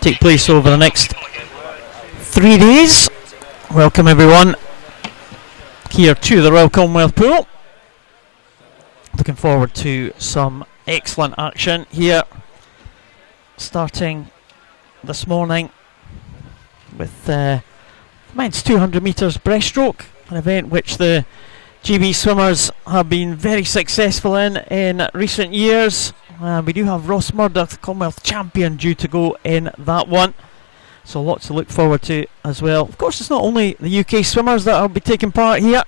take place over the next 3 days. Welcome everyone here to the Royal Commonwealth Pool. Looking forward to some excellent action here, starting this morning with men's 200 metres breaststroke, an event which the GB swimmers have been very successful in recent years. We do have Ross Murdoch, the Commonwealth champion, due to go in that one, so lots to look forward to as well. Of course, it's not only the UK swimmers that will be taking part here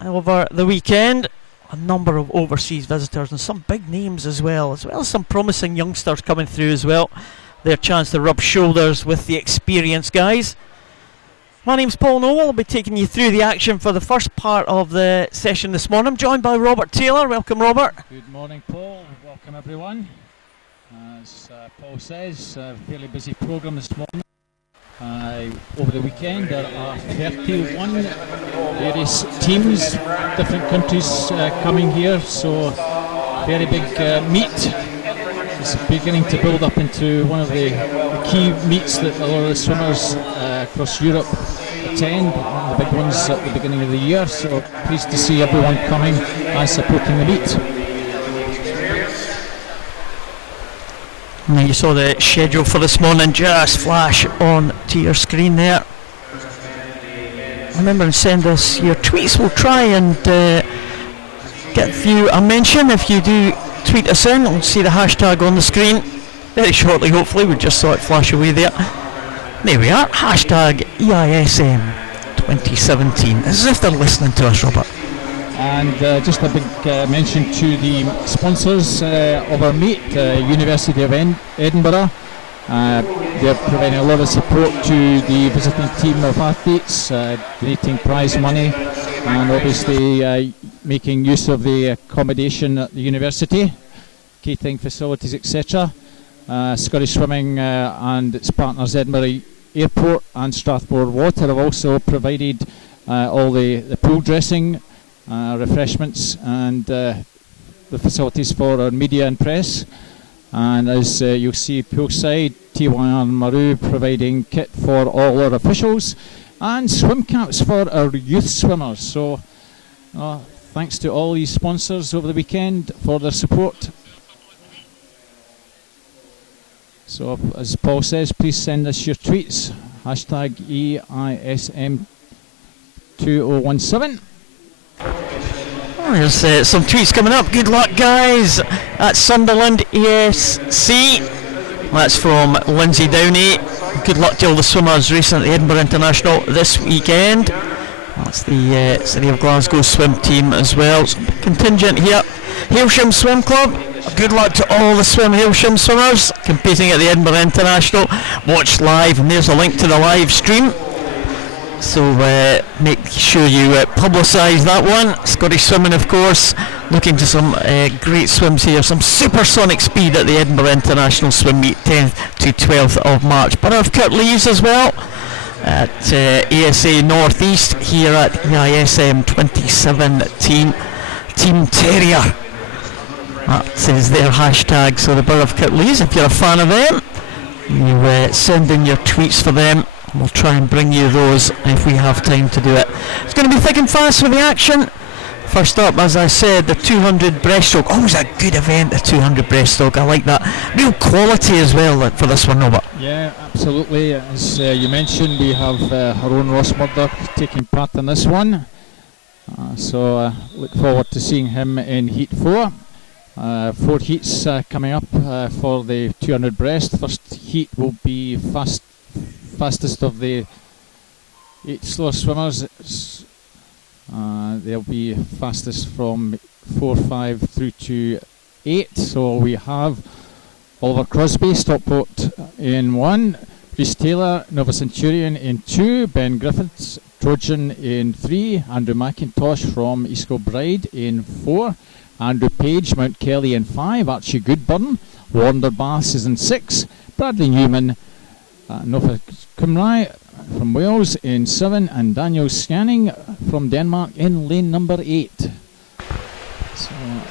over the weekend. A number of overseas visitors and some big names as well as some promising youngsters coming through as well. Their chance to rub shoulders with the experienced guys. My name's Paul Noel. I'll be taking you through the action for the first part of the session this morning. I'm joined by Robert Taylor. Welcome, Robert. Good morning, Paul. Welcome, everyone. As Paul says, a fairly busy programme this morning. Over the weekend, there are 31 various teams, different countries coming here, so very big meet. It's beginning to build up into one of the key meets that a lot of the swimmers across Europe attend, one of the big ones at the beginning of the year, so pleased to see everyone coming and supporting the meet. And you saw the schedule for this morning just flash on to your screen there. Remember to send us your tweets. We'll try and get you a mention if you do tweet us in. We'll see the hashtag on the screen very shortly, hopefully. We just saw it flash away there. There we are, hashtag EISM 2017, as if they're listening to us, Robert. And just a big mention to the sponsors of our meet, University of Edinburgh. They're providing a lot of support to the visiting team of athletes, donating prize money, and obviously making use of the accommodation at the university, catering facilities, etc. Scottish Swimming and its partners Edinburgh Airport and Strathmore Water have also provided all the pool dressing, refreshments and the facilities for our media and press. And as you'll see poolside, TYR Maru providing kit for all our officials and swim caps for our youth swimmers. So thanks to all these sponsors over the weekend for their support. So as Paul says, please send us your tweets, hashtag EISM2017. There's some tweets coming up. Good luck, guys, at Sunderland ESC. That's from Lindsay Downey. Good luck to all the swimmers racing at the Edinburgh International this weekend. That's the City of Glasgow swim team as well. Some contingent here. Hailsham Swim Club. Good luck to all the Hailsham swimmers competing at the Edinburgh International. Watch live, and there's a link to the live stream. So make sure you publicise that one. Scottish Swimming, of course, looking to some great swims here. Some supersonic speed at the Edinburgh International Swim Meet, 10th to 12th of March. Borough of Kirtlees as well at ASA North East here at EISM 2017. Team Terrier. That is their hashtag. So the Borough of Kirtlees, if you're a fan of them, you send in your tweets for them. We'll try and bring you those if we have time to do it. It's going to be thick and fast for the action. First up, as I said, the 200 breaststroke. Always a good event, the 200 breaststroke. I like that. Real quality as well for this one, Robert. Yeah, absolutely. As you mentioned, we have our own Ross Murdoch taking part in this one. So look forward to seeing him in Heat 4. 4 heats coming up for the 200 breast. First heat will be fastest of the 8 slow swimmers. They'll be fastest from 4-5 through to 8. So we have Oliver Crosby, Stockport in 1, Rhys Taylor, Nova Centurion in 2, Ben Griffiths, Trojan in 3, Andrew McIntosh from East Kilbride in 4, Andrew Page, Mount Kelly in 5, Archie Goodburn, Warner Bass is in 6, Bradley Newman, Nova Cymru from Wales in 7, and Daniel Scanning from Denmark in lane number 8. So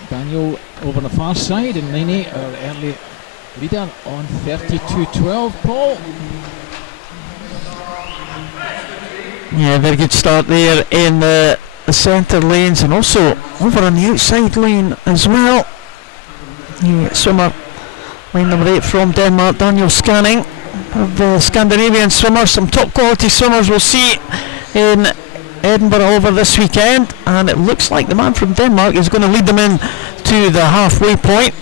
Daniel over on the far side in lane 8, our early leader on 32.12, Paul. Yeah, very good start there in the centre lanes, and also over on the outside lane as well. The swimmer, lane number 8 from Denmark, Daniel Scanning, of the Scandinavian swimmers. Some top quality swimmers we'll see in Edinburgh over this weekend, and it looks like the man from Denmark is going to lead them in to the halfway point.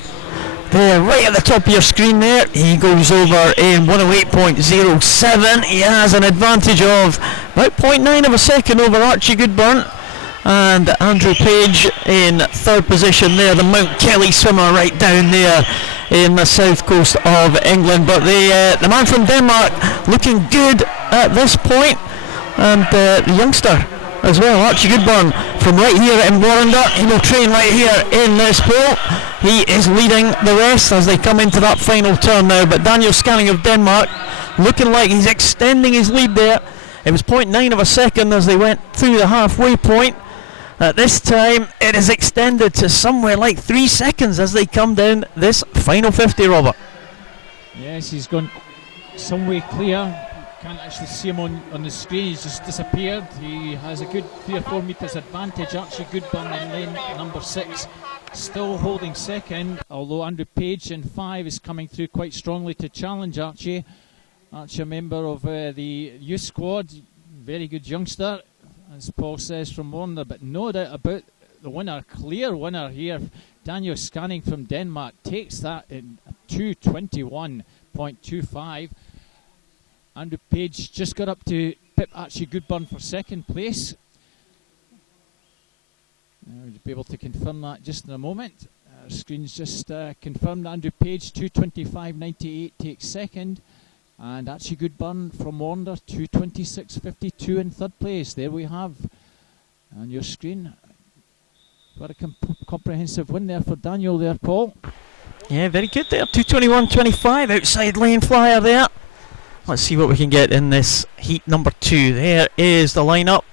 There, right at the top of your screen there, he goes over in 108.07. He has an advantage of about 0.9 of a second over Archie Goodburn, and Andrew Page in third position there, the Mount Kelly swimmer right down there in the south coast of England. But the man from Denmark looking good at this point, and the youngster as well, Archie Goodburn, from right here in Warrender. He will train right here in this pool. He is leading the rest as they come into that final turn now. But Daniel Scanning of Denmark looking like he's extending his lead there. It was 0.9 of a second as they went through the halfway point. At this time it is extended to somewhere like 3 seconds as they come down this final 50, Robert. Yes, he's gone some way clear. Can't actually see him on the screen, he's just disappeared. He has a good 3 or 4 metres advantage. Archie Goodburn in lane number 6 still holding second, although Andrew Page in 5 is coming through quite strongly to challenge Archie. Archie, a member of the youth squad, very good youngster, as Paul says, from Warner, but no doubt about the winner, clear winner here. Daniel Scanning from Denmark takes that in 2:21.25. Andrew Page just got up to pip Archie Goodburn for second place. We'll be able to confirm that just in a moment. Our screen's just confirmed Andrew Page 2:25.98 takes second, and Archie Goodburn from Warner 2:26.52 in third place. There we have on your screen. What a comprehensive win there for Daniel there, Paul. Yeah, very good there. 2:21.25 outside lane flyer there. Let's see what we can get in this heat number 2. There is the lineup.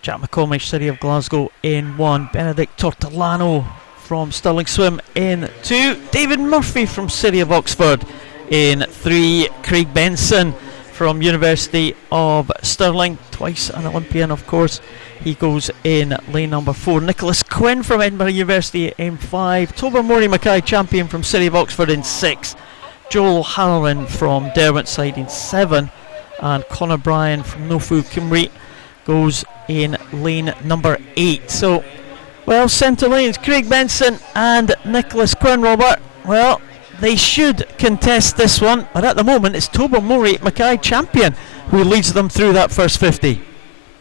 Jack McCormick, City of Glasgow in 1. Benedict Tortolano from Stirling Swim in 2. David Murphy from City of Oxford in 3. Craig Benson from University of Stirling, twice an Olympian of course. He goes in lane number 4. Nicholas Quinn from Edinburgh University in 5. Tobermory Mackay champion from City of Oxford in 6. Joel Halloran from Derwentside in 7, and Conor Bryan from Nofu Cymru goes in lane number 8. So, well, centre lanes, Craig Benson and Nicholas Quinn, Robert. Well, they should contest this one, but at the moment it's Tobermory Mackay champion who leads them through that first 50.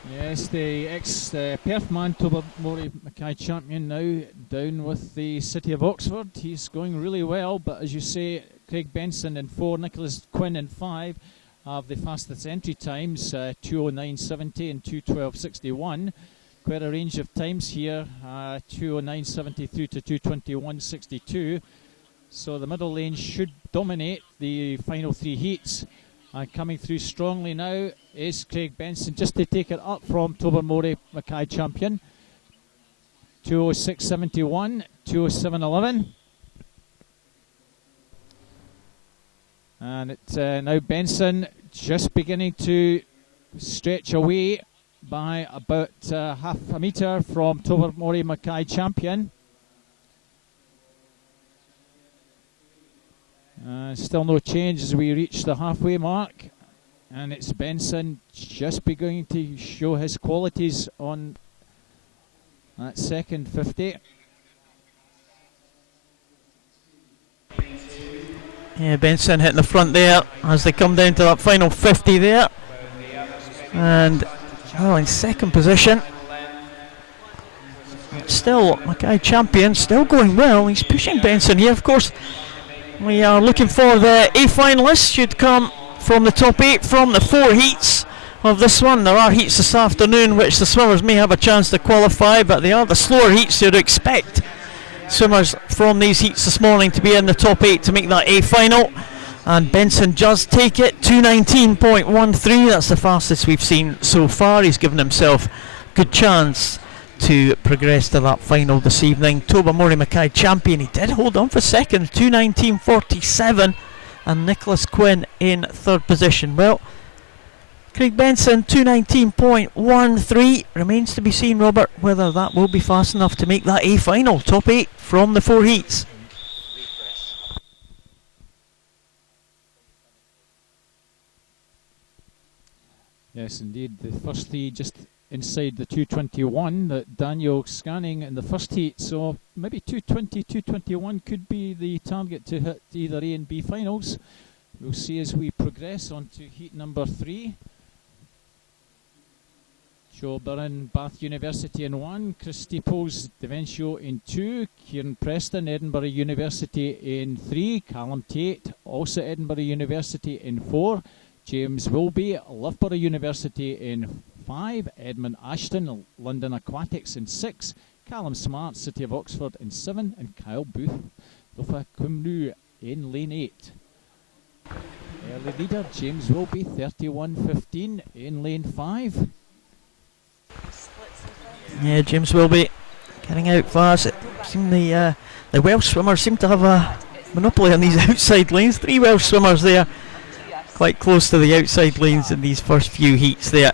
Yes, the ex-Perth man, Tobermory Mackay champion, now down with the City of Oxford. He's going really well, but as you say, Craig Benson in 4, Nicholas Quinn in 5 have the fastest entry times, 2:09.70 and 2:12.61. Quite a range of times here, 2:09.70 through to 2:21.62. So the middle lane should dominate the final 3 heats. And coming through strongly now is Craig Benson, just to take it up from Tobermory Mackay champion. 2:06.71, 2:07.11. And it's now Benson just beginning to stretch away by about half a metre from Tobermory Mackay champion. Still no change as we reach the halfway mark, and it's Benson just beginning to show his qualities on that second 50. Yeah, Benson hitting the front there as they come down to that final 50 there, and well, in second position. Still Mackay champion, still going well. He's pushing Benson here. Of course, we are looking for the A finalists. Should come from the top 8 from the 4 heats of this one. There are heats this afternoon which the swimmers may have a chance to qualify, but they are the slower heats. You'd expect swimmers from these heats this morning to be in the top 8 to make that A final, and Benson does take it, 2:19.13. that's the fastest we've seen so far. He's given himself good chance to progress to that final this evening. Tobermory Mackay champion. He did hold on for second, 2:19.47, and Nicholas Quinn in third position. Well, Craig Benson 2:19.13. Remains to be seen, Robert, whether that will be fast enough to make that A final. Top 8 from the 4 heats. Yes, indeed. The first heat just inside the 2:21 that Daniel scanning in the first heat. So maybe 2:20, 2:21 could be the target to hit either A and B finals. We'll see as we progress on to heat number 3. Joe Byrne, Bath University in 1, Chris Steeples, Devenshaw in 2, Kieran Preston, Edinburgh University in 3, Callum Tate, also Edinburgh University in 4, James Wilby, Loughborough University in 5, Edmund Ashton, London Aquatics in 6, Callum Smart, City of Oxford in 7, and Kyle Booth, Lofa Cymru in lane 8. Early leader, James Wilby, 31.15 in lane 5. Yeah, James Wilby getting out fast. It seemed the Welsh swimmers seem to have a monopoly on these outside lanes. 3 Welsh swimmers there, quite close to the outside lanes in these first few heats there.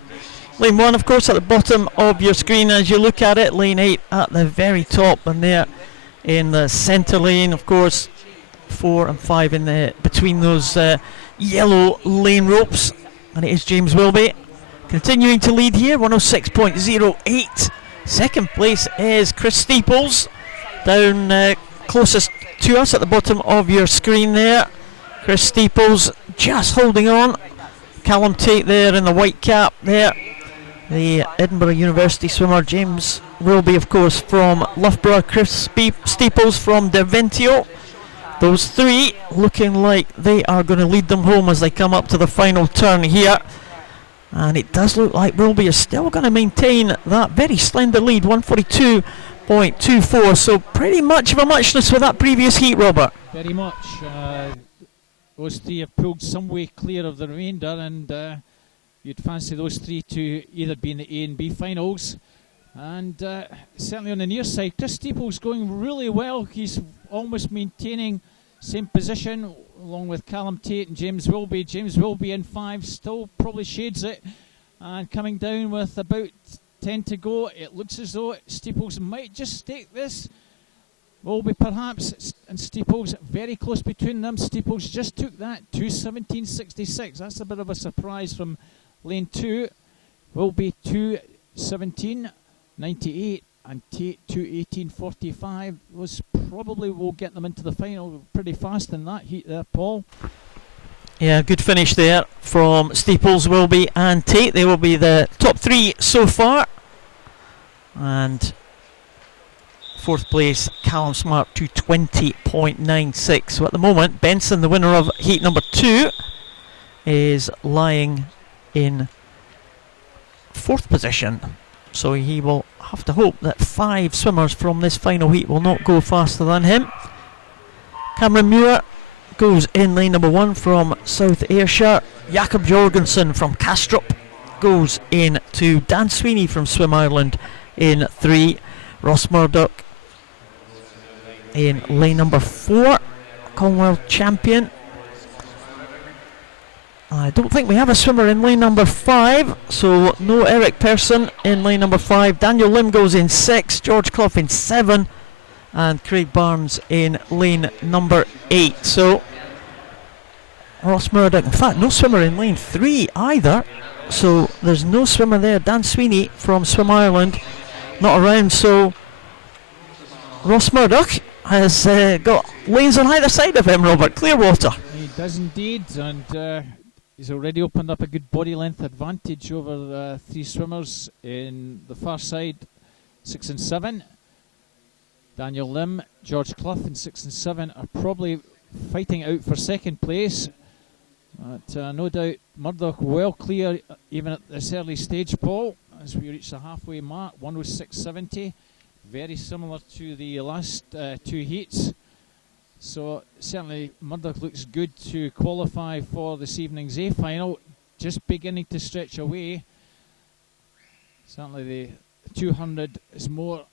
Lane 1, of course, at the bottom of your screen as you look at it. Lane 8 at the very top, and there in the centre lane, of course, 4 and 5 in the between those yellow lane ropes, and it is James Wilby continuing to lead here, 106.08. Second place is Chris Steeples, down closest to us at the bottom of your screen there. Chris Steeples just holding on. Callum Tate there in the white cap there. The Edinburgh University swimmer James Wilby, of course, from Loughborough. Chris Steeples from Deventio. Those 3 looking like they are going to lead them home as they come up to the final turn here. And it does look like Wilby is still going to maintain that very slender lead, 142.24. So pretty much of a muchness with that previous heat, Robert. Very much. Those 3 have pulled some way clear of the remainder, and you'd fancy those 3 to either be in the A and B finals. And certainly on the near side, Chris Steeples going really well. He's almost maintaining same position along with Callum Tate and James Wilby. James Wilby in 5, still probably shades it, and coming down with about 10 to go. It looks as though Steeples might just stake this. Wilby perhaps, and Steeples very close between them. Steeples just took that, 2:17.66. That's a bit of a surprise from lane 2. Wilby 2:17.98. And Tate 2:18.45 was probably will get them into the final pretty fast in that heat there, Paul. Yeah, good finish there from Steeples, Wilby and Tate. They will be the top 3 so far. And 4th place, Callum Smart, 2:20.96. So at the moment, Benson, the winner of heat number 2, is lying in 4th position. So he will have to hope that 5 swimmers from this final heat will not go faster than him. Cameron Muir goes in lane number 1 from South Ayrshire. Jakob Jorgensen from Kastrup goes in to Dan Sweeney from Swim Ireland in 3. Ross Murdoch in lane number 4, Commonwealth champion. I don't think we have a swimmer in lane number 5, so no Eric Persson in lane number 5. Daniel Lim goes in 6, George Clough in 7, and Craig Barnes in lane number 8. So Ross Murdoch, in fact, no swimmer in lane 3 either. So there's no swimmer there. Dan Sweeney from Swim Ireland not around. So Ross Murdoch has got lanes on either side of him, Robert. Clear water. He does indeed, and he's already opened up a good body length advantage over 3 swimmers in the far side, 6 and 7. Daniel Lim, George Clough in 6 and 7 are probably fighting out for second place. But no doubt Murdoch well clear even at this early stage, Paul, as we reach the halfway mark, 106.70. Very similar to the last 2 heats. So certainly Murdoch looks good to qualify for this evening's A final. Just beginning to stretch away. Certainly the 200 is more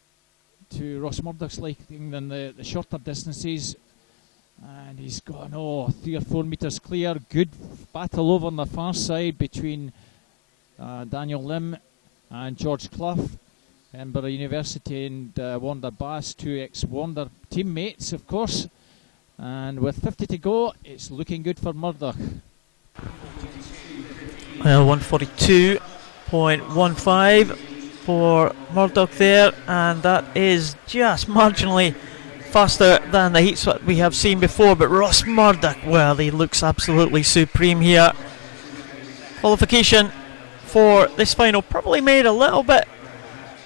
to Ross Murdoch's liking than the shorter distances. And he's gone 3 or 4 metres clear. Good battle over on the far side between Daniel Lim and George Clough. Edinburgh University and Wander Bass, 2 ex-Wander teammates, of course. And with 50 to go, it's looking good for Murdoch. Well, 142.15 for Murdoch there, and that is just marginally faster than the heats that we have seen before. But Ross Murdoch, well, he looks absolutely supreme here. Qualification for this final probably made a little bit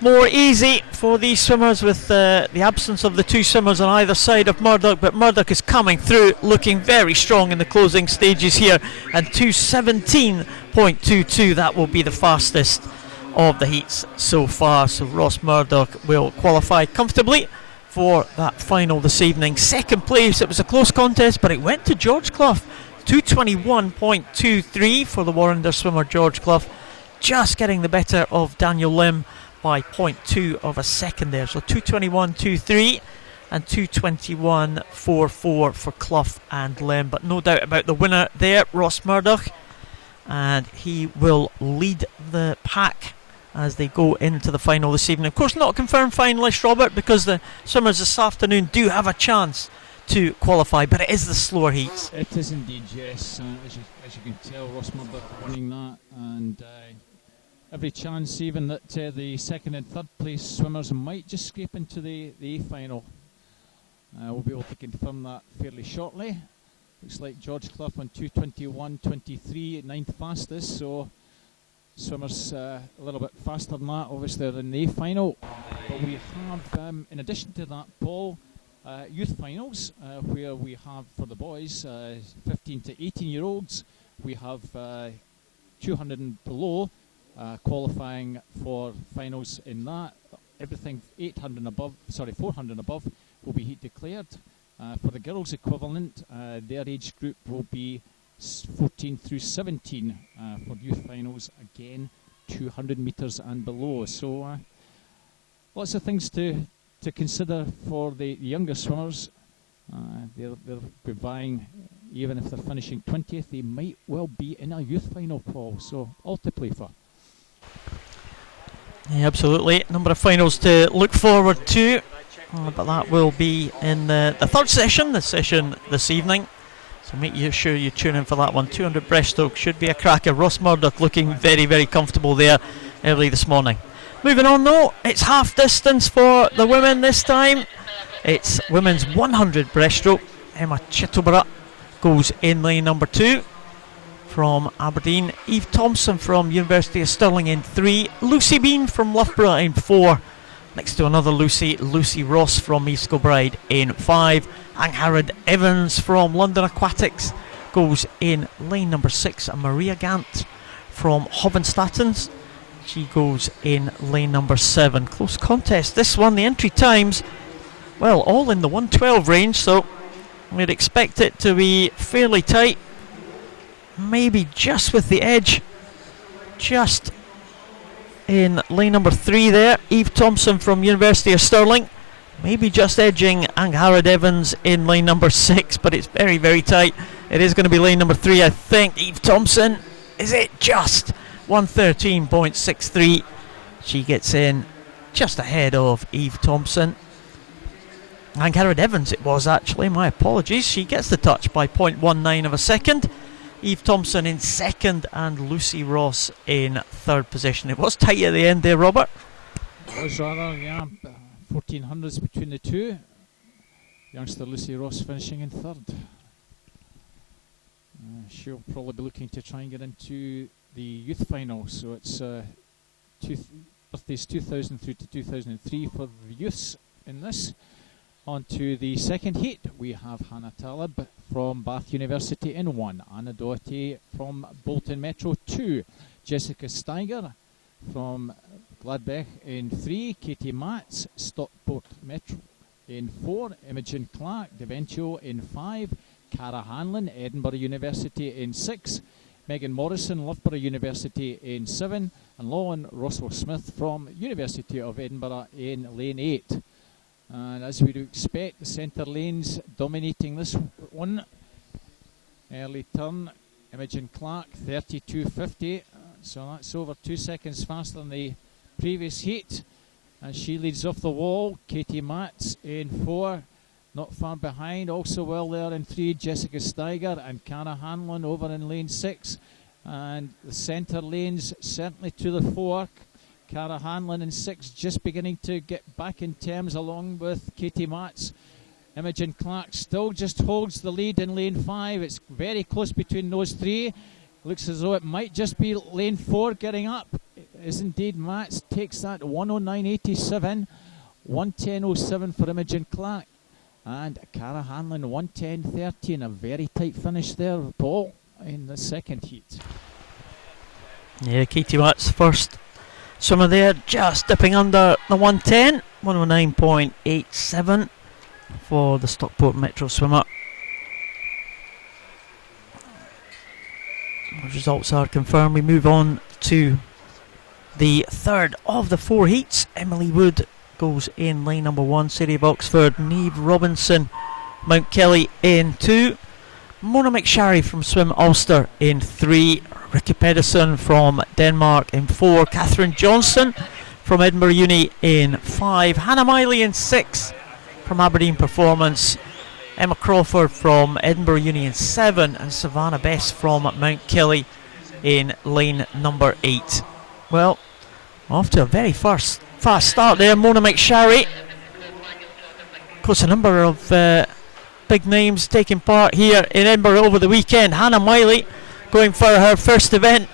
more easy for these swimmers with the absence of the 2 swimmers on either side of Murdoch, but Murdoch is coming through looking very strong in the closing stages here, and 2:17.22, that will be the fastest of the heats so far. So Ross Murdoch will qualify comfortably for that final this evening. Second place, it was a close contest, but it went to George Clough. 2:21.23 for the Warrender swimmer George Clough, just getting the better of Daniel Lim by 0.2 of a second there. So 2:21.23 and 2:21.44 for Clough and Lim. But no doubt about the winner there, Ross Murdoch, and he will lead the pack as they go into the final this evening. Of course, not a confirmed finalist, Robert, because the swimmers this afternoon do have a chance to qualify, but it is the slower heats. It is indeed, yes. As you can tell, Ross Murdoch winning that, and every chance even that the second and third place swimmers might just scrape into the A final. We'll be able to confirm that fairly shortly. Looks like George Clough on 2:21.23 ninth fastest, so swimmers a little bit faster than that. Obviously they're in the A final, but we have in addition to that, Paul, youth finals where we have for the boys 15 to 18 year olds. We have 200 and below qualifying for finals in that. Everything 800 and above, 400 and above will be heat declared. For the girls equivalent, their age group will be 14 through 17 for youth finals, again 200 metres and below. So lots of things to consider for the younger swimmers. They'll be vying, even if they're finishing 20th, they might well be in a youth final, Paul, so all to play for. Yeah, absolutely. Number of finals to look forward to, but that will be in the third session, the session this evening. So make sure you tune in for that one. 200 breaststroke should be a cracker. Ross Murdoch looking very, very comfortable there early this morning. Moving on though, it's half distance for the women this time. It's women's 100 breaststroke. Emma Chittoborough goes in lane number 2 from Aberdeen. Eve Thompson from University of Stirling in 3. Lucy Bean from Loughborough in 4. Next to another Lucy, Lucy Ross from East Kilbride in 5. Angharad Evans from London Aquatics goes in lane number 6. And Maria Gant from Hovenstatens, she goes in lane number 7. Close contest this one. The entry times, well, all in the 1:12 range, so we'd expect it to be fairly tight. Maybe just with the edge, just in lane number 3 there. Eve Thompson from University of Stirling, maybe just edging Angharad Evans in lane number 6, but it's very, very tight. It is going to be lane number 3, I think. Eve Thompson, is it just 113.63? She gets in just ahead of Eve Thompson. Angharad Evans it was actually, my apologies. She gets the touch by 0.19 of a second. Eve Thompson in second and Lucy Ross in third position. It was tight at the end there, Robert. It was rather, yeah. 1400s between the two. Youngster Lucy Ross finishing in third. She'll probably be looking to try and get into the youth final. So it's birthdays 2000 through to 2003 for the youths in this. On to the second heat, we have Hannah Talib from Bath University in 1, Anna Doherty from Bolton Metro 2, Jessica Steiger from Gladbach in 3, Katie Matz, Stockport Metro in 4, Imogen Clark, Deventio in 5, Cara Hanlon, Edinburgh University in 6, Megan Morrison, Loughborough University in 7, and Lauren Rosswell-Smith from University of Edinburgh in lane 8. And as we would expect, the centre lanes dominating this one. Early turn, Imogen Clark, 32.50, so that's over 2 seconds faster than the previous heat. And she leads off the wall. Katie Matz in 4, not far behind. Also well there in 3, Jessica Steiger and Cara Hanlon over in lane 6. And the centre lanes certainly to the fore. Cara Hanlon in 6, just beginning to get back in terms along with Katie Matz. Imogen Clark still just holds the lead in lane 5. It's very close between those 3. Looks as though it might just be lane 4 getting up. It is indeed. Matz takes that 109.87, 110.07 for Imogen Clark. And Cara Hanlon 110.13, a very tight finish there, Paul, in the second heat. Yeah, Katie Matz first swimmer there, just dipping under the 110, 109.87 for the Stockport Metro swimmer. Results are confirmed. We move on to the third of the 4 heats. Emily Wood goes in lane number 1, City of Oxford. Niamh Robinson, Mount Kelly in 2. Mona McSharry from Swim Ulster in 3. Ricky Pedersen from Denmark in 4. Catherine Johnson from Edinburgh Uni in 5. Hannah Miley in 6 from Aberdeen Performance. Emma Crawford from Edinburgh Uni in 7, and Savannah Best from Mount Kelly in lane number 8. Well, off to a very fast start there. Mona McSharry. Of course, a number of big names taking part here in Edinburgh over the weekend. Hannah Miley going for her first event.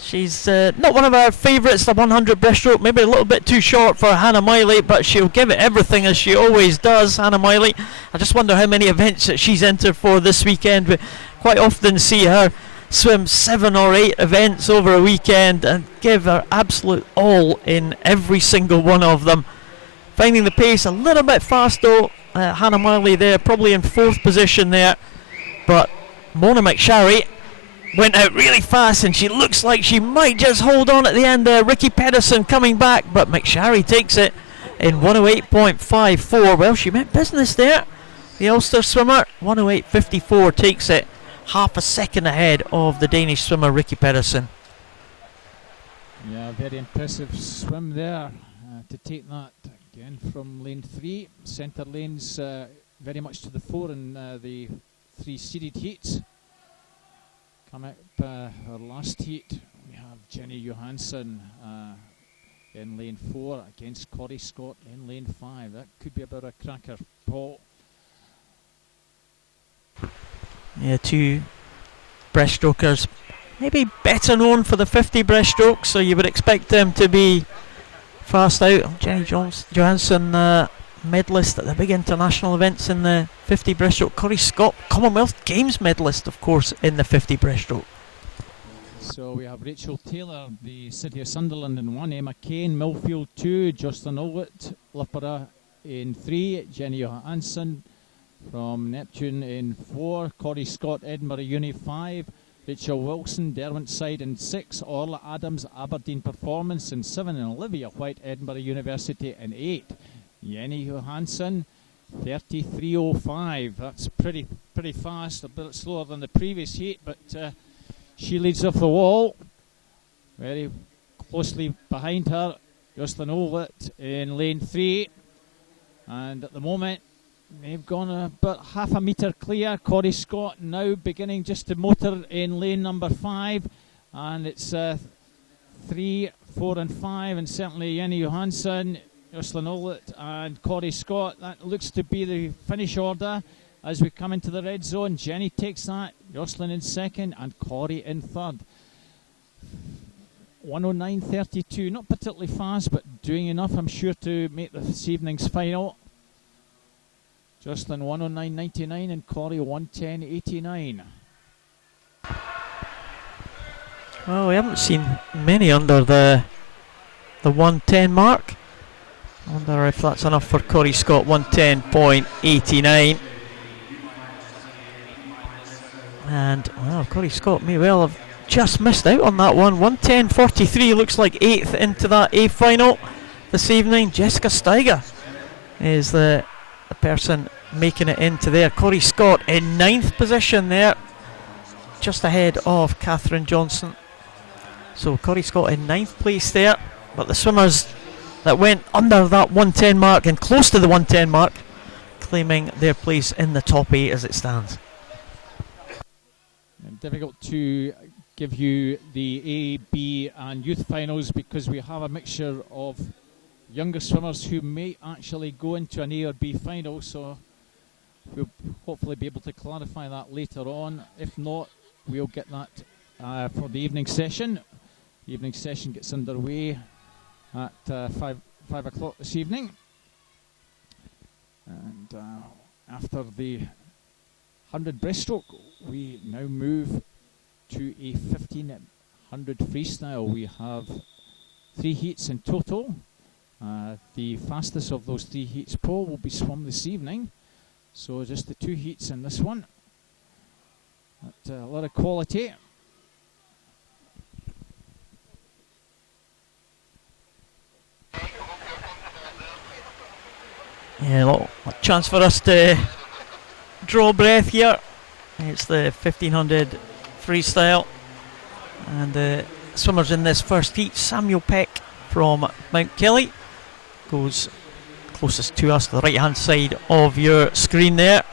She's not one of our favourites, the 100 breaststroke, maybe a little bit too short for Hannah Miley, but she'll give it everything as she always does, Hannah Miley. I just wonder how many events that she's entered for this weekend. We quite often see her swim 7 or 8 events over a weekend and give her absolute all in every single one of them. Finding the pace a little bit fast though, Hannah Miley there, probably in 4th position there, but Mona McSharry went out really fast and she looks like she might just hold on at the end there. Ricky Pedersen coming back, but McSharry takes it in 108.54. Well, she meant business there, the Ulster swimmer. 108.54 takes it, half a second ahead of the Danish swimmer Ricky Pedersen. Yeah, very impressive swim there to take that again from lane 3. Centre lanes very much to the fore in the 3 seeded heats. Coming up our last heat, we have Jenny Johansson in lane 4 against Corrie Scott in lane 5. That could be about a cracker, Paul. Yeah, 2 breaststrokers, maybe better known for the 50 breaststroke, so you would expect them to be fast out. Jenny Johansson, medalist at the big international events in the 50 breaststroke. Corrie Scott, Commonwealth Games medalist, of course, in the 50 breaststroke. So we have Rachel Taylor, the City of Sunderland in 1, Emma Kane, Millfield 2, Jocelyn Ulwit, Loughborough in 3, Jenny Johansson from Neptune in 4, Corrie Scott, Edinburgh Uni 5, Rachel Wilson, Derwentside in 6, Orla Adams, Aberdeen Performance in 7, and Olivia White, Edinburgh University in 8. Jenny Johansson, 33.05. That's pretty fast, a bit slower than the previous heat, but she leads off the wall. Very closely behind her, Jocelyn Ulwit in lane 3. And at the moment, they've gone about half a metre clear. Corrie Scott now beginning just to motor in lane number 5. And it's 3, 4 and 5, and certainly Jenny Johansson, Jocelyn Ulwit and Corrie Scott. That looks to be the finish order as we come into the red zone. Jenny takes that, Jocelyn in 2nd and Corrie in 3rd. 109.32, not particularly fast, but doing enough, I'm sure, to make this evening's final. Jocelyn 109.99 and Corrie 110.89. Well, we haven't seen many under the 110 mark. I wonder if that's enough for Corrie Scott. 110.89. And well, Corrie Scott may well have just missed out on that one. 1:10.43 looks like 8th into that A final this evening. Jessica Steiger is the person making it into there. Corey Scott in 9th position there, just ahead of Catherine Johnson. So Corey Scott in 9th place there, but the swimmers that went under that 110 mark and close to the 110 mark claiming their place in the top 8 as it stands. And difficult to give you the A, B and youth finals because we have a mixture of younger swimmers who may actually go into an A or B final, so we'll hopefully be able to clarify that later on. If not, we'll get that for the evening session. The evening session gets underway at 5 o'clock this evening. And after the 100 breaststroke, we now move to a 1500 freestyle. We have 3 heats in total. The fastest of those 3 heats, Paul, will be swum this evening. So just the 2 heats in this one. But, a lot of quality. Yeah, a chance for us to draw breath here. It's the 1500 freestyle, and the swimmers in this first heat, Samuel Peck from Mount Kelly goes closest to us, the right hand side of your screen there.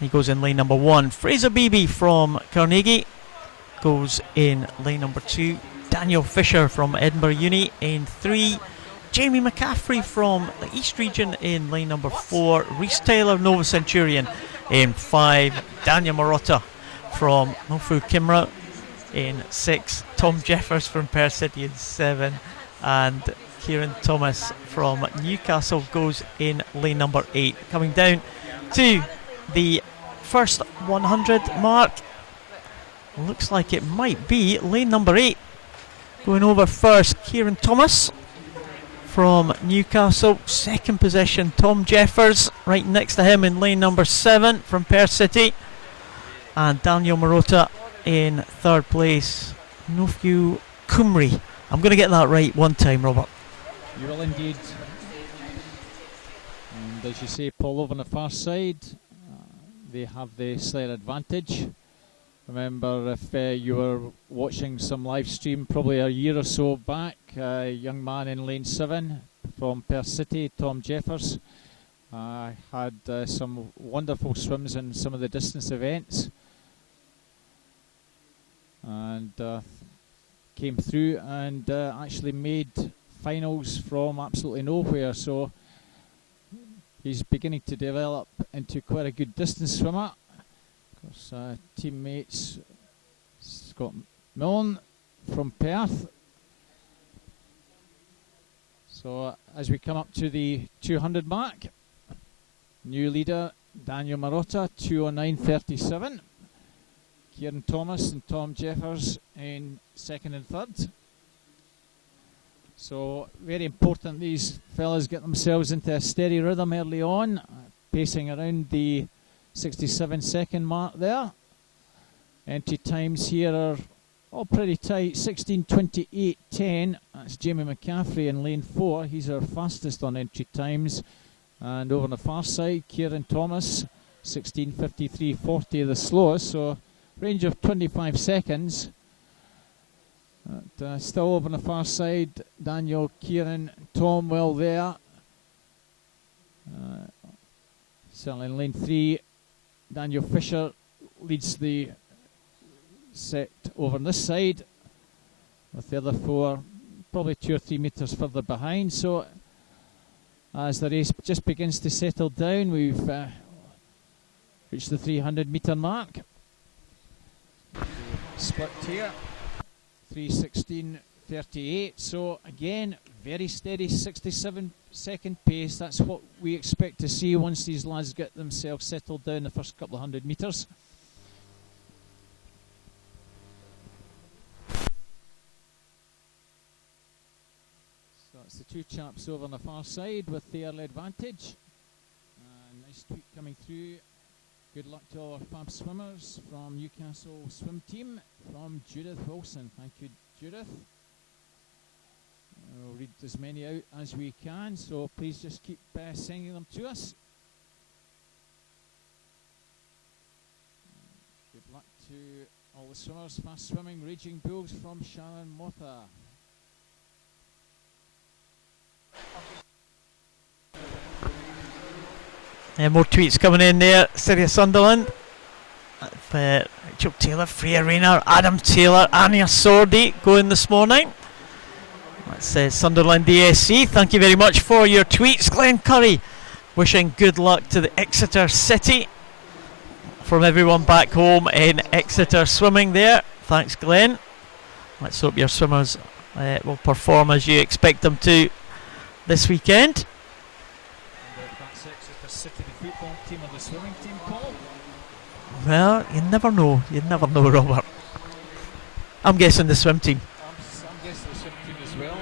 He goes in lane number 1. Fraser Beebe from Carnegie goes in lane number 2. Daniel Fisher from Edinburgh Uni in 3. Jamie McCaffrey from the East Region in lane number 4. Rhys Taylor, Nova Centurion in 5. Daniel Marotta from Nofu Kimra in 6. Tom Jeffers from Perth City in 7. And Kieran Thomas from Newcastle goes in lane number 8. Coming down to the first 100 mark, looks like it might be lane number 8. Going over first, Kieran Thomas from Newcastle. Second position, Tom Jeffers, right next to him in lane number 7 from Perth City. And Daniel Marotta in third place, Nofu Kumri. I'm going to get that right one time, Robert. You will indeed. And as you say, Paul, over on the far side, they have the slight advantage. Remember, if you were watching some live stream probably a year or so back, a young man in lane 7 from Perth City, Tom Jeffers, had some wonderful swims in some of the distance events, and came through and actually made finals from absolutely nowhere. So he's beginning to develop into quite a good distance swimmer. Of course, teammates Scott Milne from Perth. So as we come up to the 200 mark, new leader Daniel Marotta, 2:09.37. Kieran Thomas and Tom Jeffers in second and third. So very important these fellas get themselves into a steady rhythm early on, pacing around the 67-second mark there. Entry times here are all pretty tight, 16:28.10. That's Jamie McCaffrey in lane 4. He's our fastest on entry times. And over on the far side, Kieran Thomas, 16:53.40 the slowest. So range of 25 seconds. But, still over on the far side, Daniel, Kieran, Tom well there. Certainly in lane 3, Daniel Fisher leads the set over on this side, with the other 4 probably 2 or 3 metres further behind. So as the race just begins to settle down, we've reached the 300 metre mark. Split here, 3:16.38. So again, very steady 67-second pace. That's what we expect to see once these lads get themselves settled down the first couple of 100 metres. So it's the 2 chaps over on the far side with the early advantage. Nice tweak coming through Good luck to all our fab swimmers from Newcastle swim team, from Judith Wilson. Thank you, Judith. We'll read as many out as we can, so please just keep sending them to us. Good luck to all the swimmers. Fast swimming, Raging Bulls from Sharon Motha. More tweets coming in there. City of Sunderland. Rachel Taylor, Freya Rayner, Adam Taylor, Anya Sordi going this morning. That's Sunderland DSC. Thank you very much for your tweets. Glenn Curry wishing good luck to the Exeter City from everyone back home in Exeter swimming there. Thanks, Glenn. Let's hope your swimmers will perform as you expect them to this weekend. That's Exeter City, the football team or the swimming team, Paul? Well, you never know. You never know, Robert. I'm guessing the swim team. I'm guessing the swim team as well.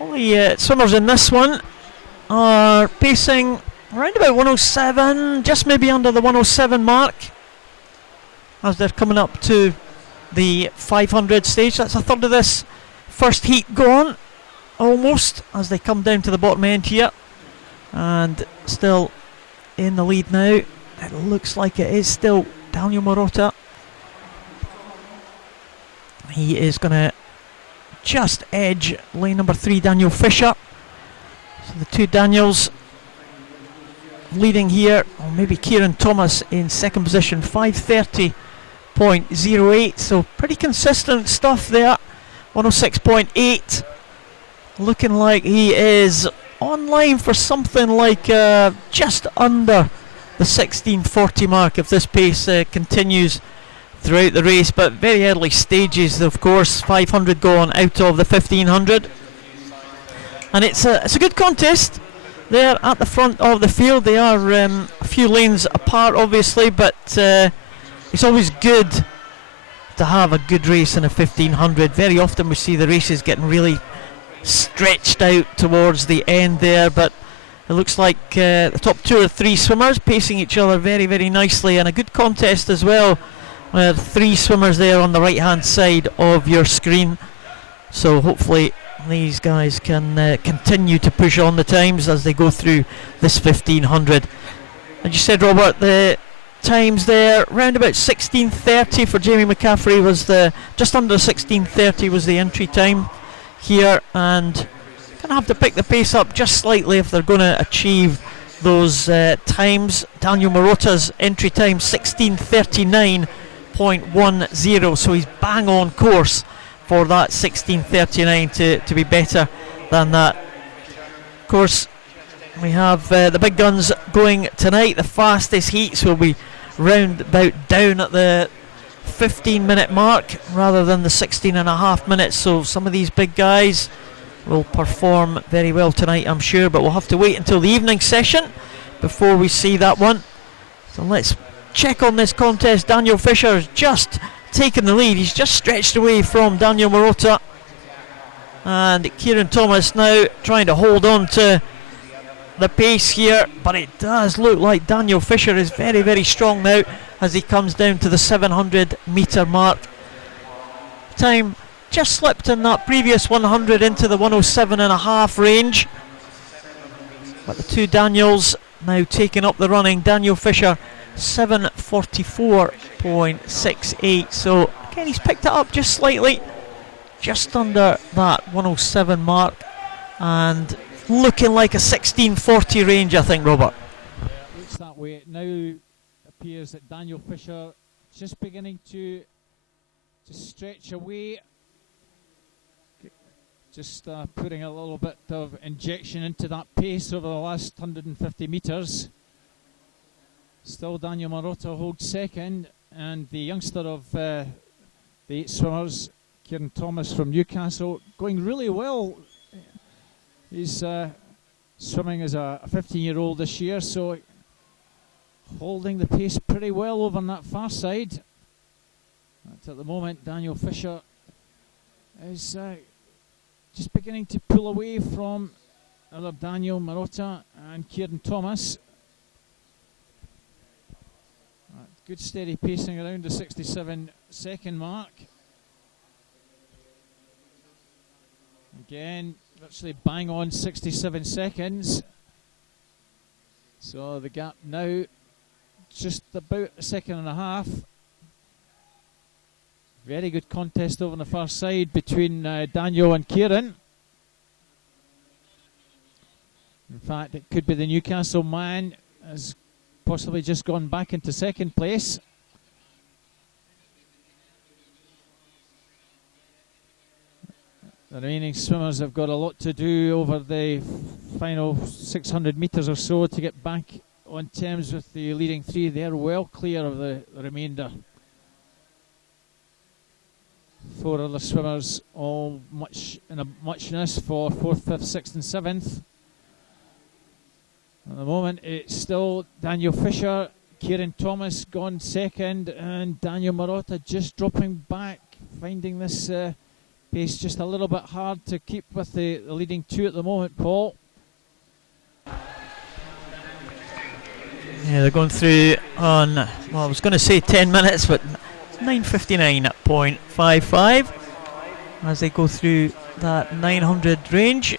All the swimmers in this one are pacing around about 107, just maybe under the 107 mark, as they're coming up to the 500 stage. That's a third of this first heat gone, almost, as they come down to the bottom end here. And still in the lead now. It looks like it is still Daniel Marotta. He is going to just edge lane number 3, Daniel Fisher. So the two Daniels leading here, or maybe Kieran Thomas in second position, 5:30.08. So pretty consistent stuff there. 106.8. Looking like he is online for something like just under the 16:40 mark if this pace continues throughout the race. But very early stages, of course. 500 gone out of the 1500, and it's a good contest. They're at the front of the field. They are a few lanes apart, obviously, but it's always good to have a good race in a 1500. Very often we see the races getting really stretched out towards the end there, but it looks like the top 2 or 3 swimmers pacing each other very, very nicely, and a good contest as well. 3 swimmers there on the right hand side of your screen, so hopefully these guys can continue to push on the times as they go through this 1500. And you said, Robert, the times there round about 16:30 for Jamie McCaffrey was just under 16:30 was the entry time here, and going to have to pick the pace up just slightly if they're going to achieve those times. Daniel Marotta's entry time 16:39.10, so he's bang on course for that 16:39 to be better than that. Of course, we have the big guns going tonight. The fastest heats will be round about down at the 15-minute mark rather than the 16.5 minutes, so some of these big guys will perform very well tonight, I'm sure, but we'll have to wait until the evening session before we see that one. So let's check on this contest. Daniel Fisher's just taken the lead. He's just stretched away from Daniel Marotta, and Kieran Thomas now trying to hold on to the pace here, but it does look like Daniel Fisher is very, very strong now as he comes down to the 700 metre mark. Time just slipped in that previous 100 into the 107.5 range, but the two Daniels now taking up the running. Daniel Fisher 7:44.68, so again he's picked it up just slightly, just under that 107 mark, and looking like a 16:40 range, I think, Robert. Yeah, it looks that way. It now appears that Daniel Fisher just beginning to stretch away, just putting a little bit of injection into that pace over the last 150 metres. Still Daniel Marotta holds second, and the youngster of the 8 swimmers, Kieran Thomas from Newcastle, going really well. He's swimming as a 15-year-old this year, so holding the pace pretty well over on that far side. But at the moment, Daniel Fisher is just beginning to pull away from another Daniel Marotta and Kieran Thomas. Good steady pacing around the 67-second mark. Again, virtually bang on 67 seconds. So the gap now just about a second and a half. Very good contest over on the far side between Daniel and Kieran. In fact, it could be the Newcastle man has possibly just gone back into second place. The remaining swimmers have got a lot to do over the final 600 metres or so to get back on terms with the leading three. They're well clear of the remainder. 4 other swimmers, all much in a muchness for 4th, 5th, 6th and 7th. At the moment it's still Daniel Fisher, Kieran Thomas gone second, and Daniel Marotta just dropping back, finding this pace just a little bit hard to keep with the leading two at the moment, Paul. Yeah, they're going through on, well, I was going to say 10 minutes, but 9:59 at 0.55 as they go through that 900 range.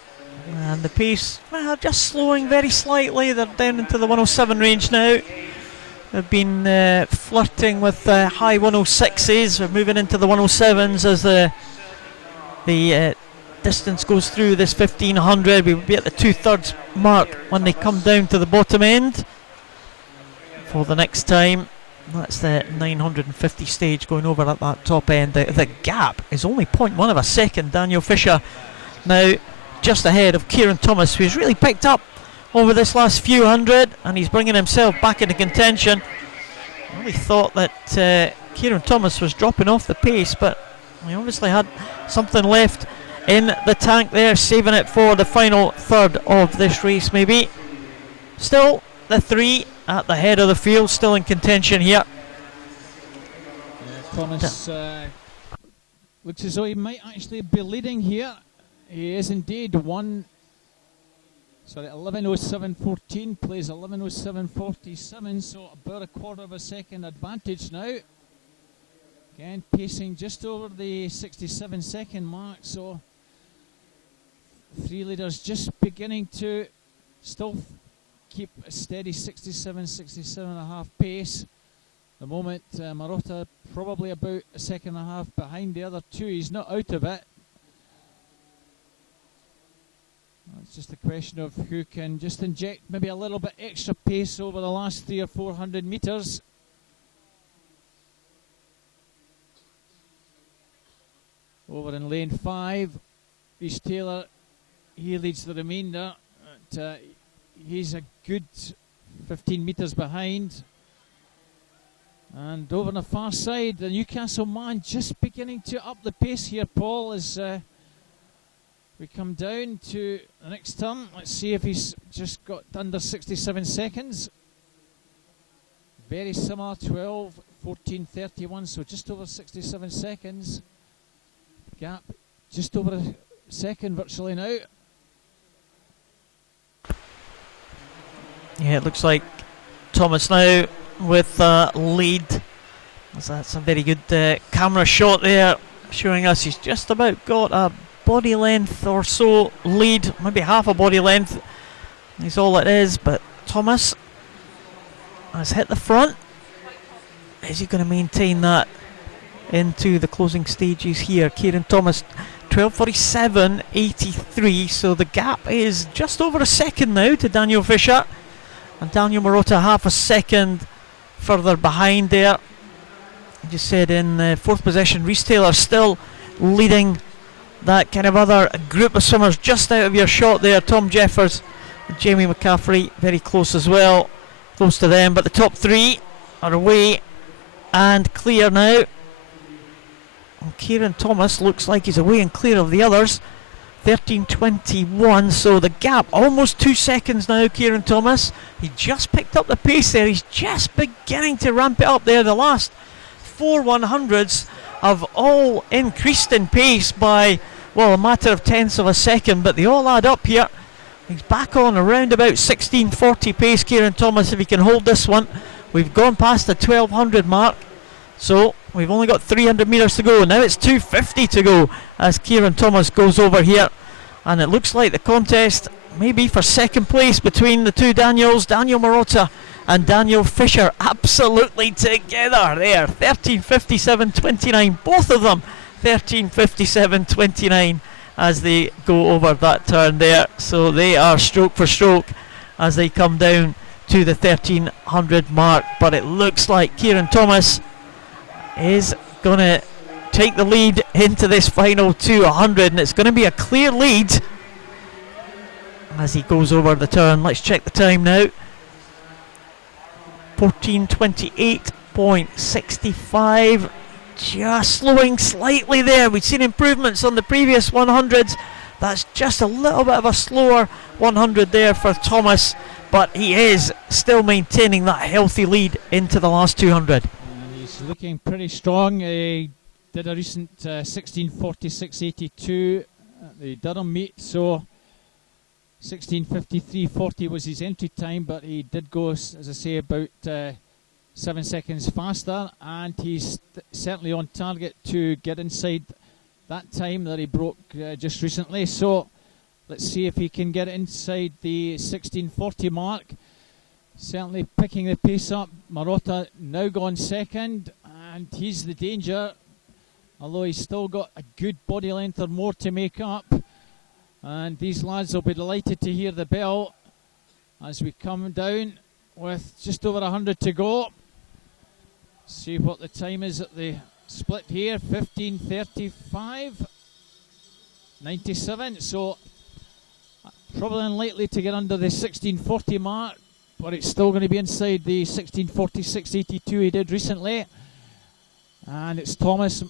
And the pace, well, just slowing very slightly. They're down into the 107 range now. They've been flirting with high 106s. We're moving into the 107s as the distance goes through this 1500. We will be at the 2/3 mark when they come down to the bottom end for the next time. That's the 950 stage going over at that top end. The gap is only 0.1 of a second. Daniel Fisher now just ahead of Kieran Thomas, who's really picked up over this last few hundred, and he's bringing himself back into contention. I really thought that Kieran Thomas was dropping off the pace, but he obviously had something left in the tank there, saving it for the final third of this race maybe. Still the three at the head of the field, still in contention here. Thomas looks as though he might actually be leading here. He is indeed 11:07.14, plays 11:07.47, so about a quarter of a second advantage now. Again, pacing just over the 67-second mark, so three leaders just beginning to still keep a steady 67.5 pace. The moment Marotta probably about a second and a half behind the other two. He's not out of it. It's just a question of who can just inject maybe a little bit extra pace over the last 300 or 400 metres. Over in lane 5, Reece Taylor, he leads the remainder. He's a good 15 metres behind. And over on the far side, the Newcastle man just beginning to up the pace here, Paul, as we come down to the next turn. Let's see if he's just got under 67 seconds. Very similar, 12:14.31, so just over 67 seconds. Gap just over a second virtually now. Yeah, it looks like Thomas now with lead. That's a very good camera shot there, showing us he's just about got a body length or so lead, maybe half a body length is all it is, but Thomas has hit the front. Is he going to maintain that into the closing stages here? Kieran Thomas 12:47.83, so the gap is just over a second now to Daniel Fisher, and Daniel Marotta half a second further behind there. I just said in fourth position, Reece Taylor still leading that kind of other group of swimmers just out of your shot there. Tom Jeffers and Jamie McCaffrey very close as well, close to them, but the top three are away and clear now. And Kieran Thomas looks like he's away and clear of the others, 13:21, so the gap almost 2 seconds now. Kieran Thomas, he just picked up the pace there, he's just beginning to ramp it up there. The last 4 100s have all increased in pace by, well, a matter of tenths of a second, but they all add up here. He's back on around about 16:40 pace, Kieran Thomas, if he can hold this one. We've gone past the 1200 mark, so we've only got 300 metres to go. Now it's 250 to go as Kieran Thomas goes over here, and it looks like the contest may be for second place between the two Daniels, Daniel Marotta and Daniel Fisher, absolutely together there. 13:57.29, both of them 13:57.29 as they go over that turn there. So they are stroke for stroke as they come down to the 1300 mark. But it looks like Kieran Thomas is going to take the lead into this final 200, and it's going to be a clear lead as he goes over the turn. Let's check the time now. 14:28.65. Just slowing slightly there. We've seen improvements on the previous 100s. That's just a little bit of a slower 100 there for Thomas, but he is still maintaining that healthy lead into the last 200. And he's looking pretty strong. He did a recent 16:46.82 at the Durham meet, so 16:53.40 was his entry time, but he did go, as I say, about 7 seconds faster, and he's certainly on target to get inside that time that he broke just recently. So let's see if he can get inside the 16:40 mark. Certainly picking the pace up. Marotta now gone second, and he's the danger, although he's still got a good body length or more to make up. And these lads will be delighted to hear the bell as we come down with just over 100 to go. See what the time is at the split here. 15:35.97. So probably unlikely to get under the 16:40 mark, but it's still going to be inside the 16:46.82 he did recently. And it's Thomas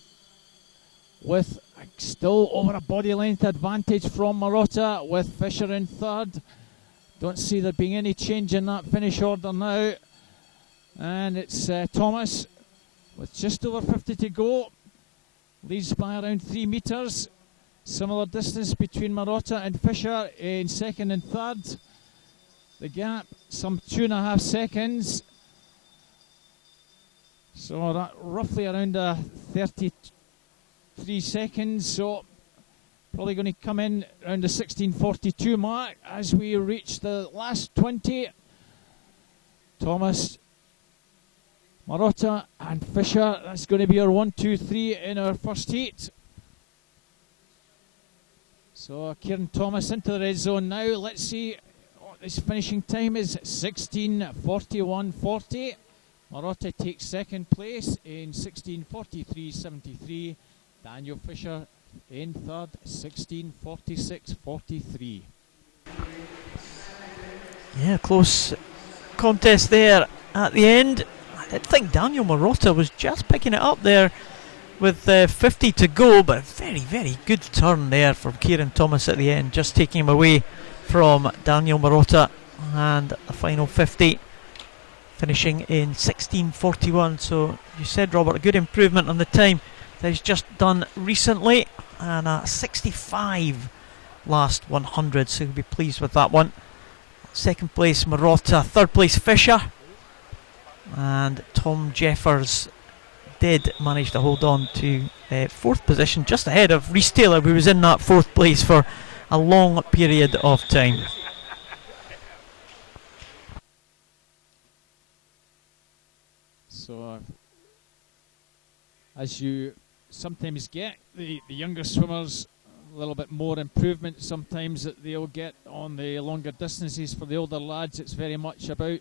with still over a body length advantage from Marotta, with Fisher in third. Don't see there being any change in that finish order now. And it's Thomas with just over 50 to go. Leads by around 3 metres. Similar distance between Marotta and Fisher in second and third. The gap, some 2.5 seconds. So that roughly around 33 seconds. So probably going to come in around the 16:42 mark as we reach the last 20. Thomas, Marotta and Fisher. That's going to be our 1, 2, 3 in our first heat. So Kieran Thomas into the red zone now. Let's see what his finishing time is. 16:41.40. Marotta takes second place in 16:43.73. Daniel Fisher in third, 16:46.43. Yeah, close contest there at the end. I did think Daniel Marotta was just picking it up there with 50 to go, but a very, very good turn there from Kieran Thomas at the end, just taking him away from Daniel Marotta. And the final 50 finishing in 16:41. So you said, Robert, a good improvement on the time that he's just done recently, and 65 last 100, so he'll be pleased with that one. Second place Marotta, third place Fisher, and Tom Jeffers did manage to hold on to fourth position, just ahead of Rhys Taylor, who was in that fourth place for a long period of time. So as you sometimes get, the younger swimmers, a little bit more improvement sometimes that they'll get on the longer distances. For the older lads, it's very much about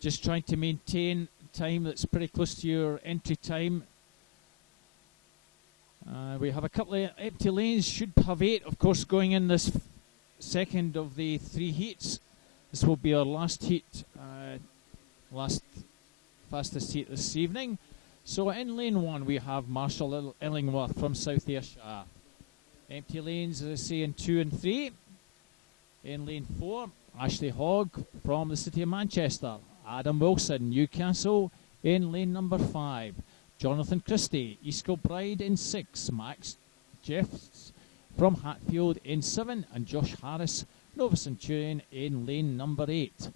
just trying to maintain time that's pretty close to your entry time. We have a couple of empty lanes, should have 8 of course going in this second of the 3 heats. This will be our last heat, last fastest heat this evening. So in lane 1 we have Marshall Illingworth from South Ayrshire. Empty lanes, as I say, in 2 and 3. In lane 4, Ashley Hogg from the City of Manchester. Adam Wilson, Newcastle, in lane number 5. Jonathan Christie, East Kilbride in 6. Max Jeffs from Hatfield in 7. And Josh Harris Nova Centurion in lane number 8.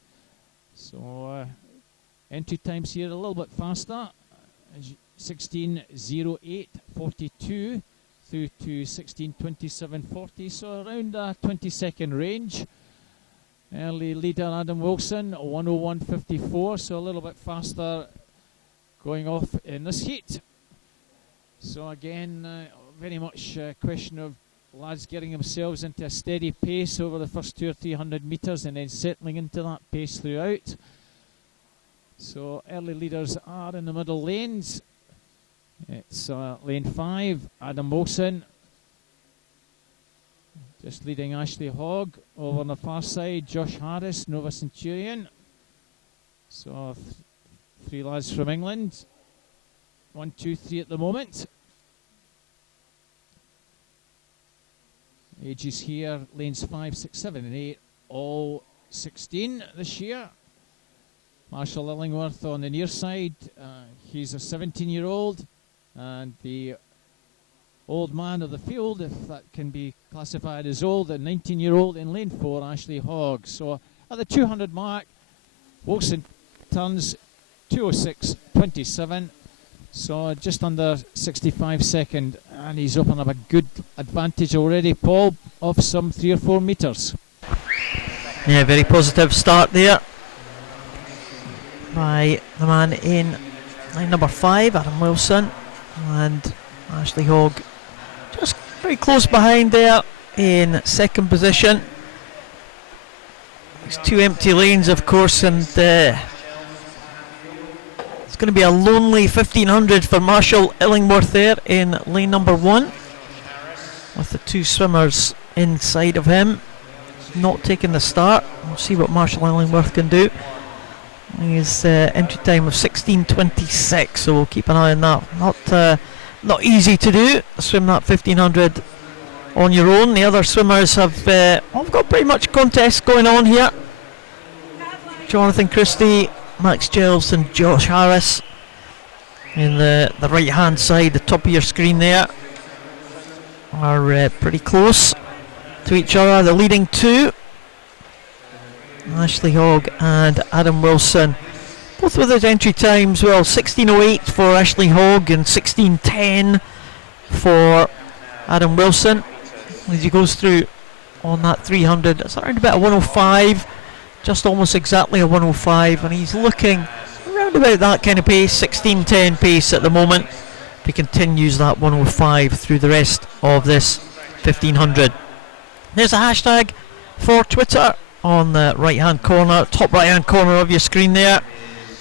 So entry times here a little bit faster, 16:08:42 through to 16:27:40, so around 20-second range. Early leader Adam Wilson, 1:01:54, so a little bit faster going off in this heat. So again, very much a question of lads getting themselves into a steady pace over the first 200 or 300 metres and then settling into that pace throughout. So early leaders are in the middle lanes. It's lane 5, Adam Wilson just leading Ashley Hogg. Over on the far side, Josh Harris, Nova Centurion. So 3 lads from England. 1, 2, 3 at the moment. Ages here, lanes 5, 6, 7 and 8, all 16 this year. Marshall Illingworth on the near side, he's a 17-year-old, and the old man of the field, if that can be classified as old, a 19-year-old in lane 4, Ashley Hogg. So at the 200 mark, Wilson turns 2:06:27, so just under 65 second, and he's opened up a good advantage already, Paul, of some 3 or 4 metres. Yeah, very positive start there by the man in line number 5, Adam Wilson, and Ashley Hogg just very close behind there in second position. It's 2 empty lanes, of course, and it's going to be a lonely 1500 for Marshall Illingworth there in lane number 1, with the 2 swimmers inside of him not taking the start. We'll see what Marshall Illingworth can do. His entry time of 16:26, so we'll keep an eye on that. Not easy to do, swim that 1500 on your own. The other swimmers have got pretty much contests going on here. Jonathan Christie, Max Giles and Josh Harris in the right hand side, the top of your screen there, are pretty close to each other. The leading 2, Ashley Hogg and Adam Wilson, both with his entry times, well, 16:08 for Ashley Hogg and 16:10 for Adam Wilson. As he goes through on that 300, it's around about a 105, just almost exactly a 105, and he's looking around about that kind of pace, 16:10 pace at the moment. If he continues that 105 through the rest of this 1500. There's a hashtag for Twitter on the right hand corner, top right hand corner of your screen there,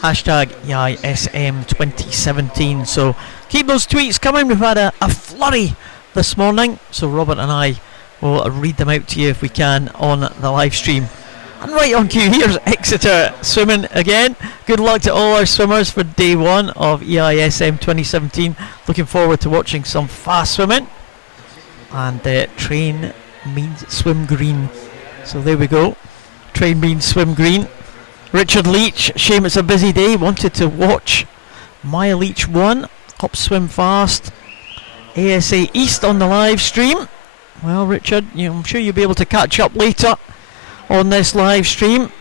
hashtag EISM2017. So keep those tweets coming. We've had a flurry this morning, so Robert and I will read them out to you if we can on the live stream. And right on cue, here's Exeter swimming again. Good luck to all our swimmers for day 1 of EISM 2017. Looking forward to watching some fast swimming. And train means swim green. So there we go. Train means swim green. Richard Leach, shame it's a busy day, wanted to watch Mile Each 1, Hop Swim Fast, ASA East on the live stream. Well, Richard, I'm sure you'll be able to catch up later on this live stream.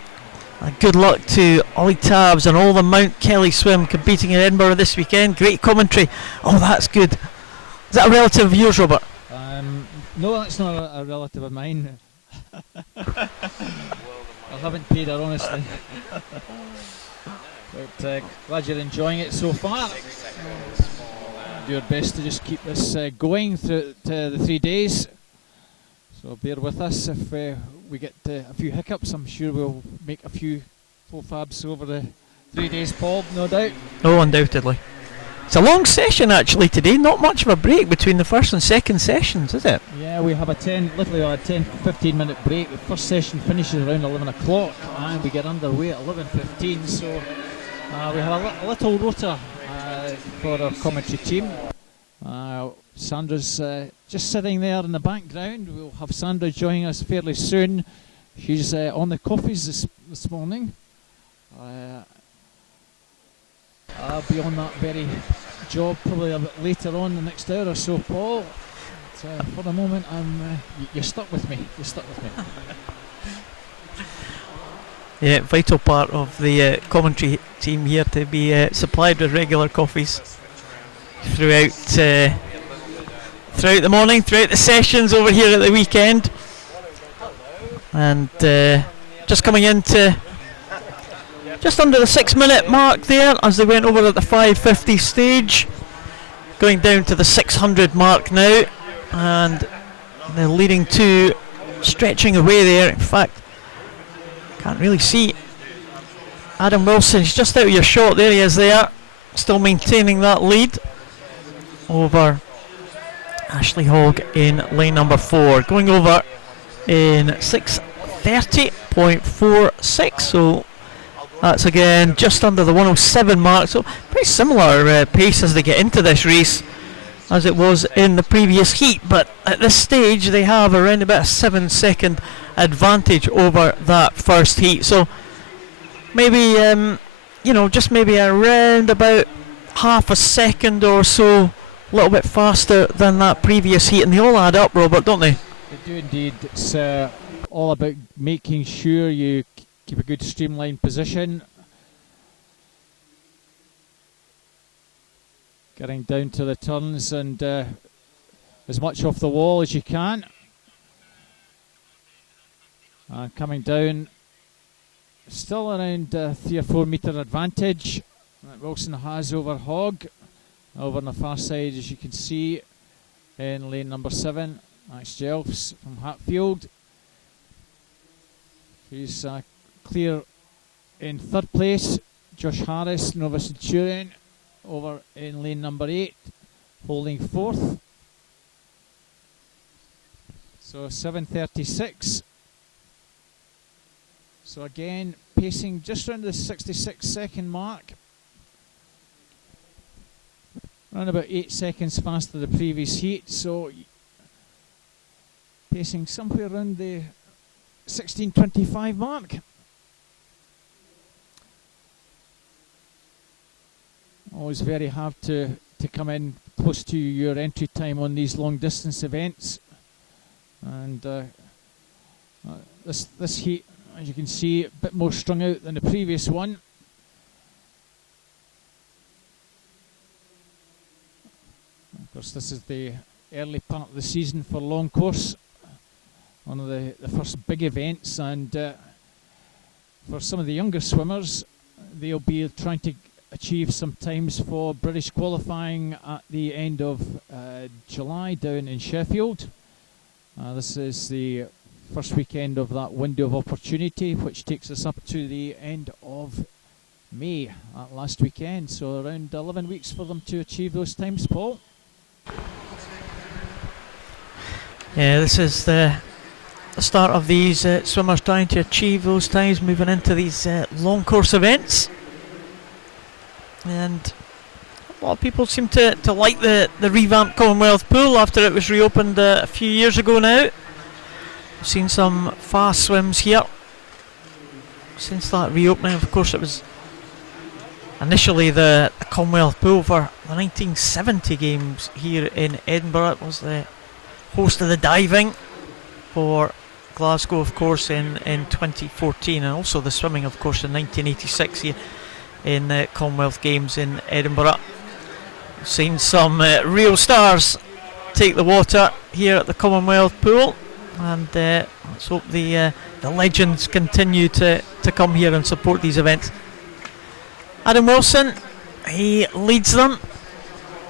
Good luck to Ollie Tabbs and all the Mount Kelly swim competing in Edinburgh this weekend. Great commentary. Oh, that's good. Is that a relative of yours, Robert? No, that's not a relative of mine. I haven't paid her, honestly. But glad you're enjoying it so far. Do your best to just keep this going through the 3 days. So bear with us if we get a few hiccups. I'm sure we'll make a few full fabs over the 3 days, Paul, no doubt. Oh, undoubtedly. It's a long session actually today, not much of a break between the first and second sessions, is it? Yeah, we have literally a 10-15 minute break. The first session finishes around 11 o'clock and we get underway at 11:15, so we have a little rota for our commentary team. Sandra's just sitting there in the background. We'll have Sandra joining us fairly soon. She's on the coffees this morning. I'll be on that very job probably a bit later on the next hour or so, Paul. But, for the moment, you're stuck with me. You're stuck with me. Yeah, vital part of the commentary team here to be supplied with regular coffees throughout the morning, throughout the sessions over here at the weekend. And just coming into just under the 6-minute mark there as they went over at the 550 stage, going down to the 600 mark now, and the leading two stretching away there. In fact, can't really see Adam Wilson. He's just out of your shot. There he is there, still maintaining that lead over Ashley Hogg in lane number 4, going over in 6:30.46. So that's again just under the 107 mark. So pretty similar pace as they get into this race as it was in the previous heat. But at this stage they have around about a 7-second advantage over that first heat. So maybe just maybe around about half a second or so, a little bit faster than that previous heat, and they all add up, Robert, don't they? They do indeed. It's all about making sure you keep a good streamlined position, getting down to the turns and as much off the wall as you can. Coming down, still around 3 or 4 metre advantage that Wilson has over Hogg. Over on the far side, as you can see, in lane number 7, Max Jelfs from Hatfield. He's clear in 3rd place. Josh Harris, Nova Centurion, over in lane number 8, holding 4th. So 7:36. So again, pacing just around the 66-second mark. Around about 8 seconds faster than the previous heat, so pacing somewhere around the 16:25 mark. Always very hard to come in close to your entry time on these long distance events. And this heat, as you can see, a bit more strung out than the previous one. Of course, this is the early part of the season for long course, one of the first big events, and for some of the younger swimmers, they'll be trying to achieve some times for British qualifying at the end of July down in Sheffield. This is the first weekend of that window of opportunity, which takes us up to the end of May, last weekend, so around 11 weeks for them to achieve those times, Paul. Yeah, this is the start of these swimmers trying to achieve those times, moving into these long course events. And a lot of people seem to like the revamped Commonwealth Pool after it was reopened a few years ago now. We've seen some fast swims here since that reopening. Of course, it was initially the Commonwealth Pool for the 1970 games here in Edinburgh. It was the host of the diving for Glasgow, of course, in 2014, and also the swimming, of course, in 1986 here in the Commonwealth Games in Edinburgh. We've seen some real stars take the water here at the Commonwealth Pool, and let's hope the legends continue to come here and support these events. Adam Wilson, he leads them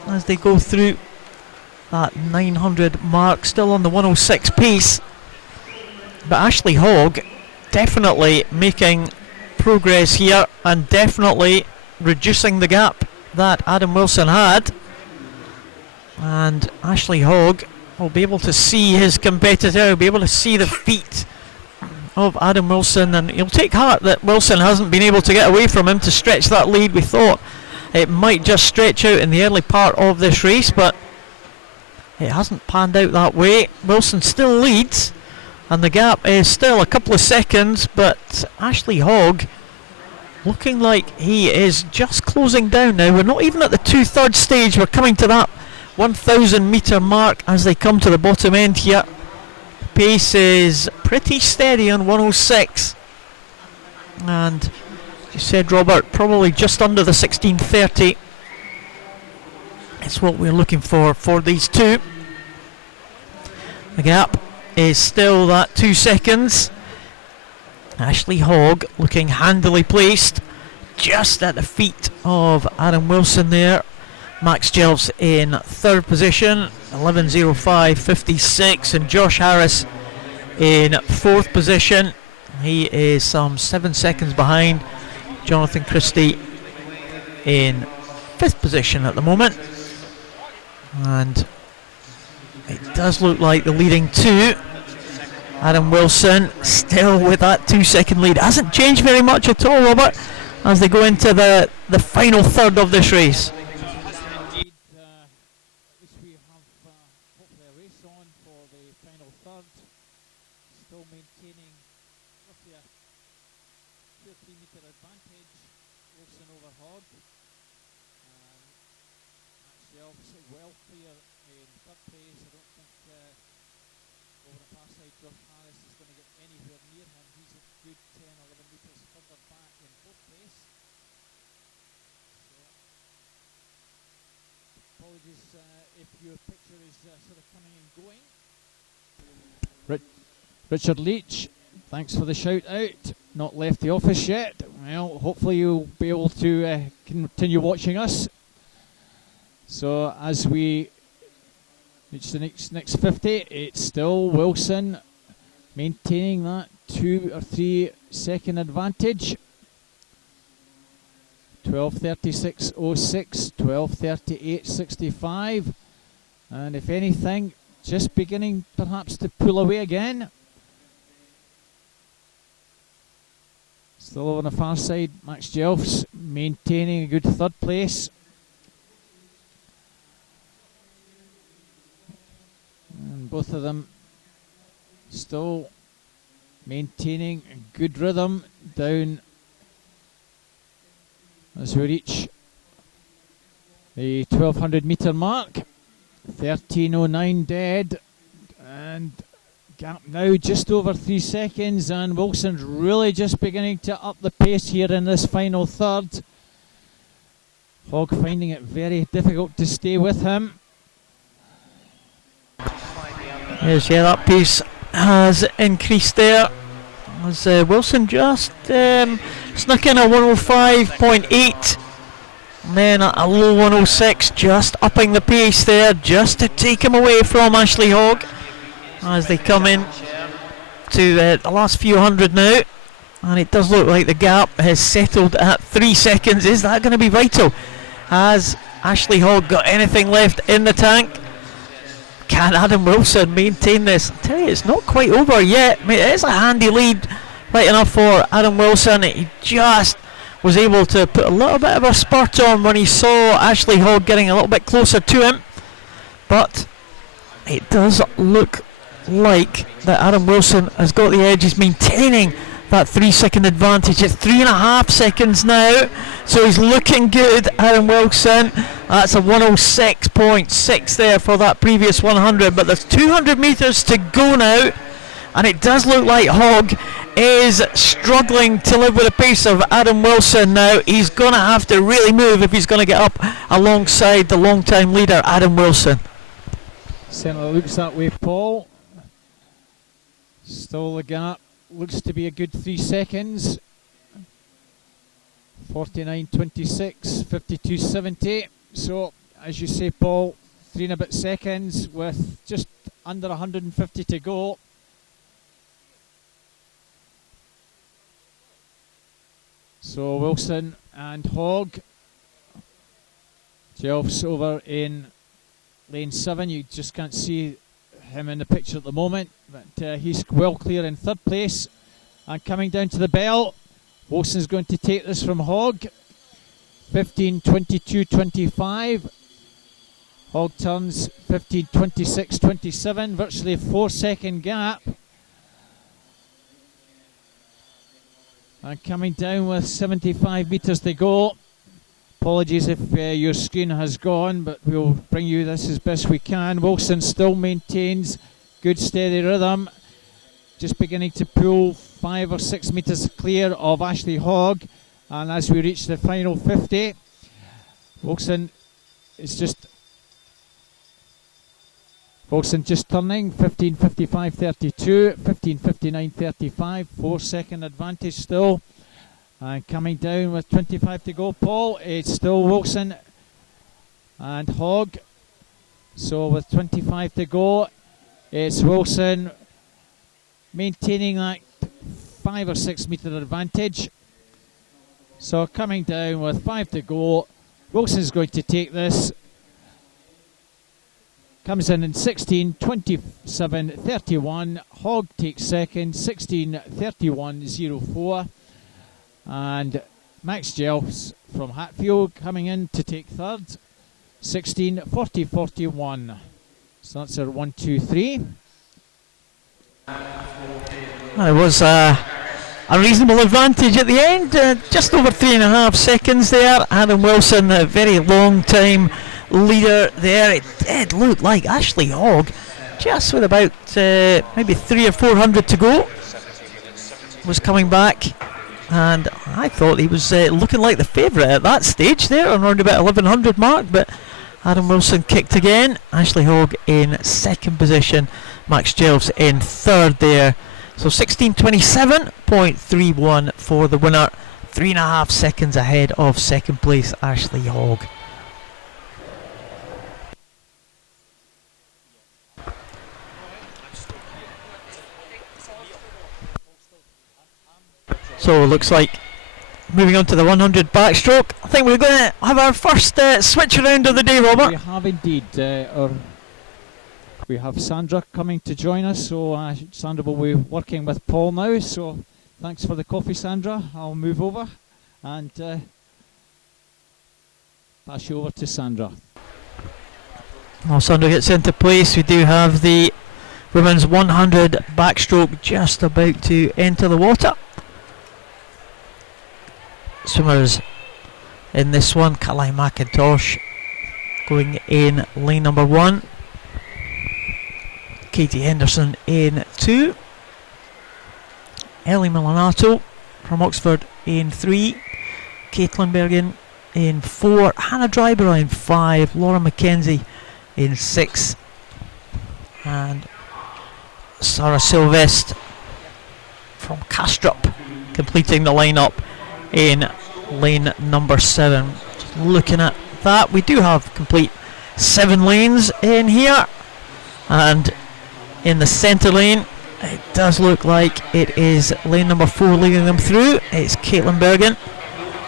as they go through that 900 mark, still on the 106 pace. But Ashley Hogg definitely making progress here and definitely reducing the gap that Adam Wilson had. And Ashley Hogg will be able to see his competitor, will be able to see the feet of Adam Wilson, and he'll take heart that Wilson hasn't been able to get away from him to stretch that lead. We thought it might just stretch out in the early part of this race, but it hasn't panned out that way. Wilson still leads, and the gap is still a couple of seconds, but Ashley Hogg looking like he is just closing down now. We're not even at the 2/3 stage, we're coming to that 1,000 metre mark as they come to the bottom end here. Pace is pretty steady on 106, and you said, Robert, probably just under the 16:30. It's what we're looking for these two. The gap is still that 2 seconds. Ashley Hogg looking handily placed just at the feet of Adam Wilson there. Max Jelfs in third position, 11:05.56, and Josh Harris in fourth position. He is some 7 seconds behind Jonathan Christie in fifth position at the moment. And it does look like the leading two, Adam Wilson, still with that 2 second lead. Hasn't changed very much at all, Robert, as they go into the final third of this race. Richard Leach, thanks for the shout out. Not left the office yet. Well, hopefully you'll be able to continue watching us. So as we reach the next 50, it's still Wilson maintaining that 2 or 3 second advantage. 12:36.06, 12:38.65, and if anything, just beginning perhaps to pull away again. Still over on the far side, Max Jelfs maintaining a good third place. And both of them still maintaining a good rhythm down as we reach the 1200 metre mark. 13:09 dead, and gap now just over 3 seconds, and Wilson's really just beginning to up the pace here in this final third. Hogg finding it very difficult to stay with him. Yes, yeah, that pace has increased there as Wilson just snuck in a 105.8 and then a low 106, just upping the pace there just to take him away from Ashley Hogg as they come in to the last few hundred now, and it does look like the gap has settled at 3 seconds. Is that going to be vital? Has Ashley Hogg got anything left in the tank? Can Adam Wilson maintain this? I tell you, it's not quite over yet. I mean, it is a handy lead right enough for Adam Wilson. He just was able to put a little bit of a spurt on when he saw Ashley Hogg getting a little bit closer to him, but it does look like that Adam Wilson has got the edge. He's maintaining that 3 second advantage. It's 3.5 seconds now, so he's looking good, Adam Wilson. That's a 106.6 there for that previous 100, but there's 200 metres to go now, and it does look like Hogg is struggling to live with the pace of Adam Wilson now. He's going to have to really move if he's going to get up alongside the long-time leader, Adam Wilson. Certainly looks that way, Paul. Still the gap looks to be a good 3 seconds. 49.26, 52.70. So, as you say, Paul, 3 and a bit seconds with just under 150 to go. So Wilson and Hogg. Jelfs over in lane 7. You just can't see him in the picture at the moment, but he's well clear in third place. And coming down to the bell, Wilson's going to take this from Hogg. 15.22.25. Hogg turns 15.26.27, virtually a 4 second gap. And coming down with 75 metres to go. Apologies if your screen has gone, but we'll bring you this as best we can. Wilson still maintains good steady rhythm. just beginning to pull 5 or 6 metres clear of Ashley Hogg. And as we reach the final 50, Wilson just turning 15:55.32, 15:59.35, 4-second advantage still. And coming down with 25 to go, Paul, it's still Wilson and Hogg. So with 25 to go, it's Wilson maintaining that 5 or 6 metre advantage. So coming down with 5 to go, Wilson's going to take this. Comes in 16:27.31. Hogg takes second, 16:31.04. And Max Jelfs from Hatfield coming in to take third, 16:40.41. So that's our 1, 2, 3. It was a reasonable advantage at the end, just over 3.5 seconds there. Adam Wilson, a very long time leader there. It did look like Ashley Hogg, just with about maybe 300 or 400 to go, was coming back. And I thought he was looking like the favourite at that stage there, around about 1100 mark, but Adam Wilson kicked again. Ashley Hogg in second position, Max Jelfs in third there. So 16:27.31 for the winner, 3.5 seconds ahead of second place Ashley Hogg. So it looks like moving on to the 100 backstroke. I think we're going to have our first switch around of the day, Robert. We have indeed. We have Sandra coming to join us. So Sandra will be working with Paul now. So thanks for the coffee, Sandra. I'll move over and pass you over to Sandra. While Sandra gets into place, we do have the women's 100 backstroke just about to enter the water. Swimmers in this one, Caroline McIntosh going in lane number 1, Katie Henderson in 2, Ellie Milanato from Oxford in 3, Caitlin Bergen in 4, Hannah Dryborough in 5, Laura McKenzie in 6, and Sarah Sylvest from Castrop completing the lineup in lane number 7. Just looking at that, we do have complete 7 lanes in here, and in the centre lane it does look like it is lane number 4 leading them through. It's Caitlin Bergen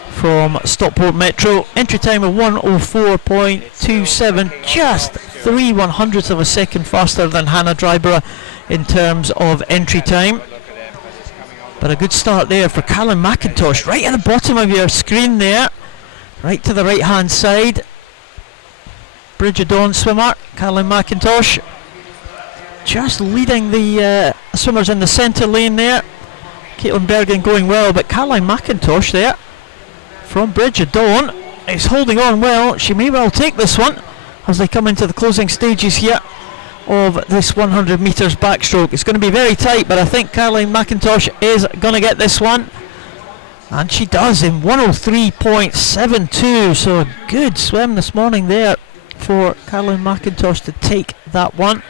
from Stockport Metro, entry time of 1:04.27, just 3/100ths of a second faster than Hannah Dryborough in terms of entry time. But a good start there for Caroline McIntosh, right at the bottom of your screen there, right to the right hand side. Bridge of Dawn swimmer, Caroline McIntosh, just leading the swimmers in the centre lane there. Caitlin Bergen going well, but Caroline McIntosh there from Bridge of Dawn is holding on well. She may well take this one as they come into the closing stages here of this 100 metres backstroke. It's going to be very tight, but I think Caroline McIntosh is going to get this one, and she does in 1:03.72. So a good swim this morning there for Caroline McIntosh to take that one,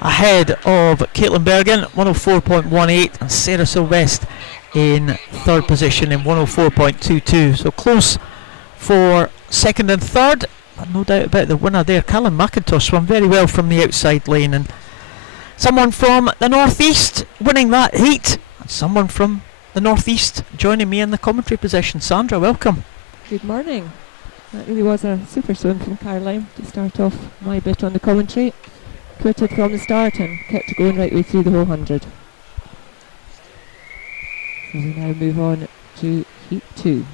ahead of Caitlin Bergen 1:04.18, and Sarah Sylvest in third position in 1:04.22. So close for second and third, but no doubt about the winner there. Caroline McIntosh swam very well from the outside lane, and someone from the northeast winning that heat, and someone from the northeast joining me in the commentary position. Sandra, welcome. Good morning. That really was a super swim from Caroline to start off my bit on the commentary. Quitted from the start and kept going right way through the whole 100. So we now move on to heat 2.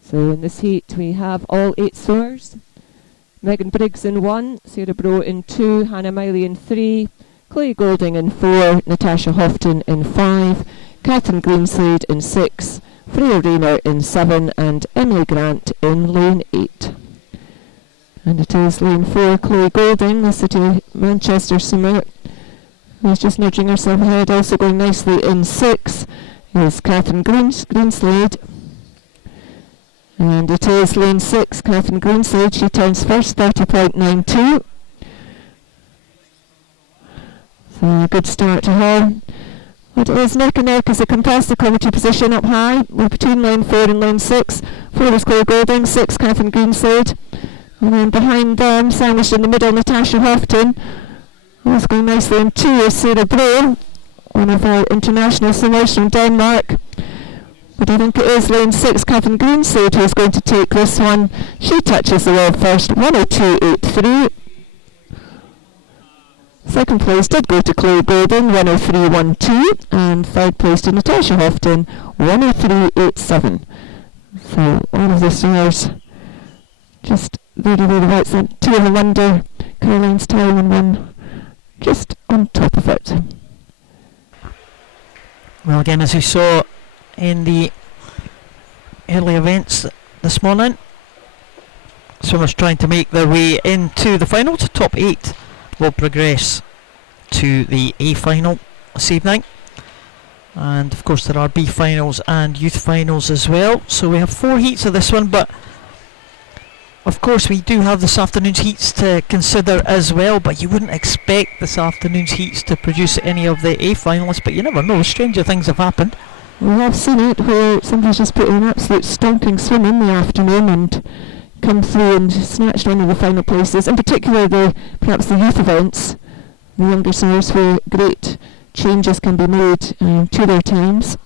So in this heat we have all 8 swimmers. Megan Briggs in 1, Sarah Brough in 2, Hannah Miley in 3, Chloe Golding in 4, Natasha Houghton in 5, Catherine Greenslade in 6, Freya Rayner in 7, and Emily Grant in lane 8. And it is lane 4, Chloe Golding, the City of Manchester swimmer, who's just nudging herself ahead. Also going nicely in 6 is Catherine Greenslade. And it is lane 6, Catherine Greenslade. She turns first, 30.92. So a good start to her. It is neck and neck as they contest the commentary position up high. We're between lane 4 and lane 6. 4 is Chloe Golding, 6 Catherine Greenslade. And then behind them, sandwiched in the middle, Natasha Houghton. Also going nicely in 2 is Sarah Bro, one of our international swimmers from Denmark. But I think it is lane 6, Catherine Greenslade, who's going to take this one. She touches the wall first, 102.83. Second place did go to Chloe Golding, 103.12, and third place to Natasha Houghton, 103.87. So all of the swimmers just very, very right. So 2 of them under Caroline's time and 1 just on top of it. Well, again, as we saw in the early events this morning, swimmers trying to make their way into the finals. Top 8 will progress to the A final this evening, and of course there are B finals and youth finals as well. So we have 4 heats of this one, but of course we do have this afternoon's heats to consider as well. But you wouldn't expect this afternoon's heats to produce any of the A finalists, but you never know, stranger things have happened. We have seen it where somebody's just put in an absolute stonking swim in the afternoon and come through and snatched one of the final places, in particular perhaps the youth events, the younger swimmers, where great changes can be made to their times.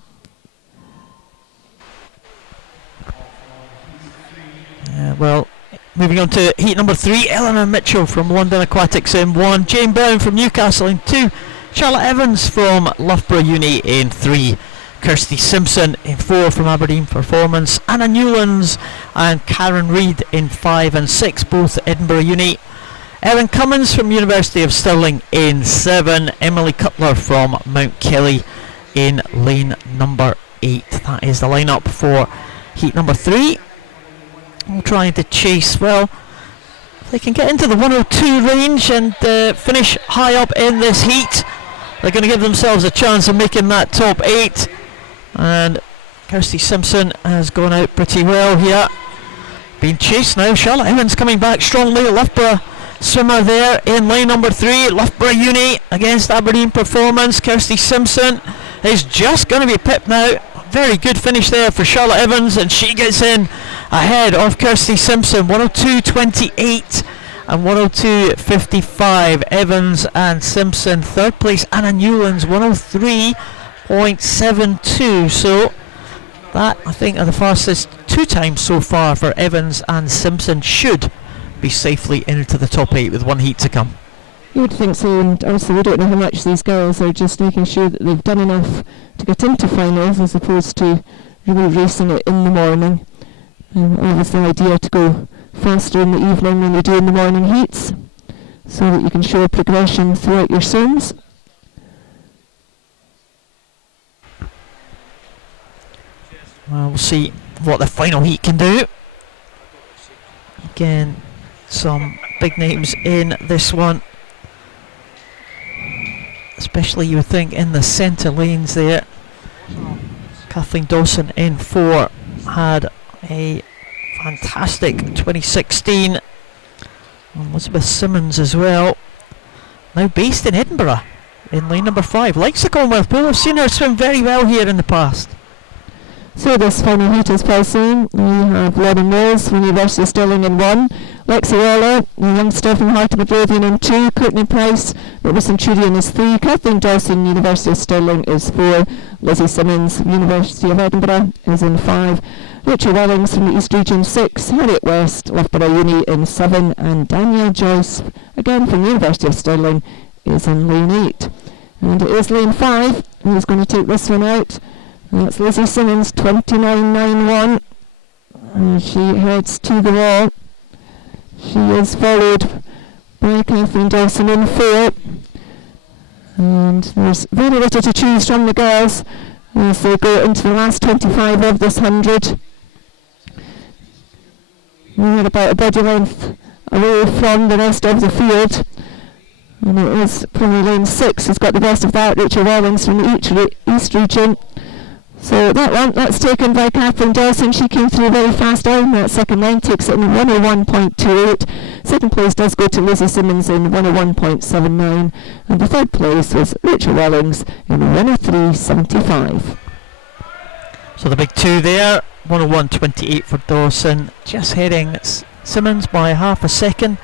Well, moving on to heat number 3, Eleanor Mitchell from London Aquatics in 1, Jane Brown from Newcastle in 2, Charlotte Evans from Loughborough Uni in 3, Kirsty Simpson in 4 from Aberdeen Performance, Anna Newlands and Karen Reid in 5 and 6, both Edinburgh Uni, Erin Cummins from University of Stirling in 7, Emily Cutler from Mount Kelly in lane number 8. That is the lineup for heat number 3. I'm trying to chase, well, if they can get into the 102 range and finish high up in this heat, they're going to give themselves a chance of making that top 8. And Kirsty Simpson has gone out pretty well here. Being chased now, Charlotte Evans coming back strongly. Loughborough swimmer there in lane number 3. Loughborough Uni against Aberdeen Performance. Kirsty Simpson is just going to be pipped now. Very good finish there for Charlotte Evans, and she gets in ahead of Kirsty Simpson. 102.28 and 102.55. Evans and Simpson. Third place Anna Newlands, 103.72. So that, I think, are the fastest 2 times so far for Evans and Simpson. Should be safely into the top 8 with 1 heat to come. You would think so, and obviously we don't know how much these girls are just making sure that they've done enough to get into finals as opposed to really racing it in the morning. Always the idea to go faster in the evening than you do in the morning heats, so that you can show progression throughout your swims. Well, we'll see what the final heat can do. Again, some big names in this one, especially you would think in the centre lanes there. Kathleen Dawson in 4 had a fantastic 2016. Elizabeth Simmons as well, now based in Edinburgh in lane number 5. Likes the Commonwealth Pool. I've seen her swim very well here in the past. So this final heat is pulsing. We have Lauren Mills from University of Stirling in 1, Lexi Waller, the youngster from Heart of Midlothian in 2, Courtney Price, Robert Centurion is 3, Kathleen Dawson, University of Stirling is 4, Lizzie Simmons, University of Edinburgh is in 5, Rachel Wellings from the East Region 6, Harriet West, Loughborough Uni in 7, and Danielle Joyce, again from University of Stirling, is in lane 8. And it is lane 5 who's going to take this one out. And that's Lizzie Simmons, 29.91. And she heads to the wall. She is followed by Kathleen Dawson in 4. And there's very little to choose from the girls as they go into the last 25 of this 100. We're about a body length away from the rest of the field. And it is probably lane 6 who's got the best of that, Rachel Wellings from the East region. So that's taken by Catherine Dawson. She came through very fast on that second line, takes it in 101.28. Second place does go to Lizzie Simmons in 101.79. And the third place was Rachel Wellings in 103.75. So the big two there, 101.28 for Dawson, just heading Simmons by half a second.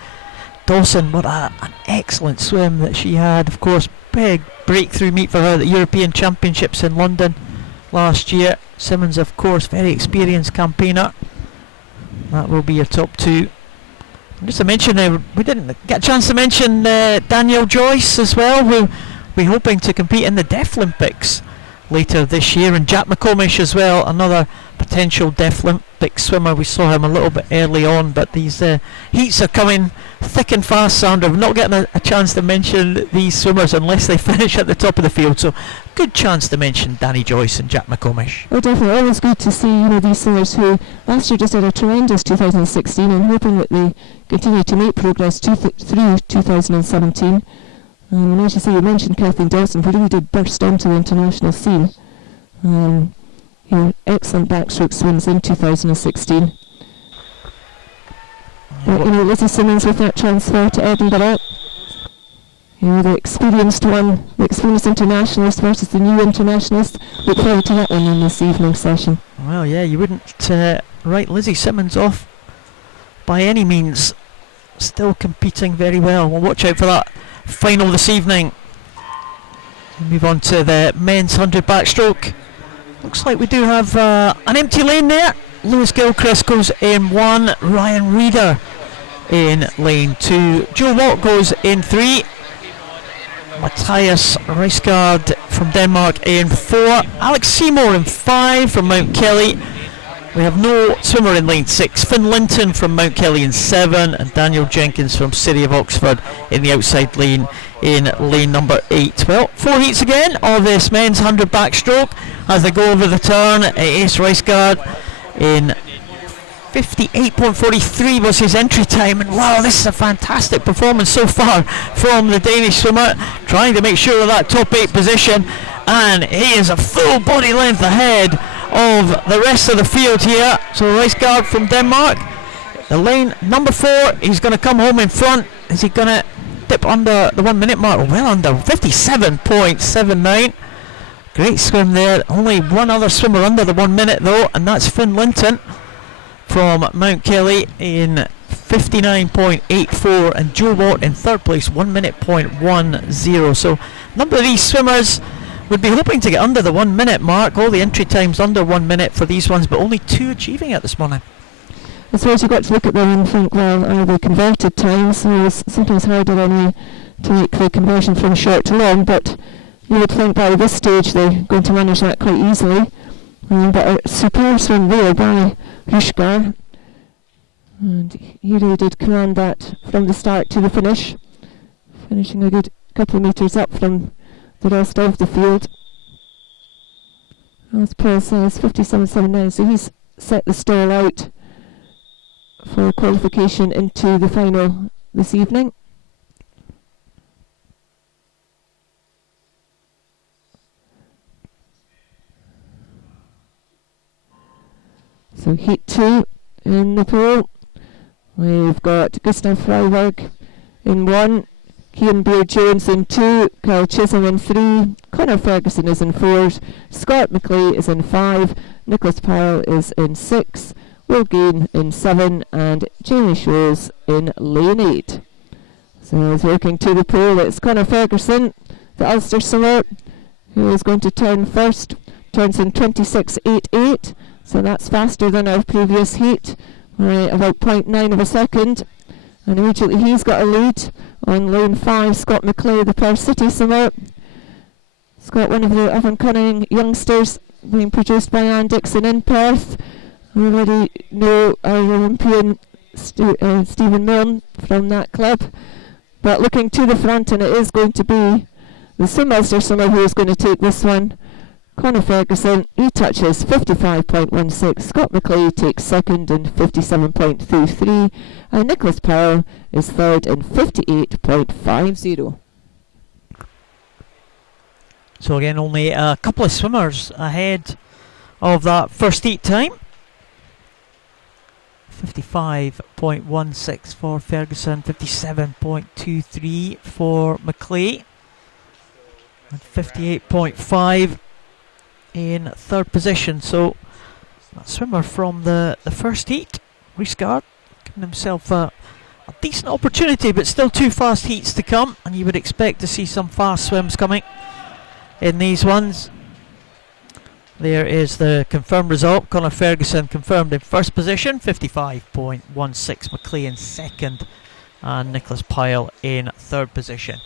Dawson, what an excellent swim that she had. Of course, big breakthrough meet for her at the European Championships in London last year. Simmons, of course, very experienced campaigner. That will be your top two. And just to mention, we didn't get a chance to mention Danielle Joyce as well, who we're hoping to compete in the Deaflympics later this year, and Jack McComish as well, another potential Deaflympic swimmer. We saw him a little bit early on, but these heats are coming thick and fast, Sandra. We're not getting a chance to mention these swimmers unless they finish at the top of the field, so good chance to mention Danny Joyce and Jack McComish. Oh, definitely. Always good to see these swimmers who last year just had a tremendous 2016, and hoping that they continue to make progress through 2017. And as you say, you mentioned Kathleen Dawson, who really did burst onto the international scene. Excellent backstroke swims in 2016. Lizzie Simmons with that transfer to Edinburgh. The experienced one, the experienced internationalist versus the new internationalist. Look forward to that one in this evening session. Well, yeah, you wouldn't write Lizzie Simmons off by any means. Still competing very well. We'll watch out for that final this evening. We'll move on to the men's 100 backstroke. Looks like we do have an empty lane there. Lewis Gilchrist goes in 1, Ryan Reeder in lane 2, Joe Watt goes in 3, Matthias Reisgaard from Denmark in 4, Alex Seymour in 5 from Mount Kelly. We have no swimmer in lane 6, Finn Linton from Mount Kelly in 7, and Daniel Jenkins from City of Oxford in the outside lane in lane number 8. Well, 4 heats again of this men's 100 backstroke as they go over the turn. Ace Reisgaard in 58.43 was his entry time, and wow, this is a fantastic performance so far from the Danish swimmer, trying to make sure of that top 8 position, and he is a full body length ahead of the rest of the field here. So Reisgaard from Denmark, the lane number 4, he's going to come home in front. Is he going to dip under the 1 minute mark? Well under, 57.79. Great swim there. Only one other swimmer under the 1 minute though, and that's Finn Linton from Mount Kelly in 59.84, and Joe Watt in third place, 1 minute .10. So a number of these swimmers would be hoping to get under the 1 minute mark. All the entry times under 1 minute for these ones, but only 2 achieving it this morning. I suppose you've got to look at them and think, well, are they converted times? So it's sometimes harder anyway to make the conversion from short to long, but you would think by this stage they're going to manage that quite easily. But a superb swim there by Rushgar, and he really did command that from the start to the finish, finishing a good couple of metres up from the rest of the field. As Paul says, 57.79, so he's set the stall out for qualification into the final this evening. So heat 2 in the pool. We've got Gustav Freiberg in 1, Cian Beard-Jones in 2, Kyle Chisholm in 3, Conor Ferguson is in 4, Scott McLeay is in 5, Nicholas Powell is in 6, Will Gain in 7, and Jamie Scholes in lane 8. So as working to the pool, it's Conor Ferguson, the Ulster swimmer, who is going to turn first, turns in 26.88. So that's faster than our previous heat, about 0.9 of a second. And immediately he's got a lead on lane 5, Scott McLeay, the Perth City swimmer. Scott, one of the up-and-coming youngsters being produced by Ann Dixon in Perth. We already know our Olympian Stephen Milne from that club. But looking to the front, and it is going to be The swimmaster swimmer who is going to take this one, Conor Ferguson, he touches 55.16. Scott McClay takes second in 57.33. And Nicholas Powell is third in 58.50. So again, only a couple of swimmers ahead of that first heat time. 55.16 for Ferguson, 57.23 for McClay, and 58.5 in third position. So that swimmer from the first heat, Riesgaard, giving himself a decent opportunity, but still two fast heats to come, and you would expect to see some fast swims coming in these ones. There is the confirmed result. Conor Ferguson confirmed in first position, 55.16. McClay in second, and Nicholas Pyle in third position.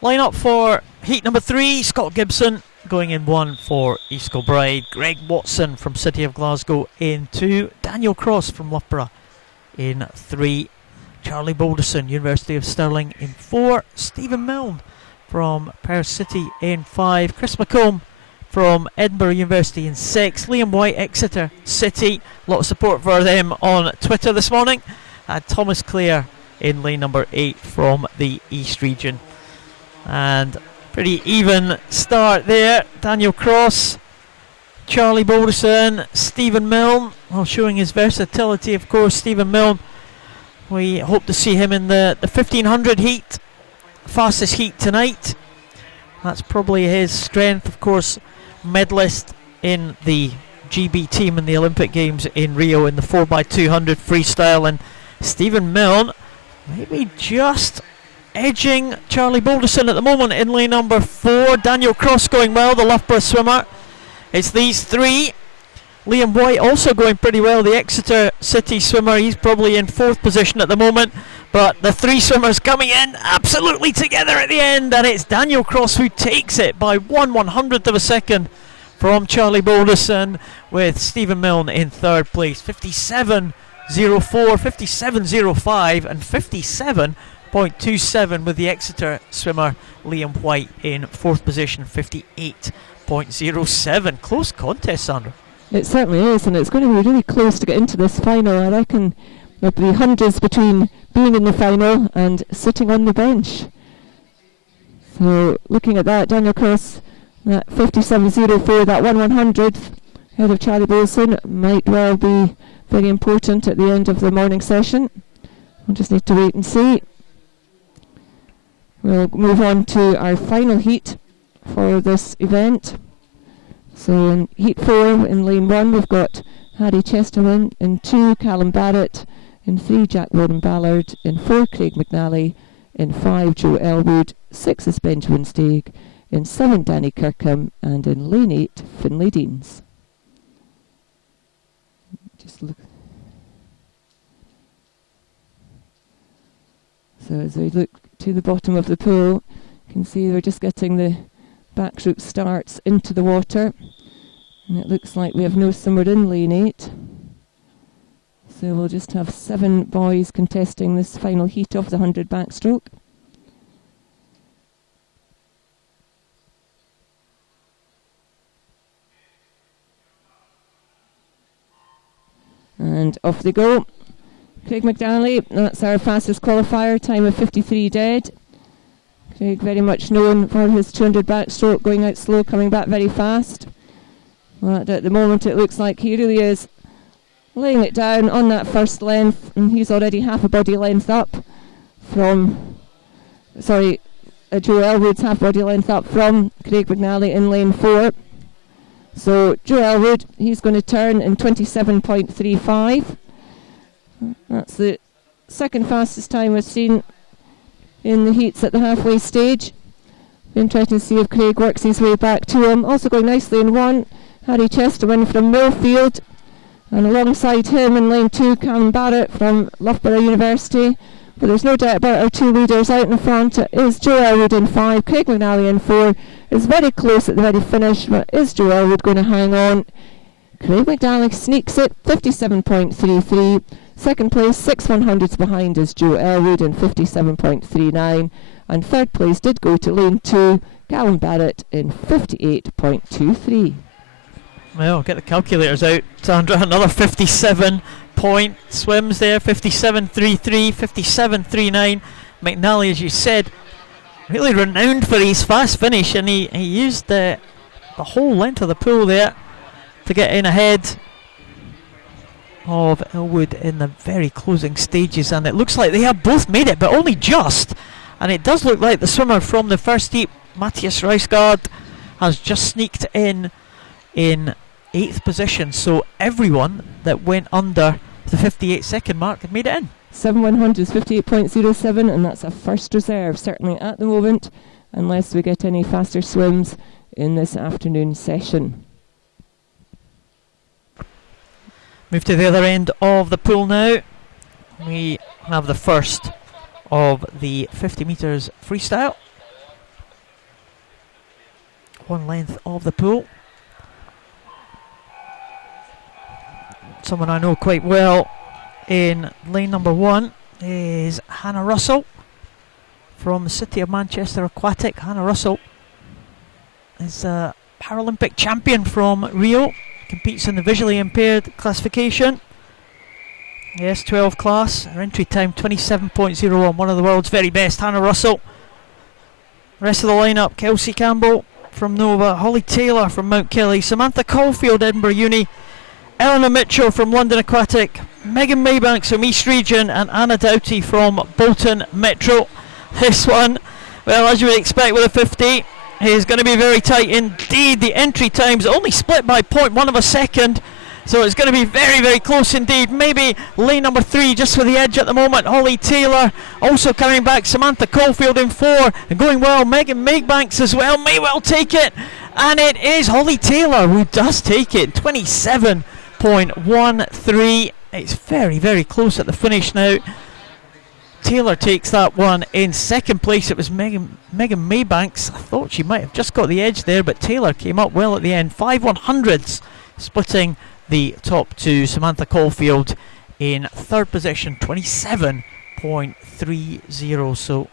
Line up for heat number 3. Scott Gibson going in 1 for East Kilbride. Greg Watson from City of Glasgow in 2. Daniel Cross from Loughborough in 3. Charlie Balderson, University of Stirling in 4. Stephen Milne from Perth City in 5. Chris McComb from Edinburgh University in 6. Liam White, Exeter City. A lot of support for them on Twitter this morning. Thomas Clare in lane number 8 from the East region. And pretty even start there. Daniel Cross, Charlie Balderson, Stephen Milne, showing his versatility, of course. Stephen Milne, we hope to see him in the 1500 heat. Fastest heat tonight. That's probably his strength. Of course, medalist in the GB team in the Olympic Games in Rio in the 4x200 freestyle. And Stephen Milne maybe just edging Charlie Balderson at the moment in lane number 4. Daniel Cross going well, the Loughborough swimmer. It's these three. Liam White also going pretty well, the Exeter City swimmer. He's probably in 4th position at the moment. But the three swimmers coming in absolutely together at the end, and it's Daniel Cross who takes it by 1/100th of a second from Charlie Balderson, with Stephen Milne in 3rd place. 57.04, 57.05 and 57.27 with the Exeter swimmer Liam White in 4th position, 58.07. Close contest, Sandra. It certainly is, and it's going to be really close to get into this final. I reckon there'll be hundreds between being in the final and sitting on the bench. So looking at that, Daniel Cross, that 57.04, that 1/100th ahead of Charlie Balderson, might well be very important at the end of the morning session. We'll just need to wait and see. We'll move on to our final heat for this event. So in heat 4, in lane 1, we've got Harry Chesterman, in 2, Callum Barrett, in 3, Jack Warren Ballard, in 4, Craig McNally, in 5, Joe Elwood, 6 is Benjamin Steig, in 7, Danny Kirkham, and in lane 8, Finlay Deans. Just look. So as we look to the bottom of the pool, you can see we're just getting the backrope starts into the water, and it looks like we have no swimmer in lane 8. So we'll just have 7 boys contesting this final heat of the 100 backstroke. And off they go. Craig McNally, that's our fastest qualifier, time of 53 dead. Craig very much known for his 200 backstroke, going out slow, coming back very fast. But at the moment it looks like he really is laying it down on that first length, and he's already half a body length up from, Joe Elwood's half body length up from Craig McNally in lane 4. So Joe Elwood, he's going to turn in 27.35. That's the second fastest time we've seen in the heats at the halfway stage. Interesting to see if Craig works his way back to him. Also going nicely in 1, Harry Chesterman from Millfield. And alongside him in lane 2, Cam Barrett from Loughborough University. But there's no doubt about our 2 leaders out in front. It is Joe Elwood in 5, Craig McNally in 4. It's very close at the very finish, but is Joe Elwood going to hang on? Craig McNally sneaks it, 57.33. Second place, 6/100ths behind is Joe Elwood in 57.39. and third place did go to lane 2, Callum Barrett in 58.23. Well, get the calculators out, Sandra. Another 57-point swims there. 57.33, 57.39. McNally, as you said, really renowned for his fast finish, and he used the whole length of the pool there to get in ahead of Elwood in the very closing stages, and it looks like they have both made it, but only just. And it does look like the swimmer from the first heat, Matthias Reisgaard, has just sneaked in 8th position, so everyone that went under the 58-second mark had made it in. 7/100 is 58.07, and that's a first reserve, certainly at the moment, unless we get any faster swims in this afternoon session. Move to the other end of the pool now. We have the first of the 50 metres freestyle. One length of the pool. Someone I know quite well in lane number 1 is Hannah Russell from the City of Manchester Aquatic. Hannah Russell is a Paralympic champion from Rio, competes in the visually impaired classification. Yes, 12 class. Her entry time 27.01, one of the world's very best. Hannah Russell. Rest of the lineup: Kelsey Campbell from Nova, Holly Taylor from Mount Kelly, Samantha Caulfield, Edinburgh Uni, Eleanor Mitchell from London Aquatic, Megan Maybanks from East Region, and Anna Doughty from Bolton Metro. This one, well, as you would expect with a 50, is going to be very tight indeed. The entry times only split by 0.1 of a second, so it's going to be very, very close indeed. Maybe lane number 3 just for the edge at the moment. Holly Taylor also coming back. Samantha Caulfield in 4 and going well. Megan Maybanks as well may well take it, and it is Holly Taylor who does take it. 27.13. It's very, very close at the finish now. Taylor takes that one. In second place it was Megan Maybanks. I thought she might have just got the edge there, but Taylor came up well at the end. 5/100ths splitting the top two. Samantha Caulfield in third position, 27.30. So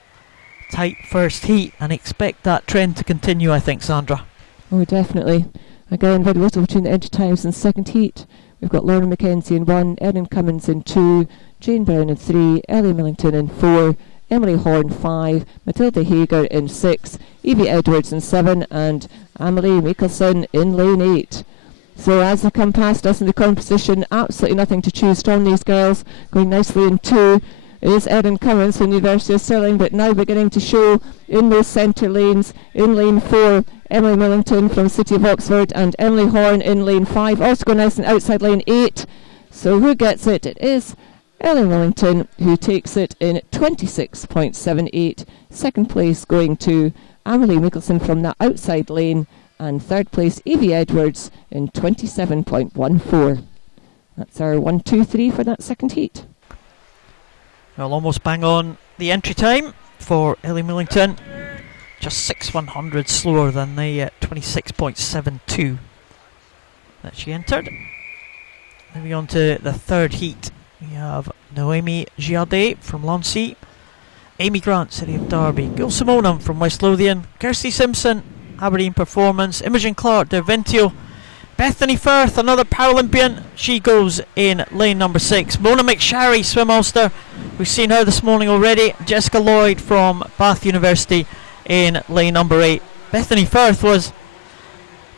tight first heat, and expect that trend to continue, I think, Sandra. Oh, definitely. Again, very little between the entry times in second heat. We've got Lauren Mackenzie in 1, Erin Cummins in 2, Jane Brown in 3, Ellie Millington in 4, Emily Horn 5, Matilda Hager in 6, Evie Edwards in 7, and Amelie Mikkelsen in lane 8. So as they come past us in the composition, absolutely nothing to choose from these girls. Going nicely in 2 is Erin Cummins from the University of Stirling, but now beginning to show in those centre lanes. In lane 4, Emily Millington from City of Oxford, and Emily Horn in lane 5. Also going nice in outside lane 8. So who gets it? It is Ellie Millington, who takes it in 26.78. Second place going to Amelie Mikkelsen from that outside lane, and third place Evie Edwards in 27.14. That's our 1, 2, 3 for that second heat. Well, almost bang on the entry time for Ellie Millington. Just 6/100 slower than the 26.72 that she entered. Moving on to the third heat, we have Noemi Giardet from Lonsey, Amy Grant, City of Derby, Gil Simonam from West Lothian, Kirsty Simpson, Aberdeen Performance, Imogen Clark, Derventio, Bethany Firth, another Paralympian, she goes in lane number 6. Mona McSharry, Swim Ulster, we've seen her this morning already. Jessica Lloyd from Bath University in lane number 8. Bethany Firth was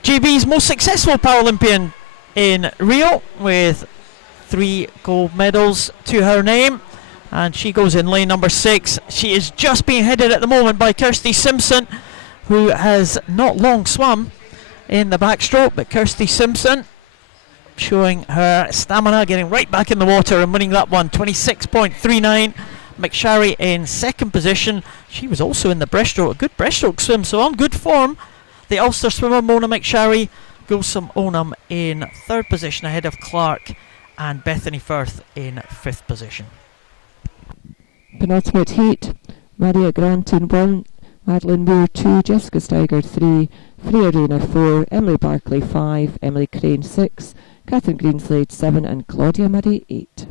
GB's most successful Paralympian in Rio, with 3 gold medals to her name, and she goes in lane number 6. She is just being headed at the moment by Kirsty Simpson, who has not long swum in the backstroke, but Kirsty Simpson showing her stamina, getting right back in the water and winning that one. 26.39. McSharry in second position. She was also in the breaststroke, a good breaststroke swim, so on good form. The Ulster swimmer Mona McSharry, Gulsum Onam in third position ahead of Clark, and Bethany Firth in fifth position. Penultimate heat, Maria Grant in 1, Madeline Moore 2, Jessica Steiger 3, Freya Rayner 4, Emily Barclay 5, Emily Crane 6, Catherine Greenslade 7, and Claudia Murray 8.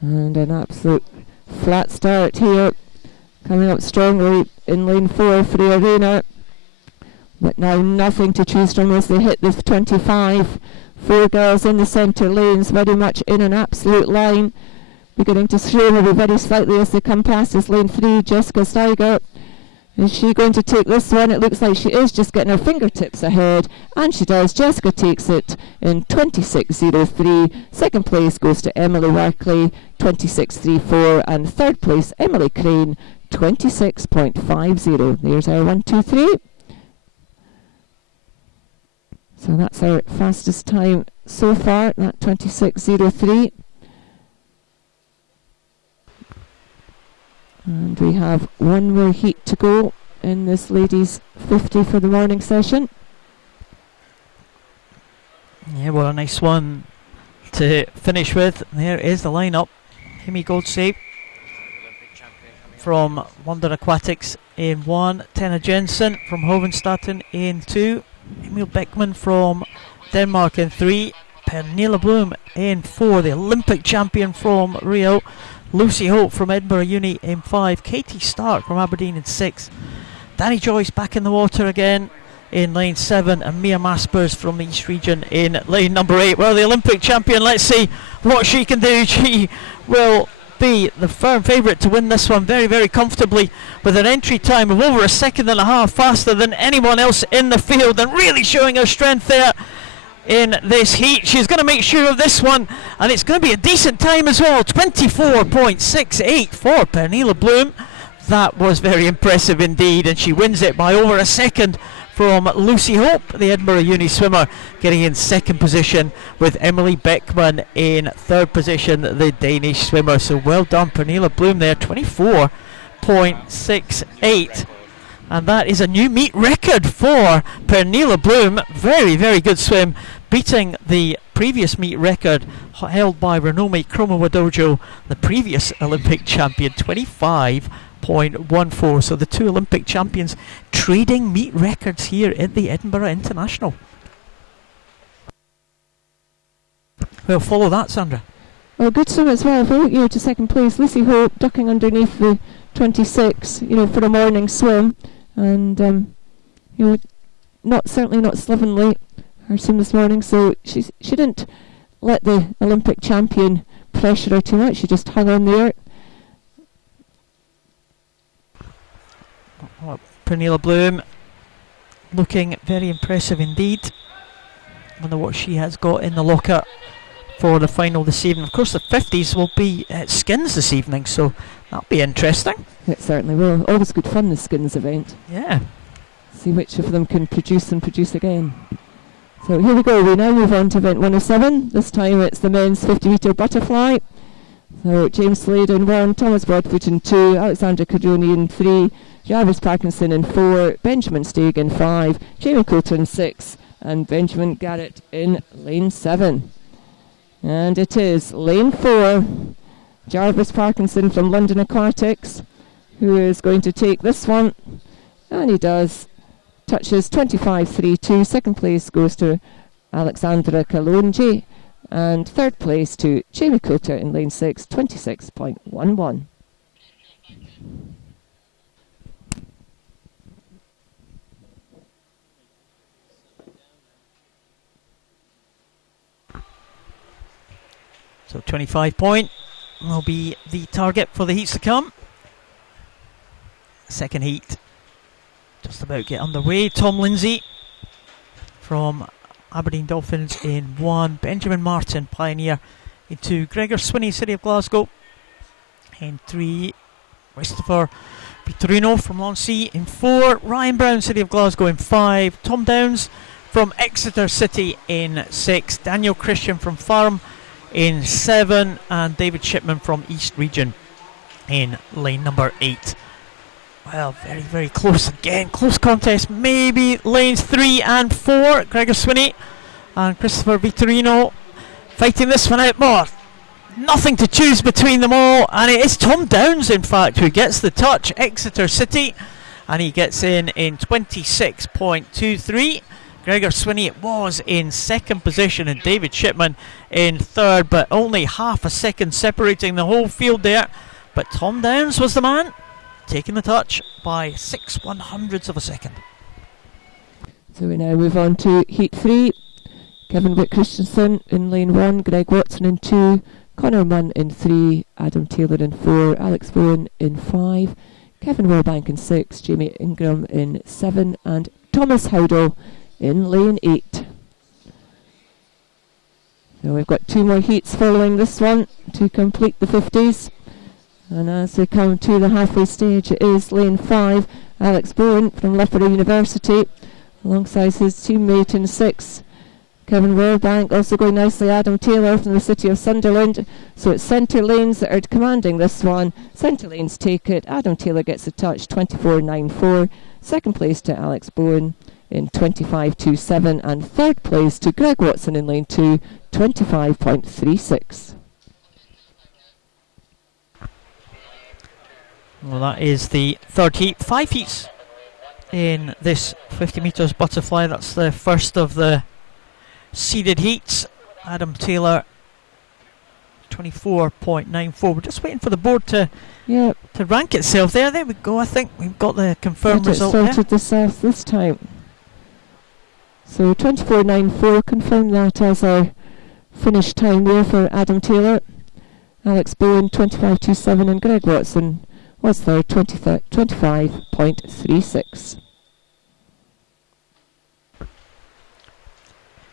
And an absolute flat start here. Coming up strongly in lane 4 for the Arena. But now nothing to choose from as they hit the 25. 4 girls in the centre lanes, very much in an absolute line. Beginning to sway maybe very slightly as they come past this lane 3, Jessica Steiger. Is she going to take this one? It looks like she is just getting her fingertips ahead, and she does. Jessica takes it in 26.03. Second place goes to Emily Workley, 26.34, and third place Emily Crane, 26.50. There's our 1, 2, 3. So that's our fastest time so far, that 26.03. And we have one more heat to go in this ladies 50 for the morning session. Yeah, well, a nice one to finish with. There is the lineup. Amy Goldsay from London Aquatics in 1, Tenna Jensen from Hovenstaden in 2, Emil Beckman from Denmark in 3, Pernilla Bloom in 4, the Olympic champion from Rio, Lucy Hope from Edinburgh Uni in 5, Katie Stark from Aberdeen in 6, Danny Joyce back in the water again in lane 7, and Mia Maspers from the East Region in lane number 8. Well, the Olympic champion, let's see what she can do. She will be the firm favourite to win this one very, very comfortably, with an entry time of over a second and a half faster than anyone else in the field, and really showing her strength there in this heat. She's going to make sure of this one, and it's going to be a decent time as well. 24.68 for Pernilla Bloom. That was very impressive indeed, and she wins it by over a second from Lucy Hope, the Edinburgh Uni swimmer, getting in second position, with Emily Beckman in third position, the Danish swimmer. So well done, Pernilla Bloom there, 24.68. And that is a new meet record for Pernilla Bloom. Very, very good swim, beating the previous meet record held by Renome Kromowidjojo, the previous Olympic champion, 25.14. So the two Olympic champions trading meet records here at the Edinburgh International. We'll follow that, Sandra. Well, good swim as well. Vote you to second place. Lucy Hope ducking underneath the 26, for a morning swim. And, certainly not slovenly, her swim this morning. So she didn't let the Olympic champion pressure her too much. She just hung on there. Well, Pernilla Bloom looking very impressive indeed. I wonder what she has got in the locker for the final this evening. Of course, the 50s will be at Skins this evening, so that'll be interesting. It certainly will. Always good fun, the Skins event. Yeah. See which of them can produce and produce again. So here we go. We now move on to event 107. This time it's the men's 50 metre butterfly. So James Slade in 1, Thomas Broadfoot in 2, Alexander Cadoni in 3, Jarvis Parkinson in 4, Benjamin Steig in 5, Jamie Coulter in 6, and Benjamin Garrett in lane 7. And it is lane 4, Jarvis Parkinson from London Aquatics, who is going to take this one, and he does. Touches 25.32. Second place goes to Alexandra Kalonji, and third place to Jamie Coulter in lane 6, 26.11. So 25 point will be the target for the heats to come. Second heat just about get underway. Tom Lindsay from Aberdeen Dolphins in 1, Benjamin Martin, Pioneer in 2, Gregor Swinney, City of Glasgow in 3, Christopher Vitorino from Lonsea in 4, Ryan Brown, City of Glasgow in 5, Tom Downs from Exeter City in 6, Daniel Christian from Farm in 7, and David Shipman from East Region in lane number 8. Well, very, very close again. Close contest. Maybe lanes 3 and 4. Gregor Swinney and Christopher Vitorino fighting this one out more. Nothing to choose between them all. And it is Tom Downs, in fact, who gets the touch. Exeter City. And he gets in 26.23. Gregor Swinney was in second position and David Shipman in third, but only half a second separating the whole field there. But Tom Downs was the man, taking the touch by 6/100ths of a second. So we now move on to Heat 3. Kevin Wick Christensen in lane 1, Greg Watson in 2, Connor Munn in 3, Adam Taylor in 4, Alex Bowen in 5, Kevin Wellbank in 6, Jamie Ingram in 7, and Thomas Howdell in lane 8. So we've got 2 more heats following this one to complete the 50s. And as we come to the halfway stage, it is lane 5, Alex Bowen from Loughborough University, alongside his teammate in 6, Kevin Wellbank. Also going nicely, Adam Taylor from the city of Sunderland. So it's centre lanes that are commanding this one. Centre lanes take it. Adam Taylor gets a touch, 24.94. Second place to Alex Bowen in 25.27. And third place to Greg Watson in lane 2, 25.36. Well, that is the third heat. 5 heats in this 50 metres butterfly. That's the first of the seeded heats. Adam Taylor 24.94. We're just waiting for the board to rank itself there. There we go. I think we've got the confirmed result there. Sorted this out this time. So 24.94, confirm that as our finish time there for Adam Taylor. Alex Bowen 25.27 and Greg Watson was there 25.36.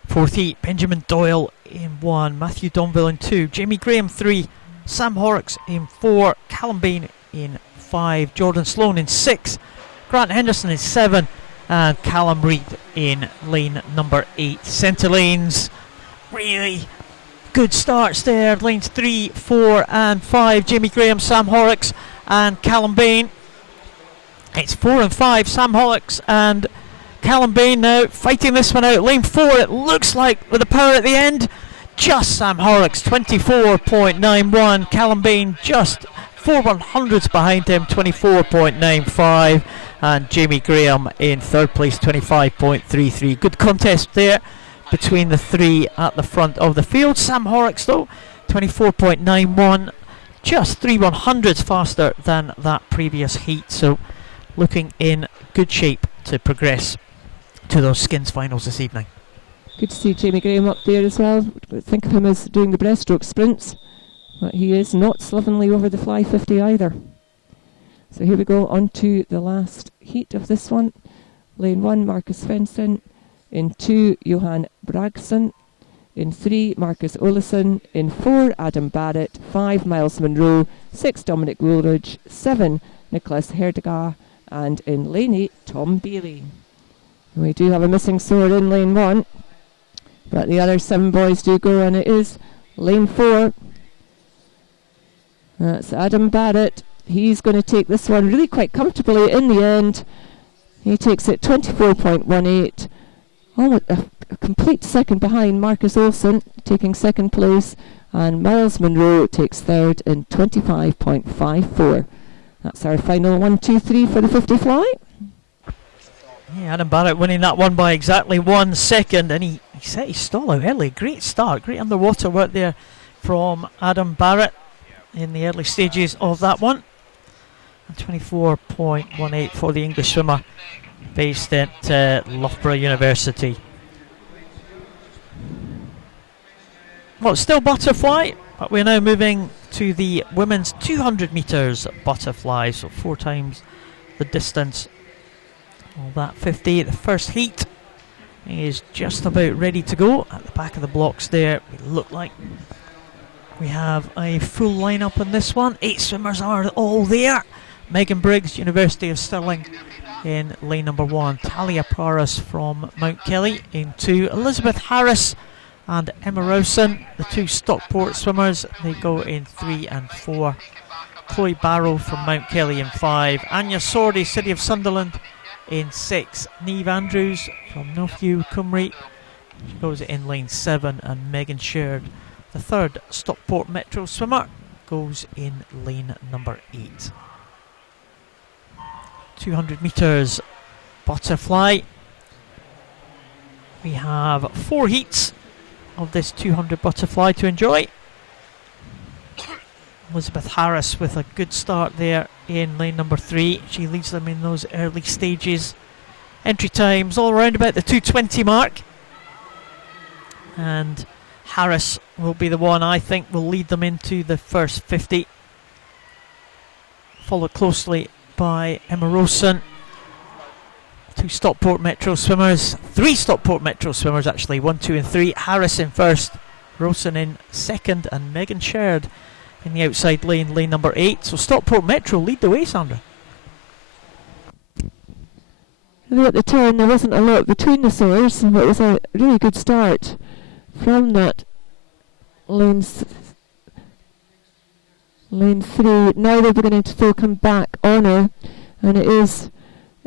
Fourth heat, Benjamin Doyle in 1, Matthew Donville in 2, Jamie Graham 3, Sam Horrocks in 4, Callum Bain in 5, Jordan Sloan in 6, Grant Henderson in 7, and Callum Reid in lane number 8. Centre lanes, really good starts there. Lanes 3, 4 and 5, Jamie Graham, Sam Horrocks and Callum Bain. It's 4 and 5, Sam Horrocks and Callum Bain now fighting this one out. Lane 4, it looks like, with the power at the end, just Sam Horrocks 24.91. Callum Bain just 4/100ths behind him, 24.95. And Jamie Graham in third place, 25.33. Good contest there between the 3 at the front of the field. Sam Horrocks though, 24.91, just 3/100ths faster than that previous heat. So looking in good shape to progress to those skins finals this evening. Good to see Jamie Graham up there as well. Think of him as doing the breaststroke sprints, but he is not slovenly over the fly 50 either. So here we go on to the last heat of this one. Lane 1, Marcus Svensson. In 2, Johan Bragson. In 3, Marcus Olesen. In 4, Adam Barrett. 5, Miles Monroe. 6, Dominic Woolridge. 7, Nicholas Herdegaard. And in lane 8, Tom Bailey. We do have a missing sword in lane 1, but the other 7 boys do go, and it is lane 4. That's Adam Barrett. He's going to take this one really quite comfortably in the end. He takes it 24.18, almost a complete second behind Marcus Olsen, taking second place, and Miles Monroe takes third in 25.54. That's our final 1, 2, 3 for the 50 fly. Yeah, Adam Barrett winning that one by exactly 1 second, and he set his stall out early. Great start, great underwater work there from Adam Barrett in the early stages of that one. 24.18 for the English swimmer based at Loughborough University. Well, it's still butterfly, but we're now moving to the women's 200 metres butterfly, so 4 times the distance of that 50. The first heat is just about ready to go. At the back of the blocks there, we look like we have a full lineup on this one. 8 swimmers are all there. Megan Briggs, University of Stirling in lane number 1. Talia Paras from Mount Kelly in 2. Elizabeth Harris and Emma Rowson, the 2 Stockport swimmers, they go in 3 and 4. Chloe Barrow from Mount Kelly in 5. Anya Sordy, City of Sunderland in 6. Neve Andrews from Northview, Cymru, she goes in lane 7. And Megan Sheard, the 3rd Stockport Metro swimmer, goes in lane number 8. 200 metres butterfly. We have 4 heats of this 200 butterfly to enjoy. Elizabeth Harris with a good start there in lane number 3. She leads them in those early stages. Entry times all around about the 2:20 mark. And Harris will be the one I think will lead them into the first 50. Followed closely by Emma Rosen. 2 Stockport Metro swimmers. 3 Stockport Metro swimmers actually. 1, 2 and 3. Harris in first. Rosen in second. And Megan Sherd in the outside lane, lane number 8. So Stockport Metro lead the way, Sandra. At the turn there wasn't a lot between the swimmers, but it was a really good start from that lane 3. Now they're beginning to still come back on her, and it is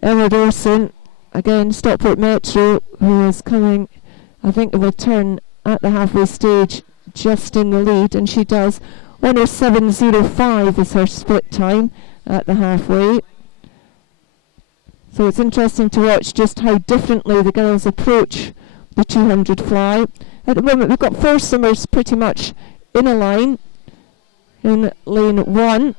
Emma Dawson, again Stockport Metro, who is coming, I think, of a turn at the halfway stage just in the lead, and she does 1:07.05 is her split time at the halfway. So it's interesting to watch just how differently the girls approach the 200 fly. At the moment we've got 4 swimmers pretty much in a line. In lane 1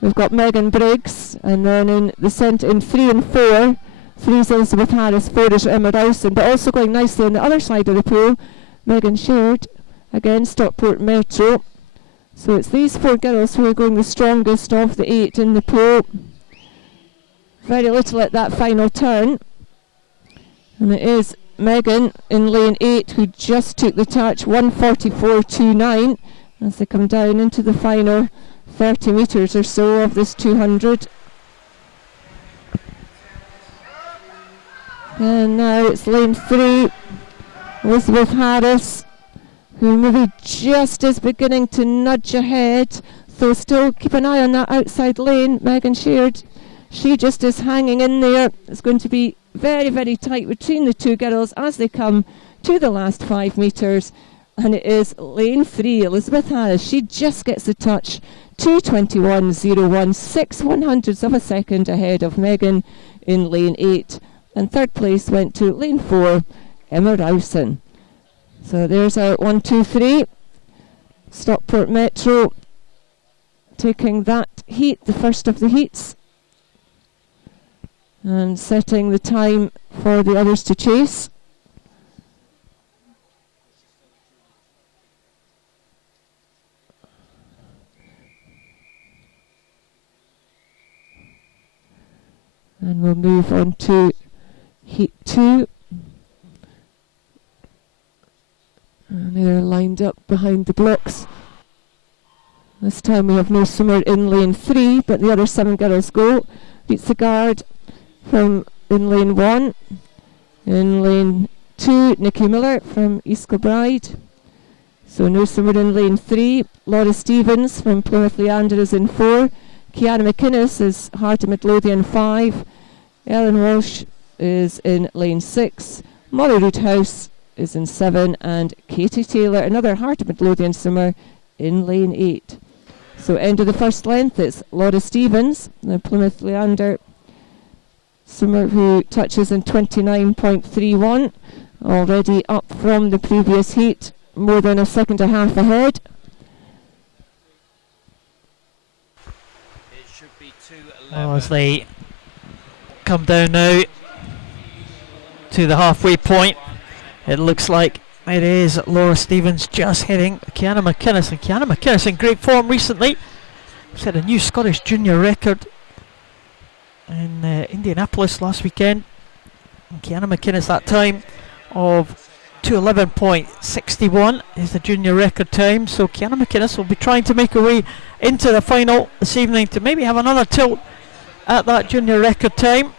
we've got Megan Briggs, and then in the centre in 3 and 4, 3 is Elizabeth Harris, 4 is Emma Dowson, but also going nicely on the other side of the pool, Megan Sherd, again Stockport Metro. So it's these 4 girls who are going the strongest of the 8 in the pool. Very little at that final turn, and it is Megan in lane 8 who just took the touch, 1:44.29 as they come down into the final 30 metres or so of this 200. And now it's lane 3, Elizabeth Harris, who maybe just is beginning to nudge ahead, so still keep an eye on that outside lane. Megan Sheard, she just is hanging in there. It's going to be very, very tight between the 2 girls as they come to the last 5 metres. And it is lane 3, Elizabeth Harris. She just gets the touch, 2:21.01, 6/100ths of a second ahead of Megan in lane 8. And third place went to lane 4, Emma Rowson. So there's our 1, 2, 3. Stockport Metro taking that heat, the first of the heats, and setting the time for the others to chase. And we'll move on to heat 2. And they're lined up behind the blocks. This time we have no swimmer in lane 3, but the other 7 girls go. Beats the guard from in lane 1. In lane 2, Nikki Miller from East Kilbride. So no swimmer in lane 3. Laura Stevens from Plymouth Leander is in 4. Kiana McInnes is Heart of Midlothian 5. Ellen Walsh is in lane 6. Molly Roodhouse is in 7. And Katie Taylor, another Heart of Midlothian swimmer, in lane 8. So end of the first length, it's Laura Stevens, the Plymouth Leander swimmer who touches in 29.31, already up from the previous heat, more than a second and a half ahead. It should be 2:11. Well, as they come down now to the halfway point, it looks like it is Laura Stevens just hitting Kiana McInnes, and Kiana McInnes in great form recently. Set a new Scottish junior record in Indianapolis last weekend. And Kiana McInnes, that time of 2:11.61 is the junior record time. So Kiana McInnes will be trying to make her way into the final this evening to maybe have another tilt at that junior record time.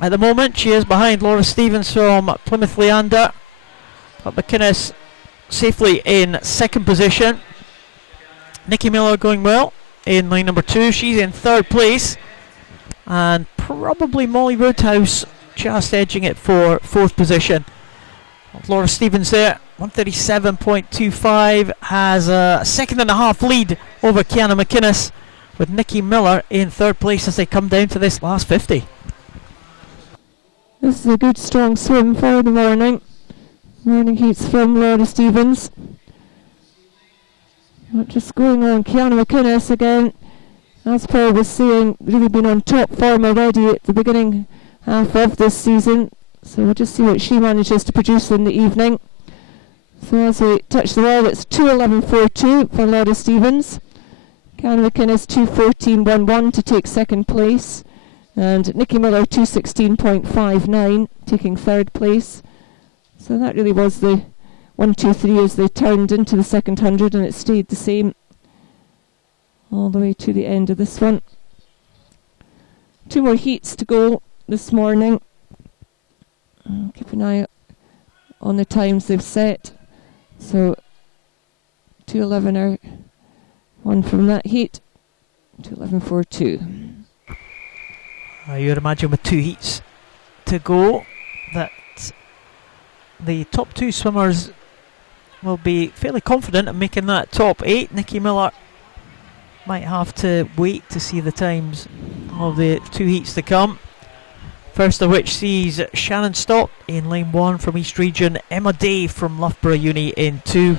At the moment she is behind Laura Stevens from Plymouth Leander, but McInnes safely in second position. Nikki Miller going well in lane number 2. She's in third place, and probably Molly Roodhouse just edging it for fourth position. Laura Stevens there, 1:37.25, has a second and a half lead over Kiana McInnes, with Nikki Miller in third place as they come down to this last 50. This is a good strong swim for the morning. Morning heats from Laura Stevens. Not just going on, Kiana McInnes again, as Paul was saying, really been on top form already at the beginning half of this season. So we'll just see what she manages to produce in the evening. So as we touch the wall, it's 2:11.42 for Laura Stevens. Kiana McInnes 2:14.11 to take second place. And Nikki Miller 2:16.59 taking third place. So that really was the 1, 2, 3 as they turned into the second 100, and it stayed the same all the way to the end of this one. 2 more heats to go this morning. Keep an eye on the times they've set. So 2:11 are one from that heat, 2:11.42. You would imagine with 2 heats to go that the top 2 swimmers will be fairly confident in making that top 8. Nikki Miller might have to wait to see the times of the 2 heats to come. First of which sees Shannon Stott in lane 1 from East Region, Emma Day from Loughborough Uni in 2,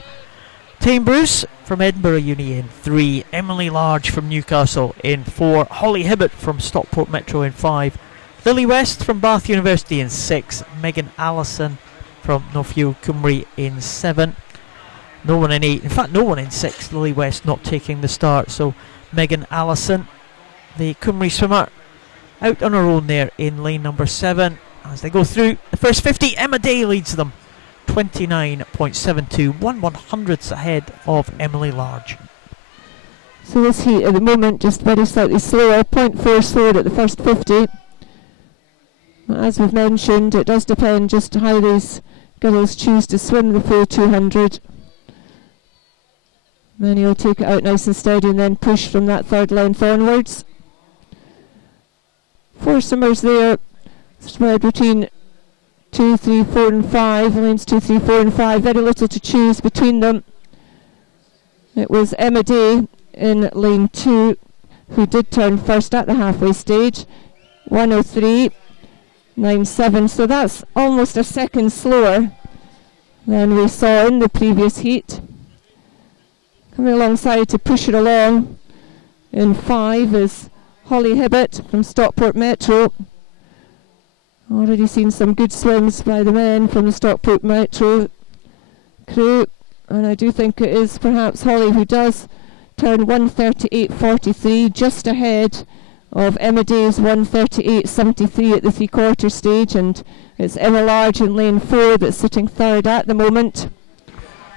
Tame Bruce from Edinburgh Uni in 3, Emily Large from Newcastle in 4, Holly Hibbett from Stockport Metro in 5, Lily West from Bath University in 6, Megan Allison from Northfield Cymru in 7, no one in 8, in fact no one in 6, Lily West not taking the start. So Megan Allison, the Cymru swimmer, out on her own there in lane number 7. As they go through the first 50, Emma Day leads them 29.72, 1/100ths ahead of Emily Large. So this heat at the moment just very slightly slower, 0.4 slower at the first 50. As we've mentioned, it does depend just how these girls choose to swim the full 200. Many will take it out nice and steady and then push from that third length onwards. 4 swimmers there, spread between 2, 3, 4 and 5, lanes 2, 3, 4 and 5, very little to choose between them. It was Emma Day in lane 2 who did turn first at the halfway stage, 1:03.97, so that's almost a second slower than we saw in the previous heat. Coming alongside to push it along in 5 is Holly Hibbett from Stockport Metro. Already seen some good swims by the men from the Stockport Metro crew, and I do think it is perhaps Holly who does turn 1:38.43, just ahead of Emma Day's 1:38.73 at the 3/4 stage, and it's Emma Large in lane 4 that's sitting third at the moment.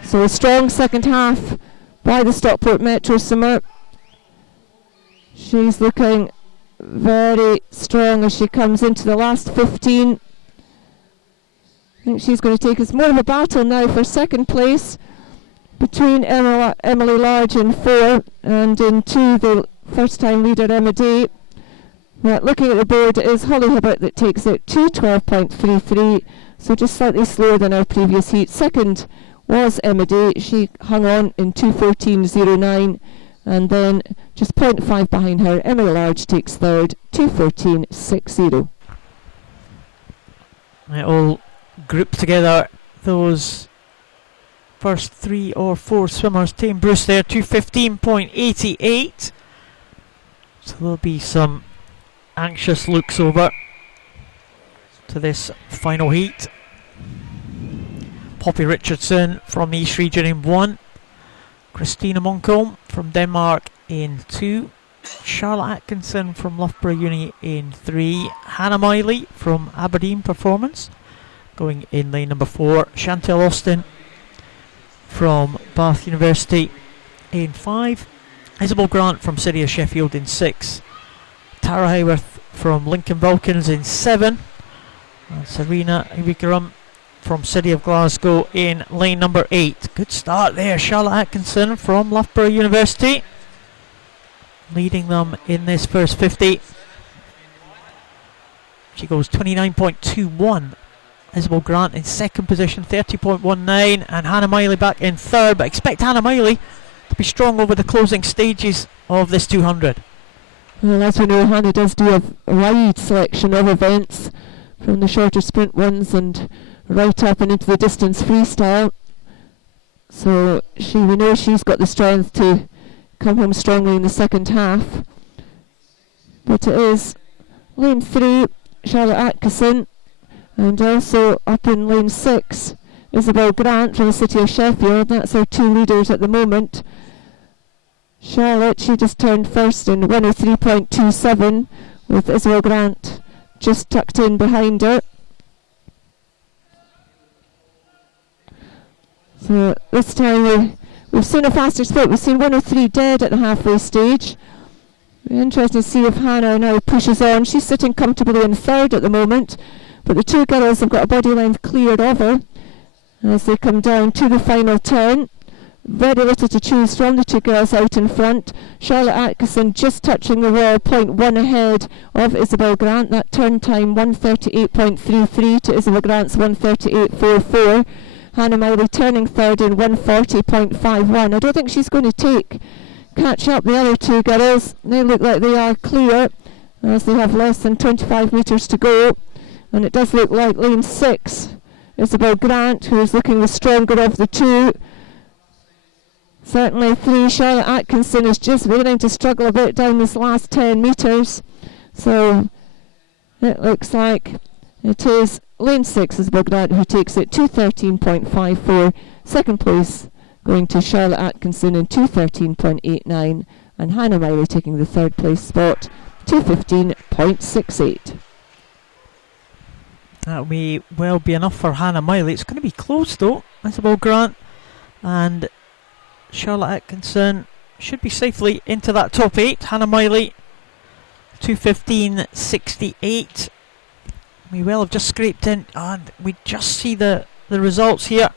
So a strong second half by the Stockport Metro swimmer. She's looking very strong as she comes into the last 15. I think she's going to take us more of a battle now for second place between Emily Large in 4 and in 2 the first time leader Emma Day. But looking at the board, it is Holly Hibbert that takes it 2:12.33, so just slightly slower than our previous heat. Second was Emma Day, she hung on in 2:14.09, and then just 0.5 behind her, Emily Large takes third, 2:14.60. It all grouped together, those first 3 or 4 swimmers. Tame Bruce there, 2:15.88. So there'll be some anxious looks over to this final heat. Poppy Richardson from the East Region in 1, Christina Moncombe from Denmark in 2, Charlotte Atkinson from Loughborough Uni in 3, Hannah Miley from Aberdeen Performance going in lane number 4, Chantel Austin from Bath University in 5, Isabel Grant from City of Sheffield in 6, Tara Hayworth from Lincoln Vulcans in 7, and Serena Ivikaram from City of Glasgow in lane number 8. Good start there, Charlotte Atkinson from Loughborough University leading them in this first 50. She goes 29.21. Isabel Grant in second position, 30.19, and Hannah Miley back in third, but expect Hannah Miley to be strong over the closing stages of this 200. Well, as we know, Hannah does do a wide selection of events, from the shorter sprint ones and right up and into the distance freestyle. So we know she's got the strength to come home strongly in the second half. But it is lane 3, Charlotte Atkinson, and also up in lane 6, Isabel Grant from the city of Sheffield. That's our two leaders at the moment. Charlotte, she just turned first in 103.27, with Isabel Grant just tucked in behind her. So this time we've seen a faster split. We've seen 103 dead at the halfway stage. Interesting to see if Hannah now pushes on. She's sitting comfortably in third at the moment, but the two girls have got a body length cleared of her as they come down to the final turn. Very little to choose from, the two girls out in front. Charlotte Atkinson just touching the wall, 0.1 ahead of Isabel Grant. That turn time 138.33 to Isabel Grant's 138.44. Hannah Miley turning third in 140.51. I don't think she's going to catch up the other two girls. They look like they are clear as they have less than 25 metres to go. And it does look like lane 6, Isabel Grant, who is looking the stronger of the two. Certainly 3, Charlotte Atkinson is just beginning to struggle a bit down this last 10 metres. So it looks like it is lane 6, Isabel Grant, who takes it 2:13.54. Second place going to Charlotte Atkinson in 2:13.89. And Hannah Miley taking the third place spot, 2:15.68. That may well be enough for Hannah Miley. It's going to be close though. Isabel Grant and Charlotte Atkinson should be safely into that top 8. Hannah Miley 2:15.68. We well have just scraped in, and we just see the results here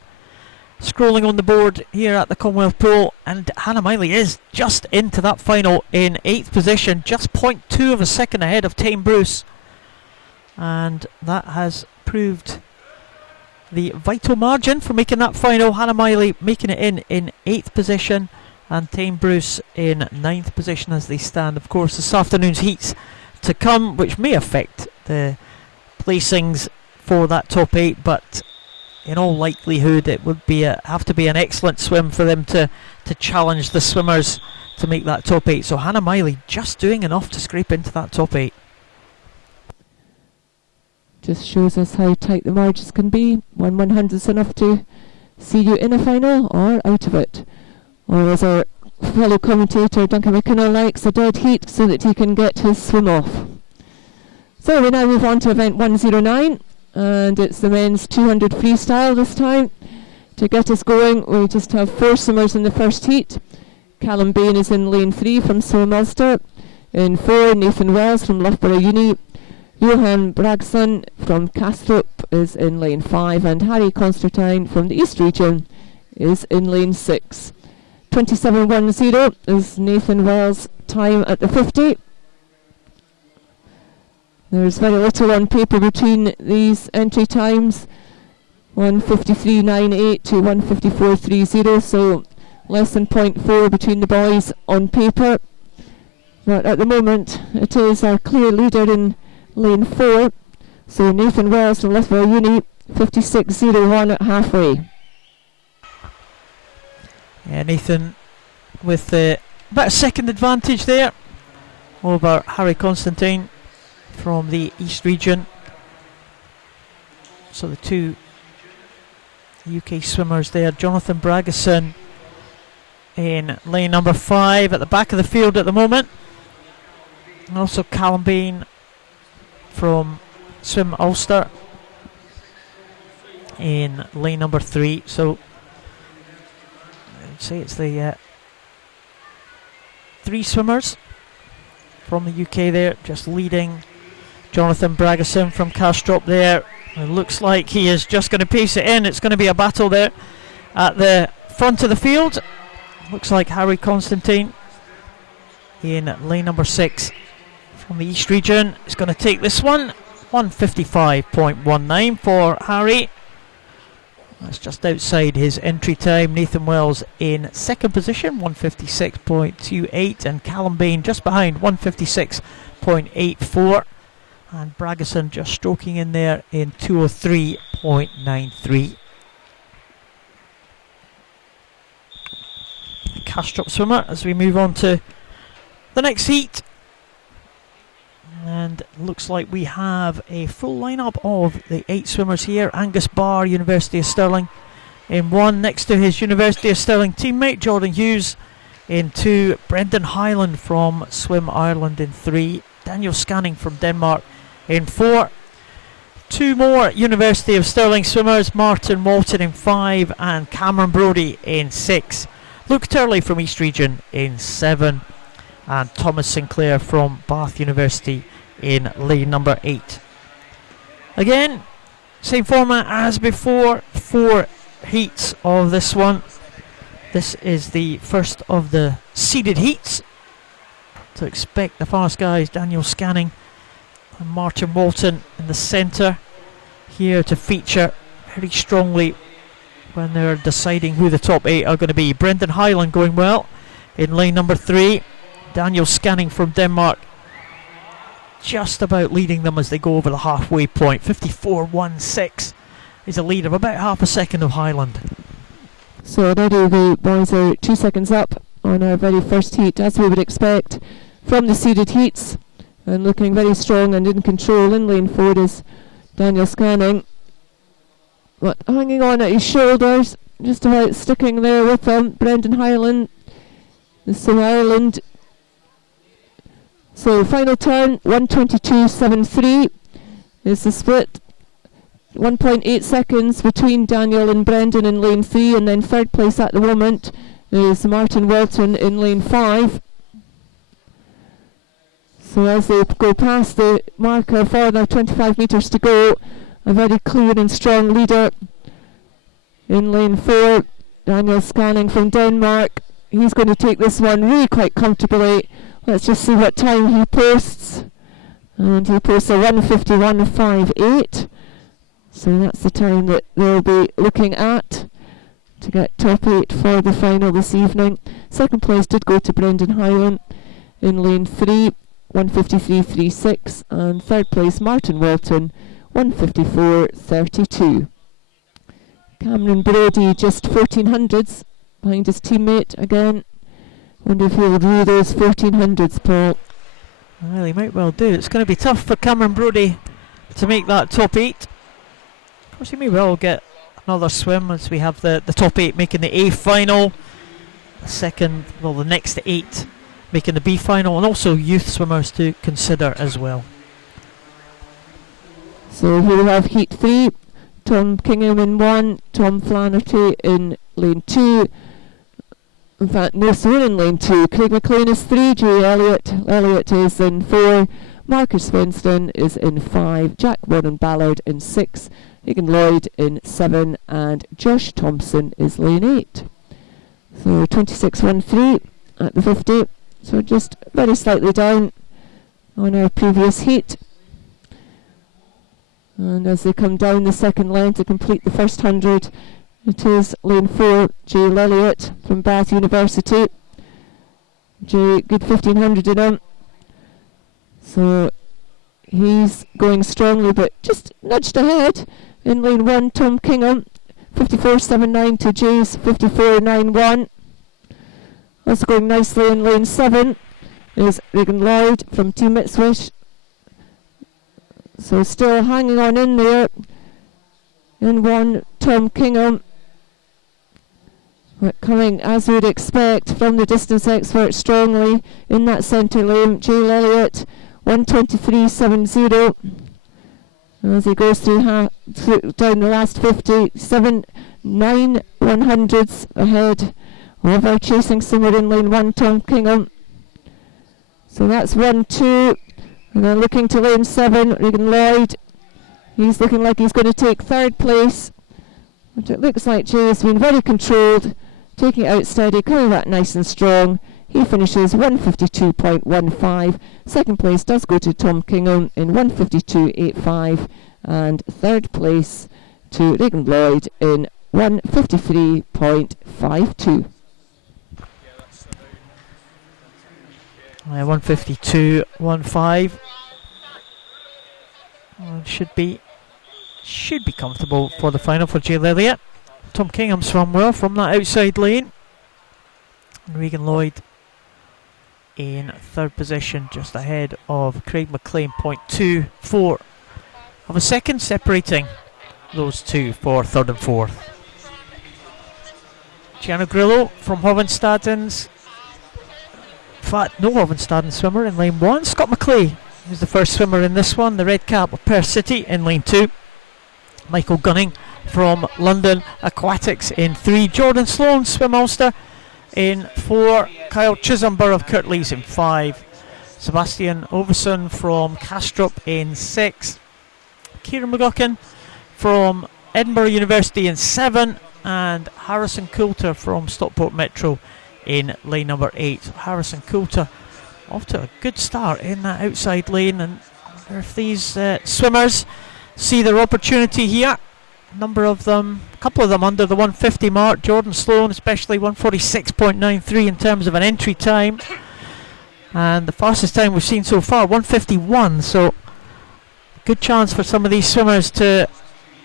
scrolling on the board here at the Commonwealth Pool, and Hannah Miley is just into that final in 8th position, just 0.2 of a second ahead of Tame Bruce, and that has proved the vital margin for making that final. Hannah Miley making it in 8th position, and Tame Bruce in 9th position as they stand. Of course, this afternoon's heats to come, which may affect the placings for that top 8, but in all likelihood it would be have to be an excellent swim for them to challenge the swimmers to make that top 8. So Hannah Miley just doing enough to scrape into that top 8. Just shows us how tight the margins can be. 1/100th's enough to see you in a final or out of it. Or as our fellow commentator Duncan McKinnon likes, a dead heat so that he can get his swim off. So we now move on to event 109, and it's the men's 200 freestyle this time. To get us going, we just have 4 swimmers in the first heat. Callum Bain is in lane 3 from Swim Ulster. In 4, Nathan Wells from Loughborough Uni. Johan Bragson from Castrop is in lane 5, and Harry Constantine from the East Region is in lane 6. 27.10 is Nathan Wells' time at the 50. There's very little on paper between these entry times, 1:53.98 to 1:54.30, so less than 0.4 between the boys on paper. But at the moment, it is our clear leader in lane 4. So Nathan Wells from Loughborough Uni, 56.01 at halfway. Yeah, Nathan with about a second advantage there over Harry Constantine from the East Region. So the two UK swimmers there, Jonathan Bragason in lane number 5 at the back of the field at the moment, and also Callum Bain from Swim Ulster in lane number 3. So I'd say it's the 3 swimmers from the UK there, just leading Jonathan Bragason from Castrop there. It looks like he is just going to pace it in. It's going to be a battle there at the front of the field. Looks like Harry Constantine in lane number 6 from the East Region is going to take this one. 1:55.19 for Harry. That's just outside his entry time. Nathan Wells in second position, 1:56.28, and Callum Bain just behind, 1:56.84. And Bragason just stroking in there in 2:03.93. Castrop swimmer as we move on to the next heat. And looks like we have a full lineup of the 8 swimmers here. Angus Barr, University of Stirling, in 1. Next to his University of Stirling teammate Jordan Hughes in 2. Brendan Hyland from Swim Ireland in 3. Daniel Scanning from Denmark in 4. 2 more University of Stirling swimmers, Martin Walton in 5 and Cameron Brodie in 6. Luke Turley from East Region in 7 and Thomas Sinclair from Bath University in lane number 8. Again, same format as before, 4 heats of this one. This is the first of the seeded heats. To expect the fast guys, Daniel Scanning and Martin Walton in the centre, here to feature very strongly when they're deciding who the top 8 are going to be. Brendan Hyland going well in lane number 3. Daniel Scanning from Denmark just about leading them as they go over the halfway point. 54.16 is a lead of about half a second of Hyland. So already the boys are 2 seconds up on our very first heat, as we would expect from the seeded heats, and looking very strong and in control in lane 4 is Daniel Scanning, but hanging on at his shoulders, just about sticking there with him, Brendan Hyland, the Swim Ireland. So final turn, 1:22.73 is the split. 1.8 seconds between Daniel and Brendan in lane 3, and then third place at the moment is Martin Walton in lane 5. So as they go past the marker for now 25 metres to go, a very clear and strong leader in lane 4, Daniel Scanning from Denmark. He's going to take this one really quite comfortably. Let's just see what time he posts. And he posts a 1:51.58. So that's the time that they'll be looking at to get top 8 for the final this evening. Second place did go to Brendan Hyland in lane 3, 1:53.36, and third place Martin Walton, 1:54.32. Cameron Brodie just 1400s behind his teammate again. Wonder if he'll rule those 1400s, Paul. Well, he might well do. It's going to be tough for Cameron Brodie to make that top 8. Of course, he may well get another swim as we have the top 8 making the A final. The next 8 making the B final, and also youth swimmers to consider as well. So here we have heat 3. Tom Kingham in 1, Tom Flaherty in lane 2. In fact, no swimming in lane 2. Craig McLean is 3, Jay Elliott is in 4, Marcus Winston is in 5, Jack Warren Ballard in 6, Higgin Lloyd in 7, and Josh Thompson is lane 8. So 26.13 at the 50. So just very slightly down on our previous heat. And as they come down the second lane to complete the first 100, it is lane 4, Jay Elliott from Bath University. Jay, good 1500 in him. So he's going strongly, but just nudged ahead in lane 1, Tom Kingham, 54.79 to Jay's 54.91. Also going nicely in lane 7 is Regan Lloyd from Team Ipswich. So still hanging on in there. In 1, Tom Kingham. But coming, as you would expect, from the distance expert strongly in that centre lane, Jay Elliott, 1:23.70. As he goes through down the last 50, 9 100s ahead of our chasing swimmer in lane 1, Tom Kingham. So that's 1-2. And then looking to lane 7, Regan Lloyd. He's looking like he's going to take third place. But it looks like Jay has been very controlled, taking it out steady, coming back nice and strong. He finishes 1:52.15. Second place does go to Tom Kingham in 1:52.85. And third place to Regan Lloyd in 1:53.52. 1:52.15. Should be comfortable for the final for Jay Elliott. Tom Kingham swam well from that outside lane. And Regan Lloyd in third position, just ahead of Craig McLean, 0.24 of a second, separating those two for third and fourth. Gianno Grillo from Hovenstaden's. In fact, no Hovenstaden swimmer in lane 1. Scott McClay is the first swimmer in this one, the red cap of Perth City in lane 2. Michael Gunning from London Aquatics in 3. Jordan Sloan, Swim Ulster in 4. Kyle Chisholm of Kirtleys in 5. Sebastian Overson from Castrop in 6. Kieran McGuckin from Edinburgh University in 7. And Harrison Coulter from Stockport Metro in lane number 8. Harrison Coulter off to a good start in that outside lane, and I wonder if these swimmers see their opportunity here. A couple of them under the 150 mark. Jordan Sloan especially, 146.93 in terms of an entry time, and the fastest time we've seen so far, 151. So good chance for some of these swimmers to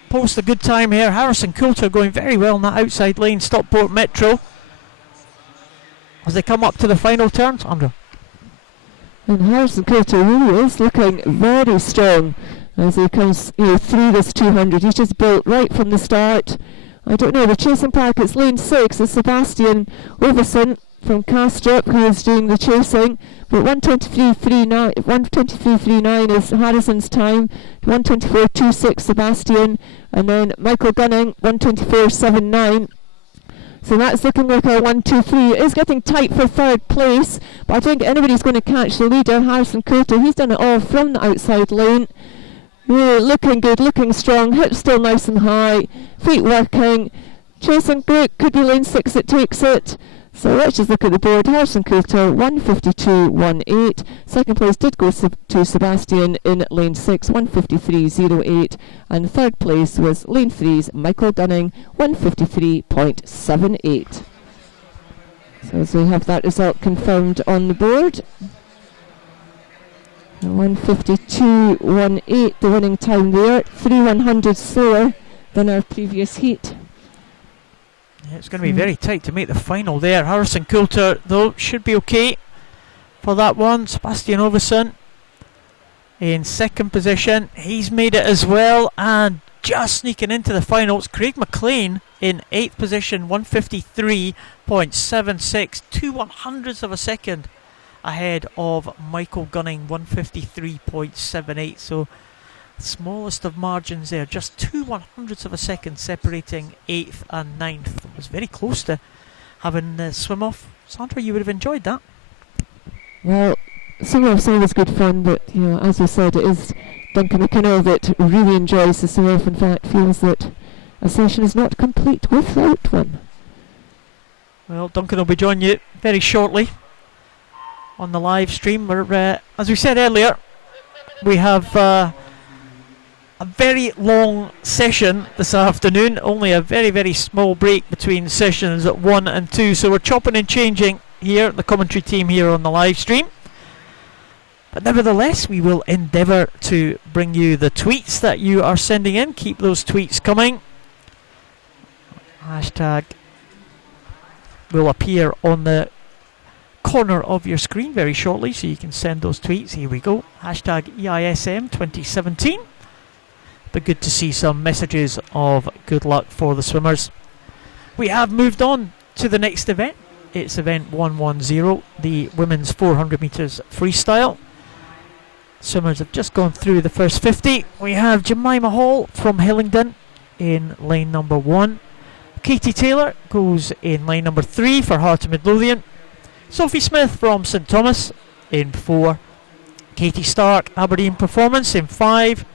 post a good time here. Harrison Coulter going very well in that outside lane, Stockport Metro, as they come up to the final turns. Andrew. And Harrison Coulter really is looking very strong as he comes through this 200. He's just built right from the start. I don't know, the chasing pack, it's lane 6 is Sebastian Overson from Castrop who is doing the chasing, but 123.39 is Harrison's time, 124.26 Sebastian, and then Michael Gunning 124.79. So that's looking like a 1-2-3. It is getting tight for third place, but I don't think anybody's going to catch the leader. Harrison Coulter, he's done it all from the outside lane. Really looking good, looking strong, hips still nice and high, feet working. Chasing group, could be lane 6 that takes it. So let's just look at the board. Harrison Coulter, 152.18. Second place did go to Sebastian in lane 6, 153.08. And third place was lane 3's Michael Gunning, 153.78. So as we have that result confirmed on the board. 152.18, the winning time there. 3/100 slower than our previous heat. Yeah, it's going to be very tight to make the final there. Harrison Coulter, though, should be okay for that one. Sebastian Overson in second position. He's made it as well, and just sneaking into the finals. Craig McLean in 8th position, 153.76, 2/100ths of a second ahead of Michael Gunning, 153.78. So smallest of margins there, just 2/100ths of a second separating 8th and 9th. It was very close to having the swim off. Sandra, you would have enjoyed that. Well, swim off's always good fun, but as you said, it is Duncan McKinnell that really enjoys the swim off. In fact, feels that a session is not complete without one. Well, Duncan will be joining you very shortly on the live stream. Where, as we said earlier, we have a very long session this afternoon, only a very, very small break between sessions at 1 and 2, so we're chopping and changing here, the commentary team here on the live stream. But nevertheless, we will endeavour to bring you the tweets that you are sending in. Keep those tweets coming. Hashtag will appear on the corner of your screen very shortly, so you can send those tweets. Here we go. Hashtag EISM 2017. But good to see some messages of good luck for the swimmers. We have moved on to the next event. It's event 110, the women's 400 metres freestyle. Swimmers have just gone through the first 50. We have Jemima Hall from Hillingdon in lane number 1. Katie Taylor goes in lane number 3 for Heart of Midlothian. Sophie Smith from St Thomas in 4. Katie Stark, Aberdeen Performance in 5.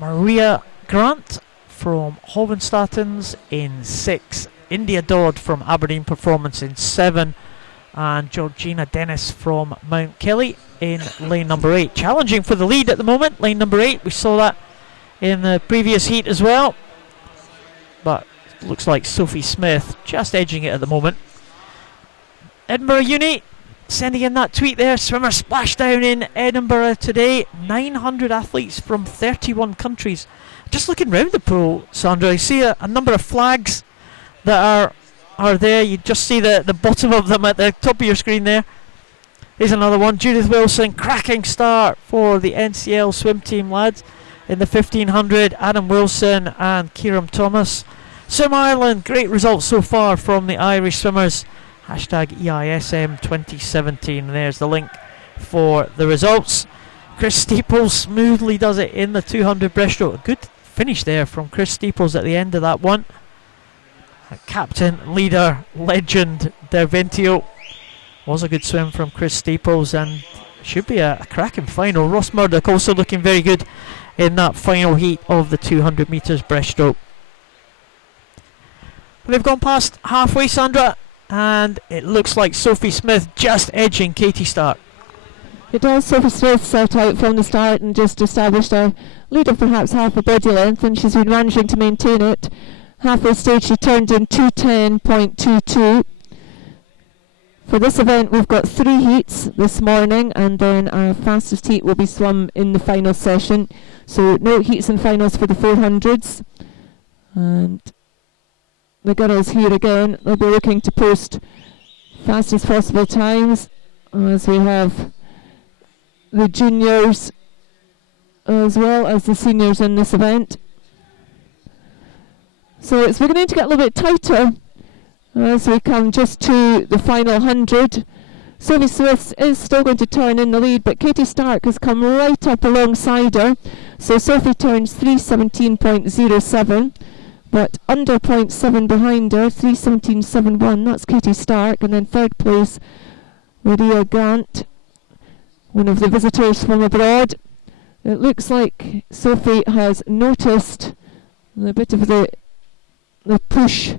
Maria Grant from Hovenstatens in 6. India Dodd from Aberdeen Performance in 7. And Georgina Dennis from Mount Kelly in lane number 8. Challenging for the lead at the moment, lane number 8. We saw that in the previous heat as well. But looks like Sophie Smith just edging it at the moment. Edinburgh Uni, sending in that tweet there. Swimmer splashdown in Edinburgh today. 900 athletes from 31 countries. Just looking round the pool, Sandra, you see a number of flags that are there. You just see the bottom of them at the top of your screen there. Here's another one. Judith Wilson, cracking start for the NCL swim team lads in the 1500. Adam Wilson and Kieran Thomas. Swim Ireland, great results so far from the Irish swimmers. Hashtag EISM 2017. There's the link for the results. Chris Steeples smoothly does it in the 200 breaststroke. A good finish there from Chris Steeples at the end of that one. Captain, leader, legend Derventio. Was a good swim from Chris Steeples and should be a cracking final. Ross Murdoch also looking very good in that final heat of the 200 metres breaststroke. They've gone past halfway, Sandra, and it looks like Sophie Smith just edging Katie Stark. It does. Sophie Smith set out from the start and just established a lead of perhaps half a body length, and she's been managing to maintain it. Halfway stage she turned in 2:10.22. For this event we've got 3 heats this morning, and then our fastest heat will be swum in the final session. So no heats and finals for the 400s. And the girls here again, they'll be looking to post fastest possible times, as we have the juniors as well as the seniors in this event. So it's beginning to get a little bit tighter as we come just to the final 100. Sophie Smith is still going to turn in the lead, but Katie Stark has come right up alongside her. So Sophie turns 3:17.07, but under 0.7 behind her, 3:17.71. That's Katie Stark, and then third place, Maria Grant, one of the visitors from abroad. It looks like Sophie has noticed a bit of the push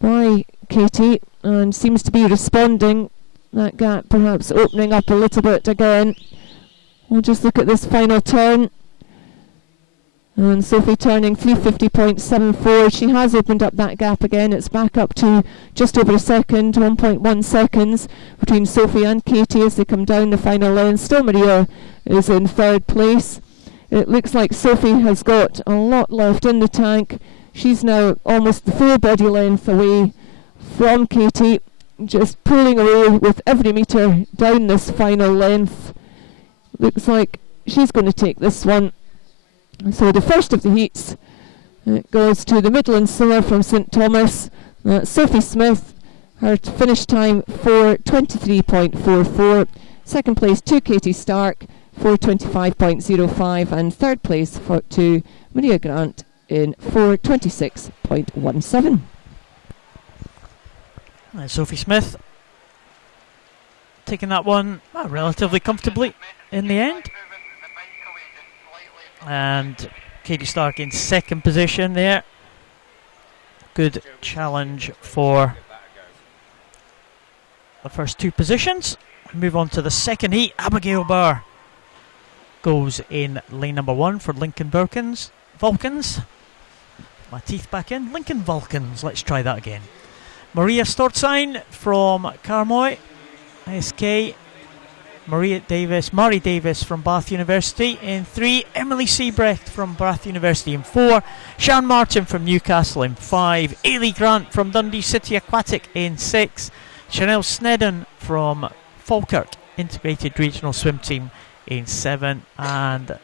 by Katie and seems to be responding. That gap perhaps opening up a little bit again. We'll just look at this final turn. And Sophie turning 3:50.74. She has opened up that gap again. It's back up to just over a second, 1.1 seconds between Sophie and Katie as they come down the final lane. Still Maria is in third place. It looks like Sophie has got a lot left in the tank. She's now almost the full body length away from Katie, just pulling away with every metre down this final length. Looks like she's going to take this one. So the first of the heats goes to the Midland swimmer from St Thomas, Sophie Smith. Her finish time 4:23.44. Second place to Katie Stark, 4:25.05, and third place to Maria Grant in 4:26.17. Sophie Smith taking that one relatively comfortably in the end. And Katie Stark in second position there. Good challenge for the first 2 positions. Move on to the second heat. Abigail Barr goes in lane number 1 for Lincoln Vulcans. My teeth back in. Lincoln Vulcans. Let's try that again. Maria Stortzine from Carmoy, SK. Mari Davis from Bath University in 3. Emily Siebrecht from Bath University in 4. Sian Martin from Newcastle in 5. Ailey Grant from Dundee City Aquatic in 6. Chanel Snedden from Falkirk Integrated Regional Swim Team in 7. And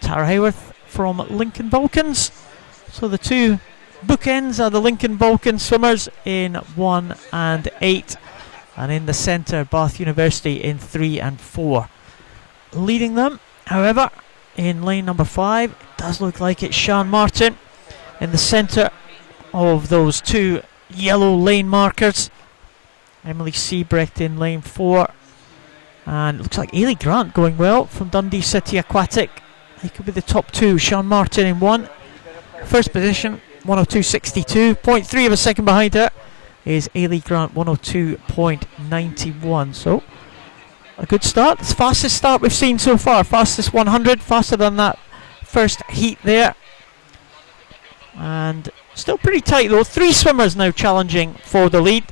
Tara Hayworth from Lincoln Vulcans. So the 2 bookends are the Lincoln Vulcan swimmers in 1 and 8. And in the centre, Bath University in 3 and 4. Leading them, however, in lane number 5, it does look like it's Sian Martin in the centre of those 2 yellow lane markers. Emily Siebrecht in lane 4. And it looks like Ailey Grant going well from Dundee City Aquatic. He could be the top 2. Sian Martin in 1. First position, 102.62. 0.3 of a second behind her is Ailey Grant, 102.91. So a good start. It's the fastest start we've seen so far. Fastest 100, faster than that first heat there. And still pretty tight though. 3 swimmers now challenging for the lead.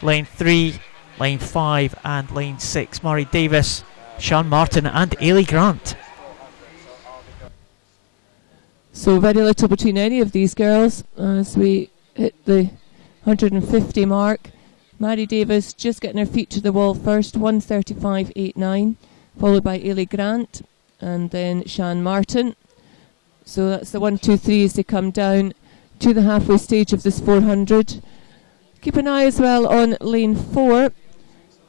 Lane 3, lane 5 and lane 6. Murray Davis, Sean Martin and Ailey Grant. So very little between any of these girls as we hit the 150 mark. Mary Davis just getting her feet to the wall first, 1:35.89, followed by Ailey Grant and then Sean Martin. So that's the 1, 2, 3 as they come down to the halfway stage of this 400. Keep an eye as well on lane 4.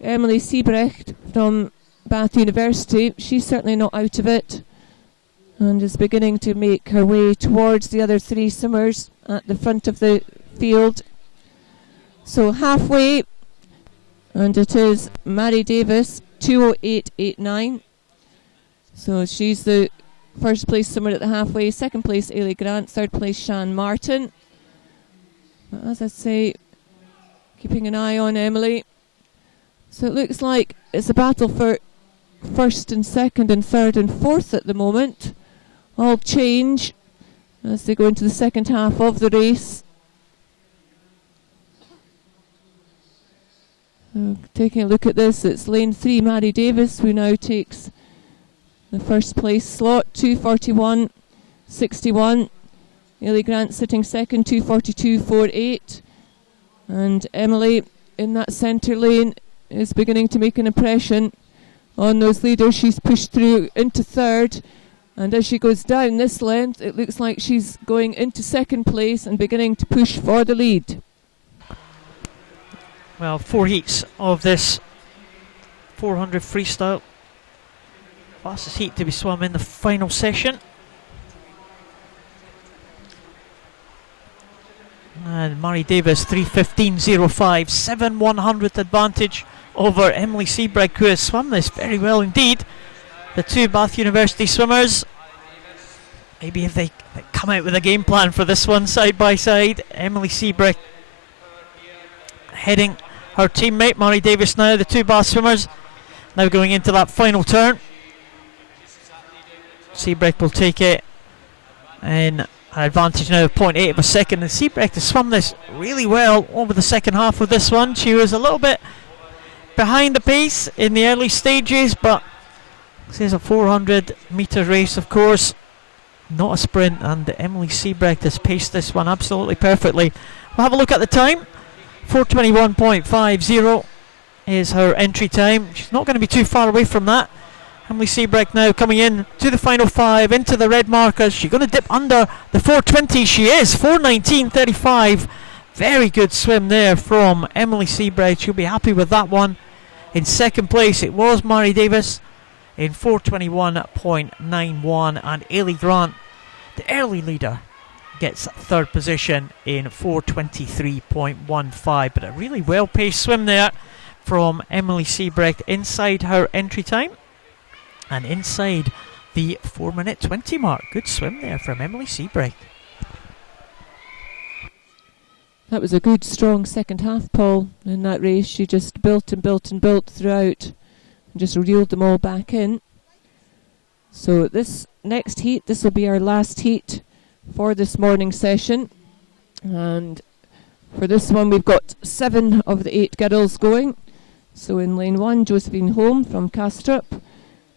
Emily Siebrecht from Bath University. She's certainly not out of it and is beginning to make her way towards the other 3 swimmers at the front of the field. So halfway, and it is Mary Davis, 2:08.89. So she's the first place swimmer at the halfway. Second place, Ailey Grant. Third place, Sean Martin. But as I say, keeping an eye on Emily. So it looks like it's a battle for first and second and third and fourth at the moment. All change as they go into the second half of the race. So taking a look at this, it's lane 3, Mary Davis, who now takes the first place slot, 2:41.61. Ailey Grant sitting second, 2:42.48. And Emily in that centre lane is beginning to make an impression on those leaders. She's pushed through into third, and as she goes down this length, it looks like she's going into second place and beginning to push for the lead. Well, 4 heats of this 400 freestyle. Fastest heat to be swum in the final session. And Murray Davis, 3:15.05, 7/100th advantage over Emily Siebrecht, who has swum this very well indeed. The 2 Bath University swimmers, maybe if they come out with a game plan for this one side by side. Emily Siebrecht heading her teammate Murray Davis now. The 2 Bath swimmers now going into that final turn. Siebrecht will take it in an advantage now of 0.8 of a second, and Siebrecht has swum this really well over the second half of this one. She was a little bit behind the pace in the early stages, but this is a 400 metre race, of course, not a sprint, and Emily Siebrecht has paced this one absolutely perfectly. We'll have a look at the time. 4:21.50 is her entry time. She's not going to be too far away from that. Emily Siebrecht now coming in to the final 5, into the red markers. She's going to dip under the 4:20. She is 4:19.35. Very good swim there from Emily Siebrecht. She'll be happy with that one. In second place, it was Murray Davis in 4:21.91, and Ailey Grant, the early leader, gets third position in 4:23.15. But a really well-paced swim there from Emily Siebrecht inside her entry time and inside the 4:20 mark. Good swim there from Emily Siebrecht. That was a good, strong second half, Paul, in that race. She just built and built and built throughout and just reeled them all back in. So this next heat, this will be our last heat for this morning session. And for this one, we've got 7 of the 8 girls going. So in lane 1, Josephine Holm from Castrop.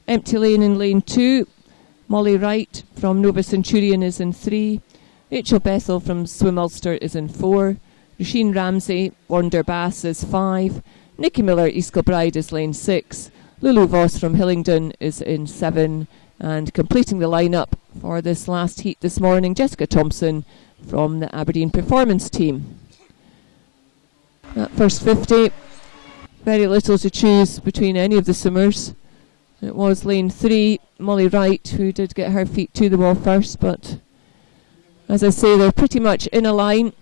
Empty lane in lane 2. Molly Wright from Nova Centurion is in 3. Rachel Bethel from Swim Ulster is in 4. Roisin Ramsey, Wander Bass is 5. Nikki Miller, East Kilbride is lane 6. Lulu Voss from Hillingdon is in 7. And completing the lineup for this last heat this morning, Jessica Thompson from the Aberdeen Performance Team. That first 50, very little to choose between any of the swimmers. It was lane 3, Molly Wright, who did get her feet to the wall first, but as I say, they're pretty much in a line.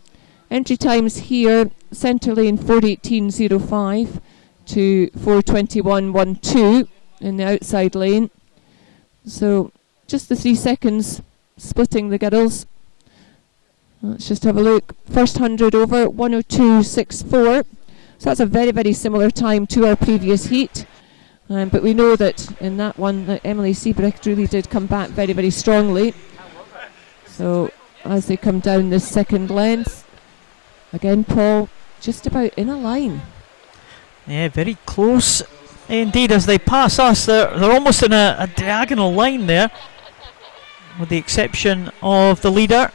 Entry times here, centre lane 4:18.05 to 4:21.12 in the outside lane. So just the 3 seconds splitting the girls. Let's just have a look. First 100 over, 1:02.64. So that's a very, very similar time to our previous heat. But we know that in that one, that Emily Siebrecht really did come back very, very strongly. So as they come down this second length, again, Paul, just about in a line. Yeah, very close indeed as they pass us. They're almost in a diagonal line there, with the exception of the leader.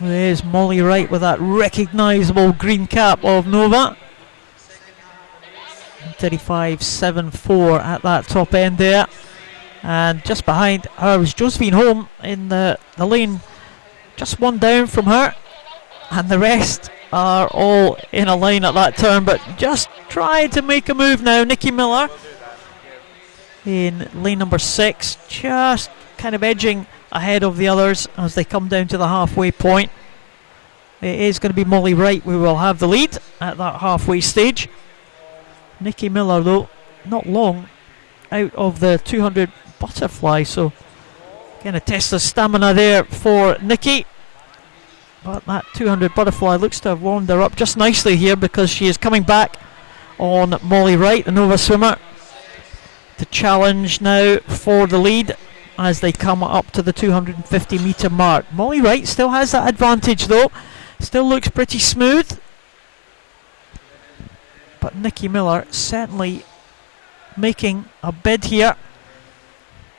There's Molly Wright with that recognisable green cap of Nova. 35.74 at that top end there. And just behind her was Josephine Holm in the lane, just one down from her. And the rest are all in a line at that turn, but just trying to make a move now. Nikki Miller in lane number 6, just kind of edging ahead of the others as they come down to the halfway point. It is going to be Molly Wright who will have the lead at that halfway stage. Nikki Miller, though, not long out of the 200 butterfly, so again a test of stamina there for Nikki. But that 200 butterfly looks to have warmed her up just nicely here, because she is coming back on Molly Wright, the Nova swimmer, to challenge now for the lead as they come up to the 250 metre mark. Molly Wright still has that advantage though, still looks pretty smooth, but Nikki Miller certainly making a bid here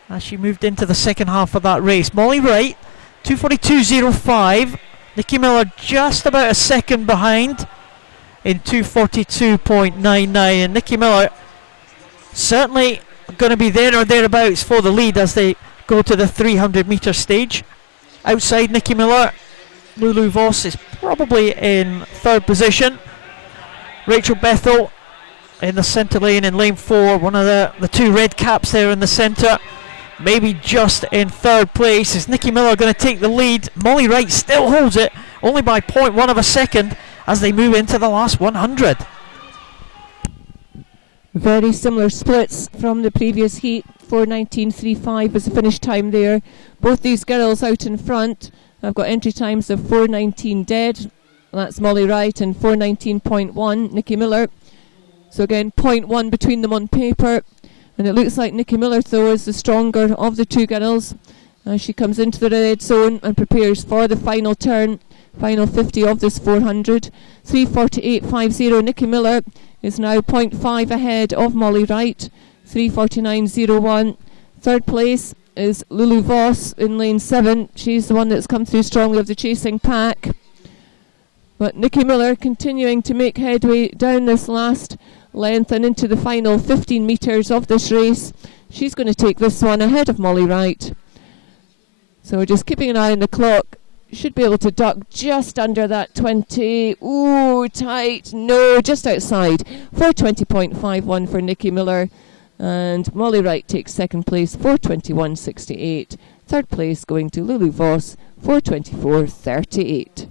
as she moved into the second half of that race. Molly Wright 2:42.05, Nikki Miller just about a second behind in 2:42.99, and Nikki Miller certainly going to be there or thereabouts for the lead as they go to the 300 metre stage. Outside Nikki Miller, Lulu Voss is probably in third position. Rachel Bethel in the centre lane in lane 4, one of the two red caps there in the centre, maybe just in third place. Is Nikki Miller going to take the lead? Molly Wright still holds it, only by 0.1 of a second as they move into the last 100. Very similar splits from the previous heat. 4:19.35 was the finish time there. Both these girls out in front have got entry times of 4:19 dead. That's Molly Wright, and 4:19.1 Nikki Miller. So again, 0.1 between them on paper. And it looks like Nikki Miller, though, is the stronger of the two girls as she comes into the red zone and prepares for the final turn, final 50 of this 400. 3:48.50 Nikki Miller is now 0.5 ahead of Molly Wright. 3:49.01. Third place is Lulu Voss in lane 7. She's the one that's come through strongly of the chasing pack. But Nikki Miller continuing to make headway down this last length and into the final 15 metres of this race. She's going to take this one ahead of Molly Wright. So we're just keeping an eye on the clock. Should be able to duck just under that 20. Ooh, tight. No, just outside. 4:20.51 for Nikki Miller. And Molly Wright takes second place, 4:21.68. Third place going to Lulu Voss, 4:24.38.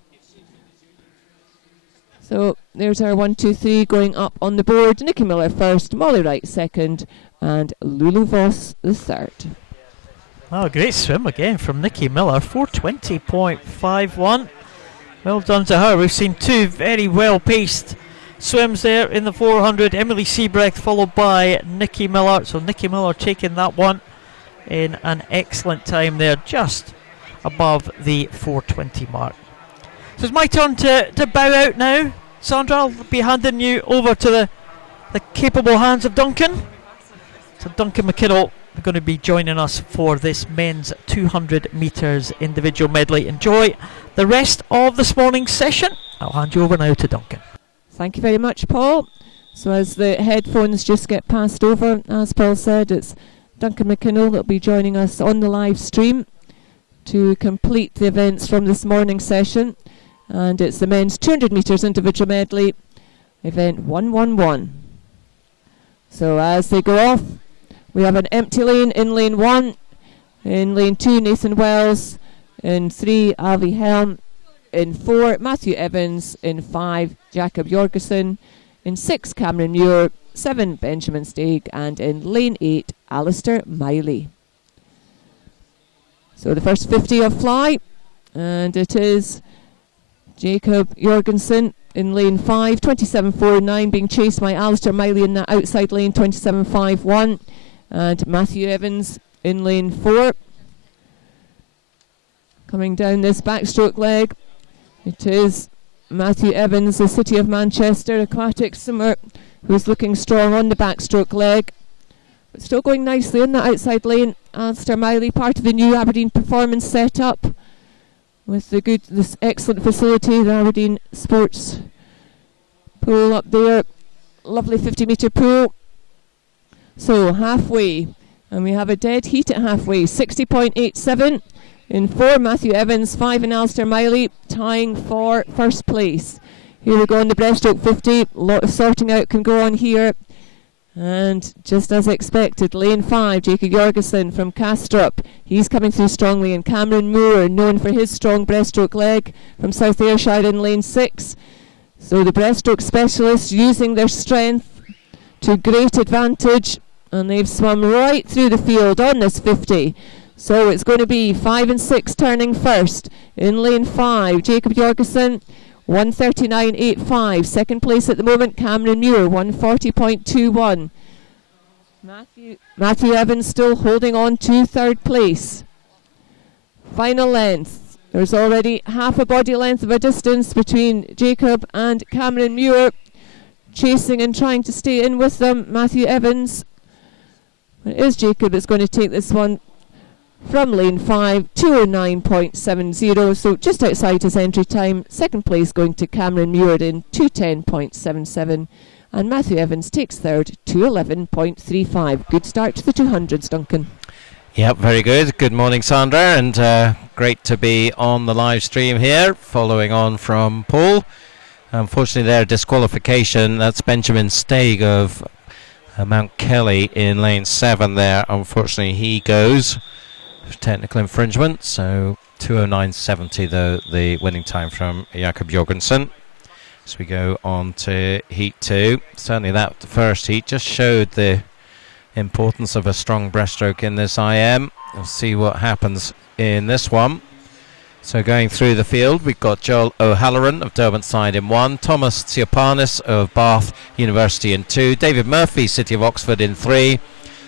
So there's our 1, 2, 3 going up on the board. Nikki Miller first, Molly Wright second, and Lulu Voss the third. Oh, great swim again from Nikki Miller, 4:20.51. Well done to her. We've seen two very well-paced swims there in the 400. Emily Seabreath followed by Nikki Miller. So Nikki Miller taking that one in an excellent time there, just above the 4:20 mark. So it's my turn to bow out now. Sandra, I'll be handing you over to the capable hands of Duncan. So Duncan McKinnell are going to be joining us for this men's 200 metres individual medley. Enjoy the rest of this morning's session. I'll hand you over now to Duncan. Thank you very much, Paul. So as the headphones just get passed over, as Paul said, it's Duncan McKinnell that will be joining us on the live stream to complete the events from this morning's session. And it's the men's 200 metres individual medley, event 111. So as they go off, we have an empty lane in lane 1, in lane 2 Nathan Wells, in 3 Avi Helm, in 4 Matthew Evans, in 5 Jacob Jorgensen, in 6 Cameron Muir, 7 Benjamin Steig, and in lane 8 Alistair Miley. So the first 50 of fly, and it is Jacob Jorgensen in lane 5, 27.49, being chased by Alistair Miley in that outside lane, 27.51, and Matthew Evans in lane 4. Coming down this backstroke leg, it is Matthew Evans, the City of Manchester aquatic swimmer, who's looking strong on the backstroke leg. But still going nicely in that outside lane. Alistair Miley, part of the new Aberdeen performance setup with this excellent facility, the Aberdeen Sports Pool up there. Lovely 50-metre pool. So halfway, and we have a dead heat at halfway. 60.87 in 4, Matthew Evans, 5 in Alistair Miley, tying for first place. Here we go on the breaststroke 50. A lot of sorting out can go on here. And just as expected, lane 5, Jacob Jorgensen from Castrop. He's coming through strongly. And Cameron Moore, known for his strong breaststroke leg, from South Ayrshire in lane 6. So the breaststroke specialists using their strength to great advantage. And they've swum right through the field on this 50. So it's going to be 5 and 6 turning first. In lane 5, Jacob Jorgensen, 139.85. Second place at the moment, Cameron Muir, 140.21. Matthew Evans still holding on to third place. Final length. There's already half a body length of a distance between Jacob and Cameron Muir. Chasing and trying to stay in with them, Matthew Evans. It is Jacob that's going to take this one from lane 5, 209.70, so just outside his entry time. Second place going to Cameron Muir in 210.77, and Matthew Evans takes third, 211.35. Good start to the 200s, Duncan. Yep, very good. Good morning, Sandra, and great to be on the live stream here, following on from Paul. Unfortunately, their disqualification, that's Benjamin Steig of Mount Kelly in lane 7 there. Unfortunately, he goes for technical infringement, so 209.70 the winning time from Jakob Jorgensen. So we go on to heat 2. Certainly that first heat just showed the importance of a strong breaststroke in this IM. We'll see what happens in this one. So going through the field, we've got Joel O'Halloran of Derwentsside in 1, Thomas Tsiapanis of Bath University in 2, David Murphy, City of Oxford in 3,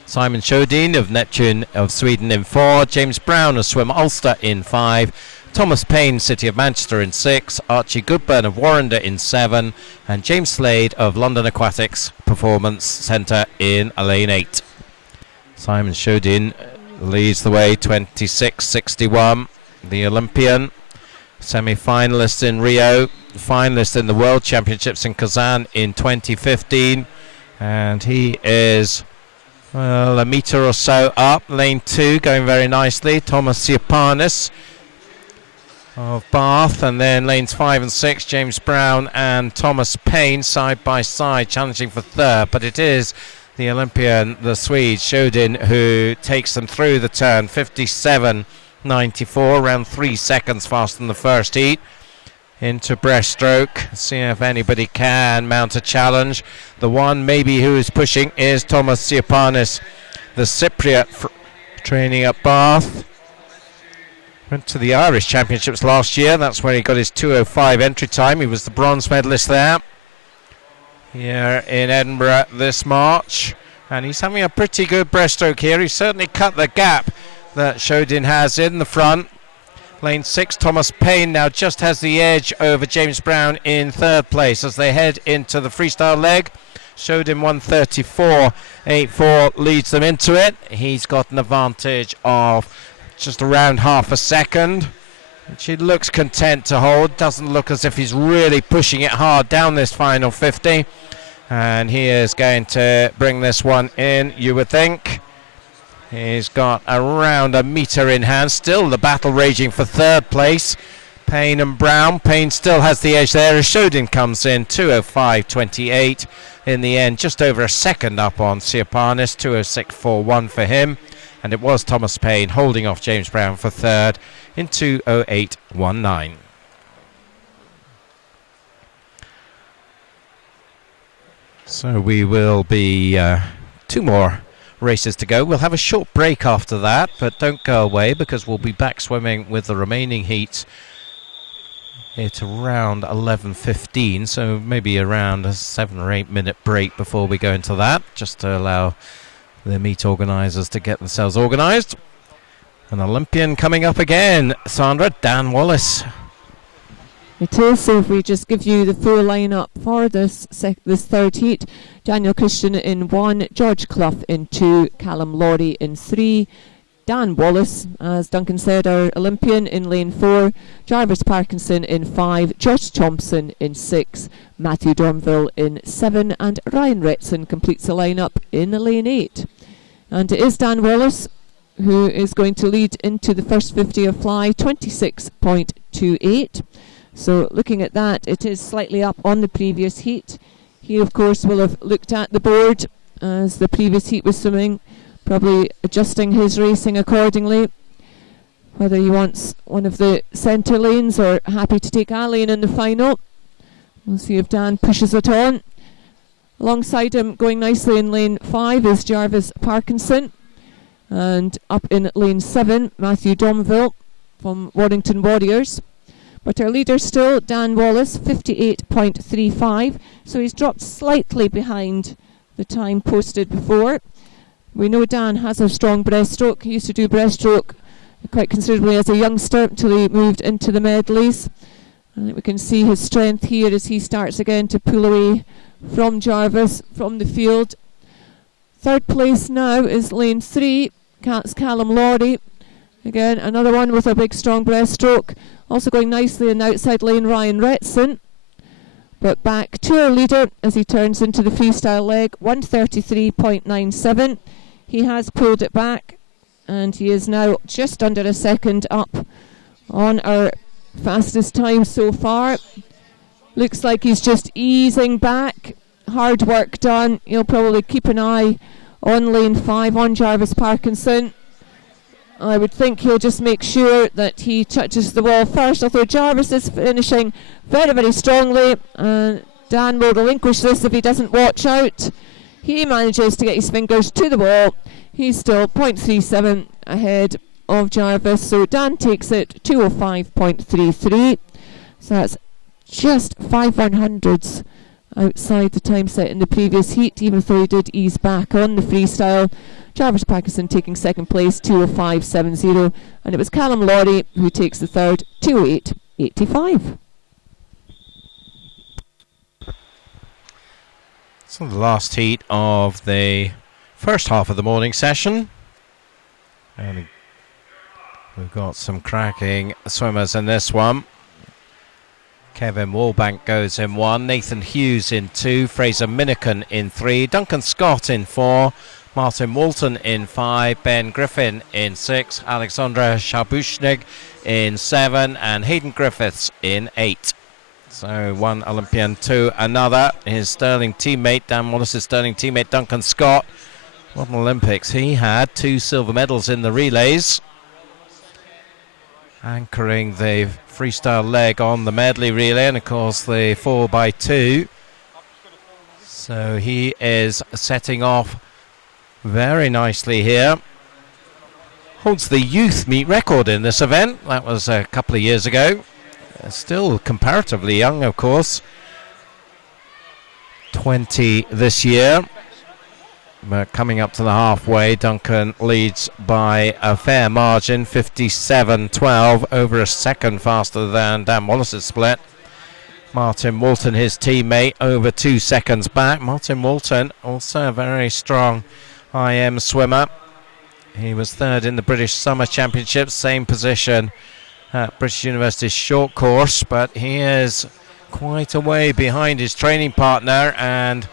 Simon Shodin of Neptune of Sweden in 4, James Brown of Swim Ulster in 5, Thomas Payne, City of Manchester in 6, Archie Goodburn of Warrender in 7, and James Slade of London Aquatics Performance Centre in lane 8. Simon Shodin leads the way, 26.61. The Olympian, semi-finalist in Rio, finalist in the World Championships in Kazan in 2015, and he is a metre or so up. Lane 2 going very nicely. Thomas Tsiapanis of Bath, and then lanes 5 and 6, James Brown and Thomas Payne side by side, challenging for third. But it is the Olympian, the Swede Shodin, who takes them through the turn. 57.94, around 3 seconds faster than the first heat. Into breaststroke, see if anybody can mount a challenge. The one maybe who is pushing is Thomas Tsiapanis, the Cypriot, training at Bath. Went to the Irish Championships last year. That's where he got his 2:05 entry time. He was the bronze medalist there. Here in Edinburgh this March. And he's having a pretty good breaststroke here. He's certainly cut the gap that Shodin has in the front. Lane 6, Thomas Payne now just has the edge over James Brown in third place as they head into the freestyle leg. Shodin 134.84 leads them into it. He's got an advantage of just around half a second, which he looks content to hold. Doesn't look as if he's really pushing it hard down this final 50. And he is going to bring this one in, you would think. He's got around a metre in hand. Still the battle raging for third place. Payne and Brown. Payne still has the edge there as Shodin comes in 2:05.28 in the end, just over a second up on Tsiapanis, 2:06.41 for him. And it was Thomas Payne holding off James Brown for third in 2:08.19. So we will be 2 more races to go. We'll have a short break after that, but don't go away because we'll be back swimming with the remaining heats at around 11:15, so maybe around a 7 or 8 minute break before we go into that, just to allow the meet organisers to get themselves organised. An Olympian coming up again, Sandra, Dan Wallace. It is. So if we just give you the full lineup for this third heat: Daniel Christian in 1, George Clough in 2, Callum Laurie in 3, Dan Wallace, as Duncan said, our Olympian, in lane 4, Jarvis Parkinson in 5, Josh Thompson in 6, Matthew Dornville in 7, and Ryan Retson completes the lineup in lane 8. And it is Dan Wallace who is going to lead into the first 50 of fly, 26.28. So looking at that, it is slightly up on the previous heat. He, of course, will have looked at the board as the previous heat was swimming, probably adjusting his racing accordingly, whether he wants one of the centre lanes or happy to take a lane in the final. We'll see if Dan pushes it on. Alongside him, going nicely in lane 5, is Jarvis Parkinson, and up in lane 7, Matthew Domville from Warrington Warriors. But our leader still, Dan Wallace, 58.35, so he's dropped slightly behind the time posted before. We know Dan has a strong breaststroke. He used to do breaststroke quite considerably as a youngster until he moved into the medleys. I think we can see his strength here as he starts again to pull away from Jarvis from the field. Third place now is lane 3, Callum Laurie. Again, another one with a big strong breaststroke. Also going nicely in the outside lane, Ryan Retson. But back to our leader as he turns into the freestyle leg, 1:33.97. He has pulled it back, and he is now just under a second up on our fastest time so far. Looks like he's just easing back. Hard work done. He'll probably keep an eye on lane 5 on Jarvis Parkinson. I would think he'll just make sure that he touches the wall first, although Jarvis is finishing very, very strongly. Dan will relinquish this if he doesn't watch out. He manages to get his fingers to the wall. He's still 0.37 ahead of Jarvis, so Dan takes it 2:05.33. So that's just 5/100ths outside the time set in the previous heat, even though he did ease back on the freestyle. Jarvis Parkinson taking second place, 2:05.70, and it was Callum Laurie who takes the third, 2:08.85. So the last heat of the first half of the morning session, and we've got some cracking swimmers in this one. Kevin Wallbank goes in 1, Nathan Hughes in 2, Fraser Minican in 3, Duncan Scott in 4, Martin Walton in 5, Ben Griffin in 6, Alexandra Shabushnig in 7, and Hayden Griffiths in 8. So one Olympian to another. His sterling teammate, Dan Wallace's sterling teammate, Duncan Scott. What an Olympics. He had 2 silver medals in the relays, anchoring the freestyle leg on the medley relay, and of course the 4x2. So he is setting off very nicely here. Holds the youth meet record in this event. That was a couple of years ago. Still comparatively young, of course. 20 this year. But coming up to the halfway, Duncan leads by a fair margin, 57.12, over a second faster than Dan Wallace's split. Martin Walton, his teammate, over 2 seconds back. Martin Walton, also a very strong IM swimmer. He was third in the British Summer Championships, same position at British University's short course, but he is quite a way behind his training partner and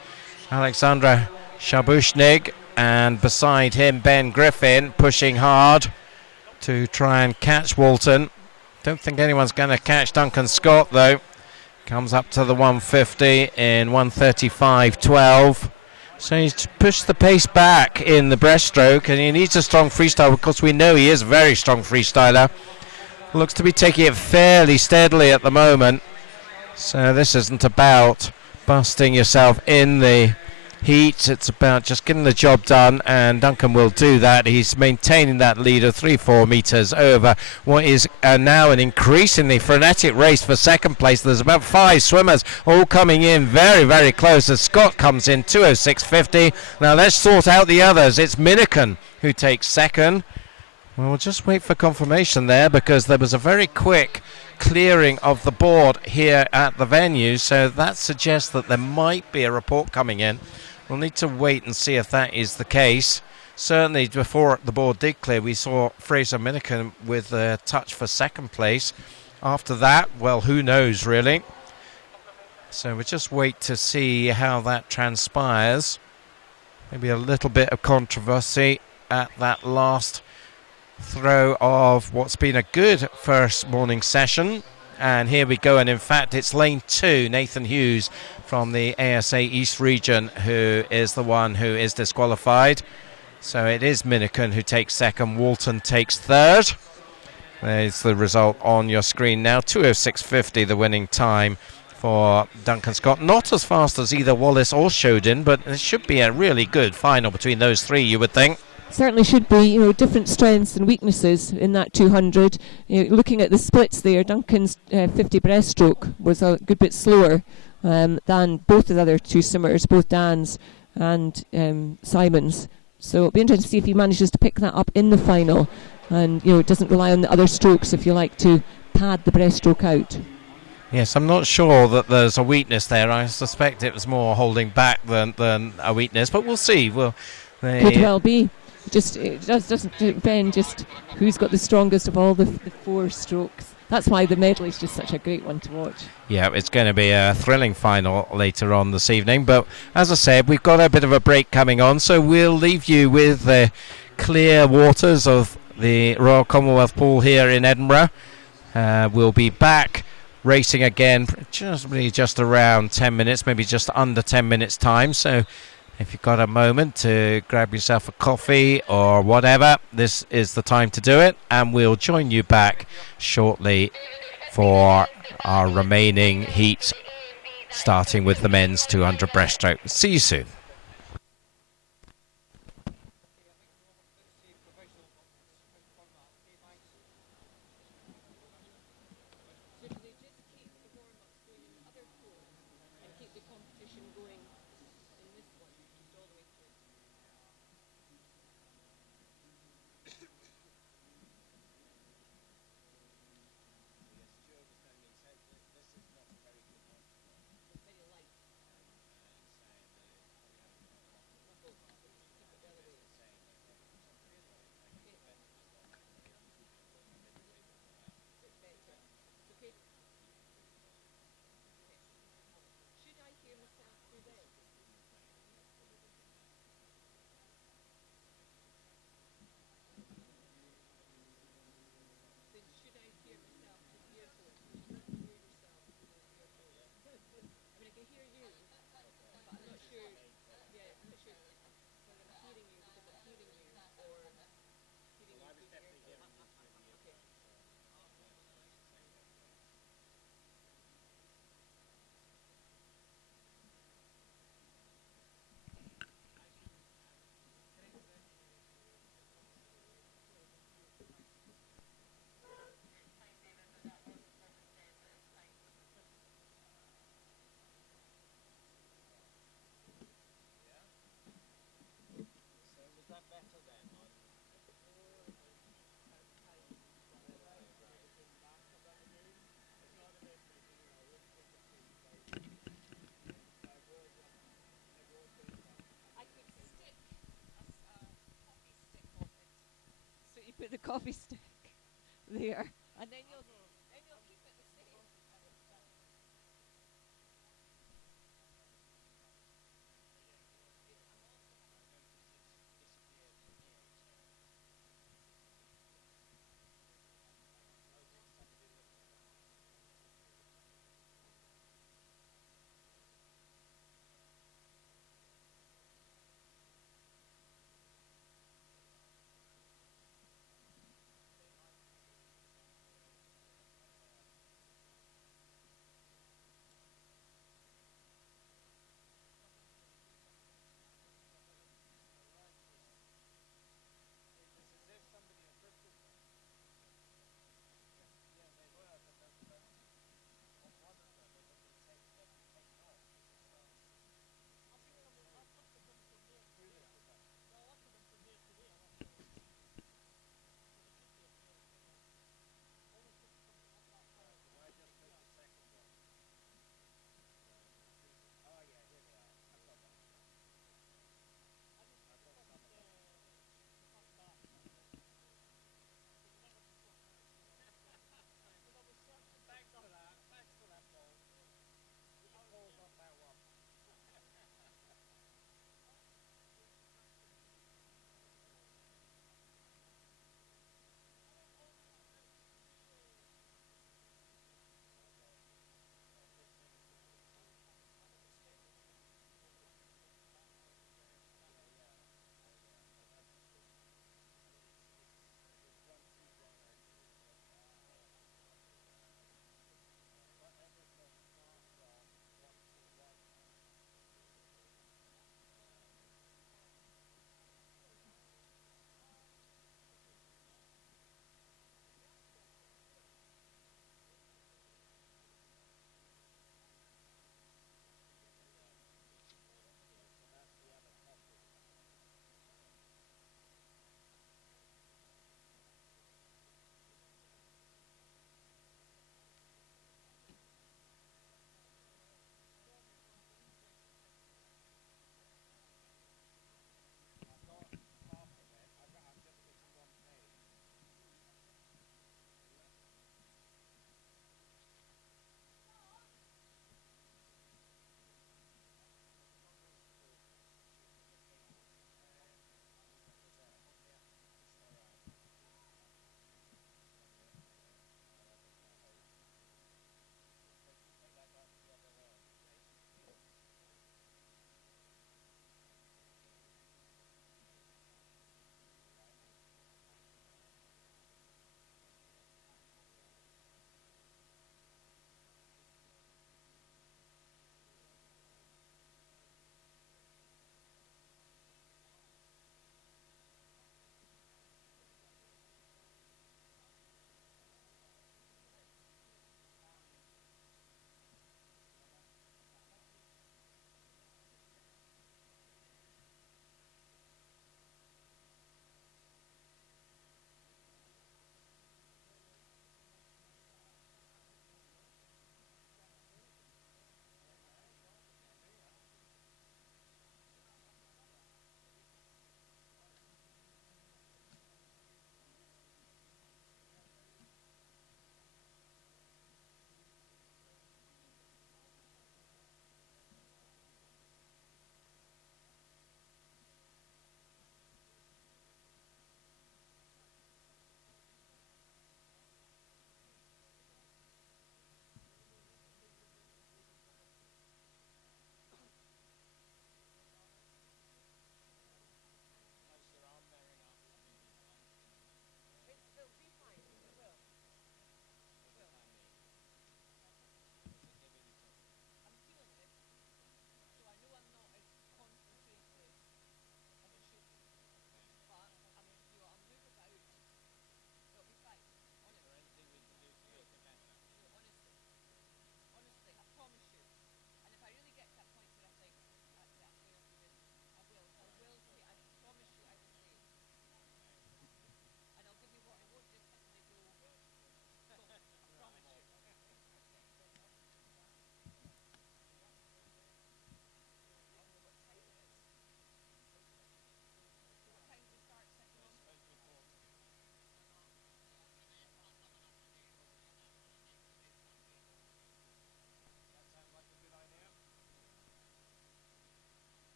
Alexandra Shabushnig, and beside him Ben Griffin pushing hard to try and catch Walton. Don't think anyone's going to catch Duncan Scott though. Comes up to the 150 in 1:35.12. So he's pushed the pace back in the breaststroke, and he needs a strong freestyle because we know he is a very strong freestyler. Looks to be taking it fairly steadily at the moment. So this isn't about busting yourself in the heat, it's about just getting the job done, and Duncan will do that. He's maintaining that lead of 3-4 metres over what is now an increasingly frenetic race for second place. There's about 5 swimmers all coming in very, very close as Scott comes in 2:06.50. Now let's sort out the others. It's Minican who takes second. Well, we'll just wait for confirmation there, because there was a very quick clearing of the board here at the venue, so that suggests that there might be a report coming in. We'll need to wait and see if that is the case. Certainly before the board did clear, we saw Fraser Minican with a touch for second place. After that, well, who knows really. So we'll just wait to see how that transpires. Maybe a little bit of controversy at that last throw of what's been a good first morning session. And here we go, and in fact it's lane 2, Nathan Hughes from the ASA East region, who is the one who is disqualified. So it is Minican who takes second, Walton takes third. There's the result on your screen now, 2:06.50 the winning time for Duncan Scott. Not as fast as either Wallace or Shodin, but it should be a really good final between those three, you would think. Certainly should be, different strengths and weaknesses in that 200. Looking at the splits there, Duncan's 50 breaststroke was a good bit slower than both of the other two swimmers, both Dan's and Simon's. So it'll be interesting to see if he manages to pick that up in the final, and doesn't rely on the other strokes, if you like, to pad the breaststroke out. Yes, I'm not sure that there's a weakness there. I suspect it was more holding back than a weakness, but we'll see. Could well be. It doesn't depend just who's got the strongest of all the four strokes. That's why the medley is just such a great one to watch. Yeah, it's going to be a thrilling final later on this evening. But as I said, we've got a bit of a break coming on, so we'll leave you with the clear waters of the Royal Commonwealth Pool here in Edinburgh. We'll be back racing again just around 10 minutes, maybe just under 10 minutes time. So if you've got a moment to grab yourself a coffee or whatever, this is the time to do it, and we'll join you back shortly for our remaining heats, starting with the men's 200 breaststroke. See you soon. Put the coffee stick there, and then you'll keep it the same.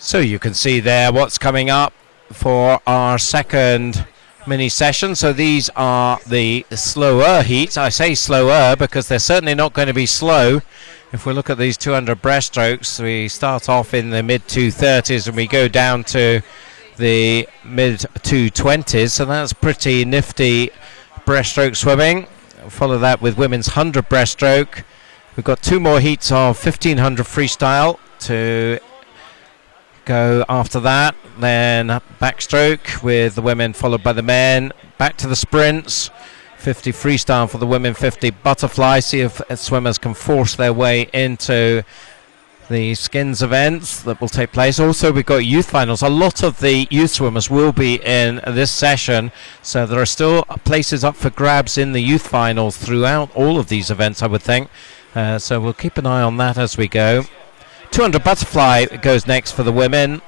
So you can see there what's coming up for our second mini session. So these are the slower heats. I say slower because they're certainly not going to be slow. If we look at these 200 breaststrokes, we start off in the mid 230s and we go down to the mid 220s. So that's pretty nifty breaststroke swimming. Follow that with women's 100 breaststroke. We've got 2 more heats of 1500 freestyle to go after that. Then backstroke with the women followed by the men. Back to the sprints. 50 freestyle for the women, 50 butterfly. See if swimmers can force their way into the skins events that will take place. Also, we've got youth finals. A lot of the youth swimmers will be in this session, so there are still places up for grabs in the youth finals throughout all of these events, I would think. So we'll keep an eye on that as we go. 200 butterfly goes next for the women,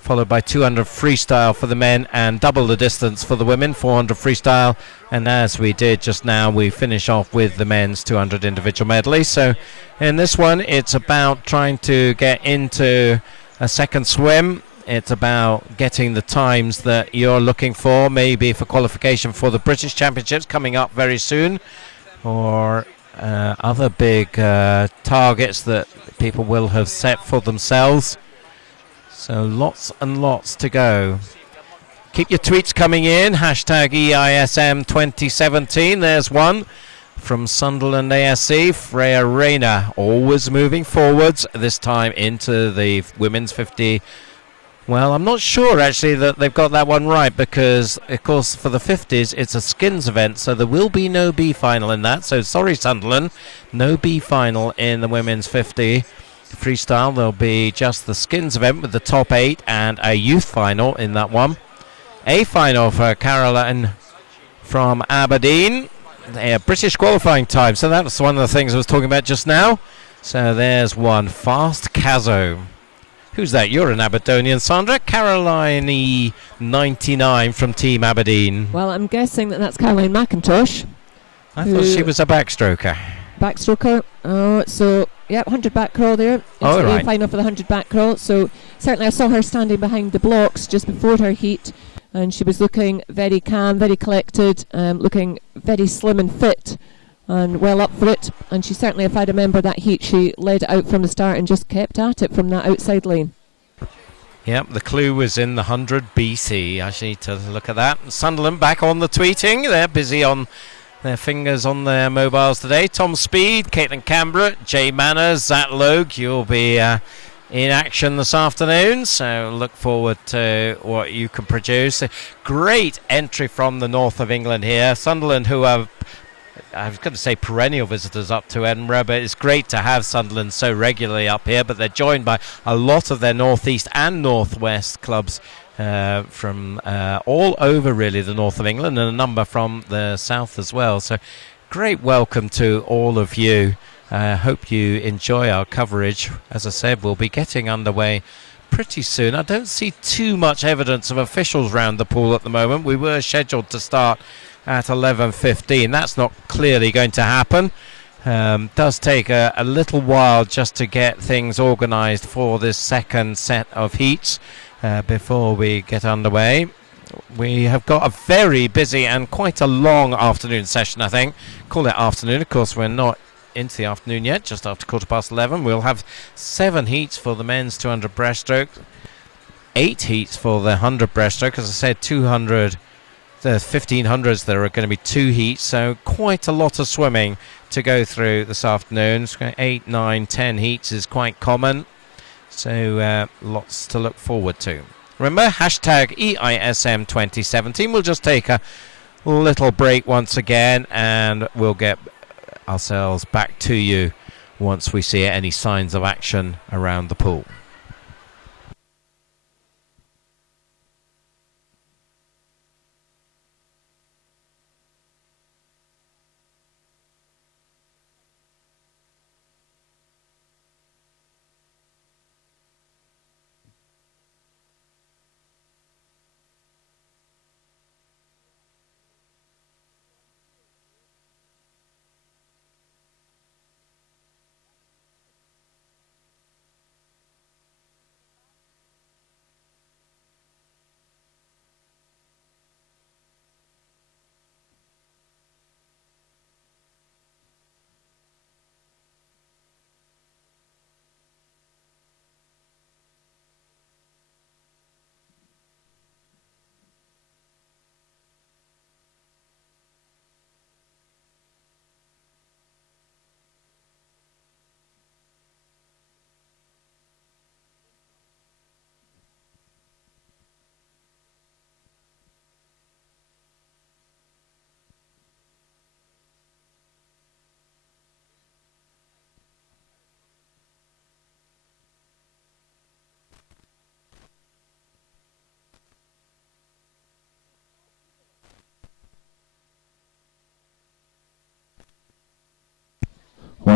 followed by 200 freestyle for the men, and double the distance for the women, 400 freestyle. And as we did just now, we finish off with the men's 200 individual medley. So in this one, it's about trying to get into a second swim. It's about getting the times that you're looking for, maybe for qualification for the British Championships coming up very soon, or other big targets that people will have set for themselves. So lots and lots to go. Keep your tweets coming in. Hashtag EISM2017. There's one from Sunderland ASC. Freya Rayner always moving forwards, this time into the women's 50. Well, I'm not sure actually that they've got that one right, because of course for the 50s it's a skins event, so there will be no B final in that. So sorry Sunderland, no B final in the women's 50 freestyle. There'll be just the skins event with the top 8 and a youth final in that one. A final for Caroline from Aberdeen. A British qualifying time, so that was one of the things I was talking about just now. So there's one, Fast Cazo. Who's that? You're an Aberdonian, Sandra. Caroline 99 from Team Aberdeen. Well, I'm guessing that's Caroline McIntosh. I thought she was a backstroker. Backstroker. Oh, so, yeah, 100 back crawl there. It's the final for the 100 back crawl. So, certainly I saw her standing behind the blocks just before her heat, and she was looking very calm, very collected, looking very slim and fit, and well up for it. And she certainly, if I remember that heat, she led it out from the start and just kept at it from that outside lane. Yep, the clue was in the 100 BC. I need to look at that. Sunderland back on the tweeting. They're busy on their fingers on their mobiles today. Tom Speed, Caitlin Canberra, Jay Manners, Zat Logue. You'll be in action this afternoon, so look forward to what you can produce. A great entry from the north of England here. Sunderland, who are, I was going to say perennial visitors up to Edinburgh, but it's great to have Sunderland so regularly up here. But they're joined by a lot of their northeast and northwest clubs from all over really the north of England, and a number from the south as well. So great welcome to all of you. Hope you enjoy our coverage. As I said, we'll be getting underway pretty soon. I don't see too much evidence of officials round the pool at the moment. We were scheduled to start at 11:15. That's not clearly going to happen. Does take a little while just to get things organised for this second set of heats before we get underway. We have got a very busy and quite a long afternoon session, I think. Call it afternoon. Of course, we're not into the afternoon yet, just after 11:15. We'll have 7 heats for the men's 200 breaststroke, 8 heats for the 100 breaststroke. As I said, 200, the 1500s, there are going to be 2 heats, so quite a lot of swimming to go through this afternoon. 8, 9, 10 heats is quite common, so lots to look forward to. Remember, hashtag EISM2017. We'll just take a little break once again, and we'll get ourselves back to you once we see any signs of action around the pool.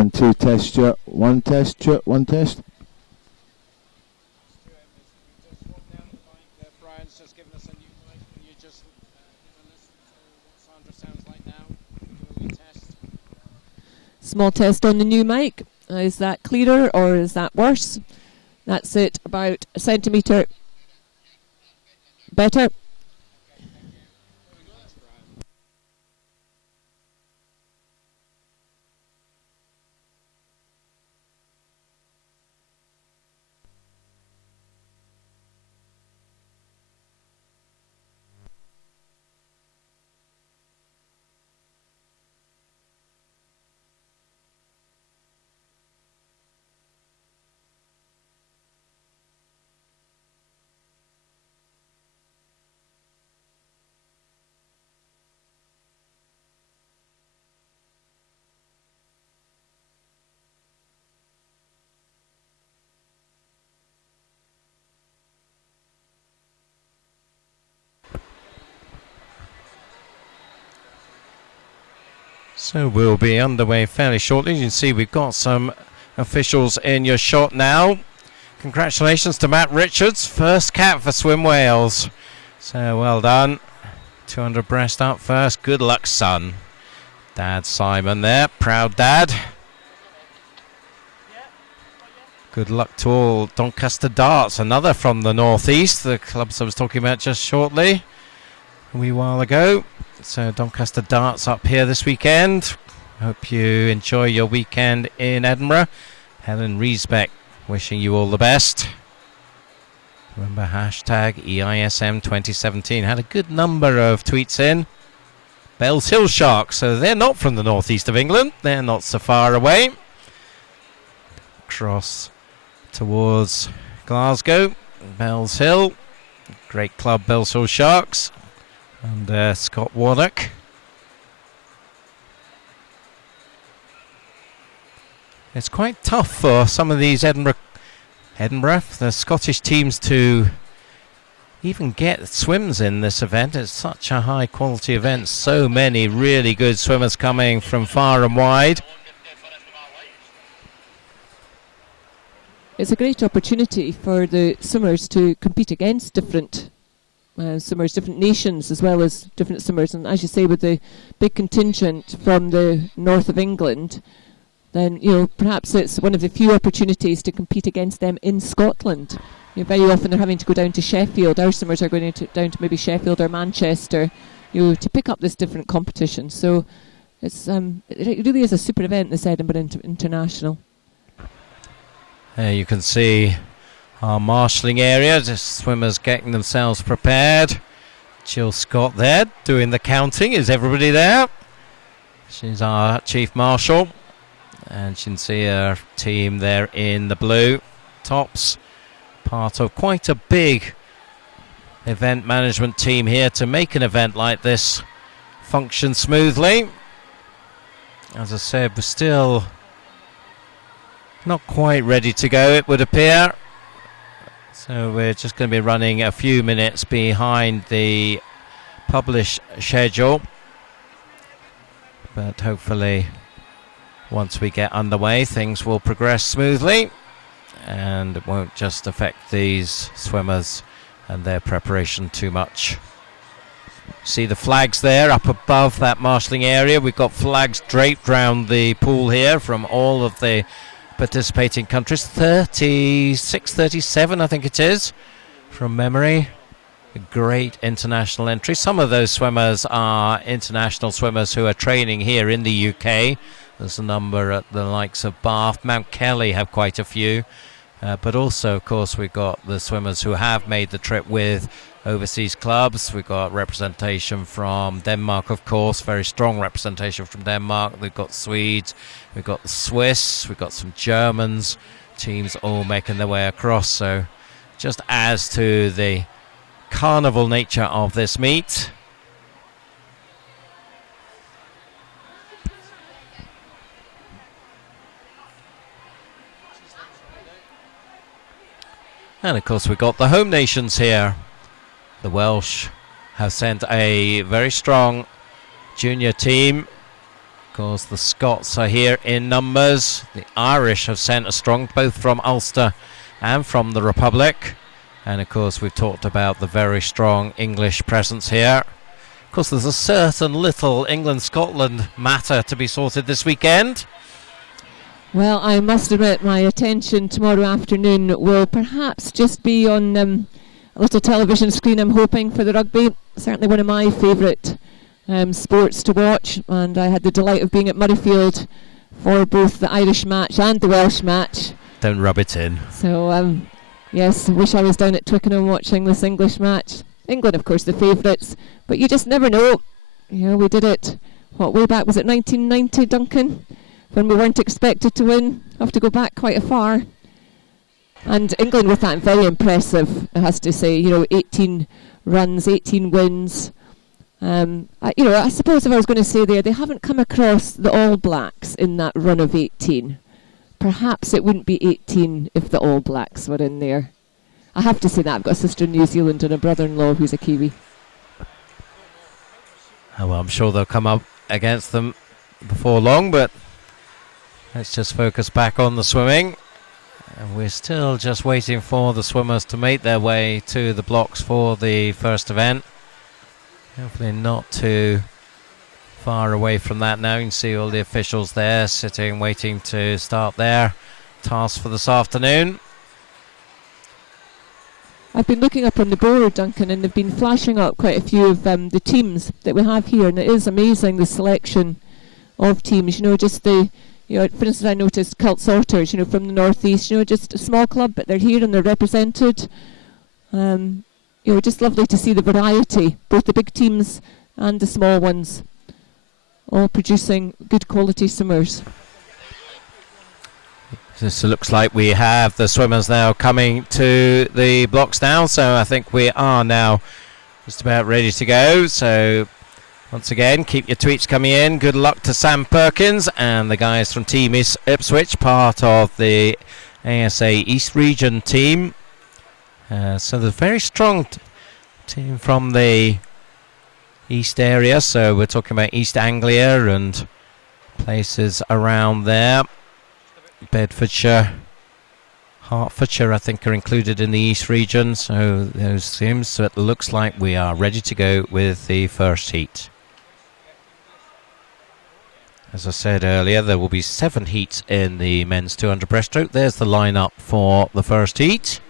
1, 2, test, Stuart. 1 test, Stuart. 1 test. Brian's just given us a new mic. Can you just listen to what Sandra sounds like now? Do a wee test. Small test on the new mic. Is that clearer or is that worse? That's it, about a centimetre better. So we'll be underway fairly shortly. You can see we've got some officials in your shot now. Congratulations to Matt Richards, first cap for Swim Wales. So well done. 200 breast up first. Good luck, son. Dad Simon there, proud dad. Good luck to all. Doncaster Darts, another from the northeast, the clubs I was talking about just shortly, a wee while ago. So Doncaster Darts up here this weekend. Hope you enjoy your weekend in Edinburgh. Helen Riesbeck wishing you all the best. Remember hashtag EISM 2017. Had a good number of tweets in. Bells Hill Sharks, so they're not from the northeast of England. They're not so far away. Across towards Glasgow. Bells Hill. Great club, Bells Hill Sharks. And Scott Warnock. It's quite tough for some of these Edinburgh, the Scottish teams to even get swims in this event. It's such a high quality event. So many really good swimmers coming from far and wide. It's a great opportunity for the swimmers to compete against different swimmers, different nations, as well as different swimmers. And as you say, with the big contingent from the north of England, then perhaps it's one of the few opportunities to compete against them in Scotland. Very often they're having to go down to Sheffield. Our swimmers are going down to maybe Sheffield or Manchester, to pick up this different competition. So it's it really is a super event, this Edinburgh International. There you can see our marshalling area, just swimmers getting themselves prepared. Jill Scott there doing the counting. Is everybody there? She's our chief marshal, and you can see her team there in the blue tops, part of quite a big event management team here to make an event like this function smoothly. As I said, we're still not quite ready to go, it would appear. So we're just going to be running a few minutes behind the published schedule. But hopefully, once we get underway, things will progress smoothly. And it won't just affect these swimmers and their preparation too much. See the flags there up above that marshalling area. We've got flags draped around the pool here from all of the participating countries. 36, 37 I think it is from memory. A great international entry. Some of those swimmers are international swimmers who are training here in the UK. There's a number at the likes of Bath. Mount Kelly have quite a few, but also of course we've got the swimmers who have made the trip with overseas clubs. We've got representation from Denmark, of course, very strong representation from Denmark. We've got Swedes, we've got the Swiss, we've got some Germans, teams all making their way across. So just adds to the carnival nature of this meet. And of course we've got the home nations here. The Welsh have sent a very strong junior team Of course, the Scots are here in numbers. The Irish have sent a strong, both from Ulster and from the Republic. And of course, we've talked about the very strong English presence here. Of course, there's a certain little England-Scotland matter to be sorted this weekend. Well, I must admit my attention tomorrow afternoon will perhaps just be on a little television screen, I'm hoping, for the rugby. Certainly one of my favourite sports to watch, and I had the delight of being at Murrayfield for both the Irish match and the Welsh match. Don't rub it in. So, yes, wish I was down at Twickenham watching this English match. England, of course, the favourites, but you just never know. You know, we did it, way back, was it 1990, Duncan? When we weren't expected to win. Have to go back quite a far. And England with that, very impressive, I have to say. 18 runs, 18 wins. I suppose if I was going to say there, they haven't come across the All Blacks in that run of 18. Perhaps it wouldn't be 18 if the All Blacks were in there. I have to say that. I've got a sister in New Zealand and a brother-in-law who's a Kiwi. Oh, well, I'm sure they'll come up against them before long, but let's just focus back on the swimming. And we're still just waiting for the swimmers to make their way to the blocks for the first event. Hopefully not too far away from that now. You can see all the officials there sitting, waiting to start their task for this afternoon. I've been looking up on the board, Duncan, and they've been flashing up quite a few of the teams that we have here, and it is amazing, the selection of teams. Just the, for instance, I noticed Cult Sorters, from the northeast, just a small club, but they're here and they're represented. Just lovely to see the variety, both the big teams and the small ones, all producing good quality swimmers. This looks like we have the swimmers now coming to the blocks now, so I think we are now just about ready to go. So once again, keep your tweets coming in. Good luck to Sam Perkins and the guys from Team Ipswich, part of the ASA East Region team. So there's a very strong team from the East area, so we're talking about East Anglia and places around there. Bedfordshire, Hertfordshire, I think, are included in the East region, so those teams. So it looks like we are ready to go with the first heat. As I said earlier, there will be 7 heats in the men's 200 breaststroke. There's the lineup for the first heat.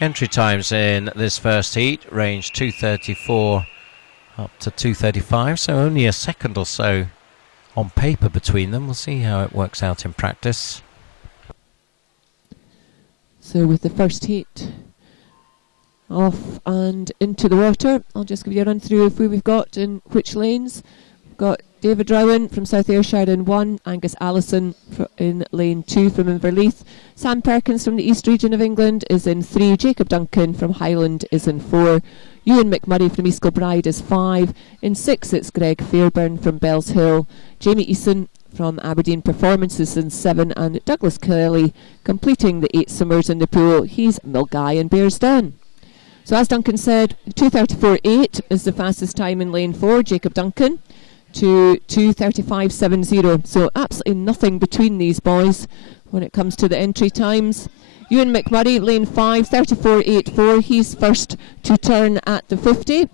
Entry times in this first heat range 2:34 up to 2:35, so only a second or so on paper between them. We'll see how it works out in practice. So with the first heat off and into the water, I'll just give you a run through of who we've got in which lanes. We've got David Rowan from South Ayrshire in 1, Angus Allison in lane 2 from Inverleith, Sam Perkins from the East Region of England is in 3, Jacob Duncan from Highland is in 4, Ewan McMurray from East Kilbride is 5, in 6 it's Greg Fairbairn from Bells Hill, Jamie Eason from Aberdeen Performances in 7, and Douglas Kelly completing the 8 swimmers in the pool. He's Milngavie and Bearsdown. So as Duncan said, 2:34.8 is the fastest time in lane 4, Jacob Duncan, to 2:35.70. So absolutely nothing between these boys when it comes to the entry times. Ewan McMurray, lane 5, 34.84. He's first to turn at the 50.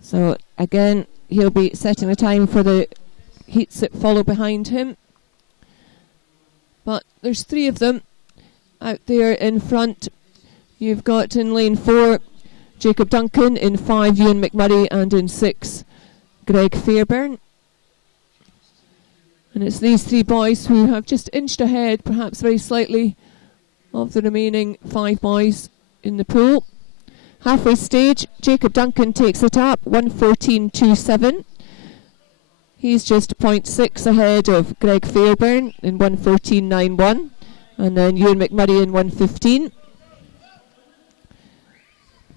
So again, he'll be setting the time for the heats that follow behind him. But there's 3 of them out there in front. You've got in lane 4 Jacob Duncan, in 5 Ewan McMurray, and in 6 Greg Fairbairn. And it's these 3 boys who have just inched ahead, perhaps very slightly, of the remaining 5 boys in the pool. Halfway stage, Jacob Duncan takes it up, 1:14.27. He's just 0.6 ahead of Greg Fairbairn in 1:14.91, and then Ewan McMurray in 1:15.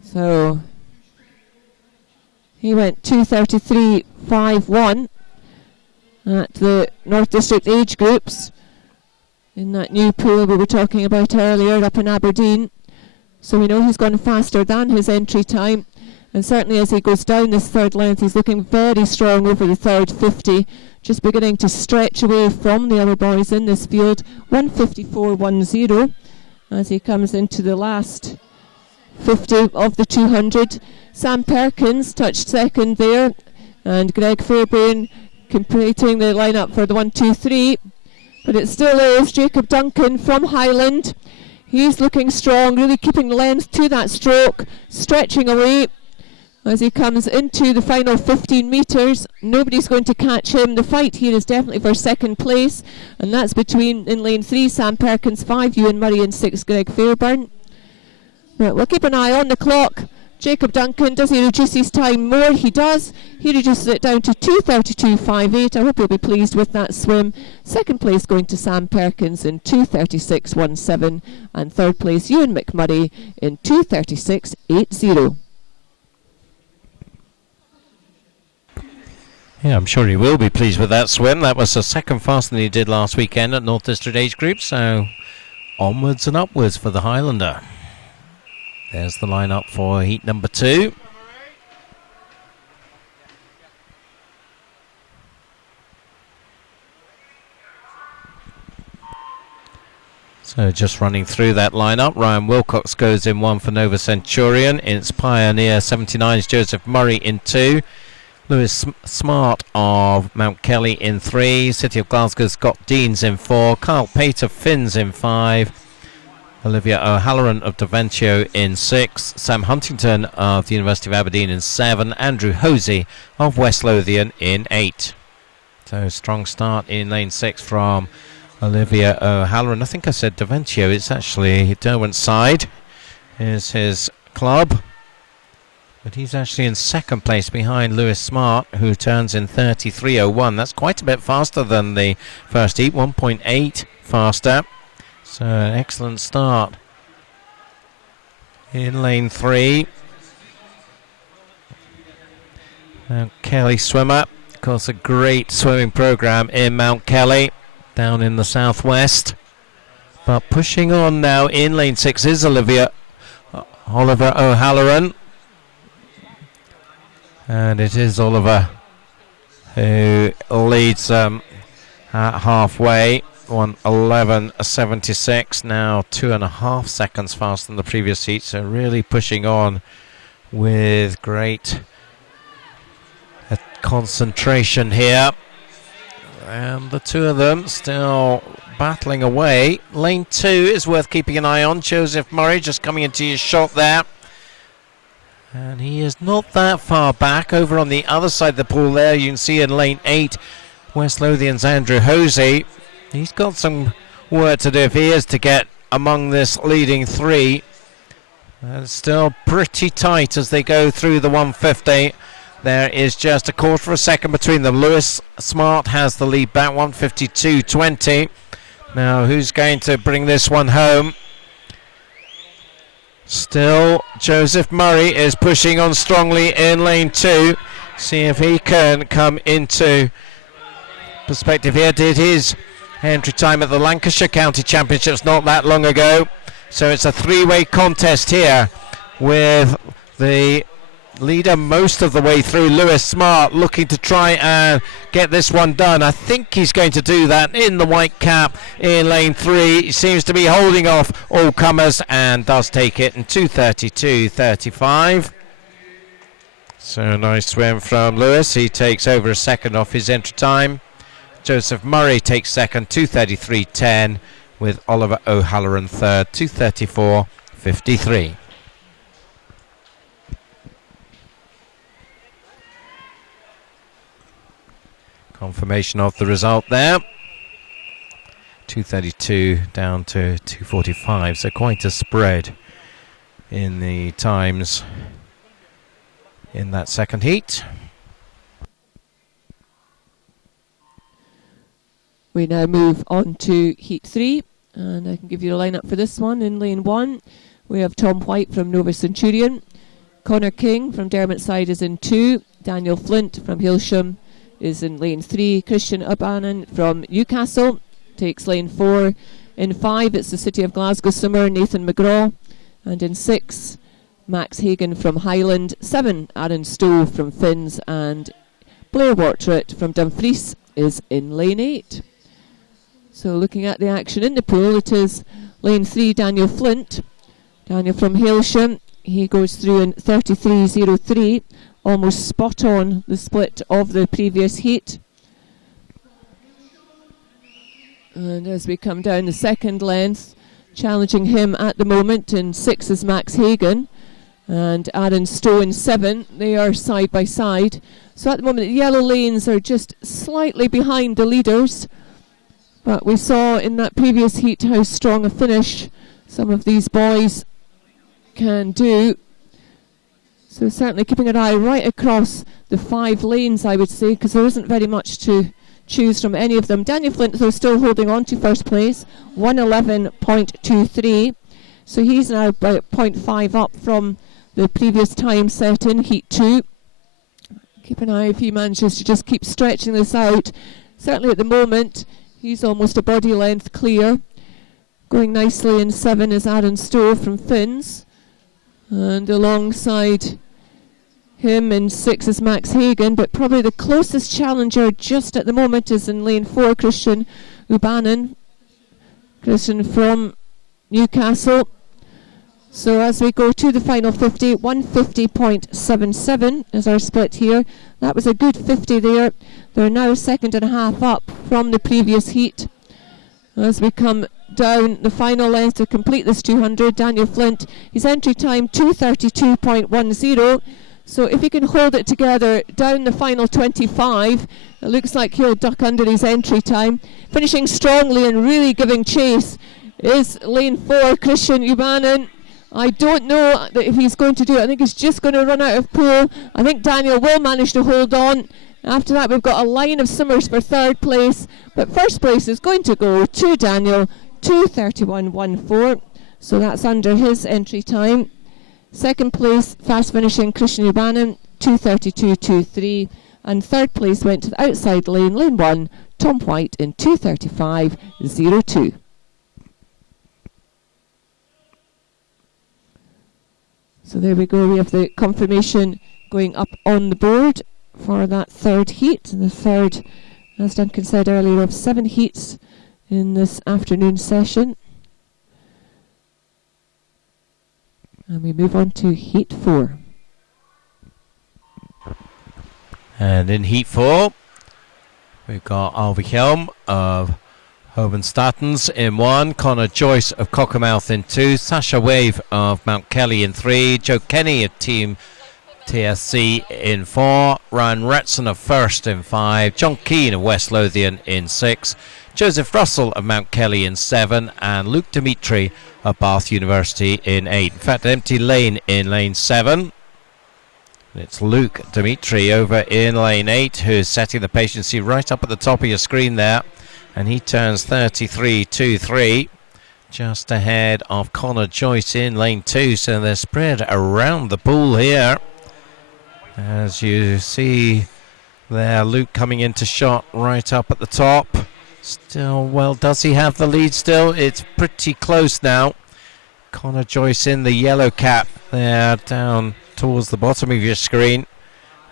So he went 2:33.51, at the North District age groups in that new pool we were talking about earlier up in Aberdeen. So we know he's gone faster than his entry time, and certainly as he goes down this third length he's looking very strong over the third 50, just beginning to stretch away from the other boys in this field. 1:54.10 as he comes into the last 50 of the 200. Sam Perkins touched second there, and Greg Fairbairn completing the lineup for the 1-2-3. But it still is Jacob Duncan from Highland. He's looking strong, really keeping length to that stroke, stretching away as he comes into the final 15 metres. Nobody's going to catch him. The fight here is definitely for second place, and that's between, in lane 3, Sam Perkins, 5, Ewan Murray, and 6, Greg Fairbairn. Right, we'll keep an eye on the clock. Jacob Duncan, does he reduce his time more? He does. He reduces it down to 2:32.58. I hope he'll be pleased with that swim. Second place going to Sam Perkins in 2:36.17, and third place Ewan McMurray in 2:36.80. Yeah, I'm sure he will be pleased with that swim. That was a second faster than he did last weekend at North District Age Group, so onwards and upwards for the Highlander. There's the lineup for heat number 2. So just running through that lineup, Ryan Wilcox goes in 1 for Nova Centurion. It's Pioneer 79's Joseph Murray in 2. Lewis Smart of Mount Kelly in 3. City of Glasgow's Scott Deans in 4. Kyle Pate of Finns in 5. Olivia O'Halloran of Daventio in 6. Sam Huntington of the University of Aberdeen in 7. Andrew Hosey of West Lothian in 8. So strong start in lane 6 from Olivia O'Halloran. I think I said Daventio. It's actually Derwent's side is his club. But he's actually in second place behind Lewis Smart, who turns in 33.01. That's quite a bit faster than the first heat, 1.8 faster. So an excellent start in lane 3. Mount Kelly swimmer. Of course, a great swimming program in Mount Kelly, down in the southwest. But pushing on now in lane 6 is Oliver O'Halloran. And it is Oliver who leads at halfway. 1:11.76, now 2.5 seconds faster than the previous heat, so really pushing on with great concentration here. And the two of them still battling away. Lane 2 is worth keeping an eye on. Joseph Murray just coming into his shot there. And he is not that far back. Over on the other side of the pool there, you can see in lane 8, West Lothian's Andrew Hosey. He's got some work to do if he is to get among this leading 3. It's still pretty tight as they go through the 150. There is just a quarter of a second between them. Lewis Smart has the lead back, 1:52.20. Now, who's going to bring this one home? Still, Joseph Murray is pushing on strongly in lane 2. See if he can come into perspective here. Did his entry time at the Lancashire County Championships not that long ago. So it's a 3-way contest here with the leader most of the way through, Lewis Smart, looking to try and get this one done. I think he's going to do that in the white cap in lane 3. He seems to be holding off all comers and does take it in 2:32.35. So nice swim from Lewis. He takes over a second off his entry time. Joseph Murray takes second, 2:33.10, with Oliver O'Halloran third, 2:34.53. Confirmation of the result there. 2:32 down to 2:45, so quite a spread in the times in that second heat. We now move on to Heat 3, and I can give you a lineup for this one. In lane 1, we have Tom White from Nova Centurion. Connor King from Dermot Side is in 2. Daniel Flint from Hilsham is in lane 3. Christian Ubanen from Newcastle takes lane 4. In 5, it's the City of Glasgow swimmer Nathan McGraw. And in 6, Max Hagan from Highland. 7, Aaron Stowe from Finns. And Blair Wartrett from Dumfries is in lane 8. So looking at the action in the pool, it is lane 3, Daniel Flint. Daniel from Hailsham. He goes through in 33.03, almost spot on the split of the previous heat. And as we come down the second length, challenging him at the moment in 6 is Max Hagan and Aaron Stowe in 7. They are side by side. So at the moment the yellow lanes are just slightly behind the leaders. But we saw in that previous heat how strong a finish some of these boys can do. So certainly keeping an eye right across the 5 lanes, I would say, because there isn't very much to choose from any of them. Daniel Flint, though, still holding on to first place, 1:11.23. So he's now about 0.5 up from the previous time set in Heat 2. Keep an eye if he manages to just keep stretching this out. Certainly at the moment, he's almost a body length clear. Going nicely in 7 is Aaron Stowe from Finns. And alongside him in 6 is Max Hagan, but probably the closest challenger just at the moment is in lane 4, Christian Ubanen. Christian from Newcastle. So as we go to the final 50, 150.77 is our split here. That was a good 50 there. They're now 2.5 up from the previous heat. As we come down the final length to complete this 200, Daniel Flint, his entry time 2:32.10. So if he can hold it together down the final 25, it looks like he'll duck under his entry time. Finishing strongly and really giving chase is lane 4, Christian Ubanen. I don't know if he's going to do it. I think he's just going to run out of pool. I think Daniel will manage to hold on. After that, we've got a line of swimmers for 3rd place. But 1st place is going to go to Daniel, 2:31.14. So that's under his entry time. 2nd place, fast finishing Christian Ubanen, 2:32.23. And 3rd place went to the outside lane, lane 1, Tom White in 2:35.02. So there we go, we have the confirmation going up on the board for that 3rd heat. And the 3rd, as Duncan said earlier, of 7 heats in this afternoon session. And we move on to Heat 4. And in Heat 4, we've got Alvy Helm of Hovenstatens in 1, Connor Joyce of Cockermouth in 2, Sasha Wave of Mount Kelly in 3, Joe Kenny of Team TSC in 4, Ryan Retson of First in 5, John Keane of West Lothian in 6, Joseph Russell of Mount Kelly in 7, and Luke Dimitri of Bath University in 8. In fact, empty lane in lane 7. It's Luke Dimitri over in lane 8 who's setting the pace. You can see right up at the top of your screen there. And he turns 33.23, just ahead of Connor Joyce in lane 2. So they're spread around the pool here. As you see there, Luke coming into shot right up at the top. Still, well, does he have the lead still? It's pretty close now. Connor Joyce in the yellow cap there down towards the bottom of your screen.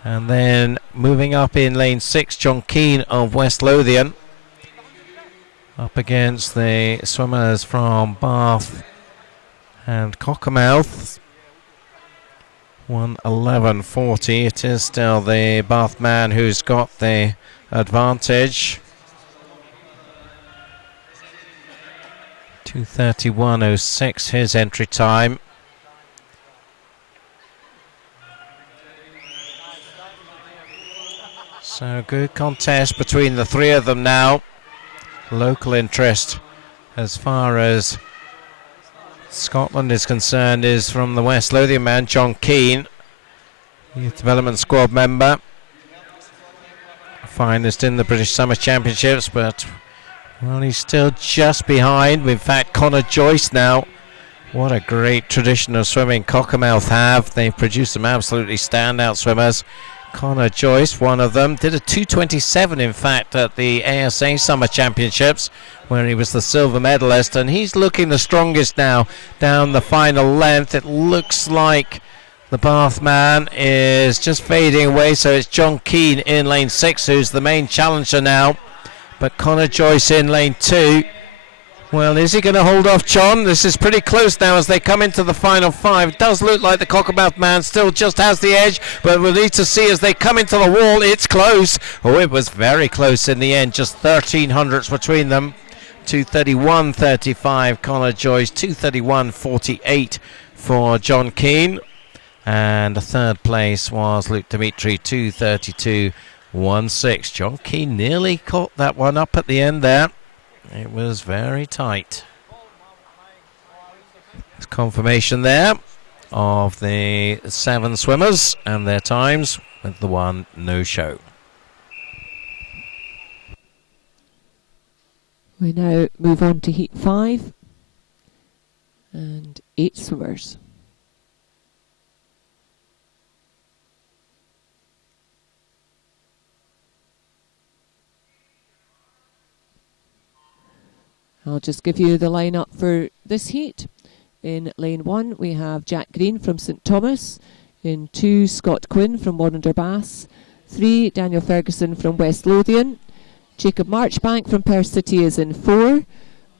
And then moving up in lane 6, John Keane of West Lothian. Up against the swimmers from Bath and Cockermouth. 1:11.40. It is still the Bath man who's got the advantage. 2:31.06 his entry time. So good contest between the 3 of them now. Local interest as far as Scotland is concerned is from the West Lothian man, John Keane, youth development squad member, finalist in the British Summer Championships, but well, he's still just behind. In fact, Connor Joyce now, what a great tradition of swimming Cockermouth have. They've produced some absolutely standout swimmers. Connor Joyce, one of them, did a 2:27 in fact at the ASA Summer Championships, where he was the silver medalist, and he's looking the strongest now down the final length. It looks like the Bath man is just fading away, so it's John Keane in lane 6 who's the main challenger now, but Connor Joyce in lane 2. Well, is he going to hold off John? This is pretty close now as they come into the final 5. It does look like the Cockermouth man still just has the edge, but we'll need to see as they come into the wall. It's close. Oh, it was very close in the end, just 1300ths between them. 2:31.35 Connor Joyce, 2:31.48 for John Keane. And the third place was Luke Dimitri, 2:32.16. John Keane nearly caught that one up at the end there. It was very tight. There's confirmation there of the 7 swimmers and their times, with the one no show. We now move on to heat 5 and 8 swimmers. I'll just give you the lineup for this heat. In lane 1 we have Jack Green from St Thomas. In 2 Scott Quinn from Warrender Bass. 3 Daniel Ferguson from West Lothian. Jacob Marchbank from Perth City is in 4,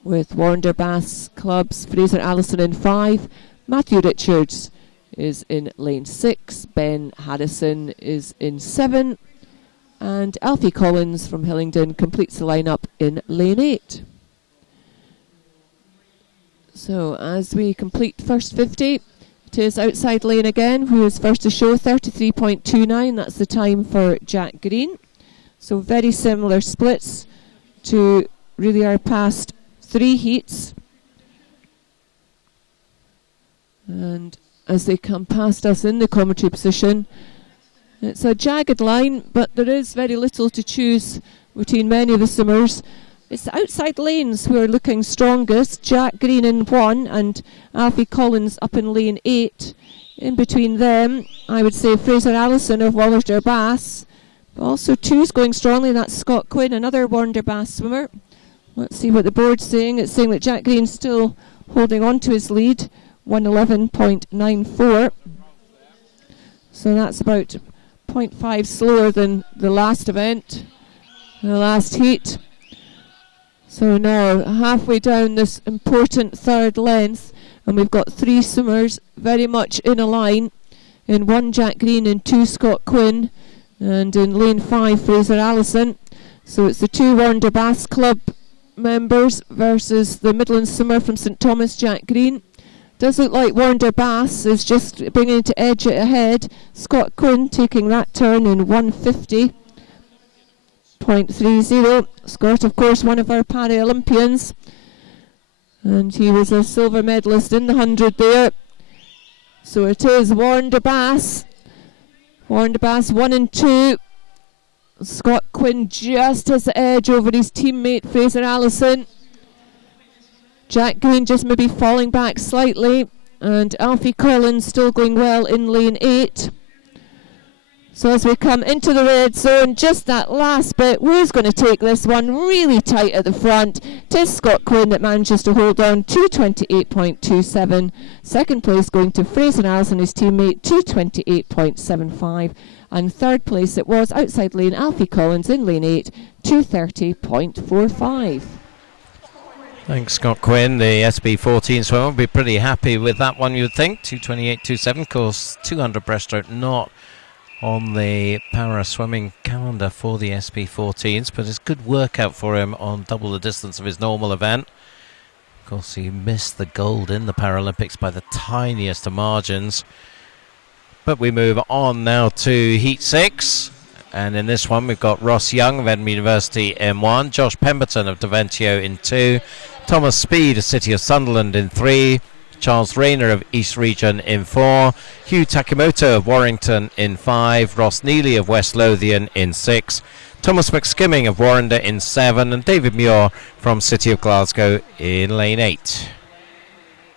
with Warrender Bass Club's Fraser Allison in 5. Matthew Richards is in lane 6. Ben Harrison is in 7. And Alfie Collins from Hillingdon completes the lineup in lane 8. So as we complete first 50, it is outside lane again, who is first to show, 33.29. That's the time for Jack Green. So very similar splits to really our past 3 heats. And as they come past us in the commentary position, it's a jagged line, but there is very little to choose between many of the swimmers. It's the outside lanes who are looking strongest. Jack Green in 1 and Alfie Collins up in lane 8. In between them, I would say Fraser Allison of Warrender Bass. But also 2's going strongly, that's Scott Quinn, another Warrender Bass swimmer. Let's see what the board's saying. It's saying that Jack Green's still holding on to his lead, 111.94. So that's about 0.5 slower than the last event, the last heat. So now halfway down this important third length, and we've got 3 swimmers very much in a line. In 1 Jack Green, in 2 Scott Quinn, and in lane 5 Fraser Allison. So it's the 2 Warrender Bass Club members versus the Midland swimmer from St Thomas, Jack Green. Does look like Warrender Bass is just beginning to edge it ahead. Scott Quinn taking that turn in 150.30. Scott, of course, one of our Paralympians, and he was a silver medalist in the 100 there. So it is Warrender Bass. Warrender Bass 1 and 2. Scott Quinn just has the edge over his teammate Fraser Allison. Jack Green just maybe falling back slightly, and Alfie Collins still going well in lane 8. So as we come into the red zone, just that last bit, who's going to take this one really tight at the front? Tis Scott Quinn that manages to hold on, 228.27. Second place going to Fraser Allison, his teammate, 228.75. And third place it was outside lane Alfie Collins in lane 8, 230.45. Thanks, Scott Quinn. The SB14 swimmer will be pretty happy with that one, you'd think. 228.27, of course, 200 breaststroke not on the para swimming calendar for the SB14s, but it's good workout for him on double the distance of his normal event. Of course, he missed the gold in the Paralympics by the tiniest of margins. But we move on now to Heat 6. And in this one, we've got Ross Young of Edinburgh University in 1, Josh Pemberton of Daventio in 2, Thomas Speed of City of Sunderland in 3, Charles Rayner of East Region in 4, Hugh Takimoto of Warrington in 5, Ross Neely of West Lothian in 6, Thomas McSkimming of Warrender in 7, and David Muir from City of Glasgow in lane 8.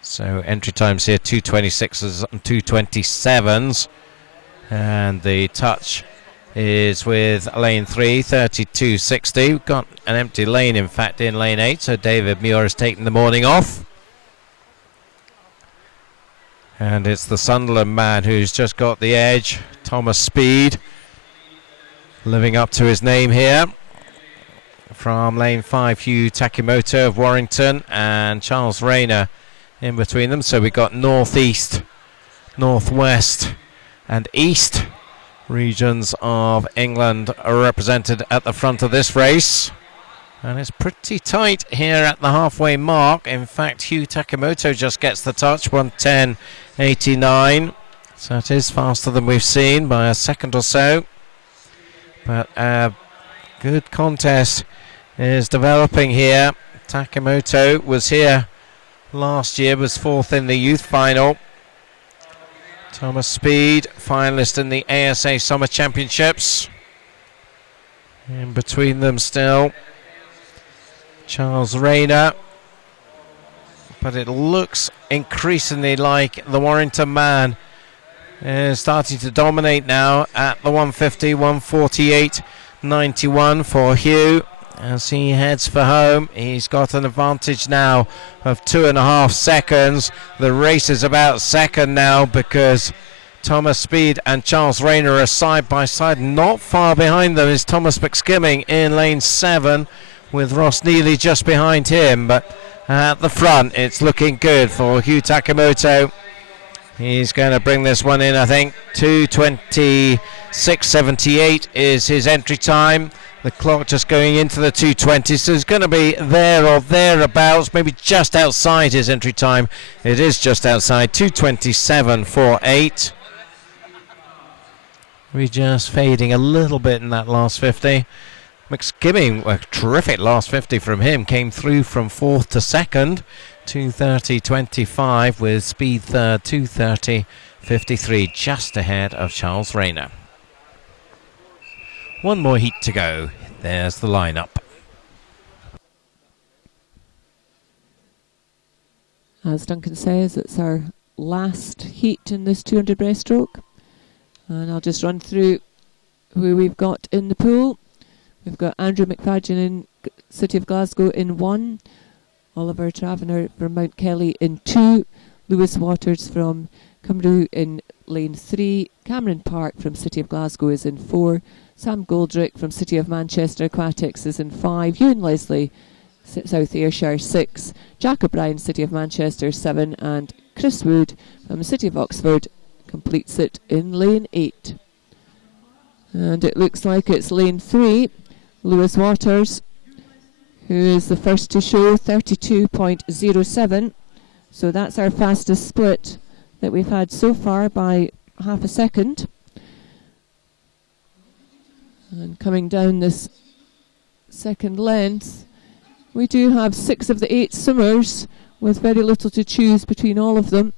So entry times here, 2:26s and 2:27s, and the touch is with lane 3, 32.60. We've got an empty lane, in fact, in lane 8, so David Muir has taken the morning off. And it's the Sunderland man who's just got the edge, Thomas Speed, living up to his name here. From lane 5, Hugh Takimoto of Warrington and Charles Rayner in between them. So we've got northeast, northwest and east regions of England are represented at the front of this race. And it's pretty tight here at the halfway mark. In fact, Hugh Takimoto just gets the touch, 1:10.89. So it is faster than we've seen by a second or so. But a good contest is developing here. Takimoto was here last year, was 4th in the youth final. Thomas Speed, finalist in the ASA Summer Championships. In between them still, Charles Rayner. But it looks increasingly like the Warrington man is starting to dominate now at the 150, 148.91 for Hugh. As he heads for home, he's got an advantage now of 2.5 seconds. The race is about second now because Thomas Speed and Charles Rayner are side by side. Not far behind them is Thomas McSkimming in lane 7 with Ross Neely just behind him. But at the front, it's looking good for Hugh Takimoto. He's going to bring this one in, I think. 2:26.78 is his entry time. The clock just going into the 2:20, so it's going to be there or thereabouts, maybe just outside his entry time. It is just outside, 2:27.48. We're just fading a little bit in that last 50. McSkimming, a terrific last 50 from him, came through from 4th to 2nd, 2:30.25 with Speed 3rd, 2:30.53, just ahead of Charles Rayner. One more heat to go. There's the lineup. As Duncan says, it's our last heat in this 200 breaststroke. And I'll just run through who we've got in the pool. We've got Andrew McFadden in City of Glasgow in 1. Oliver Travener from Mount Kelly in 2. Lewis Waters from Cymru in lane 3. Cameron Park from City of Glasgow is in 4. Sam Goldrick from City of Manchester Aquatics is in 5. Ewan Leslie, South Ayrshire 6. Jack O'Brien, City of Manchester 7. And Chris Wood from the City of Oxford completes it in lane 8. And it looks like it's lane 3. Lewis Waters, who is the first to show, 32.07. So that's our fastest split that we've had so far by half a second. And coming down this second length, we do have 6 of the 8 swimmers with very little to choose between all of them.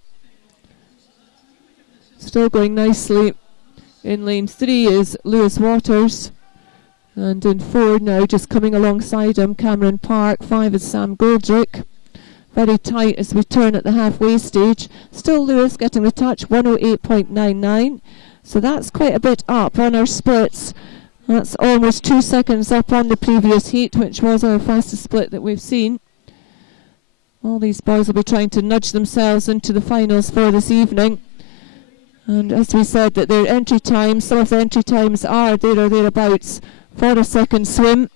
Still going nicely. In lane 3 is Lewis Waters. And in 4 now, just coming alongside him, Cameron Park. 5 is Sam Goldrick. Very tight as we turn at the halfway stage. Still Lewis getting the touch, 108.99. So that's quite a bit up on our splits. That's almost 2 seconds up on the previous heat, which was our fastest split that we've seen. All these boys will be trying to nudge themselves into the finals for this evening. And as we said, that their entry times, some of the entry times are there or thereabouts for a second swim.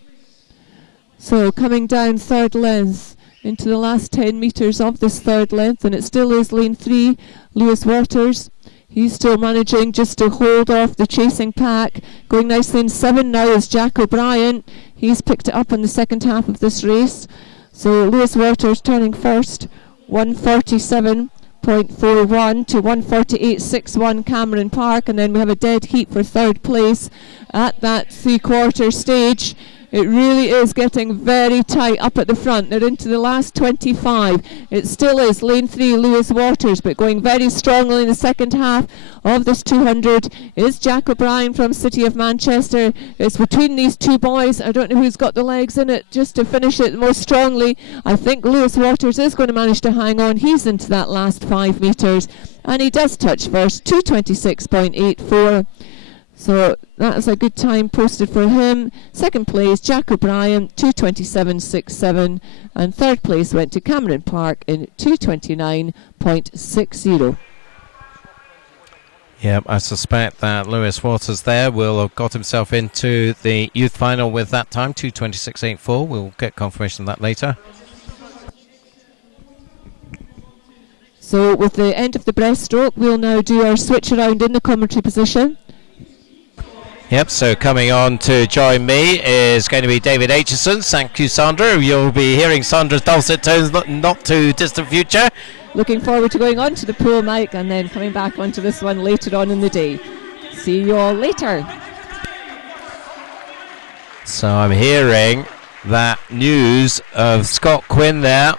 So coming down third length into the last 10 metres of this third length, and it still is lane 3, Lewis Waters. He's still managing just to hold off the chasing pack. Going nicely in 7 now is Jack O'Brien. He's picked it up in the second half of this race. So Lewis Waters turning first, 147.41 to 148.61 Cameron Park, and then we have a dead heat for third place at that 3/4 stage. It really is getting very tight up at the front. They're into the last 25. It still is lane 3, Lewis Waters, but going very strongly in the second half of this 200 is Jack O'Brien from City of Manchester. It's between these two boys. I don't know who's got the legs in it just to finish it most strongly. I think Lewis Waters is going to manage to hang on. He's into that last 5 metres, and he does touch first, 226.84. So that's a good time posted for him. Second place, Jack O'Brien, 2:27.67, and third place went to Cameron Park in 2:29.60. Yep, I suspect that Lewis Waters there will have got himself into the youth final with that time, 2:26.84. We'll get confirmation of that later. So with the end of the breaststroke, we'll now do our switch around in the commentary position. Yep, so coming on to join me is going to be David Aitchison. Thank you, Sandra. You'll be hearing Sandra's dulcet tones not too distant future. Looking forward to going on to the pool, Mike, and then coming back onto this one later on in the day. See you all later. So I'm hearing that news of Scott Quinn there.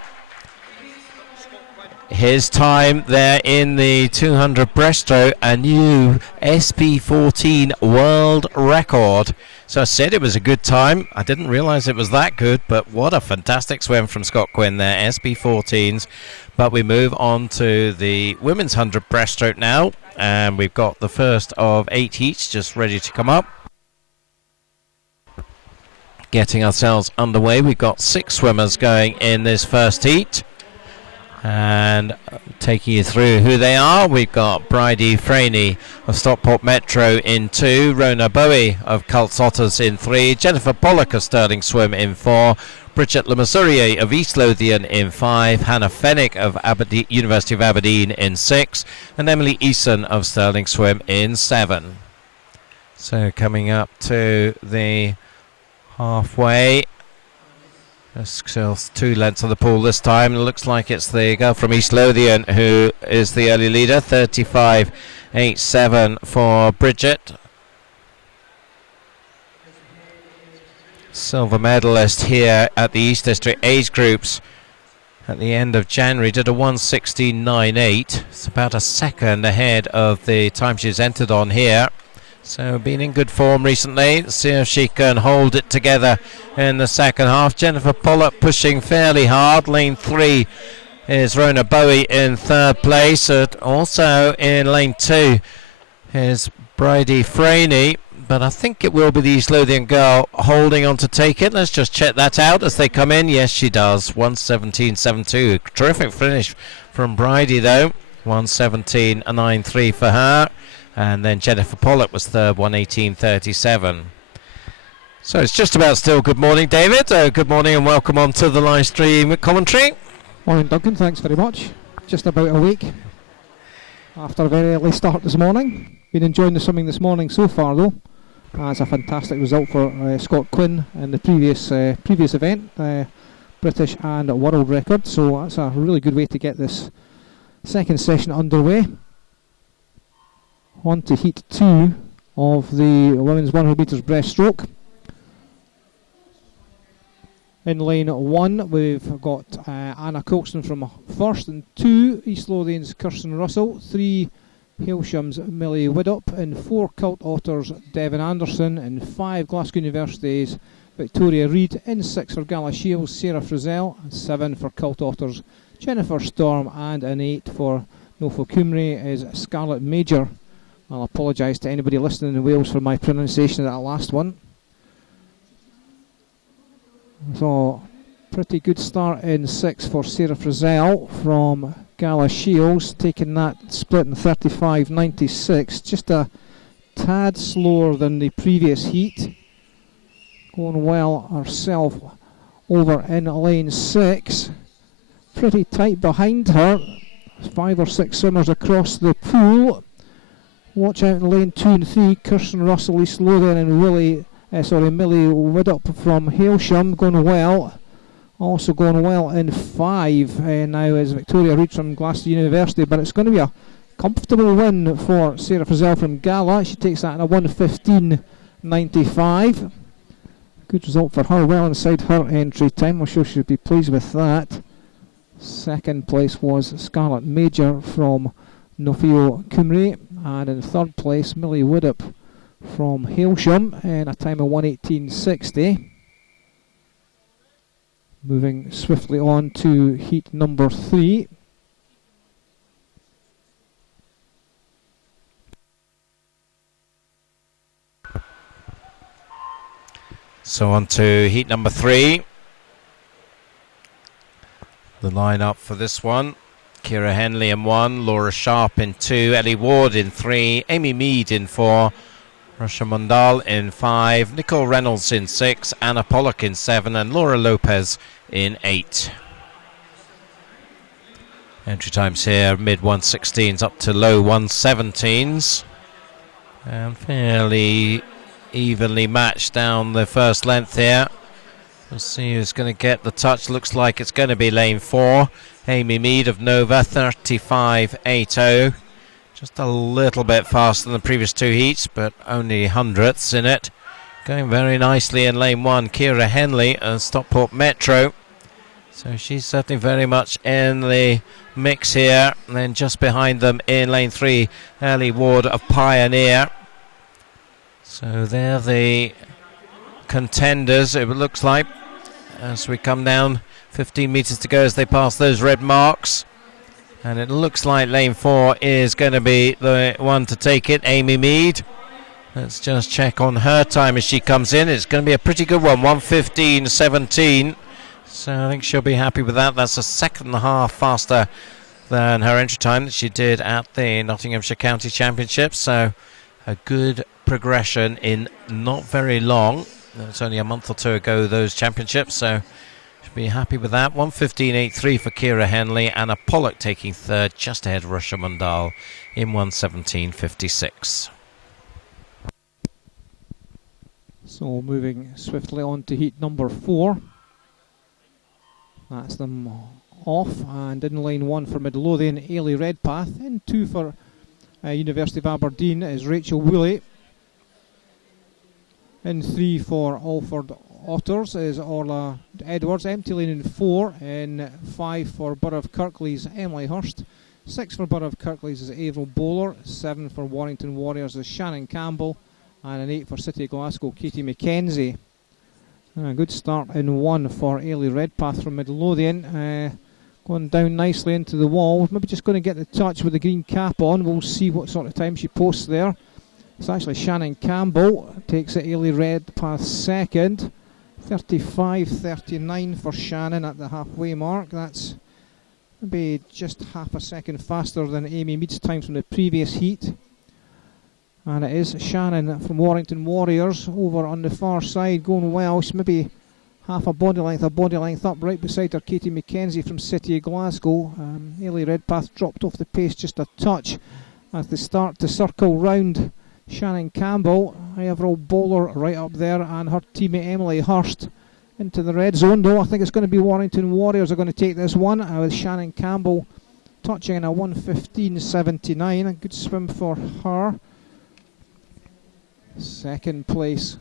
His time there in the 200 breaststroke, a new SP14 world record. So I said it was a good time. I didn't realise it was that good, but what a fantastic swim from Scott Quinn there, SP14s. But we move on to the women's 100 breaststroke now, and we've got the first of 8 heats just ready to come up. Getting ourselves underway, we've got 6 swimmers going in this first heat. And taking you through who they are, we've got Bridie Franey of Stockport Metro in 2, Rona Bowie of Cults Otters in 3, Jennifer Pollock of Stirling Swim in 4, Bridget Lemasurier of East Lothian in 5, Hannah Fennick of University of Aberdeen in 6, and Emily Eason of Stirling Swim in 7. So coming up to the halfway. Still 2 lengths of the pool this time. It looks like it's the girl from East Lothian who is the early leader. 35.87 for Bridget. Silver medalist here at the East District age groups at the end of January. Did a 1:16.98. It's about a second ahead of the time she's entered on here. So been in good form recently. Let's see if she can hold it together in the second half. Jennifer Pollock pushing fairly hard. Lane 3 is Rona Bowie in 3rd place. Also in lane 2 is Bridie Franey. But I think it will be the East Lothian girl holding on to take it. Let's just check that out as they come in. Yes, she does. 1:17.72. Terrific finish from Bridie though. 1:17.93 for her. And then Jennifer Pollock was 3rd, 1:18.37. So it's just about still good morning, David. Good morning and welcome on to the live stream commentary. Morning, Duncan. Thanks very much. Just about a week after a very early start this morning. Been enjoying the swimming this morning so far, though. It's a fantastic result for Scott Quinn in the previous event, British and world record. So that's a really good way to get this second session underway. On to heat 2 of the women's 100 metres breaststroke. In lane 1 we've got Anna Coxon from 1st, and 2 East Lothian's Kirsten Russell, 3 Hailsham's Millie Widdop, and 4 Cult Otters Devon Anderson, and 5 Glasgow University's Victoria Reid, in 6 for Gala Shields Sarah Frizzell, and 7 for Cult Otters Jennifer Storm, and an 8 for Norfolk Cymru is Scarlett Major. I'll apologise to anybody listening in Wales for my pronunciation of that last one. So, pretty good start in 6 for Sarah Frizzell from Gala Shields, taking that split in 35.96, just a tad slower than the previous heat. Going well herself over in lane 6. Pretty tight behind her. 5 or 6 swimmers across the pool. Watch out in lane 2 and 3, Kirsten Russell, East Lothian, and Millie Widdop from Hailsham going well. Also going well in 5 now is Victoria Reid from Glasgow University, but it's going to be a comfortable win for Sarah Frizzell from Gala. She takes that in a 1:15.95. Good result for her, well inside her entry time. I'm sure she'll be pleased with that. Second place was Scarlett Major from Norfolk Cymru, and in 3rd place Millie Widdop from Hailsham in a time of 1:18.60. Moving swiftly on to heat number 3. So on to heat number 3. The lineup for this one: Ciara Henley in 1, Laura Sharp in 2, Ellie Ward in 3, Amy Mead in 4, Russia Mundal in 5, Nicole Reynolds in 6, Anna Pollock in 7, and Laura Lopez in 8. Entry times here mid 116s up to low 117s, and fairly evenly matched down the first length here. We'll see who's going to get the touch. Looks like it's going to be lane 4. Amy Mead of Nova, 35.80. Just a little bit faster than the previous 2 heats, but only hundredths in it. Going very nicely in lane 1, Ciara Henley of Stockport Metro. So she's certainly very much in the mix here. And then just behind them in lane 3, Ellie Ward of Pioneer. So they're the contenders, it looks like, as we come down. 15 metres to go as they pass those red marks, and it looks like lane 4 is going to be the one to take it, Amy Mead. Let's just check on her time as she comes in. It's going to be a pretty good one, 1:15.17, so I think she'll be happy with that. That's a second and a half faster than her entry time that she did at the Nottinghamshire County Championships, so a good progression in not very long. It's only a month or 2 ago, those championships, so should be happy with that. 1:15.83 for Ciara Henley. Anna Pollock taking 3rd, just ahead of Russia Mundal in 1:17.56. So moving swiftly on to heat number 4. That's them off, and in lane 1 for Midlothian, Ailey Redpath. In 2 for University of Aberdeen is Rachel Woolley. In 3 for Alford Otters is Orla Edwards. Empty lane in 4. In 5 for Borough of Kirklees, Emily Hurst. 6 for Borough of Kirklees is Avril Bowler. 7 for Warrington Warriors is Shannon Campbell. And an 8 for City of Glasgow, Katie McKenzie. A good start in 1 for Ailey Redpath from Midlothian. Going down nicely into the wall. Maybe just going to get the touch with the green cap on. We'll see what sort of time she posts there. It's actually Shannon Campbell takes it. Ailey Redpath second. 35.39 for Shannon at the halfway mark. That's maybe just half a second faster than Amy Mead's time from the previous heat. And it is Shannon from Warrington Warriors over on the far side going well. She's maybe half a body length up right beside her, Katie McKenzie from City of Glasgow. Ailey Redpath dropped off the pace just a touch as they start to circle round Shannon Campbell. Avril Bowler right up there, and her teammate Emily Hurst into the red zone. Though I think it's going to be Warrington Warriors are going to take this one, with Shannon Campbell touching in a 1:15.79. A good swim for her. Second place,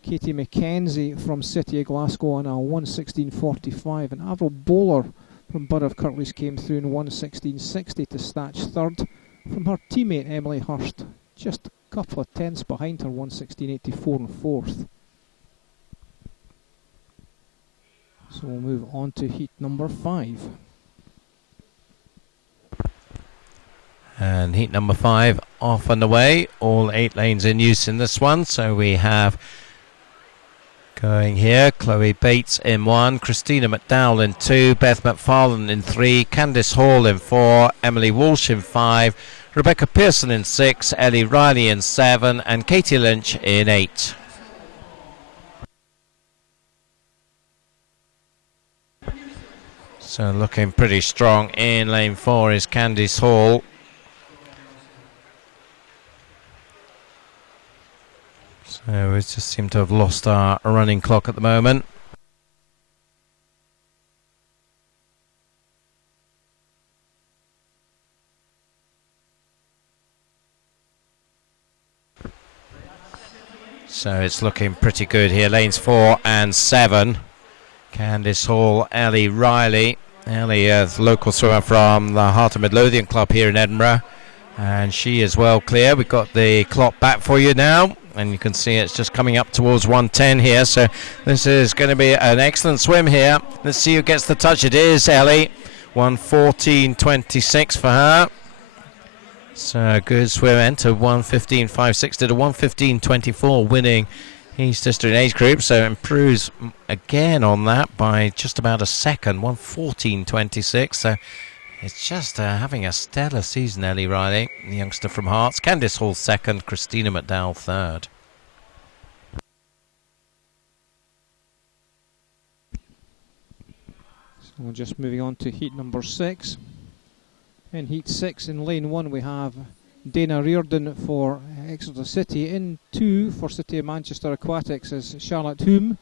Katie McKenzie from City of Glasgow on a 1:16.45, and Avril Bowler from Borough of Kirklees came through in 1:16.60 to snatch 3rd from her teammate Emily Hurst. Just a couple of tenths behind her, 1:16.84 and 4th. So we'll move on to heat number 5. And heat number 5 off and away. All 8 lanes in use in this one. So we have going here Chloe Bates in 1, Christina McDowell in 2, Beth McFarlane in 3, Candice Hall in 4, Emily Walsh in 5, Rebecca Pearson in 6, Ellie Riley in 7, and Katie Lynch in 8. So looking pretty strong in lane 4 is Candice Hall. So we just seem to have lost our running clock at the moment. So it's looking pretty good here. Lanes 4 and 7. Candice Hall, Ellie Riley. Ellie is a local swimmer from the Heart of Midlothian Club here in Edinburgh. And she is well clear. We've got the clock back for you now. And you can see it's just coming up towards 1:10 here. So this is going to be an excellent swim here. Let's see who gets the touch. It is Ellie. 1:14.26 for her. So good swim. Enter 1:15.56 to 1:15.24, winning East District age group, so improves again on that by just about a second, 1:14.26. So it's just having a stellar season, Ellie Riley, the youngster from Hearts. Candice Hall second, Christina McDowell third. So we're just moving on to heat number 6. In heat 6 in lane 1 we have Dana Reardon for Exeter City. In 2 for City of Manchester Aquatics is Charlotte Hume.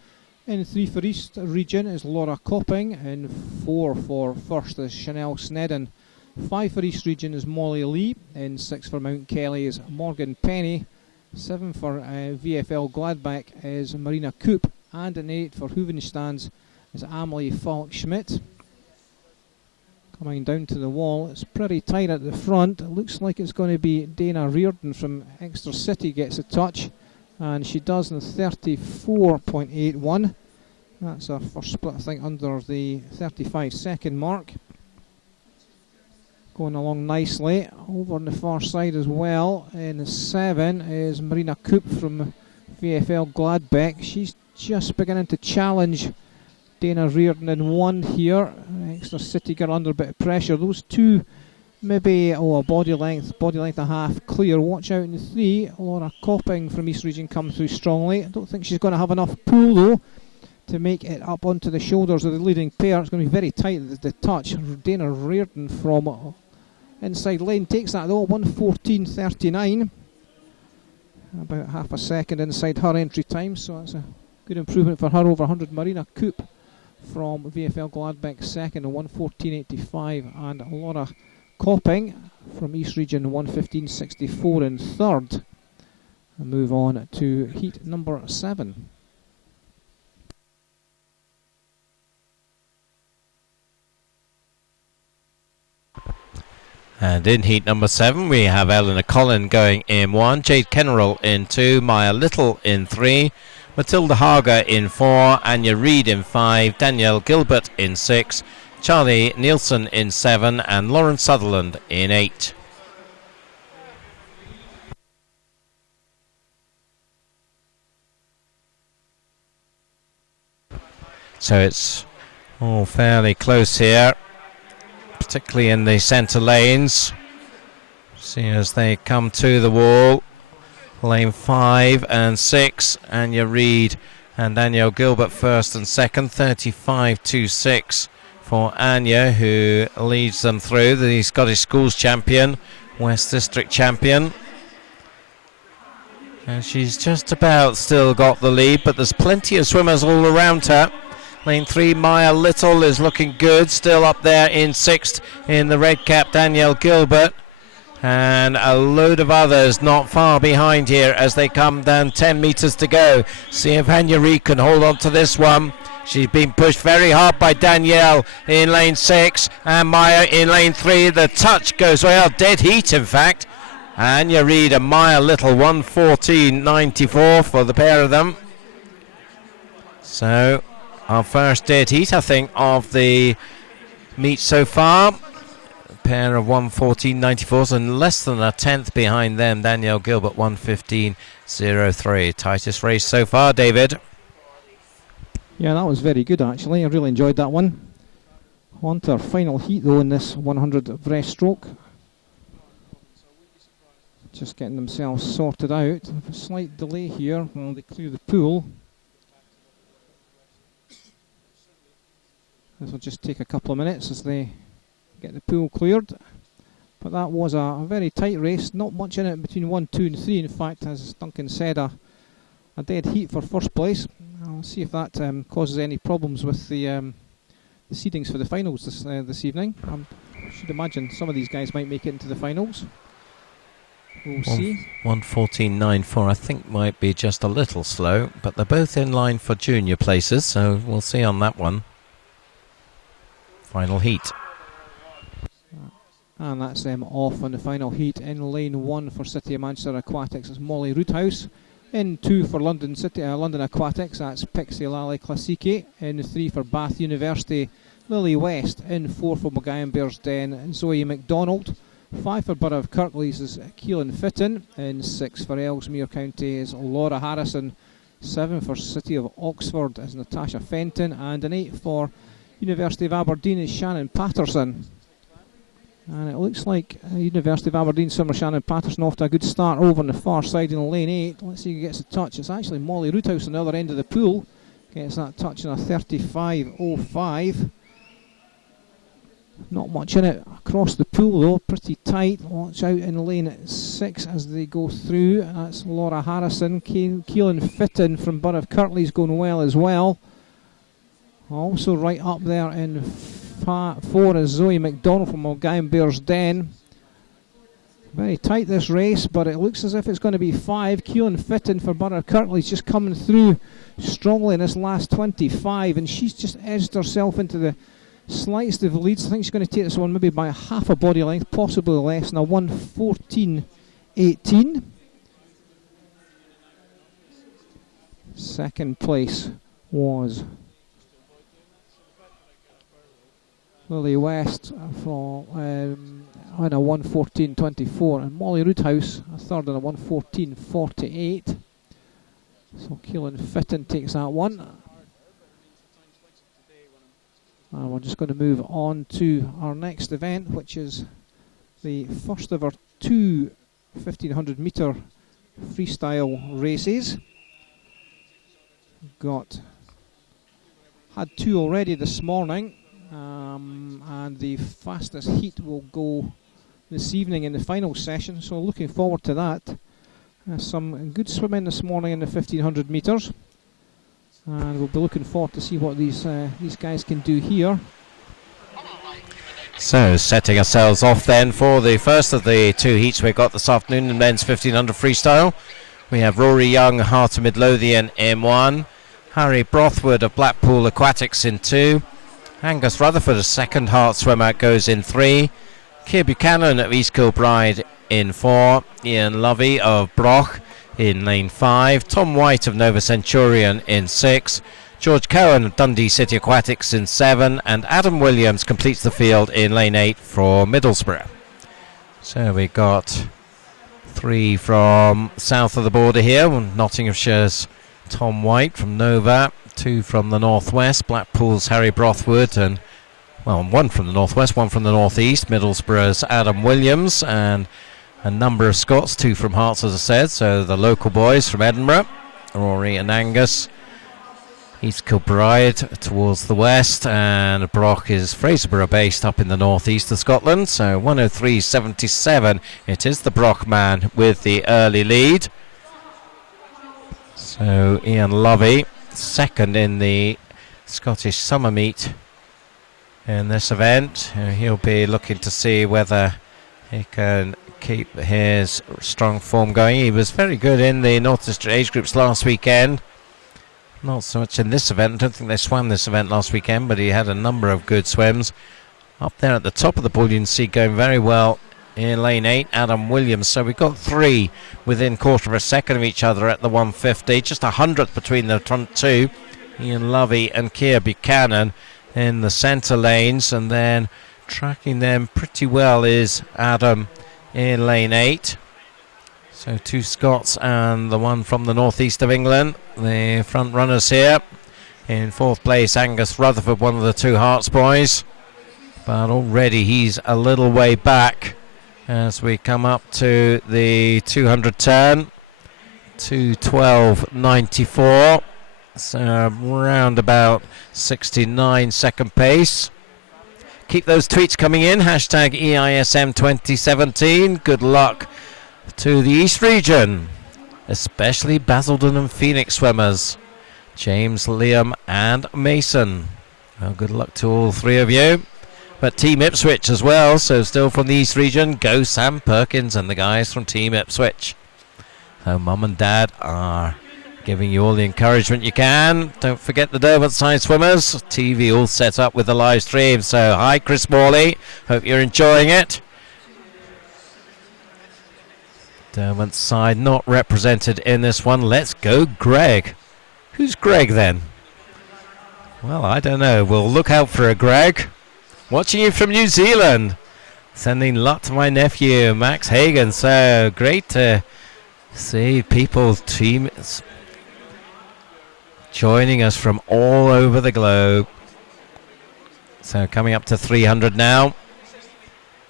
In 3 for East Region is Laura Copping. In 4 for First is Chanel Snedden. 5 for East Region is Molly Lee. In 6 for Mount Kelly is Morgan Penny. 7 for VFL Gladbach is Marina Coop. And in 8 for Hoevenstands is Amelie Falk-Schmidt. Coming down to the wall, it's pretty tight at the front. It looks like it's going to be Dana Reardon from Exeter City gets a touch, and she does in 34.81. That's her first split, I think, under the 35-second mark. Going along nicely. Over on the far side as well, in 7 is Marina Coop from VFL Gladbach. She's just beginning to challenge Dana Reardon in 1 here. Exeter City got under a bit of pressure. Those two maybe a body length and a half clear. Watch out in 3. Laura Copping from East Region come through strongly. I don't think she's going to have enough pull though to make it up onto the shoulders of the leading pair. It's going to be very tight at the touch. Dana Reardon from inside lane takes that though, 1:14.39. About half a second inside her entry time, so that's a good improvement for her over 100. Marina Coop from VFL Gladbach second, 1:14.85, and Laura Copping from East Region 1:15.64 in third. And move on to heat number 7. And in heat number 7 we have Eleanor Collin going in 1, Jade Kennerall in 2, Maya Little in 3, Matilda Hager in 4, Anya Reid in 5, Danielle Gilbert in 6, Charlie Nielsen in 7, and Lauren Sutherland in 8. So it's all fairly close here, particularly in the centre lanes. See as they come to the wall. Lane 5 and 6, Anya Reid and Danielle Gilbert first and second, 35.26 for Anya, who leads them through, the Scottish Schools champion, West District champion. And she's just about still got the lead, but there's plenty of swimmers all around her. Lane 3, Maya Little is looking good, still up there in 6th in the red cap, Danielle Gilbert. And a load of others not far behind here as they come down 10 metres to go. See if Anya Reid can hold on to this one. She's been pushed very hard by Danielle in lane 6 and Maya in lane 3. The touch goes well, dead heat in fact. Anya Reid and Maya Little, 1:14.94 for the pair of them. So our first dead heat, I think, of the meet so far. Pair of 1:14.94s and less than a tenth behind them. Danielle Gilbert 1:15.03. Tightest race so far, David. Yeah, that was very good actually. I really enjoyed that one. On to our final heat though in this 100 breaststroke. Just getting themselves sorted out. A slight delay here while they clear the pool. This will just take a couple of minutes as they get the pool cleared, but that was a very tight race, not much in it between 1, 2 and 3. In fact, as Duncan said, a dead heat for first place. I'll see if that causes any problems with the seedings for the finals this evening. I should imagine some of these guys might make it into the finals. We'll see. 1:14.94 I think might be just a little slow, but they're both in line for junior places, so we'll see on that one. Final heat. And that's them off on the final heat. In lane 1 for City of Manchester Aquatics is Molly Roothouse. In 2 for London Aquatics, that's Pixie Lally Klasiki. In 3 for Bath University, Lily West. In 4 for Maguire Bears Den, Zoe McDonald. 5 for Borough of Kirklees is Keelan Fitton. In 6 for Ellesmere County is Laura Harrison. 7 for City of Oxford is Natasha Fenton, and an 8 for University of Aberdeen is Shannon Patterson. And it looks like University of Aberdeen swimmer Shannon Patterson off to a good start over on the far side in lane 8. Let's see who gets a touch. It's actually Molly Roothouse on the other end of the pool. Gets that touch in a 35.05. Not much in it across the pool though, pretty tight. Watch out in lane 6 as they go through. That's Laura Harrison. Keelan Fitton from Borough of Kirtley's going well as well. Also right up there in 4 is Zoe McDonald from Mulgine Bears Den. Very tight this race, but it looks as if it's going to be 5. Keelan Fitton for Borough of Kirtley's just coming through strongly in this last 25, and she's just edged herself into the slightest of leads. I think she's going to take this one maybe by half a body length, possibly less. Now 1:14.18. Second place was Lily West for on a 1:14.24, and Molly Roothouse a third on a 1:14.48. So Keelan Fitton takes that one. And we're just going to move on to our next event, which is the first of our 2 1500 metre freestyle races. Had 2 already this morning, and the fastest heat will go this evening in the final session, so looking forward to that. Some good swimming this morning in the 1500 metres, and we'll be looking forward to see what these guys can do here. So setting ourselves off then for the first of the 2 heats we've got this afternoon in men's 1500 freestyle. We have Rory Young, Heart of Midlothian in 1, Harry Brothwood of Blackpool Aquatics in 2, Angus Rutherford, a second Heart swimmer, goes in 3, Keir Buchanan of East Kilbride in 4, Ian Lovey of Broch in lane 5, Tom White of Nova Centurion in 6, George Cohen of Dundee City Aquatics in 7, and Adam Williams completes the field in lane 8 for Middlesbrough. So we got 3 from south of the border here. Nottinghamshire's Tom White from Nova, 2 from the northwest, Blackpool's Harry Brothwood, and 1 from the northwest, 1 from the northeast, Middlesbrough's Adam Williams, and a number of Scots, 2 from Hearts, as I said, so the local boys from Edinburgh, Rory and Angus. East Kilbride towards the west, and Broch is Fraserburgh based up in the northeast of Scotland. So 103.77, it is the Broch man with the early lead. So Ian Lovey, second in the Scottish Summer Meet in this event. He'll be looking to see whether he can keep his strong form going. He was very good in the North District age groups last weekend. Not so much in this event. I don't think they swam this event last weekend, but he had a number of good swims. Up there at the top of the pool, you can see going very well in lane 8, Adam Williams. So we've got 3 within quarter of a second of each other at the 150. Just 100th between the front 2. Ian Lovey and Keir Buchanan in the centre lanes, and then tracking them pretty well is Adam in lane 8. So 2 Scots and the one from the northeast of England, the front runners here. In 4th place, Angus Rutherford, one of the 2 Hearts boys, but already he's a little way back as we come up to the 200 turn. 2:12.94, so around about 69 second pace. Keep those tweets coming in, hashtag EISM2017. Good luck to the East region, especially Basildon and Phoenix swimmers, James, Liam and Mason. Well, good luck to all 3 of you. But Team Ipswich as well, so still from the East region, go Sam Perkins and the guys from Team Ipswich. So Mum and Dad are giving you all the encouragement you can. Don't forget the Derwent side swimmers, TV all set up with the live stream. So hi Chris Morley, hope you're enjoying it. Derwent side not represented in this one. Let's go Greg. Who's Greg then? Well, I don't know. We'll look out for a Greg. Watching you from New Zealand. Sending luck to my nephew Max Hagan. So great to see people joining us from all over the globe. So coming up to 300 now.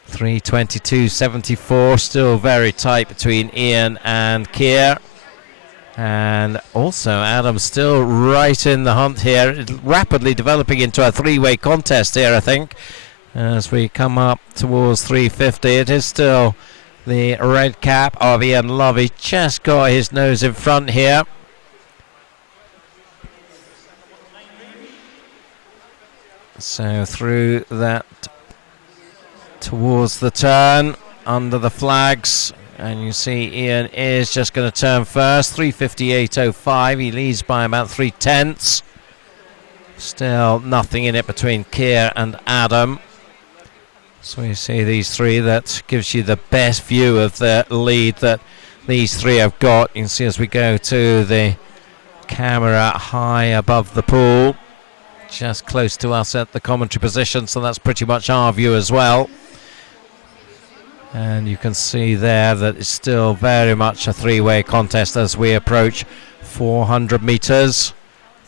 3:22.74, still very tight between Ian and Keir. And also Adam still right in the hunt here, rapidly developing into a three-way contest here, I think, as we come up towards 350. It is still the red cap of Ian Lovey, just got his nose in front here. So through that towards the turn, under the flags, and you see Ian is just going to turn first. 3:58.05, he leads by about 3/10. Still nothing in it between Keir and Adam. So you see these three, that gives you the best view of the lead that these three have got. You can see as we go to the camera high above the pool, just close to us at the commentary position, so that's pretty much our view as well. And you can see there that it's still very much a three-way contest as we approach 400 metres.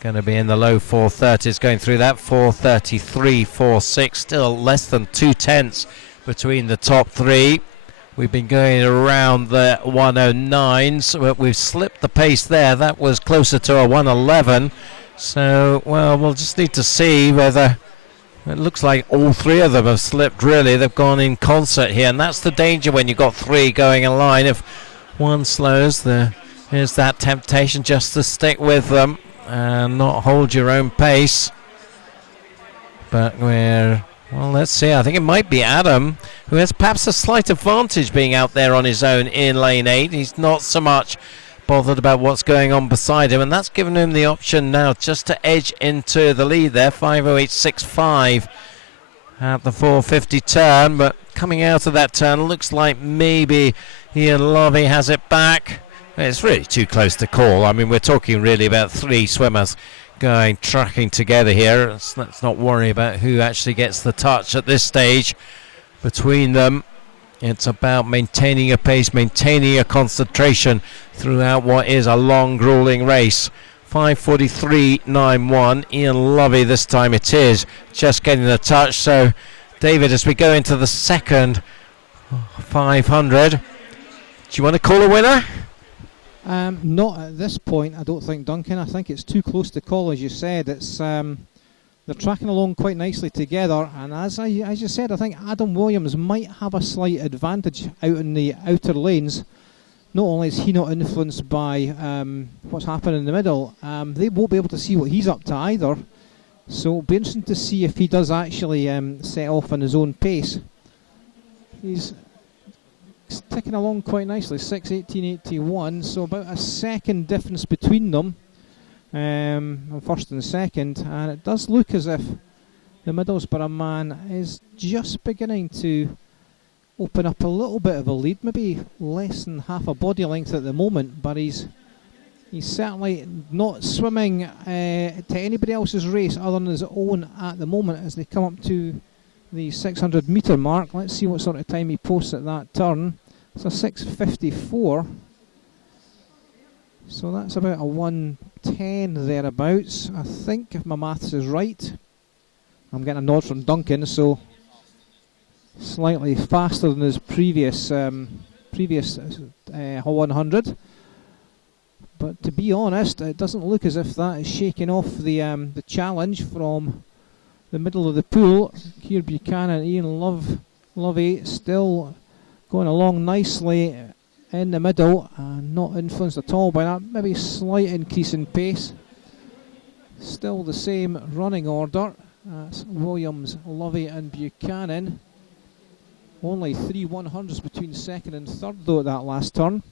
Going to be in the low 430s going through that. 4:33.46, still less than 2/10 between the top three. We've been going around the 109s, but we've slipped the pace there. That was closer to a 111. So, well, we'll just need to see whether... It looks like all three of them have slipped, really. They've gone in concert here, and that's the danger when you've got three going in line. If one slows, there's that temptation just to stick with them and not hold your own pace. But well, let's see. I think it might be Adam, who has perhaps a slight advantage being out there on his own in lane 8. He's not so much bothered about what's going on beside him, and that's given him the option now just to edge into the lead there. 5:08.65 at the 450 turn, but coming out of that turn, looks like maybe Ian Lovey has it back. It's really too close to call. I mean, we're talking really about three swimmers tracking together here. Let's not worry about who actually gets the touch at this stage between them. It's about maintaining a pace, maintaining a concentration throughout what is a long, grueling race. 5:43.91. Ian Lovey this time it is, just getting the touch. So, David, as we go into the second 500, do you want to call a winner? Not at this point, I don't think, Duncan. I think it's too close to call, as you said. It's they're tracking along quite nicely together, and as you said, I think Adam Williams might have a slight advantage out in the outer lanes. Not only is he not influenced by what's happening in the middle, they won't be able to see what he's up to either. So it'll be interesting to see if he does actually set off on his own pace. He's ticking along quite nicely, 6:18.81, so about a second difference between them. On first and second, and it does look as if the Middlesbrough man is just beginning to open up a little bit of a lead, maybe less than half a body length at the moment, but he's certainly not swimming to anybody else's race other than his own at the moment as they come up to the 600 metre mark. Let's see what sort of time he posts at that turn. It's a 6:54. So that's about a 1:10 thereabouts, I think, if my maths is right. I'm getting a nod from Duncan, so slightly faster than his previous 100. But to be honest, it doesn't look as if that is shaking off the challenge from the middle of the pool. Keir Buchanan, Ian Lovey still going along nicely in the middle, and not influenced at all by that. Maybe slight increase in pace. Still the same running order. That's Williams, Lovey and Buchanan. Only 3 100s between second and third though at that last turn.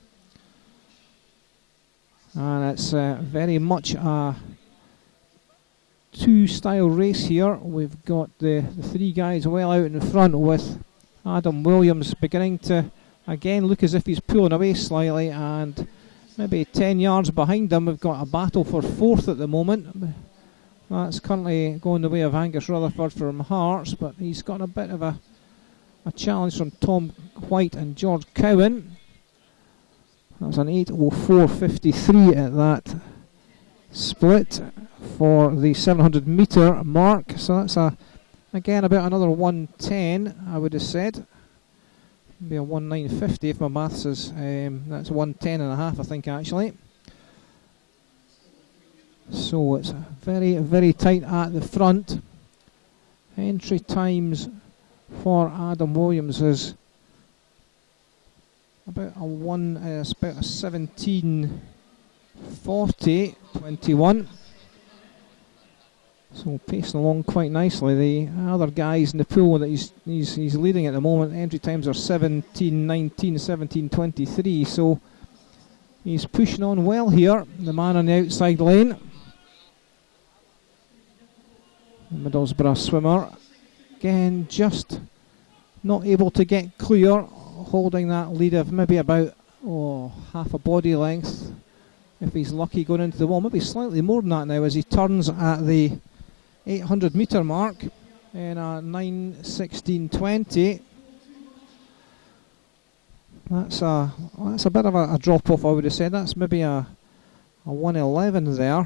And it's very much a two-style race here. We've got the three guys well out in front, with Adam Williams beginning to again look as if he's pulling away slightly, and maybe 10 yards behind him we've got a battle for fourth at the moment. That's currently going the way of Angus Rutherford from Hearts, but he's got a bit of a challenge from Tom White and George Cowan. That was an 8:04.53 at that split for the 700 metre mark. So that's again about another 110, I would have said. Maybe a 1950 if my maths is, that's 110 and a half, I think, actually. So it's very, very tight at the front. Entry times for Adam Williams is about a 17:40.21. So pacing along quite nicely. The other guys in the pool that he's leading at the moment, entry times are 17:19, 17:23. So he's pushing on well here. The man on the outside lane, the Middlesbrough swimmer, again just not able to get clear, holding that lead of maybe about half a body length if he's lucky going into the wall, maybe slightly more than that now as he turns at the 800 metre mark in a 9:16.20. That's a bit of a drop off, I would have said. That's maybe a 1:11 there,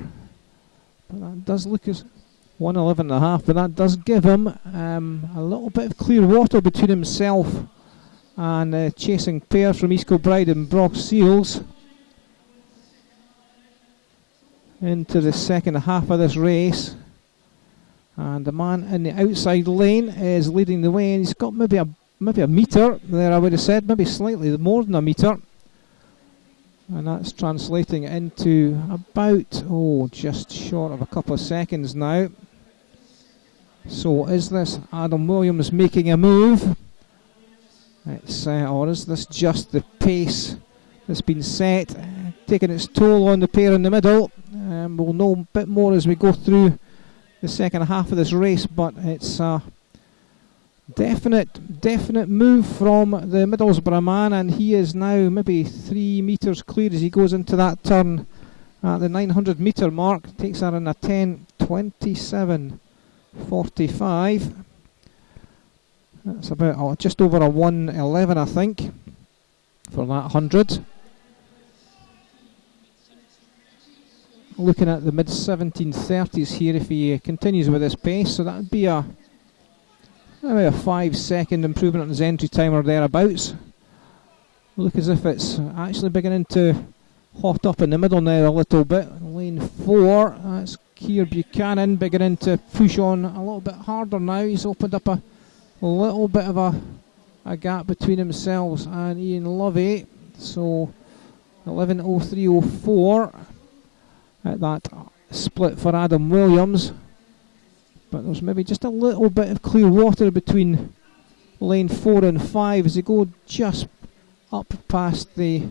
but that does look as 1:11 and a half, but that does give him a little bit of clear water between himself and chasing pair from East Kilbride and Brock Seals into the second half of this race. And the man in the outside lane is leading the way, and he's got maybe a metre there, I would have said, maybe slightly more than a metre. And that's translating into about, just short of a couple of seconds now. So is this Adam Williams making a move? It's, or is this just the pace that's been set, taking its toll on the pair in the middle? We'll know a bit more as we go through the second half of this race, but it's a definite move from the Middlesbrough man, and he is now maybe 3 metres clear as he goes into that turn at the 900 metre mark. Takes that in a 10:27.45. That's about just over a 1:11, I think, for that 100. Looking at the mid-1730s here if he continues with this pace, so that would be maybe a 5-second improvement on his entry time or thereabouts. Look as if it's actually beginning to hot up in the middle now a little bit. Lane 4, that's Keir Buchanan beginning to push on a little bit harder now. He's opened up a little bit of a gap between himself and Ian Lovey. So 11:03.04 at that split for Adam Williams. But there's maybe just a little bit of clear water between lane 4 and 5 as they go just up past the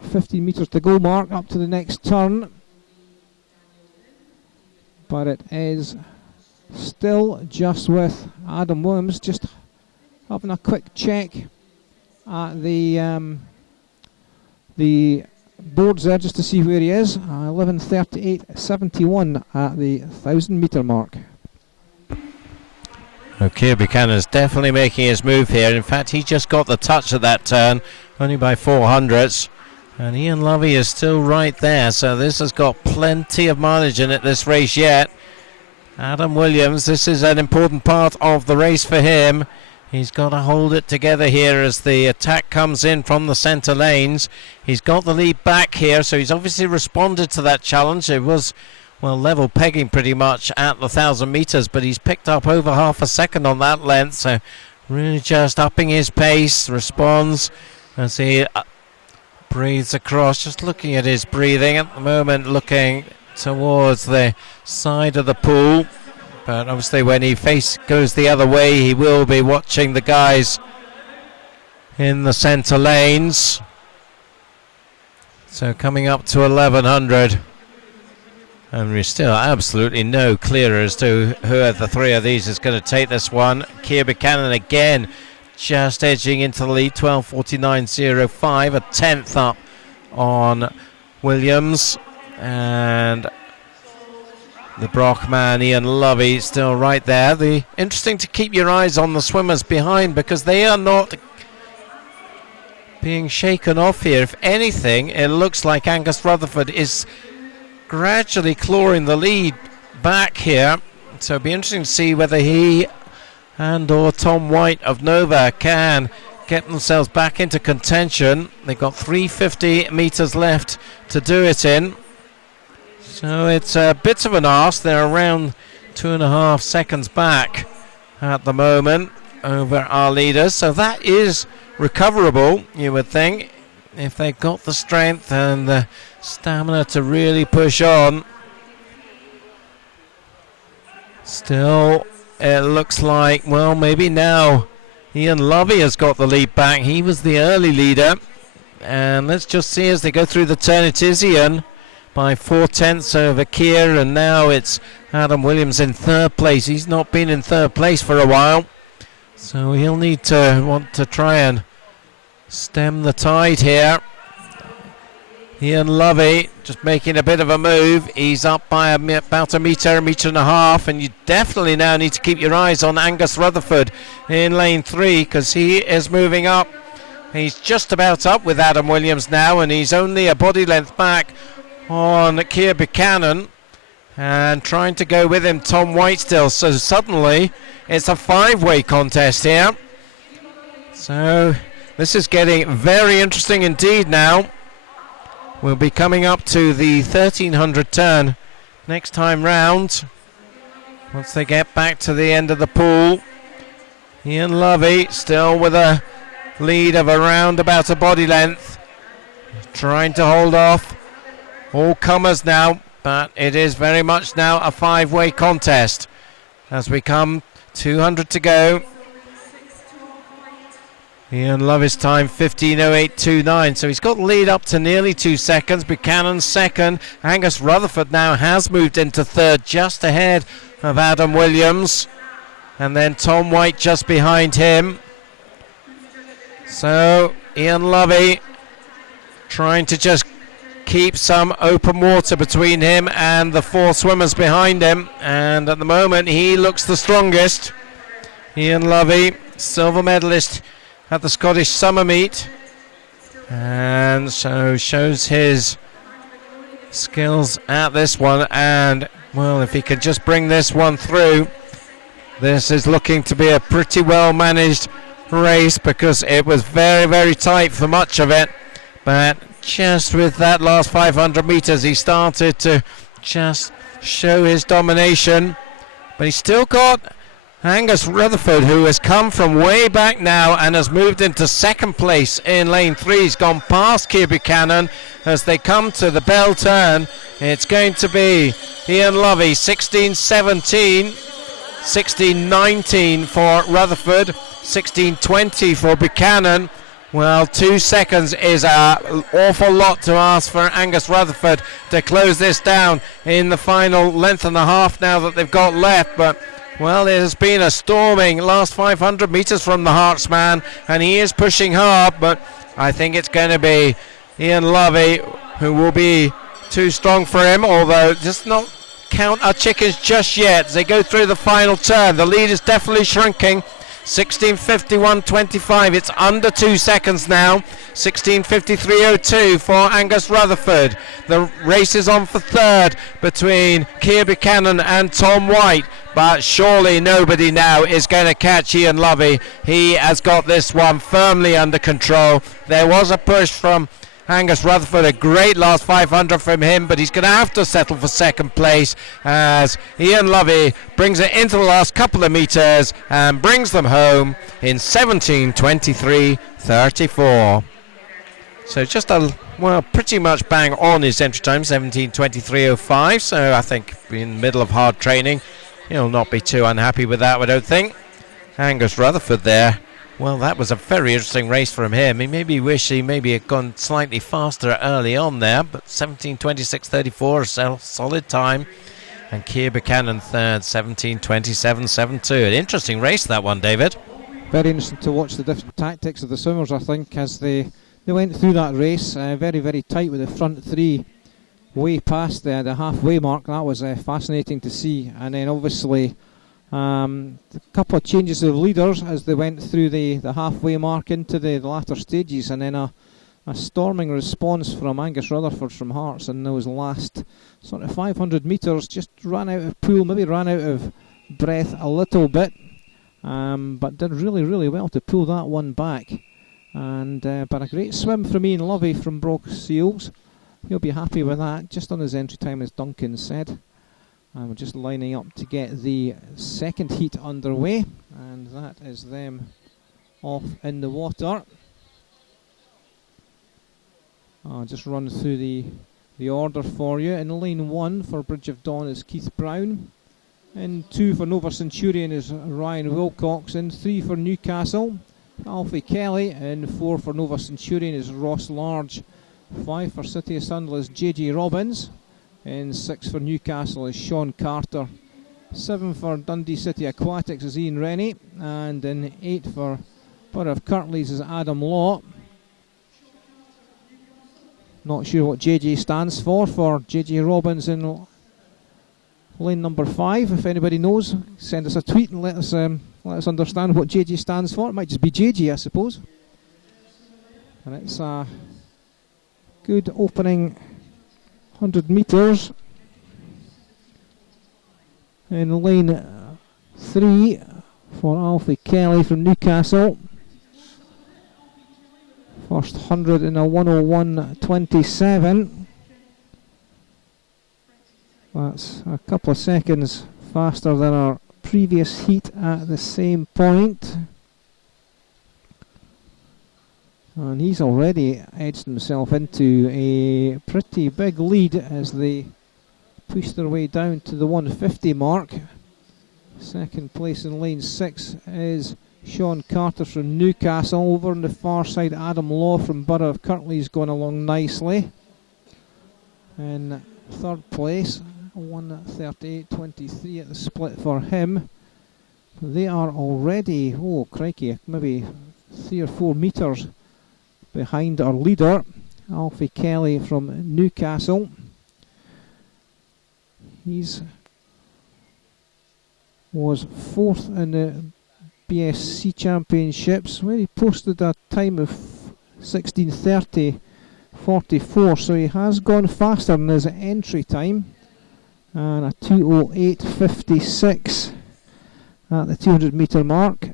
15 metres to go mark up to the next turn. But it is still just with Adam Williams. Just having a quick check at the boards there just to see where he is. 11:38.71 at the 1000 metre mark. Okay, Buchanan's definitely making his move here. In fact, he just got the touch at that turn, only by 400ths. And Ian Lovey is still right there, so this has got plenty of mileage in it, this race yet. Adam Williams, this is an important part of the race for him. He's got to hold it together here as the attack comes in from the centre lanes. He's got the lead back here, so he's obviously responded to that challenge. It was, level pegging pretty much at the 1000 metres, but he's picked up over half a second on that length, so really just upping his pace, responds as he breathes across. Just looking at his breathing at the moment, looking towards the side of the pool. But obviously when he goes the other way, he will be watching the guys in the centre lanes. So coming up to 1100. And we're still absolutely no clear as to who of the three of these is going to take this one. Keir Buchanan again just edging into the lead, 12:49.05, a tenth up on Williams. And the Brock man, Ian Lovey, still right there. Interesting to keep your eyes on the swimmers behind because they are not being shaken off here. If anything, it looks like Angus Rutherford is gradually clawing the lead back here. So it'll be interesting to see whether he and or Tom White of Nova can get themselves back into contention. They've got 350 metres left to do it in. So it's a bit of an arse. They're around 2.5 seconds back at the moment over our leaders. So that is recoverable, you would think, if they've got the strength and the stamina to really push on. Still, it looks like, well, maybe now Ian Lovey has got the lead back. He was the early leader. And let's just see as they go through the turn. It is Ian by 4/10 over Keir, and now it's Adam Williams in third place. He's not been in third place for a while, so he'll want to try and stem the tide here. Ian Lovey just making a bit of a move. He's up by about a metre and a half, and you definitely now need to keep your eyes on Angus Rutherford in lane 3, because he is moving up. He's just about up with Adam Williams now, and he's only a body length back on Keir Buchanan, and trying to go with him Tom White still. So suddenly it's a 5-way contest here. So this is getting very interesting indeed now. We'll be coming up to the 1300 turn next time round, once they get back to the end of the pool. Ian Lovey still with a lead of around about a body length, trying to hold off all comers now, but it is very much now a 5-way contest as we come 200 to go. Ian Lovey's time 15:08.29, so he's got the lead up to nearly 2 seconds. Buchanan second. Angus Rutherford now has moved into third, just ahead of Adam Williams, and then Tom White just behind him. So Ian Lovey trying to just keep some open water between him and the 4 swimmers behind him, and at the moment he looks the strongest. Ian Lovey, silver medalist at the Scottish Summer Meet, and so shows his skills at this one. And well, if he could just bring this one through, this is looking to be a pretty well managed race, because it was very, very tight for much of it, but just with that last 500 metres he started to just show his domination. But he's still got Angus Rutherford, who has come from way back now and has moved into second place in lane 3. He's gone past Keir Buchanan as they come to the bell turn. It's going to be Ian Lovey, 16:17, 16:19 for Rutherford, 16:20 for Buchanan. Well, 2 seconds is an awful lot to ask for Angus Rutherford to close this down in the final length and a half now that they've got left. But well, it has been a storming last 500 metres from the Heartsman, and he is pushing hard, but I think it's going to be Ian Lovey who will be too strong for him, although just not count our chickens just yet as they go through the final turn. The lead is definitely shrinking. 16:51.25, it's under 2 seconds now. 16:53.02 for Angus Rutherford. The race is on for third between Keir Buchanan and Tom White, but surely nobody now is going to catch Ian Lovey. He has got this one firmly under control. There was a push from Angus Rutherford, a great last 500 from him, but he's going to have to settle for second place as Ian Lovey brings it into the last couple of metres and brings them home in 17:23.34. So just pretty much bang on his entry time, 17:23.05. So I think in the middle of hard training, he'll not be too unhappy with that, I don't think. Angus Rutherford there. Well, that was a very interesting race from him. He maybe wished he maybe had gone slightly faster early on there, but 17:26.34, a solid time. And Keir Buchanan third, 17:27.72. An interesting race, that one, David. Very interesting to watch the different tactics of the swimmers, I think, as they went through that race. Very, very tight with the front 3 way past the halfway mark. That was fascinating to see. And then obviously A couple of changes of leaders as they went through the halfway mark into the latter stages, and then a storming response from Angus Rutherford from Hearts in those last sort of 500 metres. Just ran out of pool, maybe ran out of breath a little bit, but did really, really well to pull that one back. And but a great swim from Ian Lovey from Brock Seals. He'll be happy with that, just on his entry time, as Duncan said. And we're just lining up to get the second heat underway, and that is them off in the water. I'll just run through the order for you. In lane 1 for Bridge of Dawn is Keith Brown. In 2 for Nova Centurion is Ryan Wilcox. In 3 for Newcastle, Alfie Kelly. In 4 for Nova Centurion is Ross Large. 5 for City of Sandal is JJ Robbins. In 6 for Newcastle is Sean Carter. 7 for Dundee City Aquatics is Ian Rennie. And in 8 for Borough of Kirklees is Adam Law. Not sure what JJ stands for JJ Robbins in lane number 5. If anybody knows, send us a tweet and let us understand what JJ stands for. It might just be JJ, I suppose. And it's a good opening 100 metres. In lane 3 for Alfie Kelly from Newcastle. First 100 in a 1:01:27. That's a couple of seconds faster than our previous heat at the same point. And he's already edged himself into a pretty big lead as they push their way down to the 150 mark. Second place in lane 6 is Sean Carter from Newcastle. Over on the far side, Adam Law from Borough of Kirklees going along nicely. In third place, 1:38:23 at the split for him. They are already, oh crikey, maybe 3 or 4 metres behind our leader, Alfie Kelly from Newcastle. He's was 4th in the BSC Championships, where he posted a time of 16:30:44, so he has gone faster than his entry time, and a 2:08:56 at the 200 metre mark.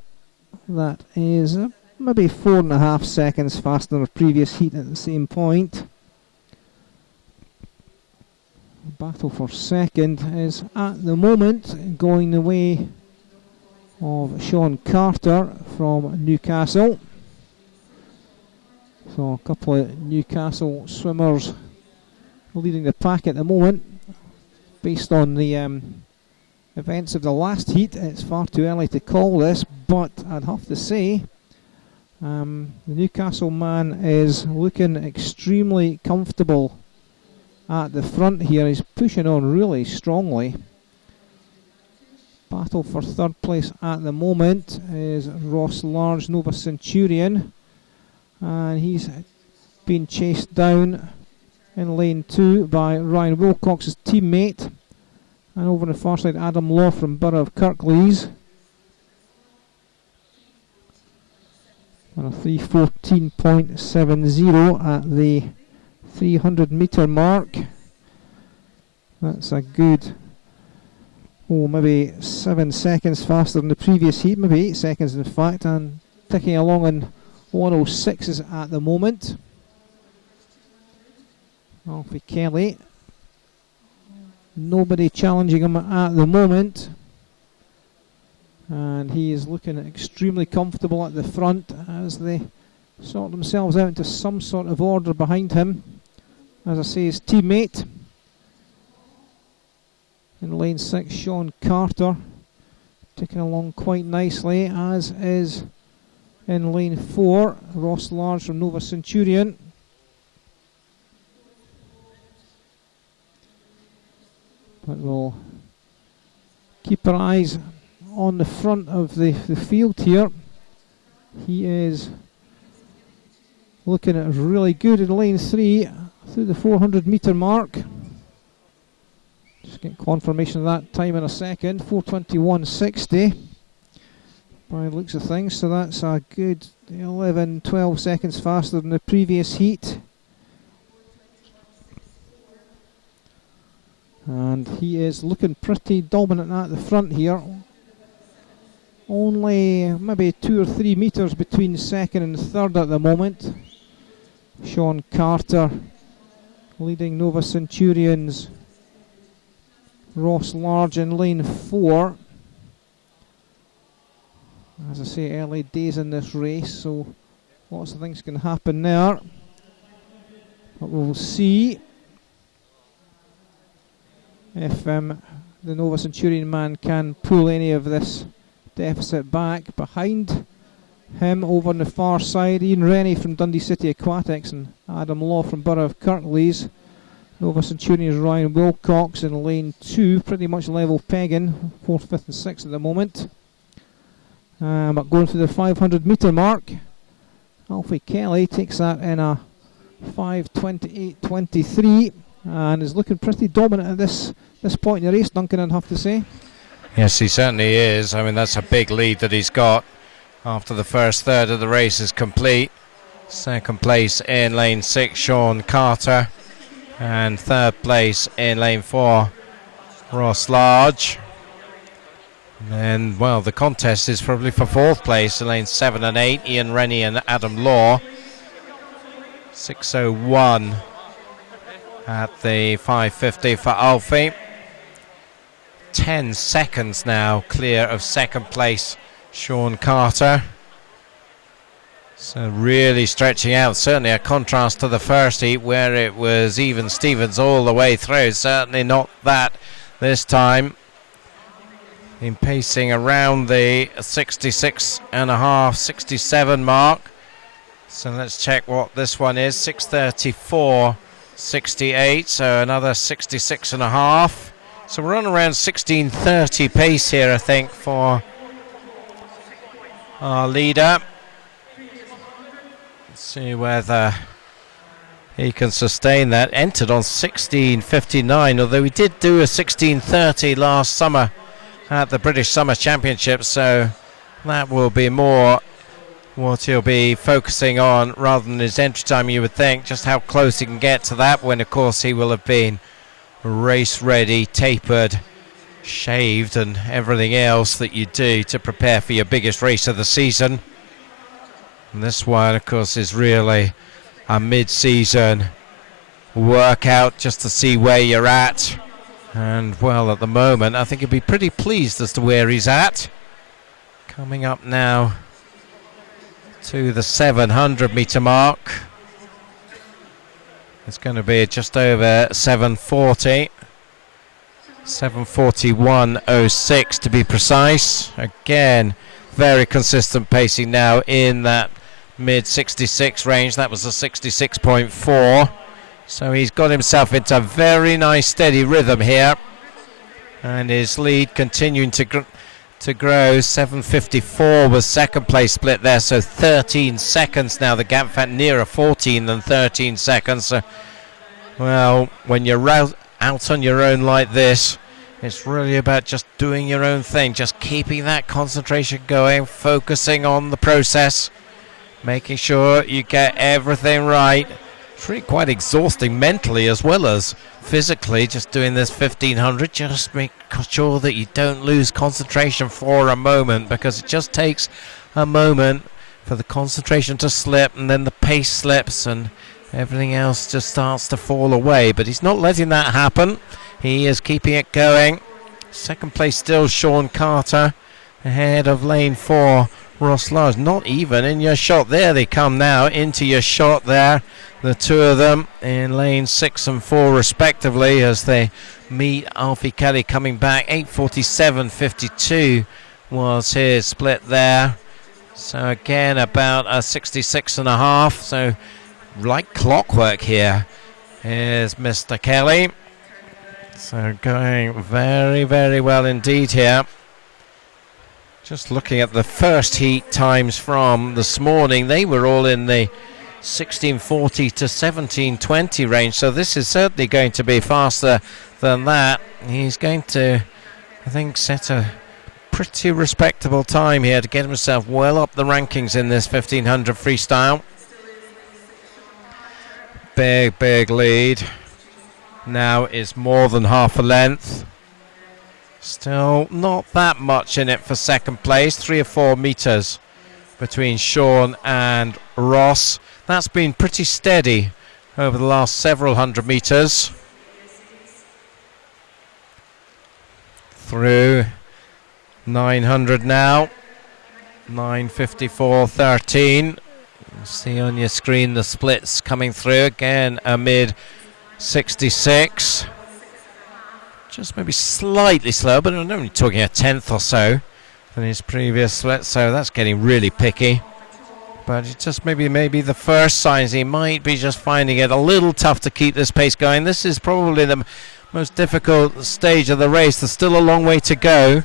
That is maybe 4.5 seconds faster than our previous heat at the same point. The battle for second is at the moment going the way of Sean Carter from Newcastle. So a couple of Newcastle swimmers leading the pack at the moment. Based on the events of the last heat, it's far too early to call this, but I'd have to say the Newcastle man is looking extremely comfortable at the front here. He's pushing on really strongly. Battle for third place at the moment is Ross Large, Nova Centurion, and he's been chased down in lane 2 by Ryan Wilcox's teammate, and over on the far side Adam Law from Borough of Kirklees on a 3:14:70 at the 300 metre mark. That's a good, maybe 7 seconds faster than the previous heat, maybe 8 seconds in fact, and ticking along in 1:06s at the moment. Alfie Kelly, nobody challenging him at the moment, and he is looking extremely comfortable at the front as they sort themselves out into some sort of order behind him. As I say, his teammate in lane 6, Sean Carter, ticking along quite nicely, as is in lane 4 Ross Large from Nova Centurion. But we'll keep our eyes on the front of the field here. He is looking at really good in lane 3 through the 400 metre mark. Just Get confirmation of that time in a second. 4:21.60 by the looks of things, so that's a good 11-12 seconds faster than the previous heat. And he is looking pretty dominant at the front here. Only maybe 2 or 3 metres between second and third at the moment. Sean Carter leading Nova Centurions. Ross Large in lane 4. As I say, early days in this race, so lots of things can happen there. But we'll see if the Nova Centurion man can pull any of this deficit back. Behind him over on the far side, Ian Rennie from Dundee City Aquatics and Adam Law from Borough of Kirklees. Nova Centurion's Ryan Wilcox in lane 2, pretty much level pegging, 4th, 5th and 6th at the moment. But going through the 500 metre mark, Alfie Kelly takes that in a 5:28.23 and is looking pretty dominant at this point in the race, Duncan, I'd have to say. Yes, he certainly is. I mean, that's a big lead that he's got after the first third of the race is complete. Second place in lane 6, Sean Carter. And third place in lane 4, Ross Large. And then, well, the contest is probably for fourth place in lane 7 and 8, Ian Rennie and Adam Law. 6:01 at the 5:50 for Alfie. 10 seconds now clear of second place, Sean Carter. So really stretching out, certainly a contrast to the first heat where it was even Stevens all the way through. Certainly not that this time. In pacing around the 66.5, 67 mark. So let's check what this one is. 6:34.68, so another 66.5. So we're on around 16:30 pace here, I think, for our leader. See whether he can sustain that. Entered on 16:59, although he did do a 16:30 last summer at the British Summer Championship, so that will be more what he'll be focusing on rather than his entry time, you would think. Just how close he can get to that when, of course, he will have been race ready, tapered, shaved and everything else that you do to prepare for your biggest race of the season. And this one, of course, is really a mid-season workout just to see where you're at. And, well, at the moment, I think he'll be pretty pleased as to where he's at. Coming up now to the 700 metre mark. It's going to be just over 7:40. 7:41.06 to be precise. Again, very consistent pacing now in that mid-66 range. That was a 66.4. So he's got himself into a very nice steady rhythm here. And his lead continuing to grow. 7:54 was second place split there, so 13 seconds now. The gap, in fact, nearer 14 than 13 seconds. So, well, when you're out on your own like this, it's really about just doing your own thing, just keeping that concentration going, focusing on the process, making sure you get everything right. It's really quite exhausting mentally as well as physically, just doing this 1500. Just make sure that you don't lose concentration for a moment, because it just takes a moment for the concentration to slip, and then the pace slips and everything else just starts to fall away. But he's not letting that happen. He is keeping it going. Second place still Sean Carter, ahead of lane 4 Ross Large. Not even in your shot. There they come now into your shot there, the two of them in lane 6 and 4 respectively, as they meet. Alfie Kelly coming back. 8:47.52 was his split there. So again about a 66.5. So like clockwork here is Mr. Kelly. So going very, very well indeed here. Just looking at the first heat times from this morning, they were all in the 16:40 to 17:20 range. So this is certainly going to be faster than that, he's going to, I think, set a pretty respectable time here to get himself well up the rankings in this 1500 freestyle. Big lead. Now is more than half a length. Still not that much in it for second place. 3 or 4 meters between Sean and Ross. That's been pretty steady over the last several hundred meters. Through 900 now. 9:54.13. You see on your screen the splits coming through again. Amid 66. Just maybe slightly slower, but I'm only talking a tenth or so than his previous split, so that's getting really picky. But it's just maybe the first signs he might be just finding it a little tough to keep this pace going. This is probably the most difficult stage of the race. There's still a long way to go,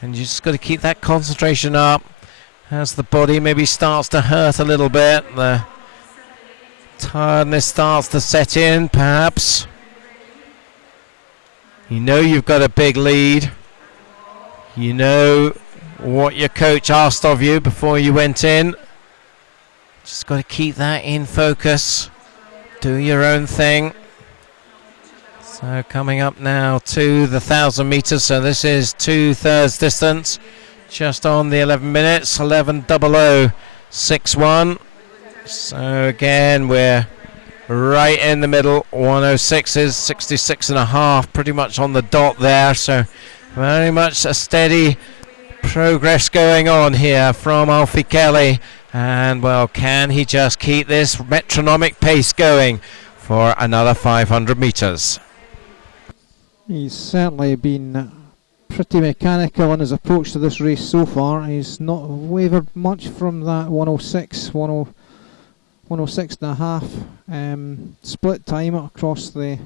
and you just got to keep that concentration up as the body maybe starts to hurt a little bit. The tiredness starts to set in, perhaps. You know you've got a big lead. You know what your coach asked of you before you went in. Just got to keep that in focus. Do your own thing. So coming up now to the 1,000 meters. So this is 2/3 distance. Just on the 11 minutes. 11:00.61. So again, we're right in the middle. 106 is 66.5, pretty much on the dot there. So very much a steady progress going on here from Alfie Kelly. And well, can he just keep this metronomic pace going for another 500 meters? He's certainly been pretty mechanical in his approach to this race so far. He's not wavered much from that 106.5 split time across the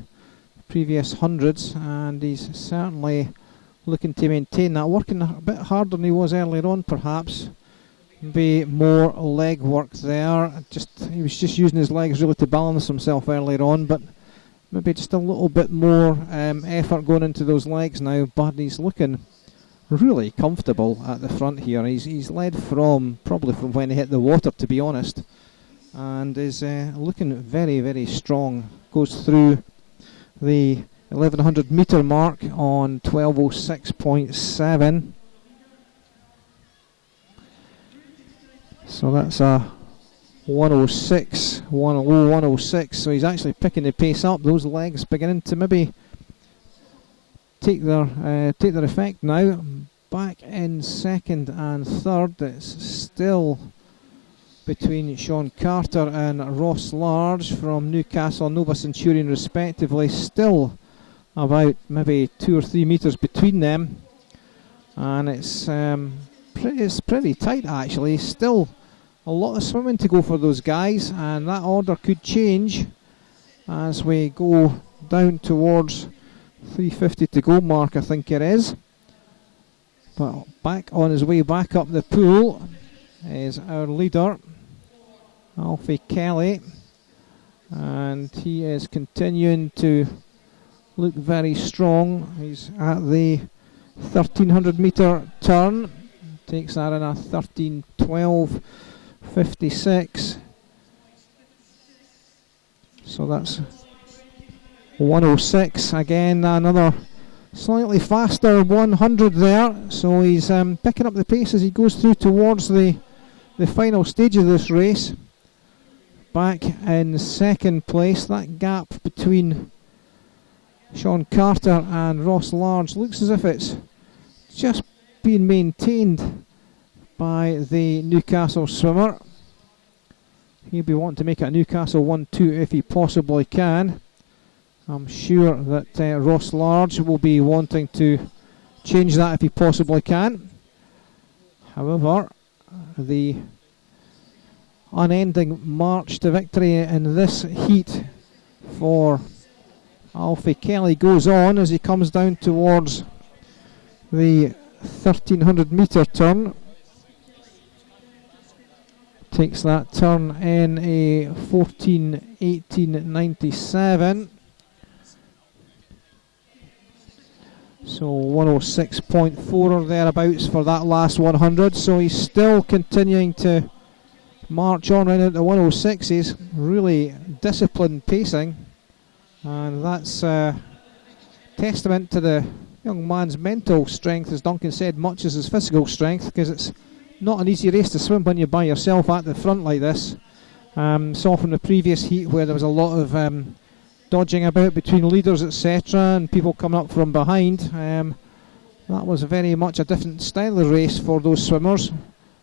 previous hundreds, and he's certainly looking to maintain that, working a bit harder than he was earlier on perhaps. Maybe more leg work there. He was just using his legs really to balance himself earlier on, but maybe just a little bit more effort going into those legs now. But he's looking really comfortable at the front here. He's led probably from when he hit the water, to be honest, and is looking very, very strong. Goes through the 1100 meter mark on 12:06.7. So that's a 106, 106. So he's actually picking the pace up. Those legs beginning to maybe take their effect now. Back in second and third. It's still between Sean Carter and Ross Large from Newcastle, Nova Centurion respectively. Still about maybe 2 or 3 meters between them, and it's pretty tight actually. Still a lot of swimming to go for those guys, and that order could change as we go down towards 3:50 to go mark, I think it is. But back on his way back up the pool is our leader, Alfie Kelly, and he is continuing to look very strong. He's at the 1300 meter turn, takes that in a 13:12.56. So that's 106 again, another slightly faster 100 there. So he's picking up the pace as he goes through towards the final stage of this race. Back in second place, that gap between Sean Carter and Ross Large looks as if it's just being maintained by the Newcastle swimmer. He'll be wanting to make it a Newcastle 1-2 if he possibly can. I'm sure that Ross Large will be wanting to change that if he possibly can. However, the unending march to victory in this heat for Alfie Kelly goes on as he comes down towards the 1300 meter turn. Takes that turn in a 14:18.97. So 106.4 or thereabouts for that last 100. So he's still continuing to march on right into 106s. Really disciplined pacing. And that's testament to the young man's mental strength, as Duncan said, much as his physical strength, because it's not an easy race to swim when you're by yourself at the front like this. Saw from the previous heat where there was a lot of dodging about between leaders, etc., and people coming up from behind. That was very much a different style of race for those swimmers,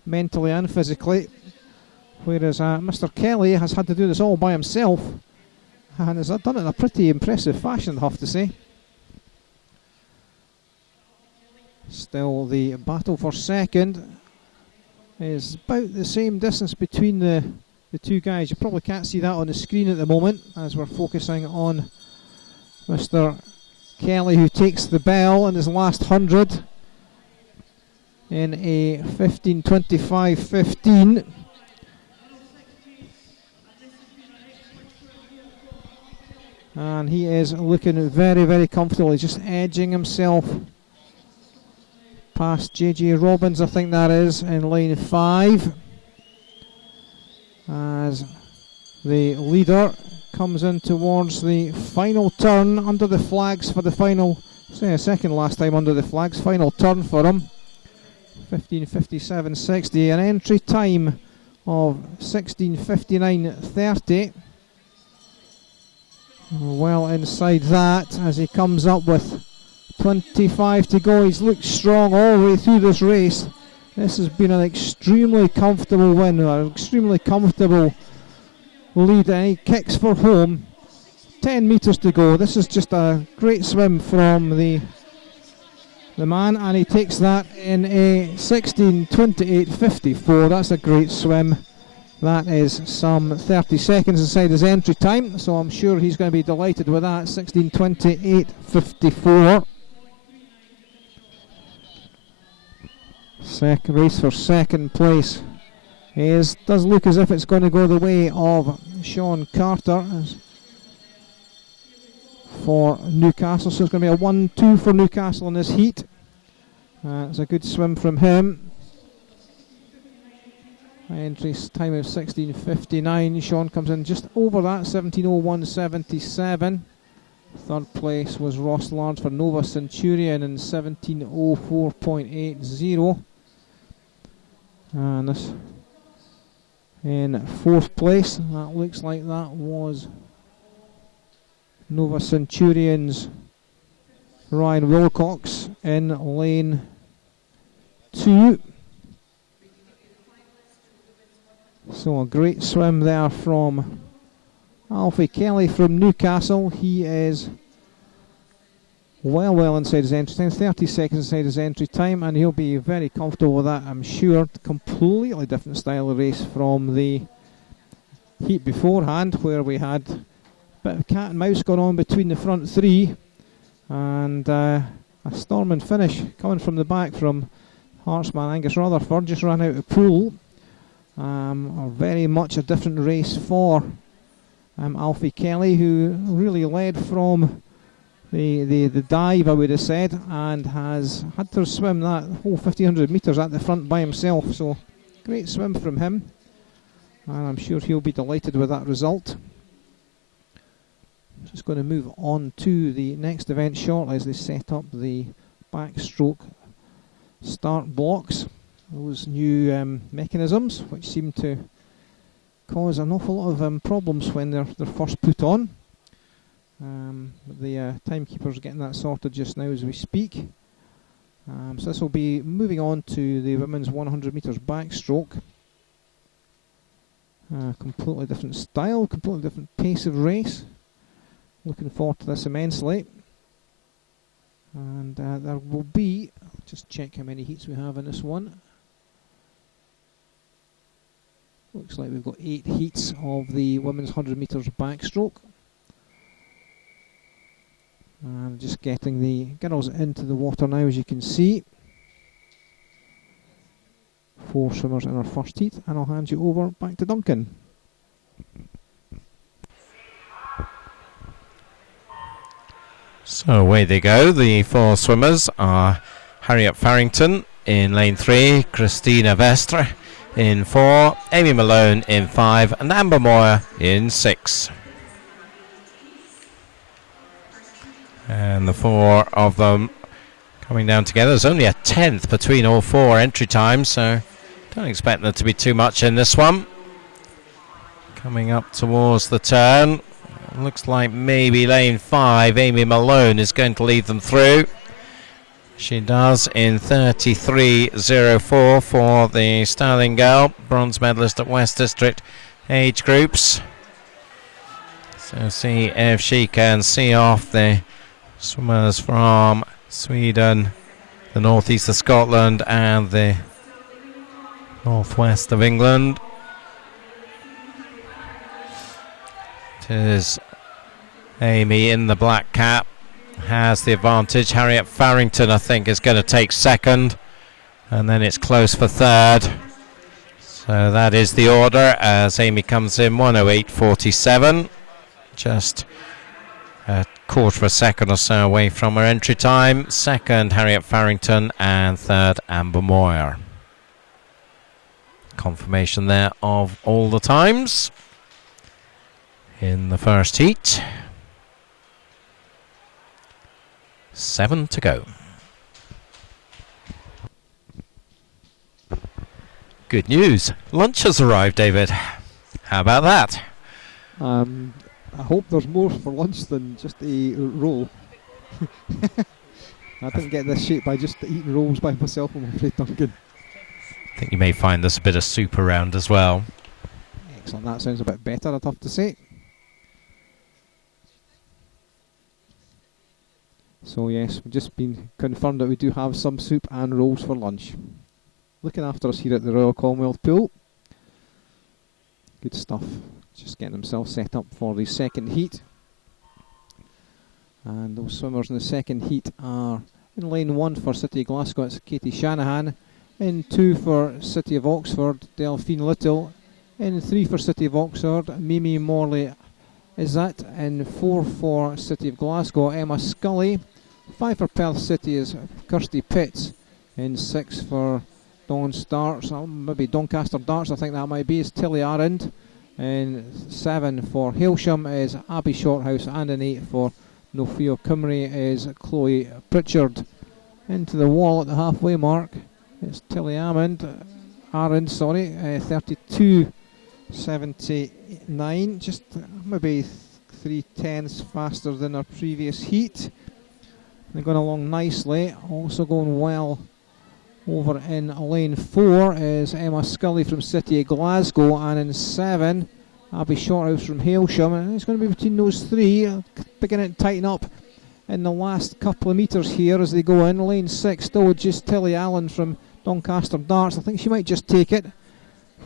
mentally and physically, whereas Mr. Kelly has had to do this all by himself, and has done it in a pretty impressive fashion, I have to say. Still, the battle for second is about the same distance between the two guys. You probably can't see that on the screen at the moment as we're focusing on Mr. Kelly, who takes the bell in his last 100 in a 15:25.15. And he is looking very, very comfortable. He's just edging himself past JJ Robbins, I think that is, in lane 5, as the leader comes in towards the final turn under the flags for the final, second last time under the flags, final turn for him. 15:57.60, an entry time of 16:59.30. Well inside that as he comes up with 25 to go. He's looked strong all the way through this race. This has been an extremely comfortable win, an extremely comfortable lead, and he kicks for home. 10 metres to go. This is just a great swim from the man, and he takes that in a 16:28.54. That's a great swim. That is some 30 seconds inside his entry time, so I'm sure he's going to be delighted with that. 16:28.54. Second race for second place does look as if it's going to go the way of Sean Carter for Newcastle. So it's going to be a 1-2 for Newcastle in this heat. It's a good swim from him. Entry time of 16:59. Sean comes in just over that, 17:01.77. Third place was Ross Large for Nova Centurion in 17:04.80. And this in fourth place, that looks like that was Nova Centurion's Ryan Wilcox in lane 2. So a great swim there from Alfie Kelly from Newcastle. He is well inside his entry time, 30 seconds inside his entry time, and he'll be very comfortable with that, I'm sure. Completely different style of race from the heat beforehand, where we had a bit of cat and mouse going on between the front three, and a storming finish coming from the back from Heartsman Angus Rutherford. Just ran out of Pool. Very much a different race for Alfie Kelly, who really led from the dive, I would have said, and has had to swim that whole 1500 metres at the front by himself. So great swim from him, and I'm sure he'll be delighted with that result. Just going to move on to the next event shortly as they set up the backstroke start blocks. Those new mechanisms, which seem to cause an awful lot of problems when they're first put on. The timekeeper's getting that sorted just now as we speak. So this will be moving on to the women's 100 metres backstroke. Completely different style, completely different pace of race. Looking forward to this immensely. And there will be, just check how many heats we have in this one. Looks like we've got 8 heats of the women's 100 metres backstroke. And just getting the girls into the water now, as you can see. 4 swimmers in our first heat, and I'll hand you over back to Duncan. So So away they go. The 4 swimmers are Harriet Farrington in lane 3, Christina Vestre in 4, Amy Malone in 5, and Amber Moore in 6. And the 4 of them coming down together. There's only a 10th between all 4 entry times, so don't expect there to be too much in this one. Coming up towards the turn, looks like maybe lane 5, Amy Malone, is going to lead them through. She does in 33.04 for the Starling girl, bronze medalist at West District age groups. So see if she can see off the swimmers from Sweden, the northeast of Scotland and the northwest of England. It is Amy in the black cap has the advantage. Harriet Farrington, I think, is going to take second, and then it's close for third. So that is the order as Amy comes in 1:08.47, just a quarter of a second or so away from her entry time. Second, Harriet Farrington, and third, Amber Moore. Confirmation there of all the times in the first heat. 7 to go. Good news. Lunch has arrived, David. How about that? I hope there's more for lunch than just a roll. I didn't get this shape by just eating rolls by myself, I'm afraid, Duncan. I think you may find there's a bit of soup around as well. Excellent, that sounds a bit better, I'd have to say. So yes, we've just been confirmed that we do have some soup and rolls for lunch. Looking after us here at the Royal Commonwealth Pool. Good stuff. Just getting himself set up for the second heat. And those swimmers in the second heat are in lane 1 for City of Glasgow, it's Katie Shanahan. In 2 for City of Oxford, Delphine Little. In 3 for City of Oxford, Mimi Morley is that. In 4 for City of Glasgow, Emma Scully. 5 for Perth City is Kirsty Pitts. In 6 for maybe Doncaster Darts, I think that might be, is Tilly Arend. In 7 for Hailsham is Abby Shorthouse, and in 8 for Nofio Cymru is Chloe Pritchard. Into the wall at the halfway mark, it's Tilly Arend, 32.79, just maybe 3/10 faster than our previous heat. They're going along nicely, also going well. Over in lane 4 is Emma Scully from City of Glasgow, and in 7 Abby Shorthouse from Hailsham, and it's going to be between those 3, beginning to tighten up in the last couple of metres here as they go in. Lane 6 still just Tilly Allen from Doncaster Darts. I think she might just take it. In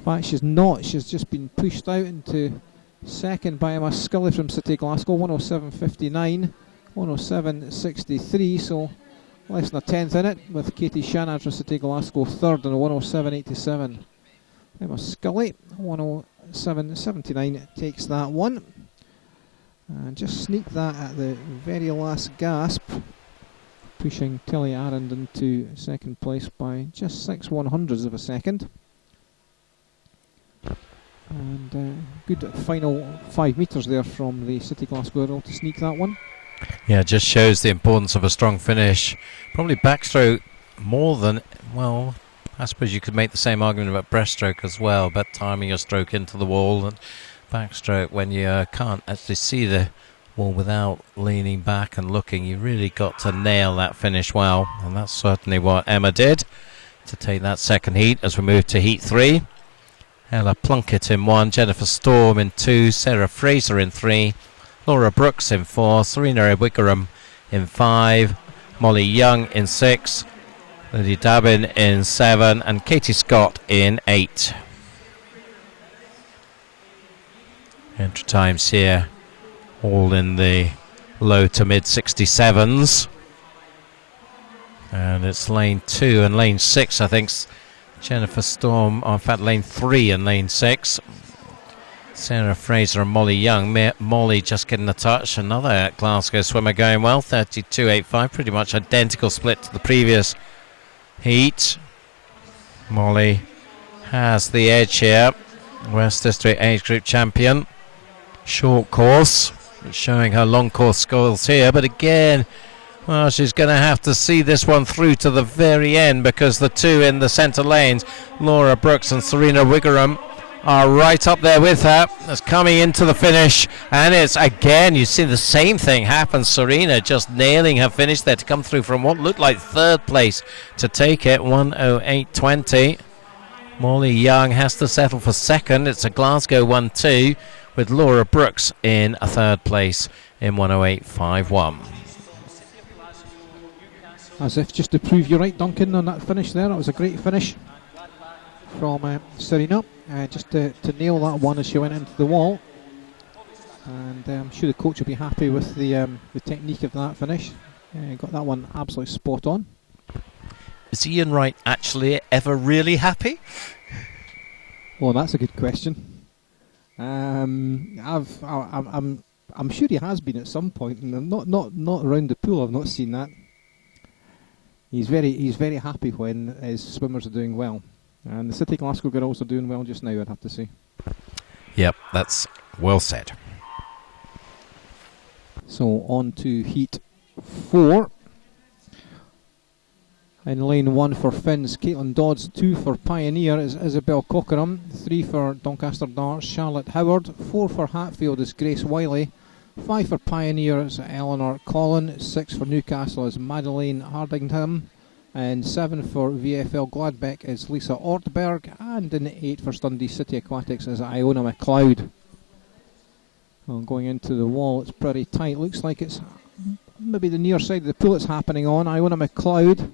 fact, she's not, she's just been pushed out into second by Emma Scully from City of Glasgow, 1:07.59, 1:07.63, so less than a tenth in it, with Katie Shanahan from City of Glasgow third in 1:07.87. Emma Scully, 1:07.79, takes that one. And just sneak that at the very last gasp, pushing Tilly Arend into second place by just 6/100ths of a second. And good final 5 metres there from the City Glasgow girl to sneak that one. Yeah, just shows the importance of a strong finish. Probably backstroke more than, well, I suppose you could make the same argument about breaststroke as well, but timing your stroke into the wall, and backstroke when you can't actually see the wall without leaning back and looking, you really got to nail that finish well, and that's certainly what Emma did to take that second heat as we move to heat 3. Ella Plunkett in 1, Jennifer Storm in 2, Sarah Fraser in 3, Laura Brooks in 4, Serena Wickerham in 5, Molly Young in 6, Lily Dabin in 7, and Katie Scott in 8. Entry times here all in the low to mid 67s. And it's lane 2 and lane 6, I think. Jennifer Storm, or in fact lane 3 and lane 6. Sarah Fraser and Molly Young. Molly just getting the touch. Another Glasgow swimmer going well. 32.85. Pretty much identical split to the previous heat. Molly has the edge here. West District Age Group champion. Short course. Showing her long course skills here. But again, well, she's going to have to see this one through to the very end, because the two in the centre lanes, Laura Brooks and Serena Wigram, are right up there with her. That's coming into the finish, and it's again, you see the same thing happen. Serena just nailing her finish there to come through from what looked like third place to take it. 1:08.20. Molly Young has to settle for second. It's a Glasgow 1-2 with Laura Brooks in a third place in 1:08.51. As if just to prove you right, Duncan, on that finish there. That was a great finish from Serena. Just to nail that one as she went into the wall. And I'm sure the coach will be happy with the technique of that finish. Got that one absolutely spot on. Is Ian Wright actually ever really happy? Well, that's a good question. I'm sure he has been at some point, and not around the pool. I've not seen that. He's very happy when his swimmers are doing well. And the City Glasgow girls are doing well just now, I'd have to say. Yep, that's well said. So on to heat 4. In lane 1 for Finns, Caitlin Dodds. 2 for Pioneer is Isabel Cockerham. 3 for Doncaster Darts, Charlotte Howard. 4 for Hatfield is Grace Wiley. 5 for Pioneer is Eleanor Collin. 6 for Newcastle is Madeleine Hardingham. And 7 for VFL Gladbeck is Lisa Ortberg, and in 8 for Dundee City Aquatics is Iona McLeod. Well, going into the wall, it's pretty tight. Looks like it's maybe the near side of the pool it's happening on. Iona McLeod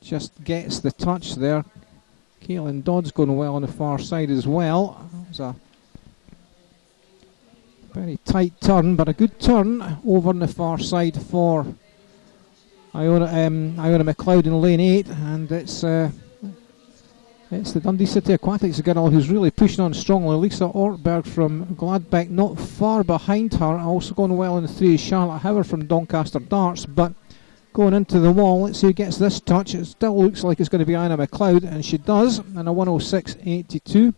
just gets the touch there. Caitlin Dodd's going well on the far side as well. It was a very tight turn, but a good turn over on the far side for Iona McLeod in lane 8, and it's the Dundee City Aquatics girl who's really pushing on strongly. Lisa Ortberg from Gladbeck not far behind her, also going well in the 3 is Charlotte Howard from Doncaster Darts, but going into the wall, let's see who gets this touch. It still looks like it's going to be Iona McLeod, and she does, and a 1:06.82,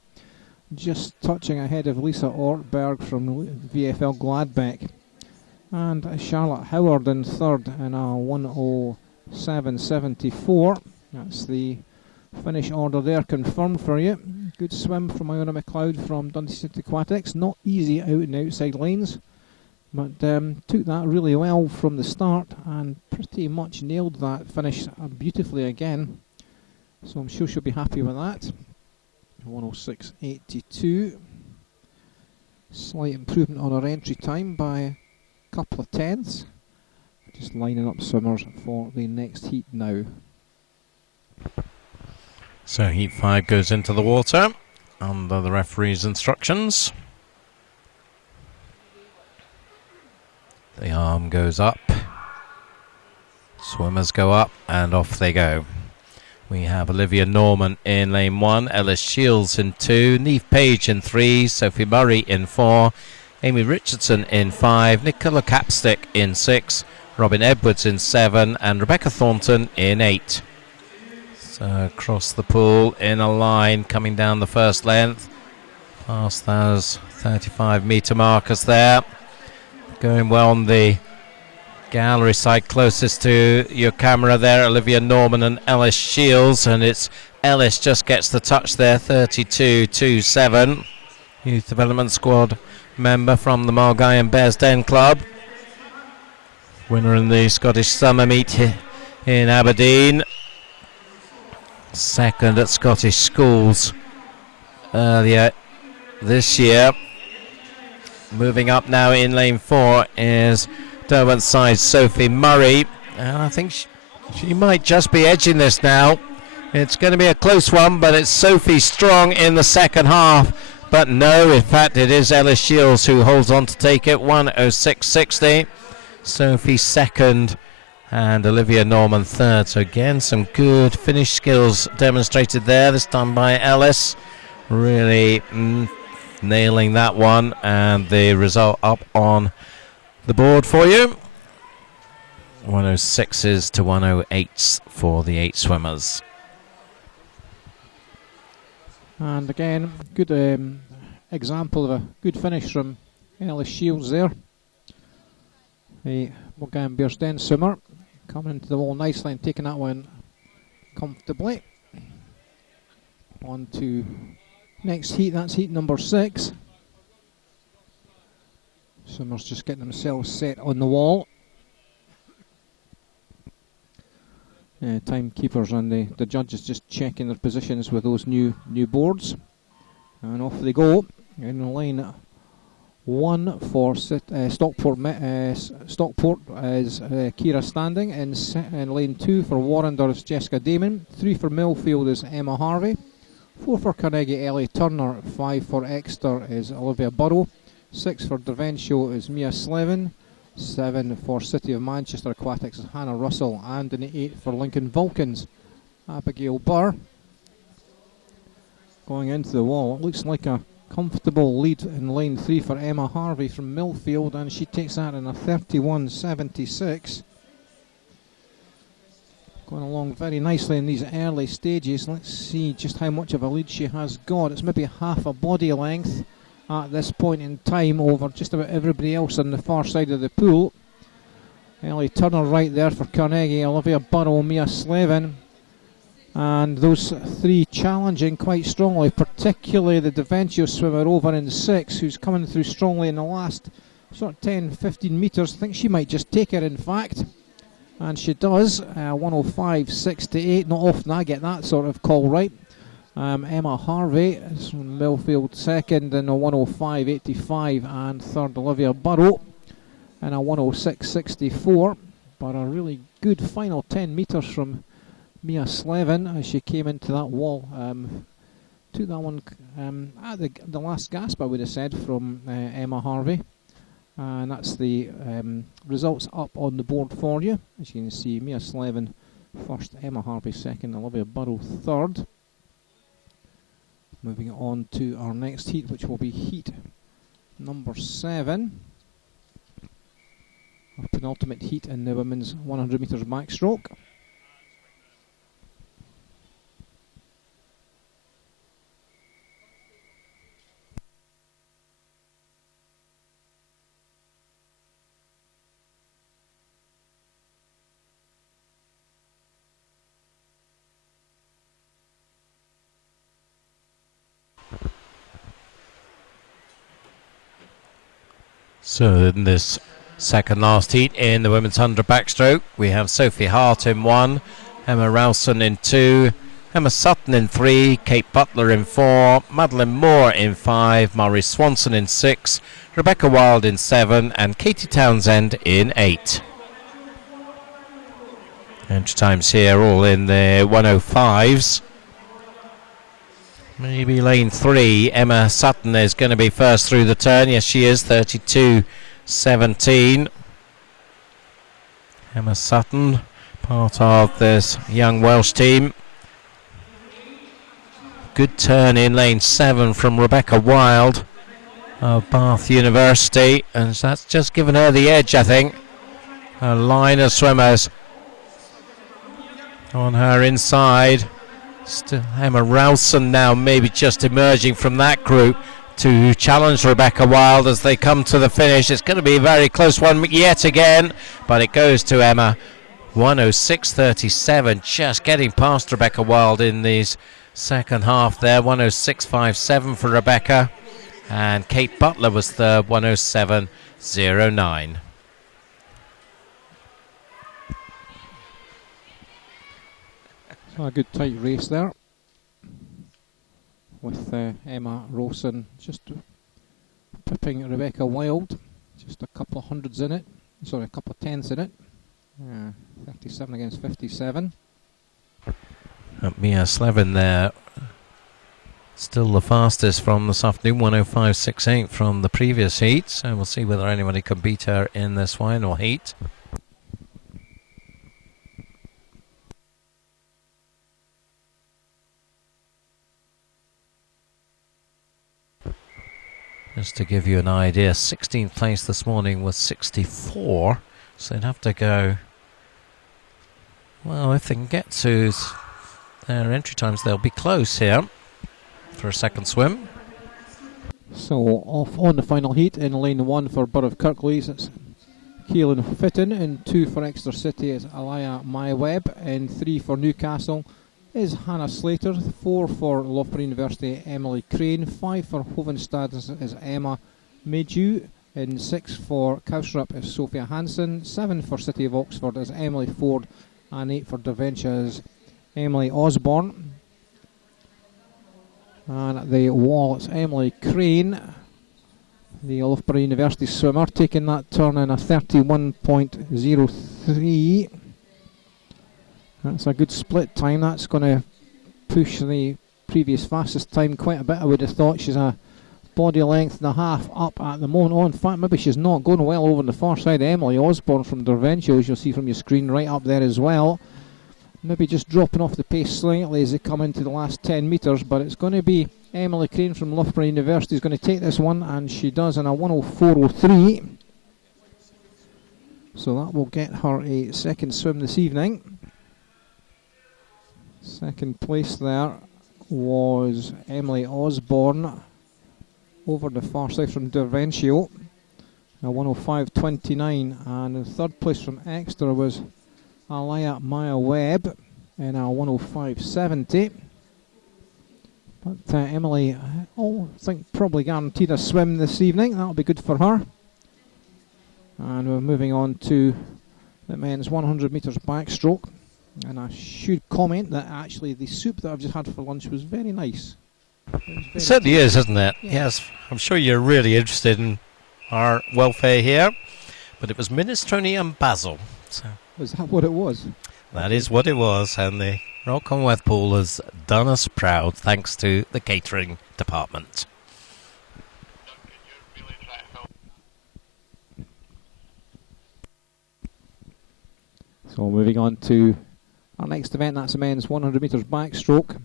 just touching ahead of Lisa Ortberg from VFL Gladbeck. And Charlotte Howard in third in a 1:07.74. That's the finish order there confirmed for you. Good swim from Iona McLeod from Dundee City Aquatics. Not easy out in the outside lanes, but took that really well from the start and pretty much nailed that finish beautifully again. So I'm sure she'll be happy with that. 1:06.82. Slight improvement on her entry time by couple of tenths. Just lining up swimmers for the next heat now. So heat 5 goes into the water under the referee's instructions. The arm goes up, swimmers go up, and off they go. We have Olivia Norman in lane 1, Ellis Shields in 2, Neve Page in 3, Sophie Murray in 4, Amy Richardson in 5, Nicola Capstick in 6, Robin Edwards in 7, and Rebecca Thornton in 8. So across the pool in a line coming down the first length, past those 35-metre markers there. Going well on the gallery side closest to your camera there, Olivia Norman and Ellis Shields, and it's Ellis just gets the touch there, 32.27. Youth Development Squad member from the Mulgai and Bearsden Club. Winner in the Scottish Summer Meet in Aberdeen. Second at Scottish Schools earlier this year. Moving up now in lane 4 is Derwent's side Sophie Murray. And I think she might just be edging this now. It's going to be a close one, but it's Sophie strong in the second half. But no, in fact, it is Ellis Shields who holds on to take it. 1:06.60. Sophie second and Olivia Norman third. So again, some good finish skills demonstrated there, this time by Ellis. Really nailing that one, and the result up on the board for you. 106s to 108s for the 8 swimmers. And again, good example of a good finish from Ellis Shields there. The Mogambier swimmer coming into the wall nicely and taking that one comfortably. On to next heat, that's heat number 6. Swimmers just getting themselves set on the wall. Timekeepers and the judges just checking their positions with those new boards. And off they go. In line 1 for Stockport is Kira Standing. In lane 2 for Warrender is Jessica Damon. 3 for Millfield is Emma Harvey. 4 for Carnegie, Ellie Turner. 5 for Exeter is Olivia Burrow. 6 for Derventio is Mia Slevin. 7 for City of Manchester Aquatics is Hannah Russell. And in the 8 for Lincoln Vulcans, Abigail Burr. Going into the wall, it looks like a comfortable lead in lane 3 for Emma Harvey from Millfield, and she takes that in a 31.76. Going along very nicely in these early stages. Let's see just how much of a lead she has got. It's maybe half a body length at this point in time over just about everybody else on the far side of the pool. Ellie Turner right there for Carnegie, Olivia Burrow, Mia Slevin, and those 3 challenging quite strongly, particularly the Deventio swimmer over in 6, who's coming through strongly in the last sort of 10-15 metres. I think she might just take it, in fact, and she does. 105.68, not often I get that sort of call right. Emma Harvey is from Millfield second in a 105.85, and third Olivia Burrow in a 106.64. But a really good final 10 metres from Mia Slevin as she came into that wall. Took that one at the last gasp, I would have said, from Emma Harvey. And that's the results up on the board for you. As you can see, Mia Slevin first, Emma Harvey second, Olivia Burrow third. Moving on to our next heat, which will be heat number 7. Our penultimate heat in the women's 100 metres backstroke. So in this second last heat in the women's 100 backstroke, we have Sophie Hart in 1, Emma Rowson in 2, Emma Sutton in 3, Kate Butler in 4, Madeline Moore in 5, Murray Swanson in 6, Rebecca Wild in 7, and Katie Townsend in 8. Entry times here all in the 105s. Maybe lane 3, Emma Sutton is going to be first through the turn. Yes, she is, 32.17. Emma Sutton, part of this young Welsh team. Good turn in lane 7 from Rebecca Wild of Bath University, and that's just given her the edge, I think. A line of swimmers on her inside. Still Emma Rowson now maybe just emerging from that group to challenge Rebecca Wild as they come to the finish. It's going to be a very close one yet again, but it goes to Emma. 106.37, just getting past Rebecca Wild in these second half there. 106.57 for Rebecca, and Kate Butler was third, 107.09. So a good tight race there with Emma Rowson just pipping Rebecca Wild, just a couple of hundreds in it, sorry, a couple of tenths in it. 37 against 57. Mia Slevin there, still the fastest from this afternoon, 105.68 from the previous heat, so we'll see whether anybody can beat her in this final heat. Just to give you an idea, 16th place this morning was 64, so they'd have to go, well, if they can get to their entry times, they'll be close here for a second swim. So off on the final heat in lane 1 for Borough of Kirklees, it's Keelan Fitton. In 2 for Exeter City is Alaya Myweb. In 3 for Newcastle is Hannah Slater. 4 for Loughborough University, Emily Crane. 5 for Hovenstad is Emma Maydew. In 6 for Cowsrup is Sophia Hansen. 7 for City of Oxford is Emily Ford. And 8 for Derventia is Emily Osborne. And at the wall it's Emily Crane, the Loughborough University swimmer, taking that turn in a 31.03. That's a good split time. That's going to push the previous fastest time quite a bit, I would have thought. She's a body length and a half up at the moment. Oh, in fact, maybe she's not going well over on the far side. Emily Osborne from Derventia, as you'll see from your screen, right up there as well. Maybe just dropping off the pace slightly as they come into the last 10 metres, but it's going to be Emily Crane from Loughborough University is going to take this one, and she does in a 1:04.03. So that will get her a second swim this evening. Second place there was Emily Osborne over the far side from Derventio, a 1:05.29, and in third place from Exeter was Alaya Maya Webb in a 1:05.70. But Emily, I think probably guaranteed a swim this evening. That'll be good for her. And we're moving on to the men's 100 metres backstroke. And I should comment that actually the soup that I've just had for lunch was very nice. It certainly is, isn't it? Yeah. Yes, I'm sure you're really interested in our welfare here. But it was minestrone and basil. So was that what it was? That is what it was, and the Royal Commonwealth Pool has done us proud thanks to the catering department. So moving on to our next event, that's the men's 100 metres backstroke.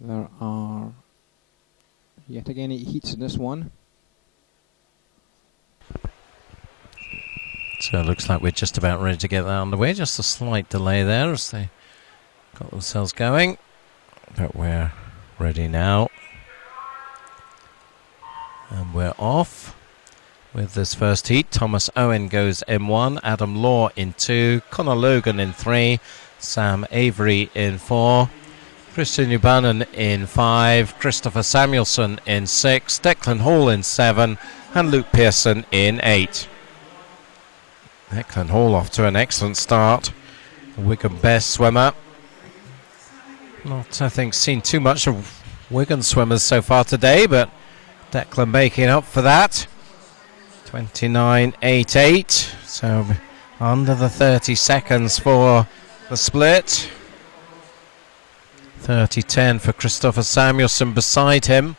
There are yet again 8 heats in this one. So it looks like we're just about ready to get that underway. Just a slight delay there as they got themselves going. But we're ready now. And we're off with this first heat. Thomas Owen goes in 1, Adam Law in 2, Conor Logan in 3, Sam Avery in 4, Christian Ubanen in 5, Christopher Samuelson in 6, Declan Hall in 7, and Luke Pearson in 8. Declan Hall off to an excellent start. Wigan best swimmer. Not, I think, seen too much of Wigan swimmers so far today, but Declan making up for that. 29.88, so under the 30 seconds for the split. 30.10 for Christopher Samuelson beside him.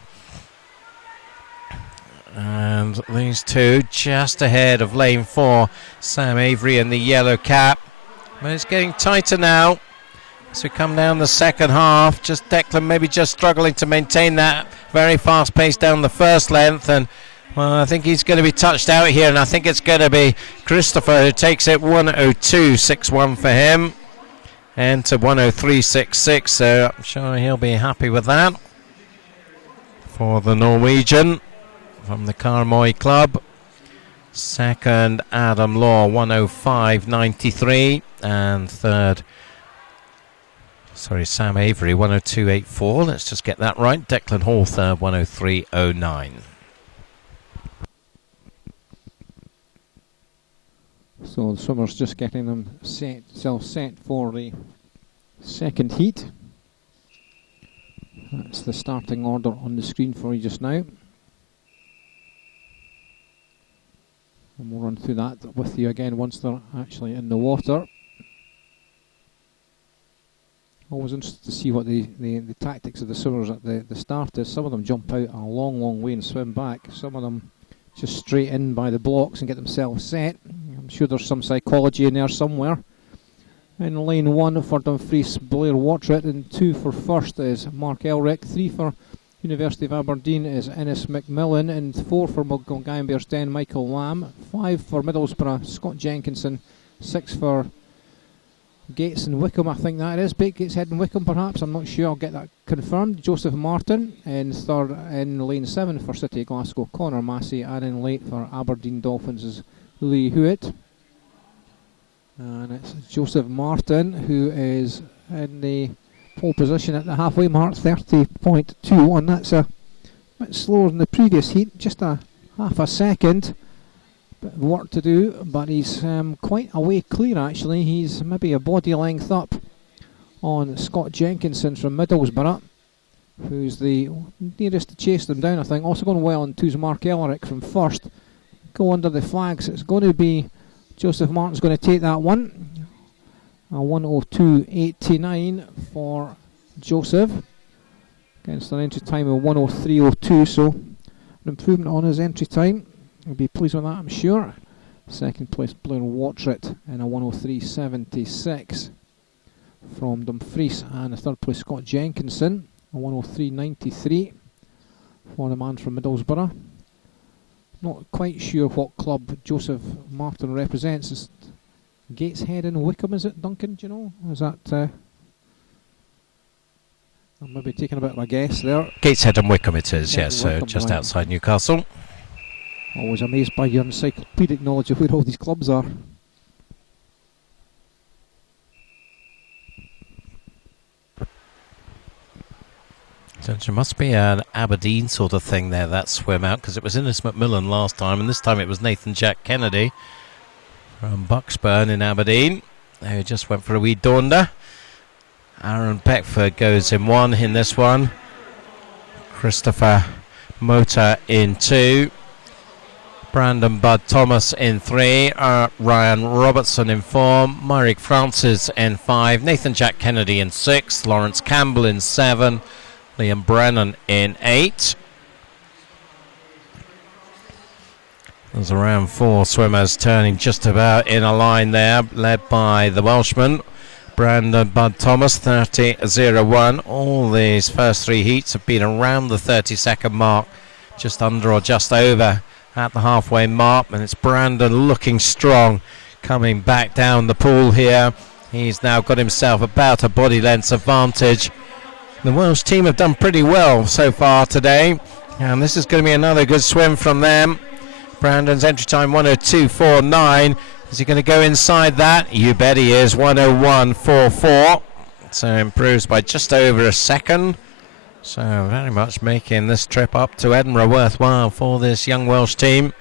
And these two just ahead of lane 4, Sam Avery in the yellow cap. But it's getting tighter now as we come down the second half. Just Declan maybe just struggling to maintain that very fast pace down the first length, and well, I think he's going to be touched out here, and I think it's going to be Christopher who takes it. 1:02.61 for him, and to 1:03.66, so I'm sure he'll be happy with that for the Norwegian from the Karmoy Club. Second, Adam Law, 1:05.93, and third, Sam Avery, 1:02.84. Let's just get that right. Declan Hall third, 1:03.09. So the swimmers just getting themselves set for the second heat. That's the starting order on the screen for you just now. And we'll run through that with you again once they're actually in the water. Always interested to see what the tactics of the swimmers at the start is. Some of them jump out a long way and swim back. Some of them just straight in by the blocks and get themselves set. I'm sure there's some psychology in there somewhere. In lane 1 for Dumfries, Blair Watrett, and 2 for first is Mark Elric. 3 for University of Aberdeen is Innes McMillan, and 4 for Guyonbersden, Michael Lamb. 5 for Middlesbrough, Scott Jenkinson. 6 for Gates and Wickham, I think that is. Gateshead and Wickham, perhaps. I'm not sure. I'll get that confirmed. Joseph Martin in third in lane 7 for City of Glasgow, Connor Massey, and in late for Aberdeen Dolphins is Lee Hewitt. And it's Joseph Martin who is in the pole position at the halfway mark, 30.21. That's a bit slower than the previous heat, just a half a second. Bit of work to do, but he's quite a way clear actually. He's maybe a body length up on Scott Jenkinson from Middlesbrough, who's the nearest to chase them down, I think. Also going well on two's Mark Elric from first. Go under the flags. It's going to be Joseph Martin's going to take that one. A 1:02.89 for Joseph against an entry time of 1:03.02, so an improvement on his entry time. He'll be pleased with that, I'm sure. Second place Blair Watrett in a 1:03.76 from Dumfries, and the third place Scott Jenkinson, a 1:03.93 for the man from Middlesbrough. Not quite sure what club Joseph Martin represents. It's Gateshead and Wickham, is it, Duncan? Do you know? Is that... I'm maybe taking a bit of a guess there. Gateshead and Wickham it is, yes, so Wickham, just right. outside Newcastle. Always amazed by your encyclopedic knowledge of where all these clubs are. So there must be an Aberdeen sort of thing there, that swim out, because it was Innes McMillan last time, and this time it was Nathan Jack Kennedy from Bucksburn in Aberdeen, who just went for a wee donder. Aaron Beckford goes in 1 in this one. Christopher Mota in 2. Brandon Bud Thomas in 3. Ryan Robertson in 4. Myrick Francis in 5. Nathan Jack Kennedy in 6. Lawrence Campbell in 7. Liam Brennan in 8. There's around 4 swimmers turning just about in a line there, led by the Welshman Brandon Bud Thomas, 30.01. All these first 3 heats have been around the 30-second mark, just under or just over at the halfway mark, and it's Brandon looking strong, coming back down the pool here. He's now got himself about a body length's advantage. The Welsh team have done pretty well so far today, and this is going to be another good swim from them. Brandon's entry time 1:02.49. Is he going to go inside that? You bet he is. 1:01.44. So improves by just over a second. So very much making this trip up to Edinburgh worthwhile for this young Welsh team.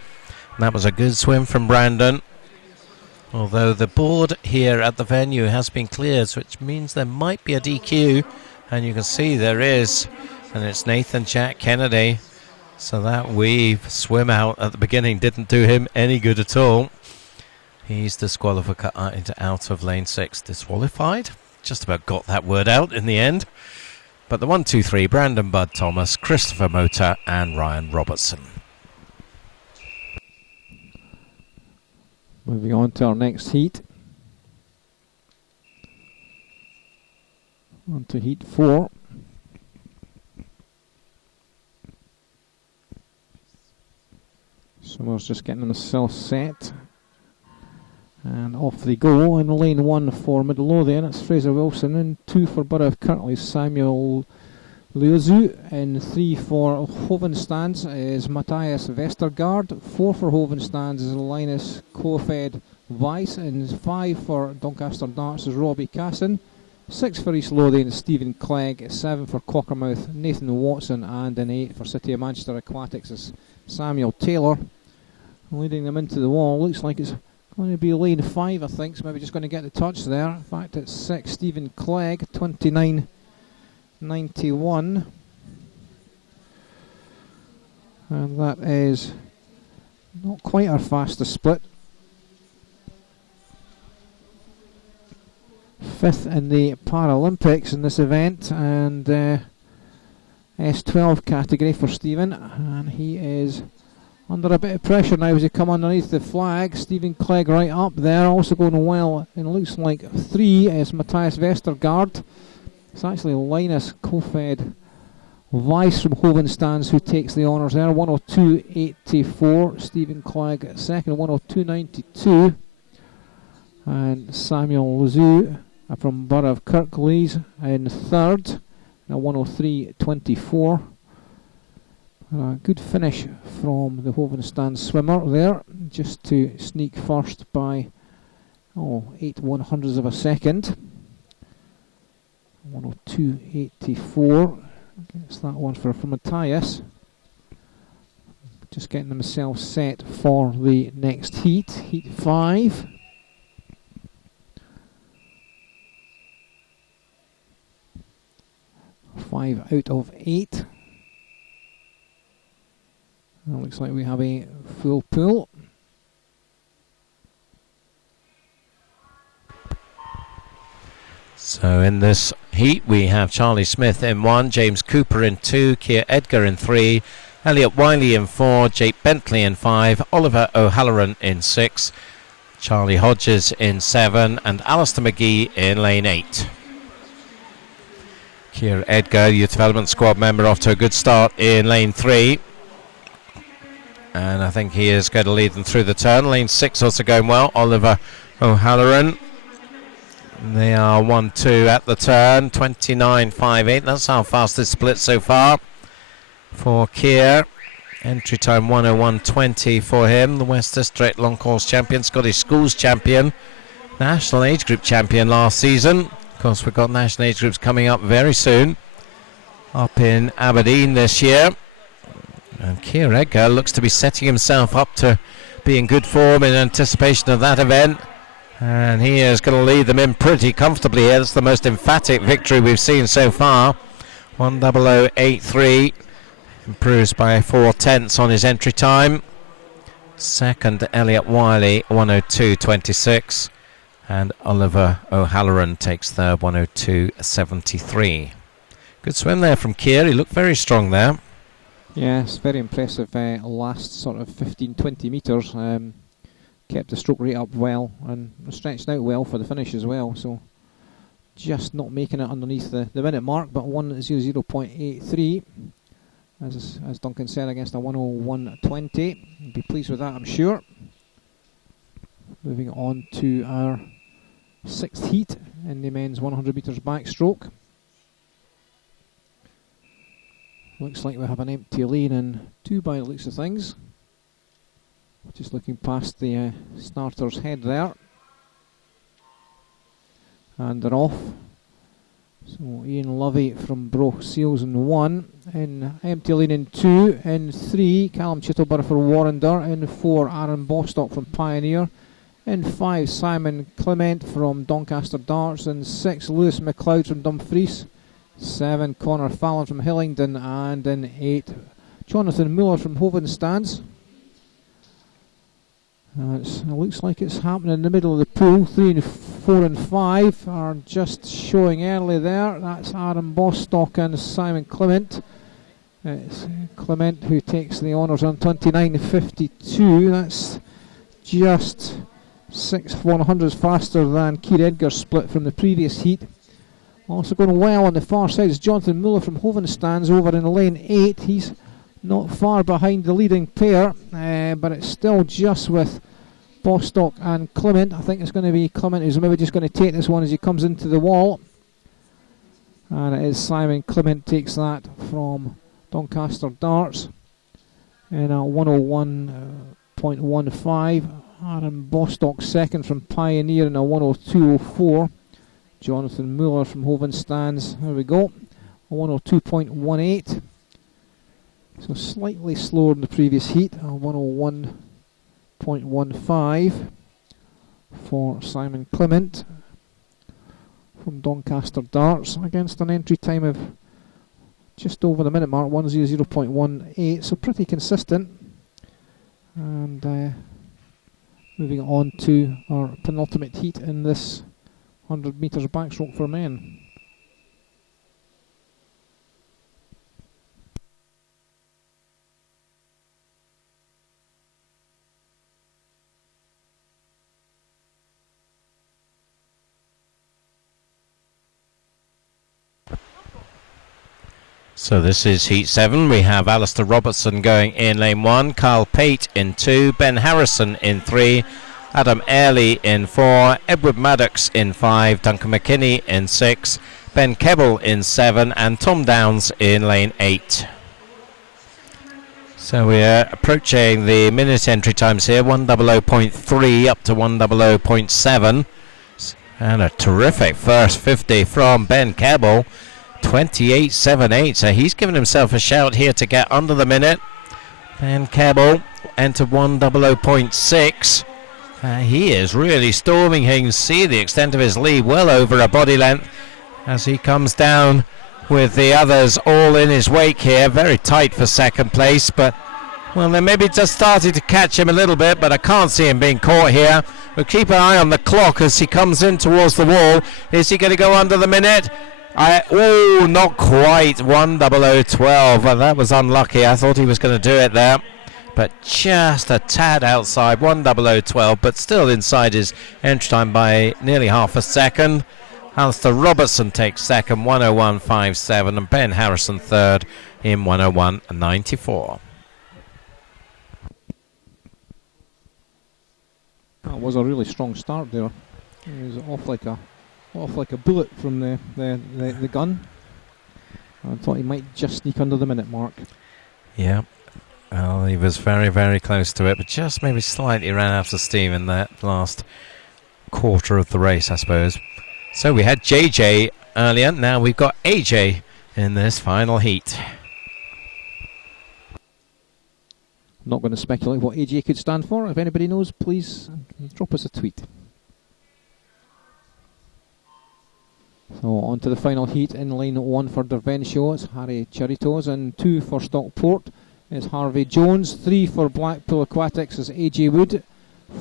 And that was a good swim from Brandon. Although the board here at the venue has been cleared, which means there might be a DQ. And you can see there is. And it's Nathan Jack Kennedy. So that weave swim out at the beginning didn't do him any good at all. He's disqualified out of lane 6. Disqualified? Just about got that word out in the end. But the 1, 2, 3, Brandon Bud Thomas, Christopher Mota and Ryan Robertson. Moving on to our next heat. On to heat 4. Swimmers just getting themselves set. And off they go in lane 1 for Midlothian. It's Fraser Wilson, and 2 for Borough of Kirtley, Samuel Leozu. And 3 for Hovenstands is Matthias Vestergaard. 4 for Hovenstands is Linus Kofed Weiss. And 5 for Doncaster Darts is Robbie Casson. 6 for East Lothian is Stephen Clegg. 7 for Cockermouth, Nathan Watson. And an 8 for City of Manchester Aquatics is Samuel Taylor. Leading them into the wall. Looks like it's going to be lane 5, I think, so maybe just going to get the touch there. In fact, it's 6, Stephen Clegg, 29.91. And that is not quite our fastest split. 5th in the Paralympics in this event, and S12 category for Stephen, and he is under a bit of pressure now as he come underneath the flag. Stephen Clegg right up there, also going well. And it looks like 3 is Matthias Vestergaard. It's actually Linus Kofed Weiss from Hovenstans who takes the honours there. 102.84. Stephen Clegg second, 102.92. And Samuel Lazu from Borough of Kirklees in third, at 103.24. Good finish from the Hovenstand swimmer there, just to sneak first by 8/100ths of a second. 102.84. Gets that one for Matthias. Just getting themselves set for the next heat, heat 5. Five out of 8. It looks like we have a full pool. So in this heat we have Charlie Smith in 1, James Cooper in 2, Keir Edgar in 3, Elliot Wiley in 4, Jake Bentley in 5, Oliver O'Halloran in 6, Charlie Hodges in 7, and Alistair McGee in lane 8. Keir Edgar, Youth Development Squad member, off to a good start in lane 3. And I think he is going to lead them through the turn. Lane 6 also going well. Oliver O'Halloran. They are 1-2 at the turn. 29.58. That's how fast this split so far for Keir. Entry time 1:01.20 for him. The West District Long Course champion, Scottish Schools champion, National Age Group champion last season. Of course, we've got National Age Groups coming up very soon up in Aberdeen this year. And Keir Edgar looks to be setting himself up to be in good form in anticipation of that event. And he is going to lead them in pretty comfortably here. It's the most emphatic victory we've seen so far. 1:00.83. Improves by 4/10 on his entry time. Second, Elliot Wiley, 1:02.26. And Oliver O'Halloran takes third, 1:02.73. Good swim there from Keir. He looked very strong there. Yes, very impressive last sort of 15-20 metres. Kept the stroke rate up well and stretched out well for the finish as well. So just not making it underneath the minute mark, but 1:00.83. As Duncan said, against a 1:01.20. You'd be pleased with that, I'm sure. Moving on to our 6th heat in the men's 100 metres backstroke. Looks like we have an empty lane in 2 by the looks of things. Just looking past the starter's head there. And they're off. So Ian Lovey from Broch Seals in 1. In empty lane in 2. In 3, Callum Chittleborough for Warrender. In 4, Aaron Bostock from Pioneer. In 5, Simon Clement from Doncaster Darts. In 6, Lewis McLeod from Dumfries. 7, Connor Fallon from Hillingdon. And in 8, Jonathan Muller from Hovenstans. It looks like it's happening in the middle of the pool. 3 and 4 and 5 are just showing early there. That's Aaron Bostock and Simon Clement. It's Clement who takes the honours on 29.52. That's just 6/100ths faster than Keir Edgar's split from the previous heat. Also going well on the far side is Jonathan Muller from Hovenstans over in lane 8. He's not far behind the leading pair, but it's still just with Bostock and Clement. I think it's going to be Clement who's maybe just going to take this one as he comes into the wall. And it is Simon Clement takes that from Doncaster Darts in a 1:01.15. Aaron Bostock second from Pioneer in a 1:02.04. Jonathan Muller from Hovenstans, there we go, a 1:02.18. So slightly slower than the previous heat, a 1:01.15 for Simon Clement from Doncaster Darts against an entry time of just over the minute mark, 1:00.18, so pretty consistent. And moving on to our penultimate heat in this 100 metres backstroke for men. So this is Heat 7. We have Alistair Robertson going in lane 1, Kyle Pate in 2, Ben Harrison in 3, Adam Airley in 4, Edward Maddox in 5, Duncan McKinney in 6, Ben Keble in 7, and Tom Downs in lane 8. So we're approaching the minute entry times here, 1:00.3 up to 1:00.7. And a terrific first 50 from Ben Keble, 28.78. So he's given himself a shout here to get under the minute. Ben Keble entered 1:00.6. He is really storming. You can see the extent of his lead, well over a body length, as he comes down with the others all in his wake here. Very tight for second place, but well, they maybe just started to catch him a little bit, but I can't see him being caught here. We'll keep an eye on the clock as he comes in towards the wall. Is he going to go under the minute? Oh, not quite. 1:00.12. Well, that was unlucky. I thought he was going to do it there, but just a tad outside. 1:00.12, but still inside his entry time by nearly half a second. Alistair Robertson takes second, 1:01.57, and Ben Harrison third in 1:01.94. That was a really strong start there. He was off like a bullet from the gun. I thought he might just sneak under the minute mark. Yeah, well, he was very, very close to it, but just maybe slightly ran out of steam in that last quarter of the race, I suppose. So we had JJ earlier, now we've got AJ in this final heat. I'm not going to speculate what AJ could stand for. If anybody knows, please drop us a tweet. So on to the final heat. In lane 1 for Dervenshaw, it's Harry Charitos, and 2 for Stockport is Harvey Jones. 3 for Blackpool Aquatics is AJ Wood.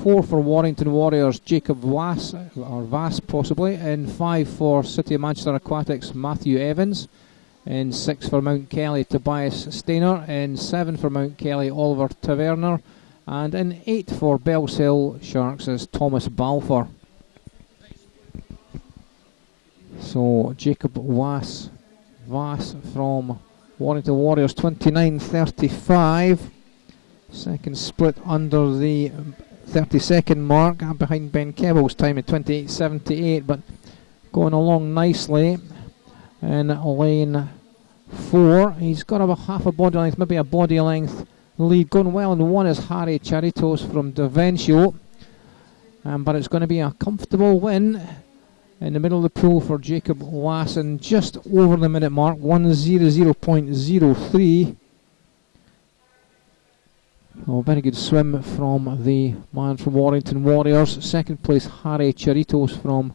4 for Warrington Warriors, Jacob Vass, or Vass possibly, and 5 for City of Manchester Aquatics, Matthew Evans, and 6 for Mount Kelly, Tobias Stainer, and 7 for Mount Kelly, Oliver Taverner, and in 8 for Bells Hill Sharks is Thomas Balfour. So Jacob Vass from Warrington Warriors, 29.35, second split under the 30-second mark, behind Ben Keble's time at 28.78, but going along nicely in lane 4. He's got about half a body length, maybe a body length lead. Going well in 1 is Harry Charitos from Dervenshaw, but it's going to be a comfortable win in the middle of the pool for Jacob Wasson, just over the minute mark, 1:00.03. Oh, very good swim from the man from Warrington Warriors. Second place, Harry Charitos from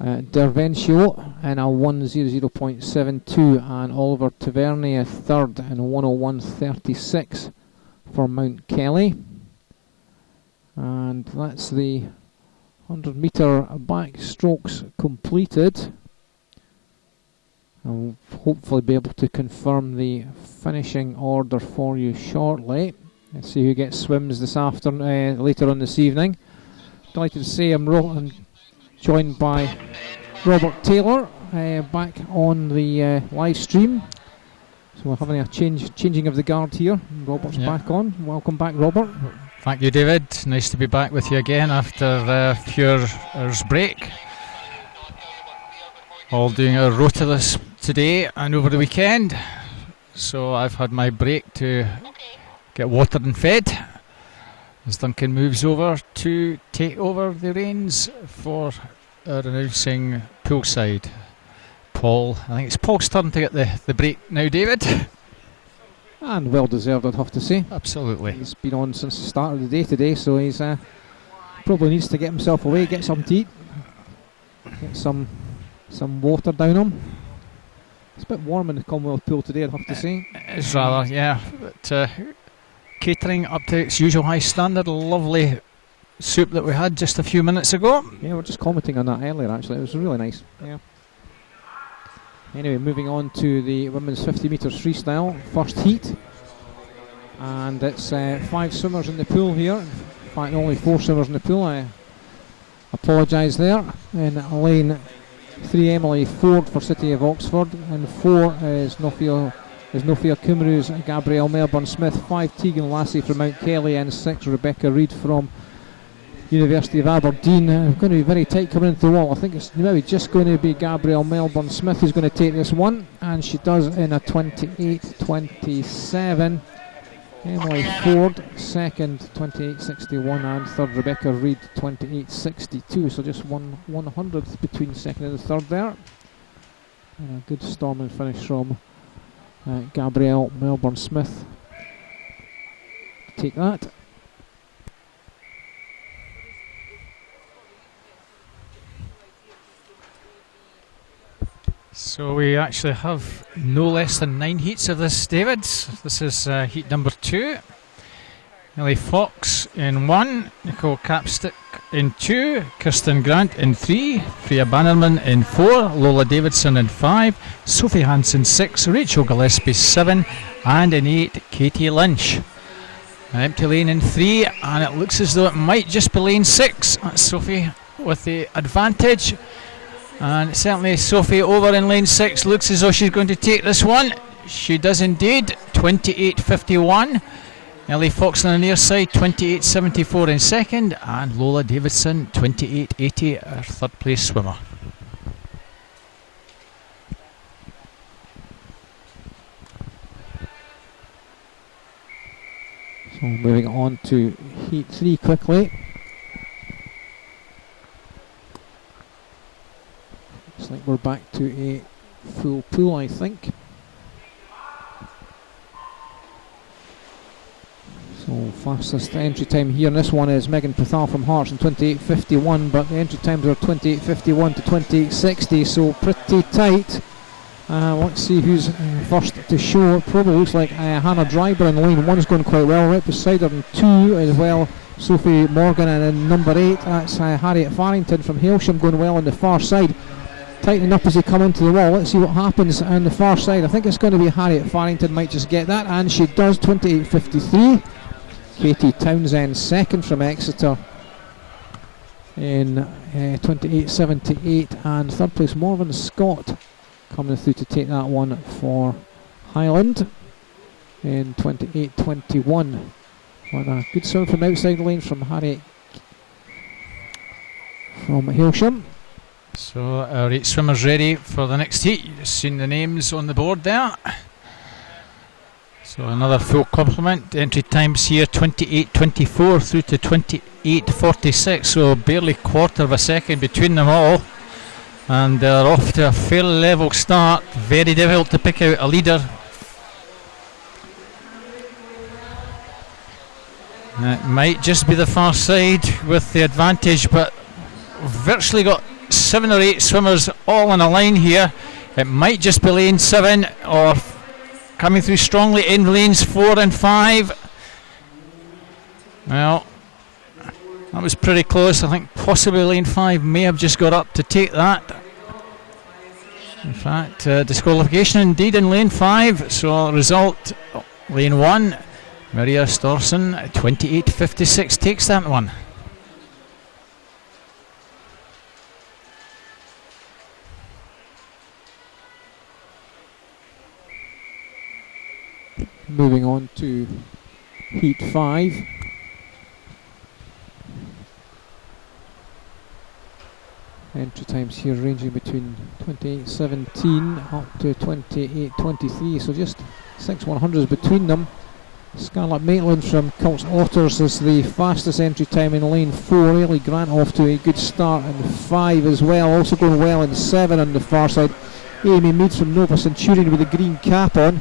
Dervenshaw in a 1:00.72, and Oliver Tavernier third in 1:01.36 for Mount Kelly. And that's the 100-metre backstrokes completed. I'll hopefully be able to confirm the finishing order for you shortly. Let's see who gets swims this afternoon, later on this evening. Delighted to say I'm joined by Robert Taylor back on the live stream. So we're having a changing of the guard here. Robert's back on. Welcome back, Robert. Thank you, David. Nice to be back with you again after a few hours break. All doing our rota today and over the weekend. So I've had my break to get watered and fed as Duncan moves over to take over the reins for our announcing poolside. Paul, I think it's Paul's turn to get the break now, David. And well deserved, I'd have to say. Absolutely. He's been on since the start of the day today, so he's probably needs to get himself away, get something to eat, get some water down him. It's a bit warm in the Commonwealth Pool today, I'd have to say. It's rather, yeah. But catering up to its usual high standard. A lovely soup that we had just a few minutes ago. Yeah, we were just commenting on that earlier, actually. It was really nice. Yeah. Anyway, moving on to the women's 50 metres freestyle first heat, and it's 5 swimmers in the pool here. In fact, only 4 swimmers in the pool. I apologise there. In lane 3 Emily Ford for City of Oxford, and 4 is Nofia Kumru's Gabrielle Melbourne Smith, 5 Tegan Lassie from Mount Kelly, and 6 Rebecca Reid from University of Aberdeen. Going to be very tight coming into the wall. I think it's maybe just going to be Gabrielle Melbourne Smith who's going to take this one, and she does in a 28.27. Emily Ford second, 28.61, and third Rebecca Reid, 28.62. So just 1/100th between second and the third there. And a good storming finish from Gabrielle Melbourne Smith. Take that. So we actually have no less than 9 heats of this, David. This is heat number 2. Ellie Fox in 1, Nicole Capstick in 2, Kirsten Grant in 3, Freya Bannerman in 4, Lola Davidson in 5, Sophie Hansen 6, Rachel Gillespie 7, and in 8, Katie Lynch. An empty lane in 3, and it looks as though it might just be lane 6. That's Sophie with the advantage. And certainly Sophie over in lane 6 looks as though she's going to take this one. She does indeed, 28.51. Ellie Fox on the near side, 28.74 in second. And Lola Davidson, 28.80, our third place swimmer. So moving on to heat 3 quickly. Looks like we're back to a full pool, I think. So fastest entry time here in this one is Megan Pithal from Hearts in 28.51, but the entry times are 28.51 to 28.60, so pretty tight. Let's see who's first to show. It probably looks like Hannah Dryber in lane 1 is going quite well. Right beside her in 2 as well, Sophie Morgan, and in number 8 that's Harriet Farrington from Hailsham going well on the far side. Tightening up as they come into the wall. Let's see what happens on the far side. I think it's going to be Harriet Farrington might just get that, and she does, 28.53. Katie Townsend second from Exeter in 28.78, and third place Morven Scott coming through to take that one for Highland in 28.21. What a good swim from outside the lane from Harriet from Hailsham. So our 8 swimmers ready for the next heat. You've seen the names on the board there. So another full complement. Entry times here 28.24 through to 28.46, so barely quarter of a second between them all. And they're off to a fairly level start. Very difficult to pick out a leader. It might just be the far side with the advantage, but virtually got 7 or 8 swimmers all in a line here. It might just be lane 7 or coming through strongly in lanes 4 and 5. Well, that was pretty close. I think possibly lane 5 may have just got up to take that. In fact, disqualification indeed in lane 5. So result, lane 1, Maria Storson, 28.56 takes that one. Moving on to heat 5. Entry times here ranging between 28.17 up to 28.23, so just 6/100s between them. Scarlett Maitland from Cults Otters is the fastest entry time in lane 4. Ailey Grant off to a good start in 5 as well, also going well in 7 on the far side. Amy Mead from Nova Centurion with a green cap on,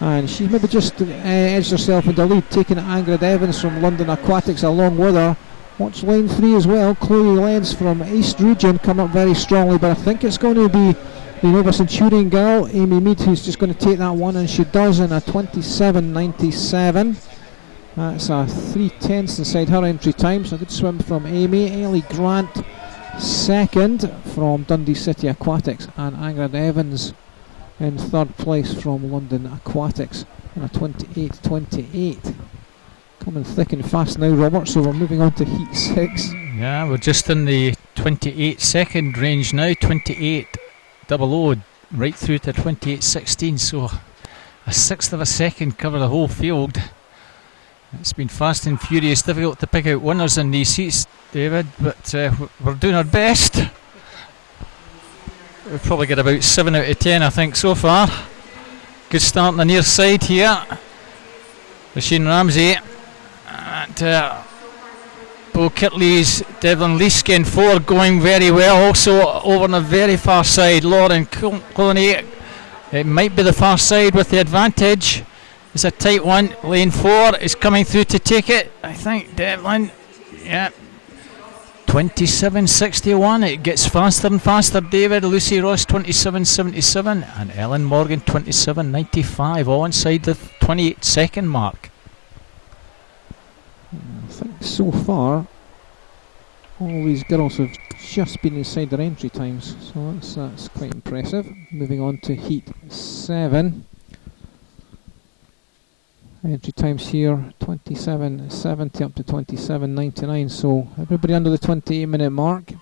and she maybe just edged herself into the lead, taking Angrid Evans from London Aquatics along with her. Watch lane 3 as well. Chloe Lenz from East Region come up very strongly, but I think it's going to be the Nova Centurion girl, Amy Mead, who's just going to take that one, and she does in a 27.97. That's a 3/10 inside her entry time, so a good swim from Amy. Ailey Grant second from Dundee City Aquatics, and Angrid Evans in third place from London Aquatics in a 28.28. Coming thick and fast now, Robert, so we're moving on to heat 6. Yeah, we're just in the 28-second range now, 28.00 right through to 28.16, so a sixth of a second cover the whole field. It's been fast and furious, difficult to pick out winners in these heats, David, but we're doing our best. We've probably got about 7 out of 10, I think, so far. Good start on the near side here. Machine Ramsey and Bo Kirtley's Devlin Leeskin 4 going very well. Also over on the very far side, Lauren Clooney. It might be the far side with the advantage. It's a tight one. Lane 4 is coming through to take it. I think Devlin, yeah. 27.61. It gets faster and faster, David. Lucy Ross 27.77 and Ellen Morgan 27.95, all inside the 28-second mark. I think so far all these girls have just been inside their entry times, so that's quite impressive. Moving on to heat 7. Entry times here 27.70 up to 27.99, so everybody under the 28-minute mark.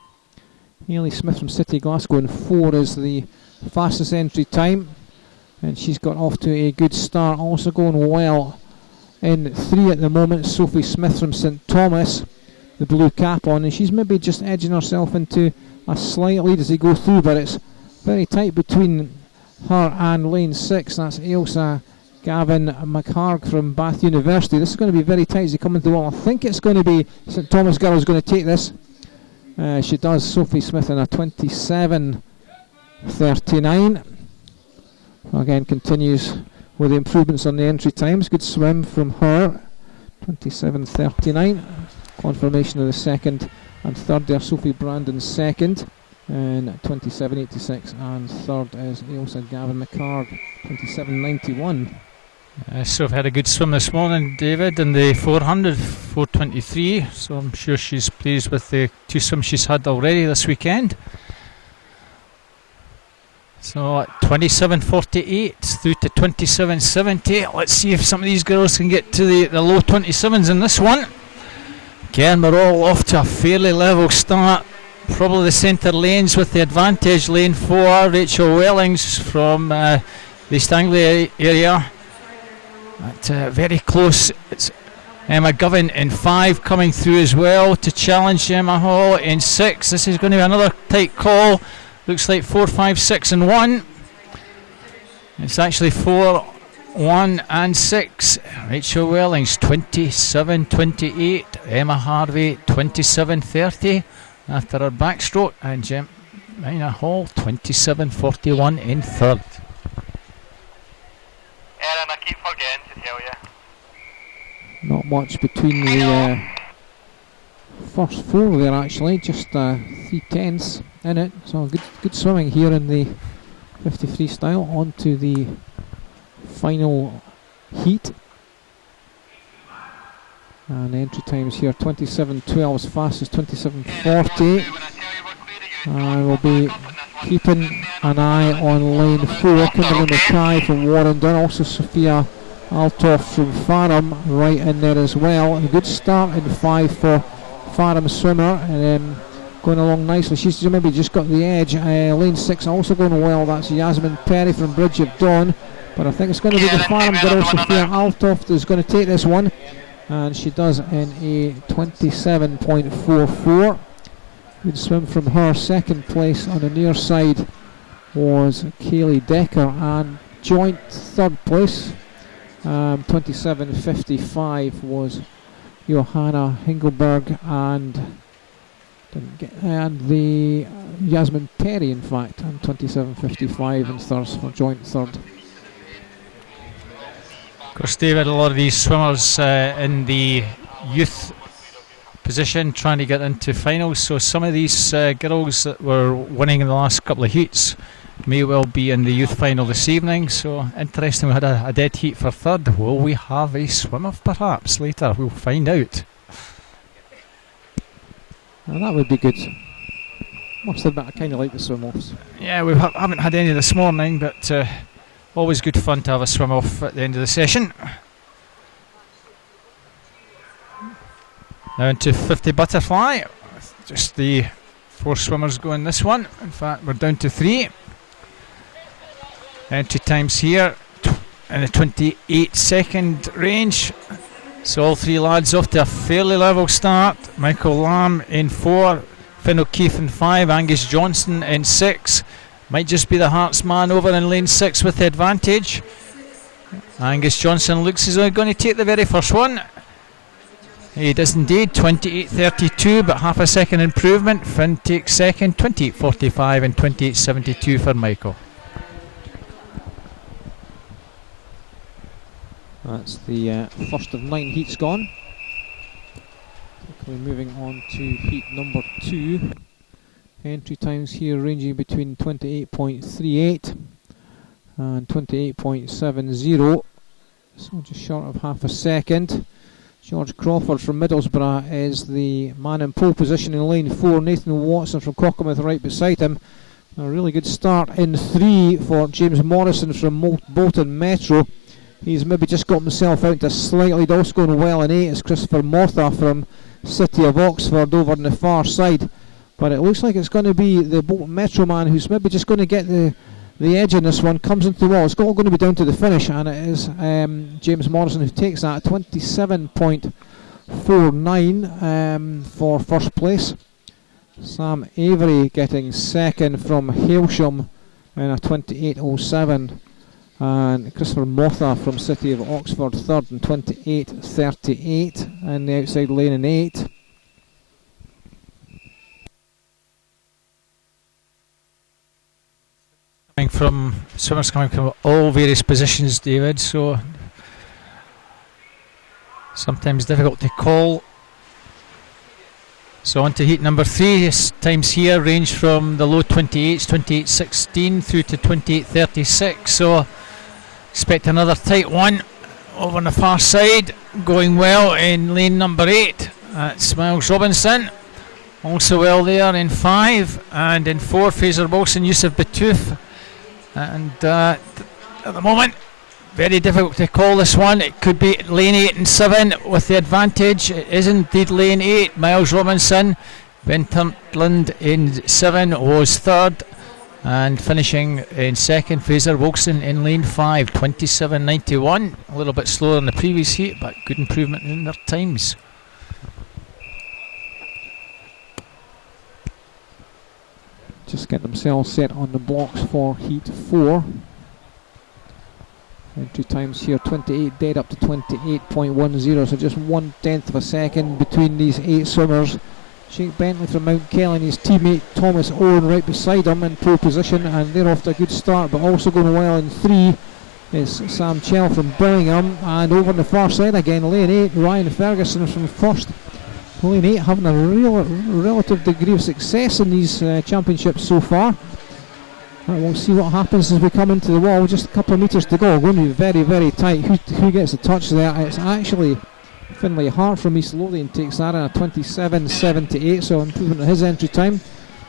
Hayley Smith from City Glasgow in 4 is the fastest entry time, and she's got off to a good start. Also going well in 3 at the moment, Sophie Smith from St Thomas, the blue cap on, and she's maybe just edging herself into a slight lead as they go through, but it's very tight between her and lane 6. That's Ailsa Gavin McHarg from Bath University. This is going to be very tight as they come into the wall. I think it's going to be St Thomas girl who's going to take this. She does. Sophie Smith in a 27.39. Again, continues with the improvements on the entry times. Good swim from her. 27.39. Confirmation of the second and third there. Sophie Brandon second. And 27.86. And third is Ailsa Gavin McHarg. 27.91. So I've had a good swim this morning, David, in the 400, 4:23, so I'm sure she's pleased with the 2 swims she's had already this weekend. So 27.48 through to 27.70. Let's see if some of these girls can get to the low 27s in this one. Again, we're all off to a fairly level start. Probably the centre lanes with the advantage. Lane 4, Rachel Wellings from the East Anglia area. Very close. It's Emma Govan in 5 coming through as well to challenge Emma Hall in 6. This is going to be another tight call. Looks like 4, 5, 6 and 1. It's actually 4, 1 and 6. Rachel Wellings 27.28. Emma Harvey 27.30 after her backstroke, and Emma Hall 27.41 in 3rd. Erin, I keep forgetting to tell you. Not much between the first 4 there actually, just 3/10 in it. So good swimming here in the 50 freestyle. On to the final heat. And entry times here 27.12 as fast as 27.40. I will be keeping an eye on lane 4. Kimberly Mackay from Warrendon, also Sophia Altoff from Fareham right in there as well. A good start in 5 for Fareham swimmer, and going along nicely. She's maybe just got the edge. Lane 6 also going well. That's Yasmin Perry from Bridge of Dawn, but I think it's going to be the Fareham girl Sophia Altoff that's going to take this one, and she does in a 27.44. Good swim from her. Second place on the near side was Kaylee Decker, and joint third place 27.55 was Johanna Hingelberg and the Yasmin Perry, in fact, and 27.55 in thirds for joint third. Of course, David, a lot of these swimmers in the youth position trying to get into finals, so some of these girls that were winning in the last couple of heats may well be in the youth final this evening. So interesting, we had a dead heat for third. Will we have a swim-off perhaps later? We'll find out. Well, that would be good. Must admit, I kind of like the swim-offs. Yeah, we haven't had any this morning, but always good fun to have a swim-off at the end of the session. Now into 50 butterfly, just the 4 swimmers going this one. In fact, we're down to 3. Entry times here in the 28-second range. So all 3 lads off to a fairly level start. Michael Lamb in 4, Finn O'Keefe in 5, Angus Johnson in 6. Might just be the Hearts man over in lane 6 with the advantage. Angus Johnson looks as though he's going to take the very first one. He does indeed, 28.32, but half a second improvement. Finn takes second, 28.45 and 28.72 for Michael. That's the first of 9 heats gone. Quickly moving on to heat number 2. Entry times here ranging between 28.38 and 28.70. So just short of half a second. George Crawford from Middlesbrough is the man in pole position in lane 4. Nathan Watson from Cockermouth right beside him. A really good start in 3 for James Morrison from Bolton Metro. He's maybe just got himself out to slightly. Also going well in 8 is Christopher Mortha from City of Oxford over on the far side. But it looks like it's going to be the Bolton Metro man who's maybe just going to get the edge in this one. Comes into the wall. It's all going to be down to the finish, and it is James Morrison who takes that 27.49 for first place. Sam Avery getting second from Hailsham in a 28.07. And Christopher Motha from City of Oxford third in 28.38 in the outside lane in 8. Swimmers coming from all various positions, David, so sometimes difficult to call. So on to heat number 3. His times here range from the low 28s, 28.16 through to 28.36. So expect another tight one over on the far side. Going well in lane number 8. That's Miles Robinson. Also well there in 5. And in 4, Fraser Wilson, Yusuf Batouf. And at the moment, very difficult to call this one. It could be lane 8 and 7 with the advantage. It is indeed lane 8. Miles Robinson, Ben Turtland in 7 was third, and finishing in second, Fraser Wilson in lane 5, 27.91. A little bit slower than the previous heat, but good improvement in their times. Just get themselves set on the blocks for heat 4. Entry times here 28 dead up to 28.10, so just 1/10 of a second between these 8 swimmers. Jake Bentley from Mount Kelly and his teammate Thomas Owen right beside him in pole position, and they're off to a good start, but also going well in 3 is Sam Chell from Birmingham. And over on the far side again, lane 8, Ryan Ferguson from first. Lane 8 having a relative degree of success in these championships so far. We'll see what happens as we come into the wall. Just a couple of metres to go. Going to be very, very tight. Who gets the touch there? It's actually Finlay Hart from East Lothian takes that in a 27.78, so improvement in his entry time.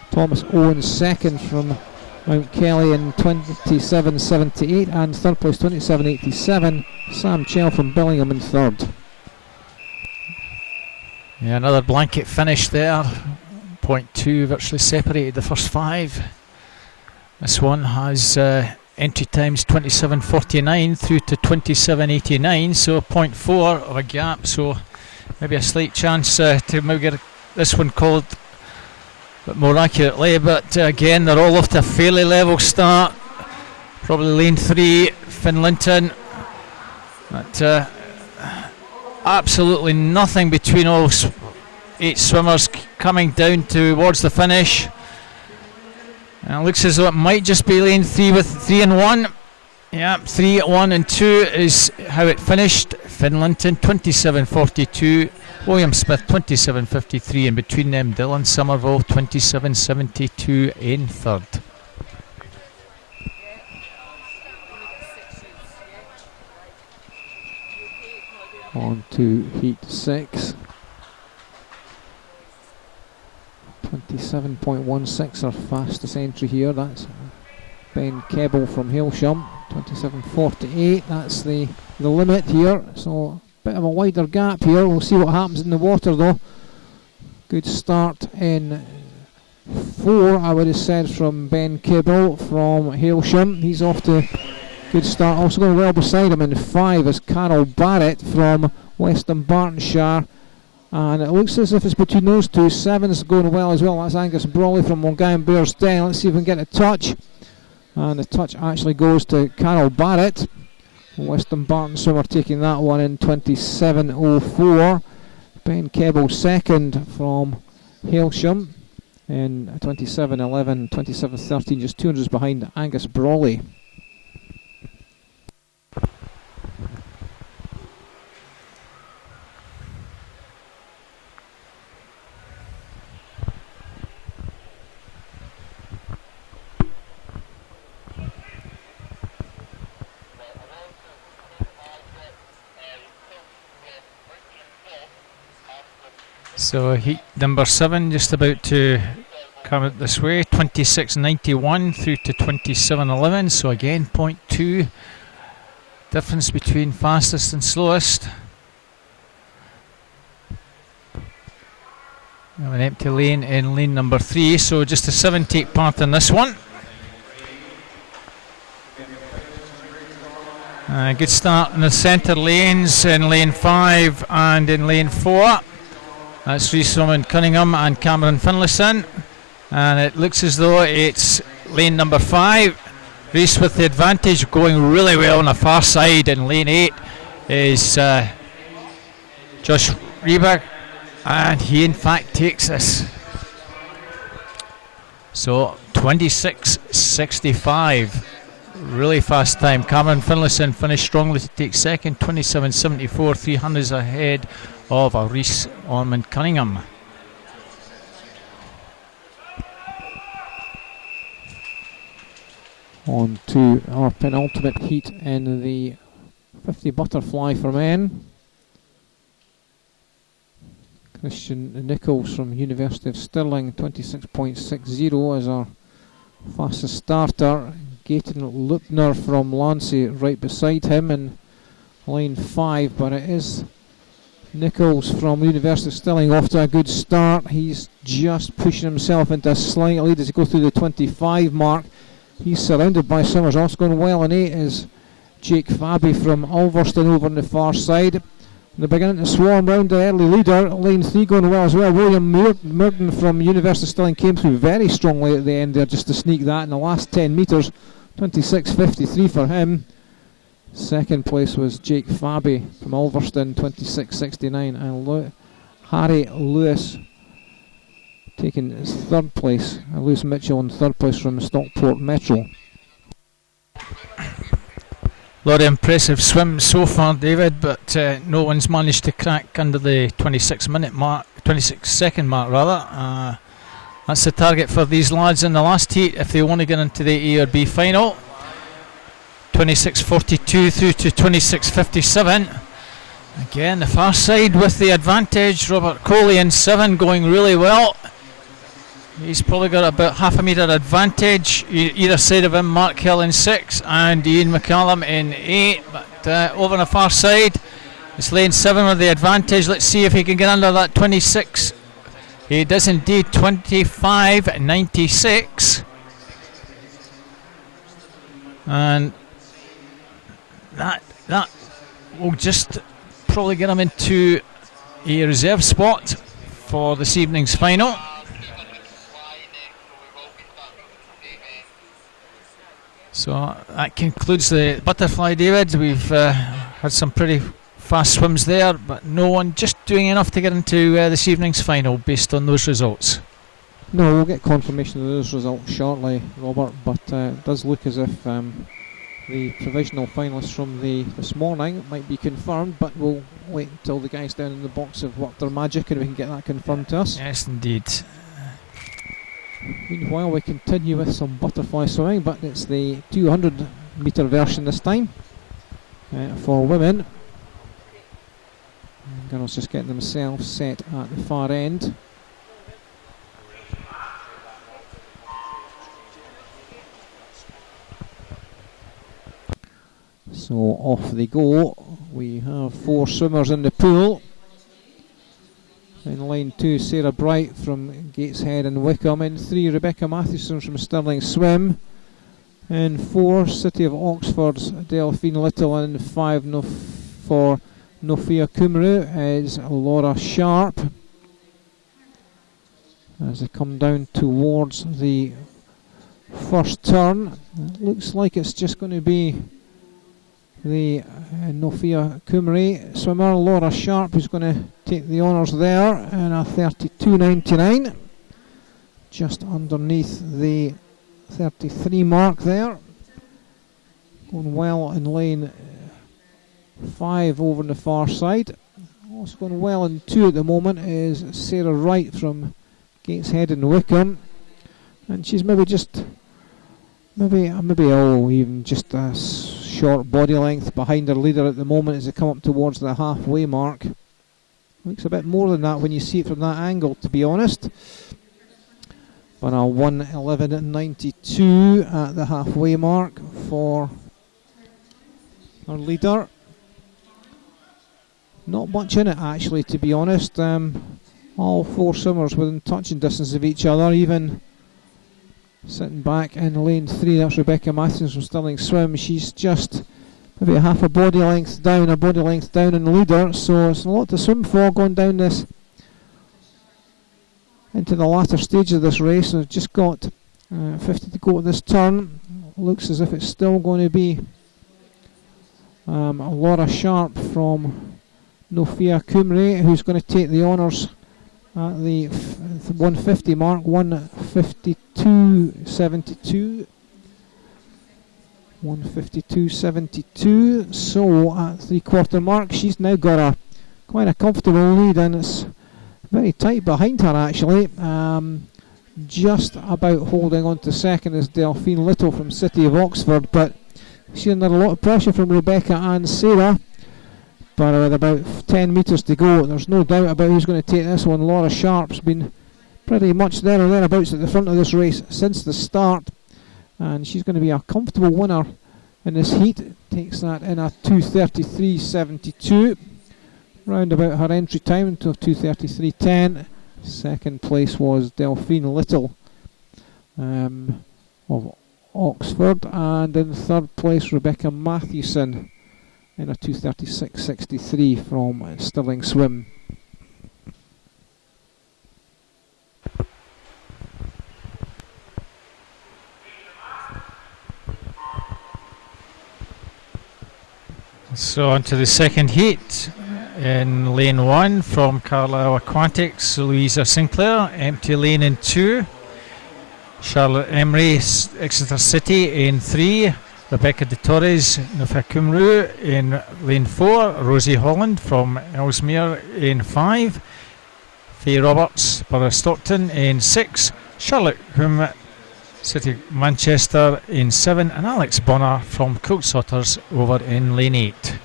Thomas Owen second from Mount Kelly in 27.78, and third place 27.87. Sam Chell from Billingham in third. Yeah, another blanket finish there. 0.2 virtually separated the first 5. This one has entry times 27.49 through to 27.89, so 0.4 of a gap, so maybe a slight chance to maybe get this one called a bit more accurately, but again they're all off to a fairly level start. Probably lane 3, Finn Linton, but absolutely nothing between all 8 swimmers coming down towards the finish. And it looks as though it might just be lane 3 with 3 and 1. Yeah, 3, 1 and 2 is how it finished. Finn Linton 27.42, William Smith 27.53, and between them Dylan Somerville 27.72 in third. On to heat 6. 27.16 our fastest entry here. That's Ben Kebble from Hailsham, 27.48. That's the limit here, so a bit of a wider gap here. We'll see what happens in the water though. Good start in 4, I would have said, from Ben Kibble from Hailsham. He's off to a good start. Also going well beside him in 5 is Carol Barrett from Western Bartonshire. And it looks as if it's between those two. 7's going well as well. That's Angus Brawley from Mulgine Bearsden. Let's see if we can get a touch. And the touch actually goes to Carol Barrett. Western Barton swimmer taking that one in 27.04. Ben Kebble second from Hailsham in 27.11, 27.13, just 200s behind Angus Brawley. So heat number 7 just about to come out this way, 26.91 through to 27.11. So again, 0.2 difference between fastest and slowest. We have an empty lane in lane number 3, so just the 7 take part in this one. Good start in the centre lanes in lane 5 and in lane 4. That's Rhys Roman Cunningham and Cameron Finlayson. And it looks as though it's lane number 5. Rhys with the advantage, going really well on the far side. In lane 8 is Josh Reberg. And he in fact takes this. So 26.65. Really fast time. Cameron Finlayson finished strongly to take second. 27.74, 300s ahead of Rhys Ormond Cunningham. On to our penultimate heat in the 50 butterfly for men. Christian Nichols from University of Stirling, 26.60 as our fastest starter. Gaten Lupner from Lancey right beside him in lane 5, but it is Nichols from University of Stirling off to a good start. He's just pushing himself into a slight lead as he goes through the 25 mark. He's surrounded by swimmers. Also going well in 8 is Jake Fabi from Ulverston over on the far side. They're beginning to swarm round the early leader. Lane 3 going well as well. William Murden from University of Stirling came through very strongly at the end there just to sneak that in the last 10 metres. 26.53 for him. Second place was Jake Fabi from Ulverston, 26.69, and Harry Lewis taking his third place. Lewis Mitchell in third place from Stockport Metro. A lot of impressive swims so far, David, but no one's managed to crack under the 26-minute mark, 26-second mark rather. That's the target for these lads in the last heat if they want to get into the A or B final. 26.42 through to 26.57. Again, the far side with the advantage. Robert Coley in 7 going really well. He's probably got about half a metre advantage either side of him. Mark Hill in 6 and Ian McCallum in 8. But over on the far side, it's lane 7 with the advantage. Let's see if he can get under that 26. He does indeed, 25.96. And that will just probably get him into a reserve spot for this evening's final. So that concludes the butterfly, David. We've had some pretty fast swims there, but no one just doing enough to get into this evening's final based on those results. No, we'll get confirmation of those results shortly, Robert, but it does look as if the provisional finalists from this morning might be confirmed, but we'll wait until the guys down in the box have worked their magic and we can get that confirmed to us. Yes, indeed. Meanwhile, we continue with some butterfly swimming, but it's the 200 metre version this time for women. Girls just getting themselves set at the far end. So off they go. We have 4 swimmers in the pool. In lane 2, Sarah Bright from Gateshead and Wickham. In 3, Rebecca Mathewson from Stirling Swim. In 4, City of Oxford's Delphine Little. And in 5, for Nofia Kumru is Laura Sharp. As they come down towards the first turn, it looks like it's just going to be the Nofia Kumru swimmer, Laura Sharp, who's going to take the honours there in a 32.99, just underneath the 33 mark there. Going well in lane 5 over on the far side. Also going well in 2 at the moment is Sarah Wright from Gateshead and Wickham, and she's maybe even just a short body length behind her leader at the moment as they come up towards the halfway mark. Looks a bit more than that when you see it from that angle, to be honest. But a 1:11.92 at the halfway mark for our leader. Not much in it actually, to be honest. All 4 swimmers within touching distance of each other, even sitting back in lane 3, that's Rebecca Matthews from Stirling Swim. She's just maybe a half a body length down in the leader, so it's a lot to swim for going down this into the latter stage of this race. We've just got 50 to go at this turn. Looks as if it's still going to be Laura Sharp from Nofia Kumru who's going to take the honours at the 150 mark, 152.72. 152.72. So at 3/4 mark, she's now got quite a comfortable lead, and it's very tight behind her actually. Just about holding on to second is Delphine Little from City of Oxford, but she's under a lot of pressure from Rebecca and Sarah. But with about 10 metres to go, there's no doubt about who's going to take this one. Laura Sharp's been pretty much there or thereabouts at the front of this race since the start, and she's going to be a comfortable winner in this heat. Takes that in a 2:33.72, round about her entry time until 2:33.10. Second place was Delphine Little of Oxford, and in third place Rebecca Mathewson in a 2:36.63 from Stirling Swim. So on to the second heat. In lane 1 from Carlisle Aquatics, Louisa Sinclair. Empty lane in 2. Charlotte Emery, Exeter City in 3. Rebecca de Torres, Nofia Kumru in lane 4. Rosie Holland from Ellesmere in 5. Faye Roberts, Borough Stockton in 6. Charlotte Hume, City Manchester in 7. And Alex Bonner from Cooksotters over in lane 8.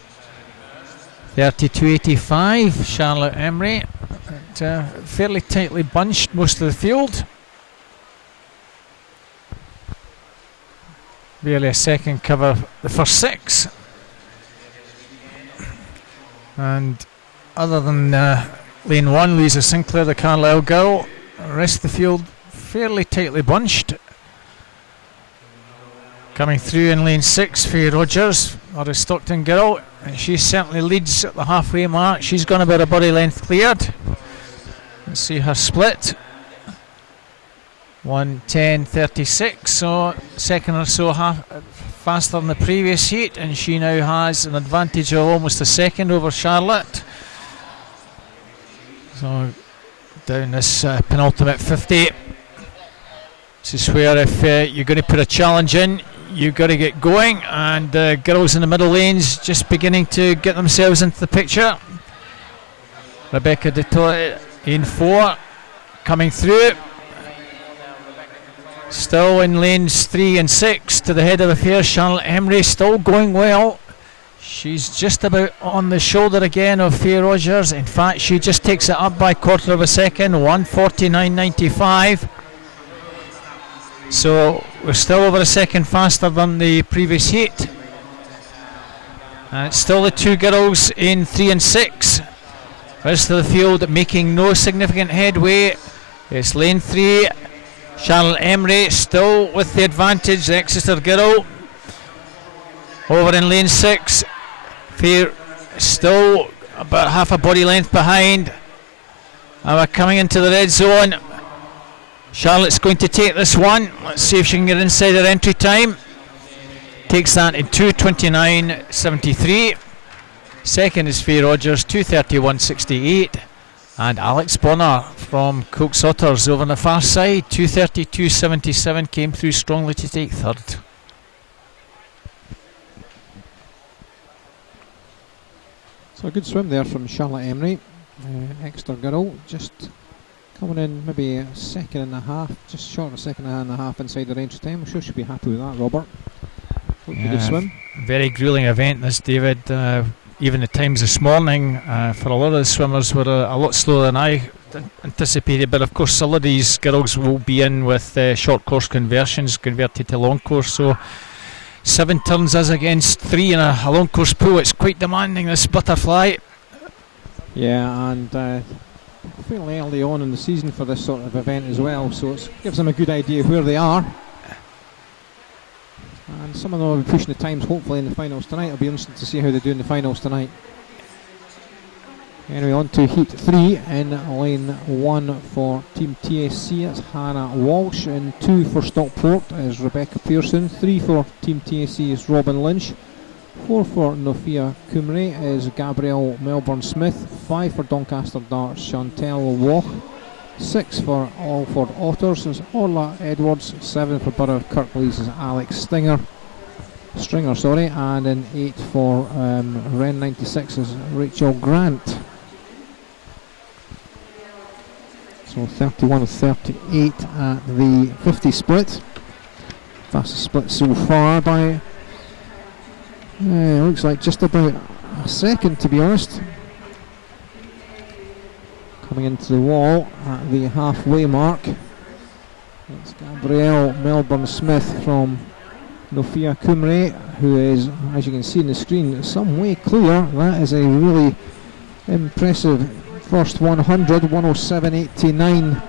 32.85, Charlotte Emery. Fairly tightly bunched most of the field. Barely a second cover the first 6. And other than lane 1, Lisa Sinclair, the Carlisle girl, the rest of the field fairly tightly bunched. Coming through in lane 6, Faye Rogers, our Stockton girl, and she certainly leads at the halfway mark. She's gone about a body length cleared. Let's see her split. 1:10.36, so second or so faster than the previous heat, and she now has an advantage of almost a second over Charlotte. So down this penultimate 50, this is where if you're going to put a challenge in, you've got to get going, and girls in the middle lanes just beginning to get themselves into the picture. Rebecca de Torres in 4, coming through. Still in lanes 3 and 6 to the head of affairs, Charlotte Emery still going well. She's just about on the shoulder again of Faye Rogers. In fact, she just takes it up by 1/4 of a second, 1:49.95. So we're still over a second faster than the previous heat. And it's still the two girls in 3 and 6. Rest of the field making no significant headway. It's lane 3. Charlotte Emery still with the advantage. The Exeter girl over in lane 6. Fair still about half a body length behind. And we're coming into the red zone. Charlotte's going to take this one. Let's see if she can get inside her entry time. Takes that in 2:29.73. Second is Faye Rogers, 2:31.68. And Alex Bonner from Cook's Otters over on the far side, 2:32.77, came through strongly to take third. So a good swim there from Charlotte Emery. Exeter girl just coming in maybe a second and a half, just short of a second and a half inside the entry time. I'm sure she'll be happy with that, Robert. Looked a good swim. Very gruelling event this, David. Even the times this morning for a lot of the swimmers were a lot slower than I anticipated, but of course some of these girls will be in with short course conversions converted to long course, so 7 turns as against 3 in a long course pool. It's quite demanding, this butterfly. Yeah, and fairly early on in the season for this sort of event as well, so it gives them a good idea where they are. And some of them will be pushing the times hopefully in the finals tonight. It'll be interesting to see how they do in the finals tonight. Anyway, on to heat 3 in lane 1 for Team TSC. It's Hannah Walsh. In 2 for Stockport is Rebecca Pearson. 3 for Team TSC is Robin Lynch. 4 for Nofia Cumre is Gabrielle Melbourne Smith. 5 for Doncaster Darts, Chantel Walk. 6 for Alford Otters is Orla Edwards. 7 for Borough of Kirklees is Alex Stringer, and in 8 for Ren 96 is Rachel Grant. So 31-38 at the 50 split. Fastest split so far by looks like just about a second, to be honest. Coming into the wall at the halfway mark, it's Gabrielle Melbourne Smith from Nofia Cumre, who is, as you can see on the screen, some way clear. That is a really impressive first 100, 107.89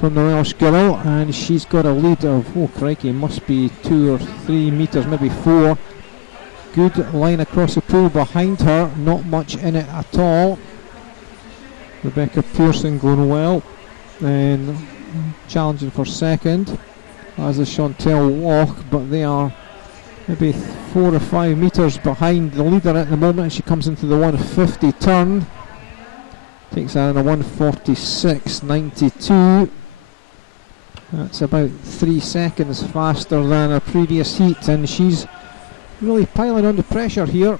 from the Welsh girl, and she's got a lead of, oh crikey, must be 2 or 3 metres, maybe 4. Good line across the pool behind her, not much in it at all. Rebecca Pearson going well, and challenging for second, as is Chantel Walk, but they are maybe 4 or 5 metres behind the leader at the moment. She comes into the 150 turn, takes that in a 146.92. That's about 3 seconds faster than her previous heat, and she's really piling under pressure here.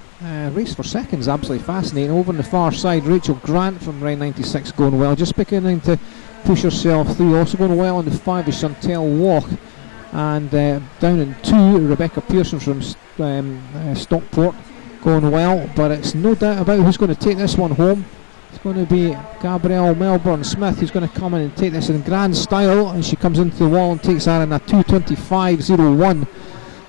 Race for seconds, absolutely fascinating. Over on the far side, Rachel Grant from Ren 96 going well, just beginning to push herself through. Also going well on the 5 is Chantel Walk, and down in 2, Rebecca Pearson from Stockport going well, but it's no doubt about who's going to take this one home. It's going to be Gabrielle Melbourne Smith, who's going to come in and take this in grand style, and she comes into the wall and takes that in a 2:25.01.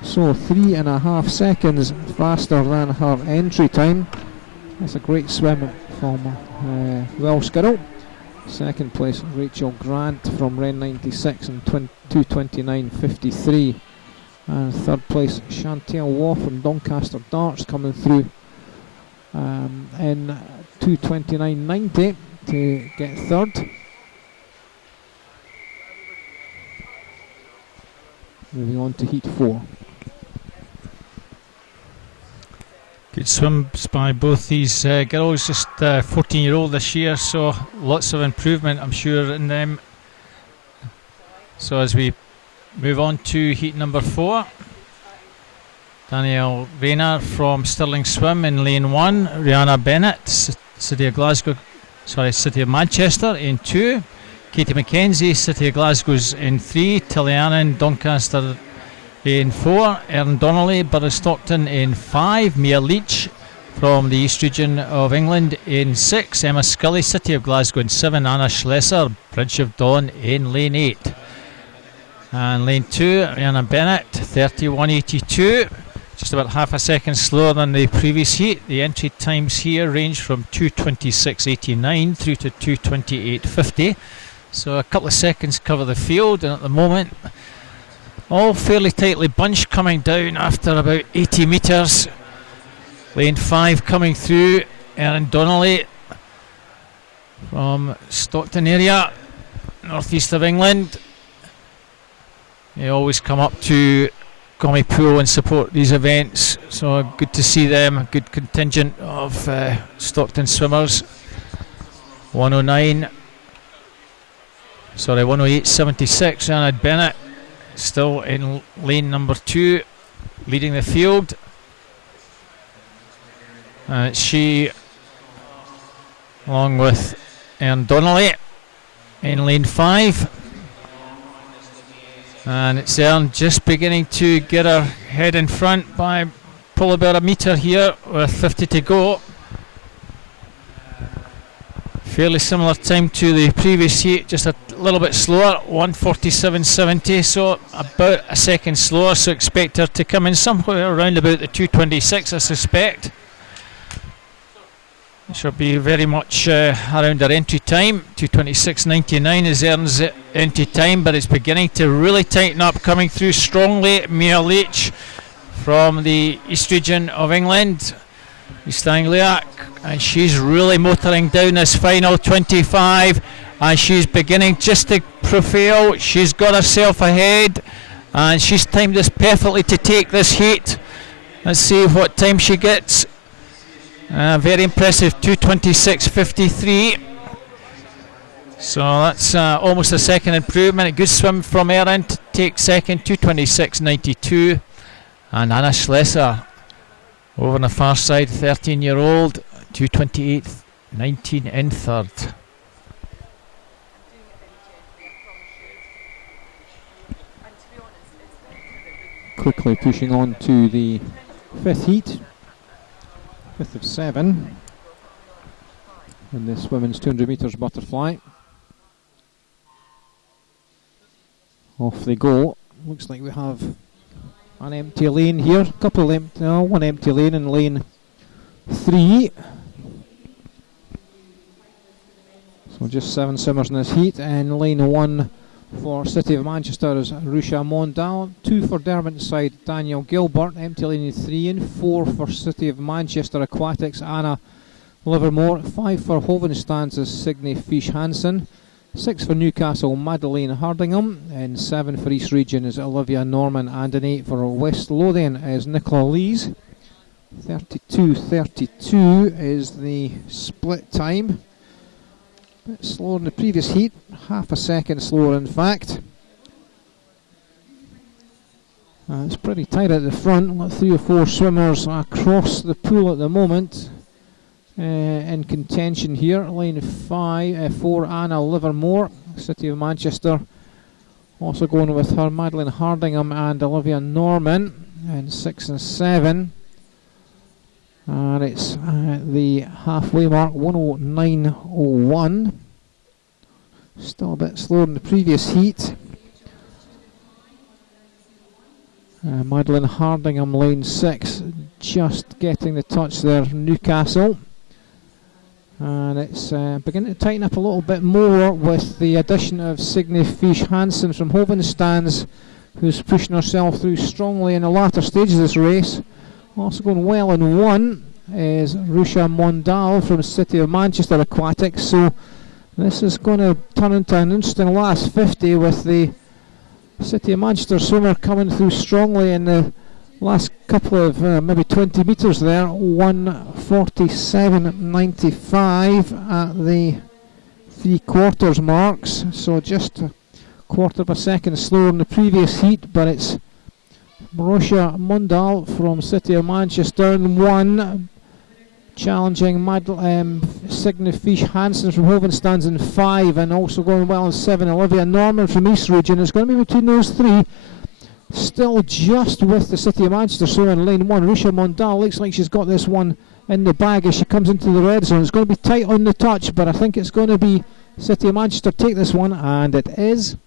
So 3.5 seconds faster than her entry time. That's a great swim from Welsh girl. Second place, Rachel Grant from Ren 96 and 2:29.53. And third place, Chantel Waugh from Doncaster Darts coming through in 2:29.90 to get third. Moving on to heat 4. Good swims by both these girls, just 14-year-old this year, so lots of improvement I'm sure in them. So as we move on to heat number 4, Danielle Rayner from Stirling Swim in lane 1, Rihanna Bennett, City of Manchester in 2, Katie McKenzie, City of Glasgow's in 3, Tilly Annan, Doncaster in 4, Erin Donnelly, Borough Stockton in 5, Mia Leach from the East Region of England in 6, Emma Scully, City of Glasgow in 7, Anna Schlesser, Bridge of Dawn in lane 8. And lane 2, Rihanna Bennett, 31.82, just about half a second slower than the previous heat. The entry times here range from 2:26.89 through to 2:28.50. So a couple of seconds cover the field, and at the moment all fairly tightly bunched coming down after about 80 metres. Lane 5 coming through, Erin Donnelly from Stockton area, northeast of England. They always come up to Gommie Pool and support these events, so good to see them. A good contingent of Stockton swimmers. 108.76. Anna Bennett still in lane number 2, leading the field. She, along with Erin Donnelly, in lane 5. And it's Erin just beginning to get her head in front by probably about a metre here with 50 to go. Fairly similar time to the previous heat, just a little bit slower, 1:47.70, so about a second slower, so expect her to come in somewhere around about the 2:26, I suspect. She'll be very much around her entry time. 2:26.99 is Erin's entry time, but it's beginning to really tighten up, coming through strongly. Mia Leach from the East region of England, East Anglia, and she's really motoring down this final 25, and she's beginning just to prevail. She's got herself ahead, and she's timed this perfectly to take this heat. Let's see what time she gets. Very impressive, 2:26.53. So that's almost a second improvement. A good swim from Erin to take second, 2:26.92. And Anna Schlesser over on the far side, 13-year-old, 2:28.19 in third. Quickly pushing on to the 5th heat. 5th of 7 in this women's 200 metres butterfly. Off they go. Looks like we have an empty lane here. One empty lane in lane 3. So just 7 swimmers in this heat, and lane 1 for City of Manchester is Rusha Mondal, 2 for Derwent side Daniel Gilbert, empty lane 3, and 4 for City of Manchester Aquatics Anna Livermore, 5 for Hovenstands is Signe Fish Hansen, 6 for Newcastle Madeleine Hardingham, and 7 for East Region is Olivia Norman, and an 8 for West Lothian is Nicola Lees. 32.32 is the split time. A bit slower than the previous heat, half a second slower in fact. It's pretty tight at the front. We've got 3 or 4 swimmers across the pool at the moment in contention here. Lane 4 Anna Livermore, City of Manchester, also going with her Madeleine Hardingham and Olivia Norman, and 6 and 7. And it's the halfway mark, 109.01. Still a bit slower than the previous heat. Madeleine Hardingham, lane 6, just getting the touch there from Newcastle. And it's beginning to tighten up a little bit more with the addition of Signe Fish Hansen from Hovenstands, who's pushing herself through strongly in the latter stages of this race. Also going well in 1 is Rusha Mondal from City of Manchester Aquatics. So this is going to turn into an interesting last 50 with the City of Manchester swimmer coming through strongly in the last couple of maybe 20 metres there. 1:47.95 at the 3/4 marks. So just a quarter of a second slower than the previous heat, but it's Rusha Mondal from City of Manchester in 1, challenging Signe Fish Hansen from Hovenstands in 5, and also going well in 7 Olivia Norman from East Region. It's going to be between those 3, still just with the City of Manchester. So in lane 1 Rusha Mondal looks like she's got this one in the bag as she comes into the red zone. It's going to be tight on the touch, but I think it's going to be City of Manchester take this one, and it is.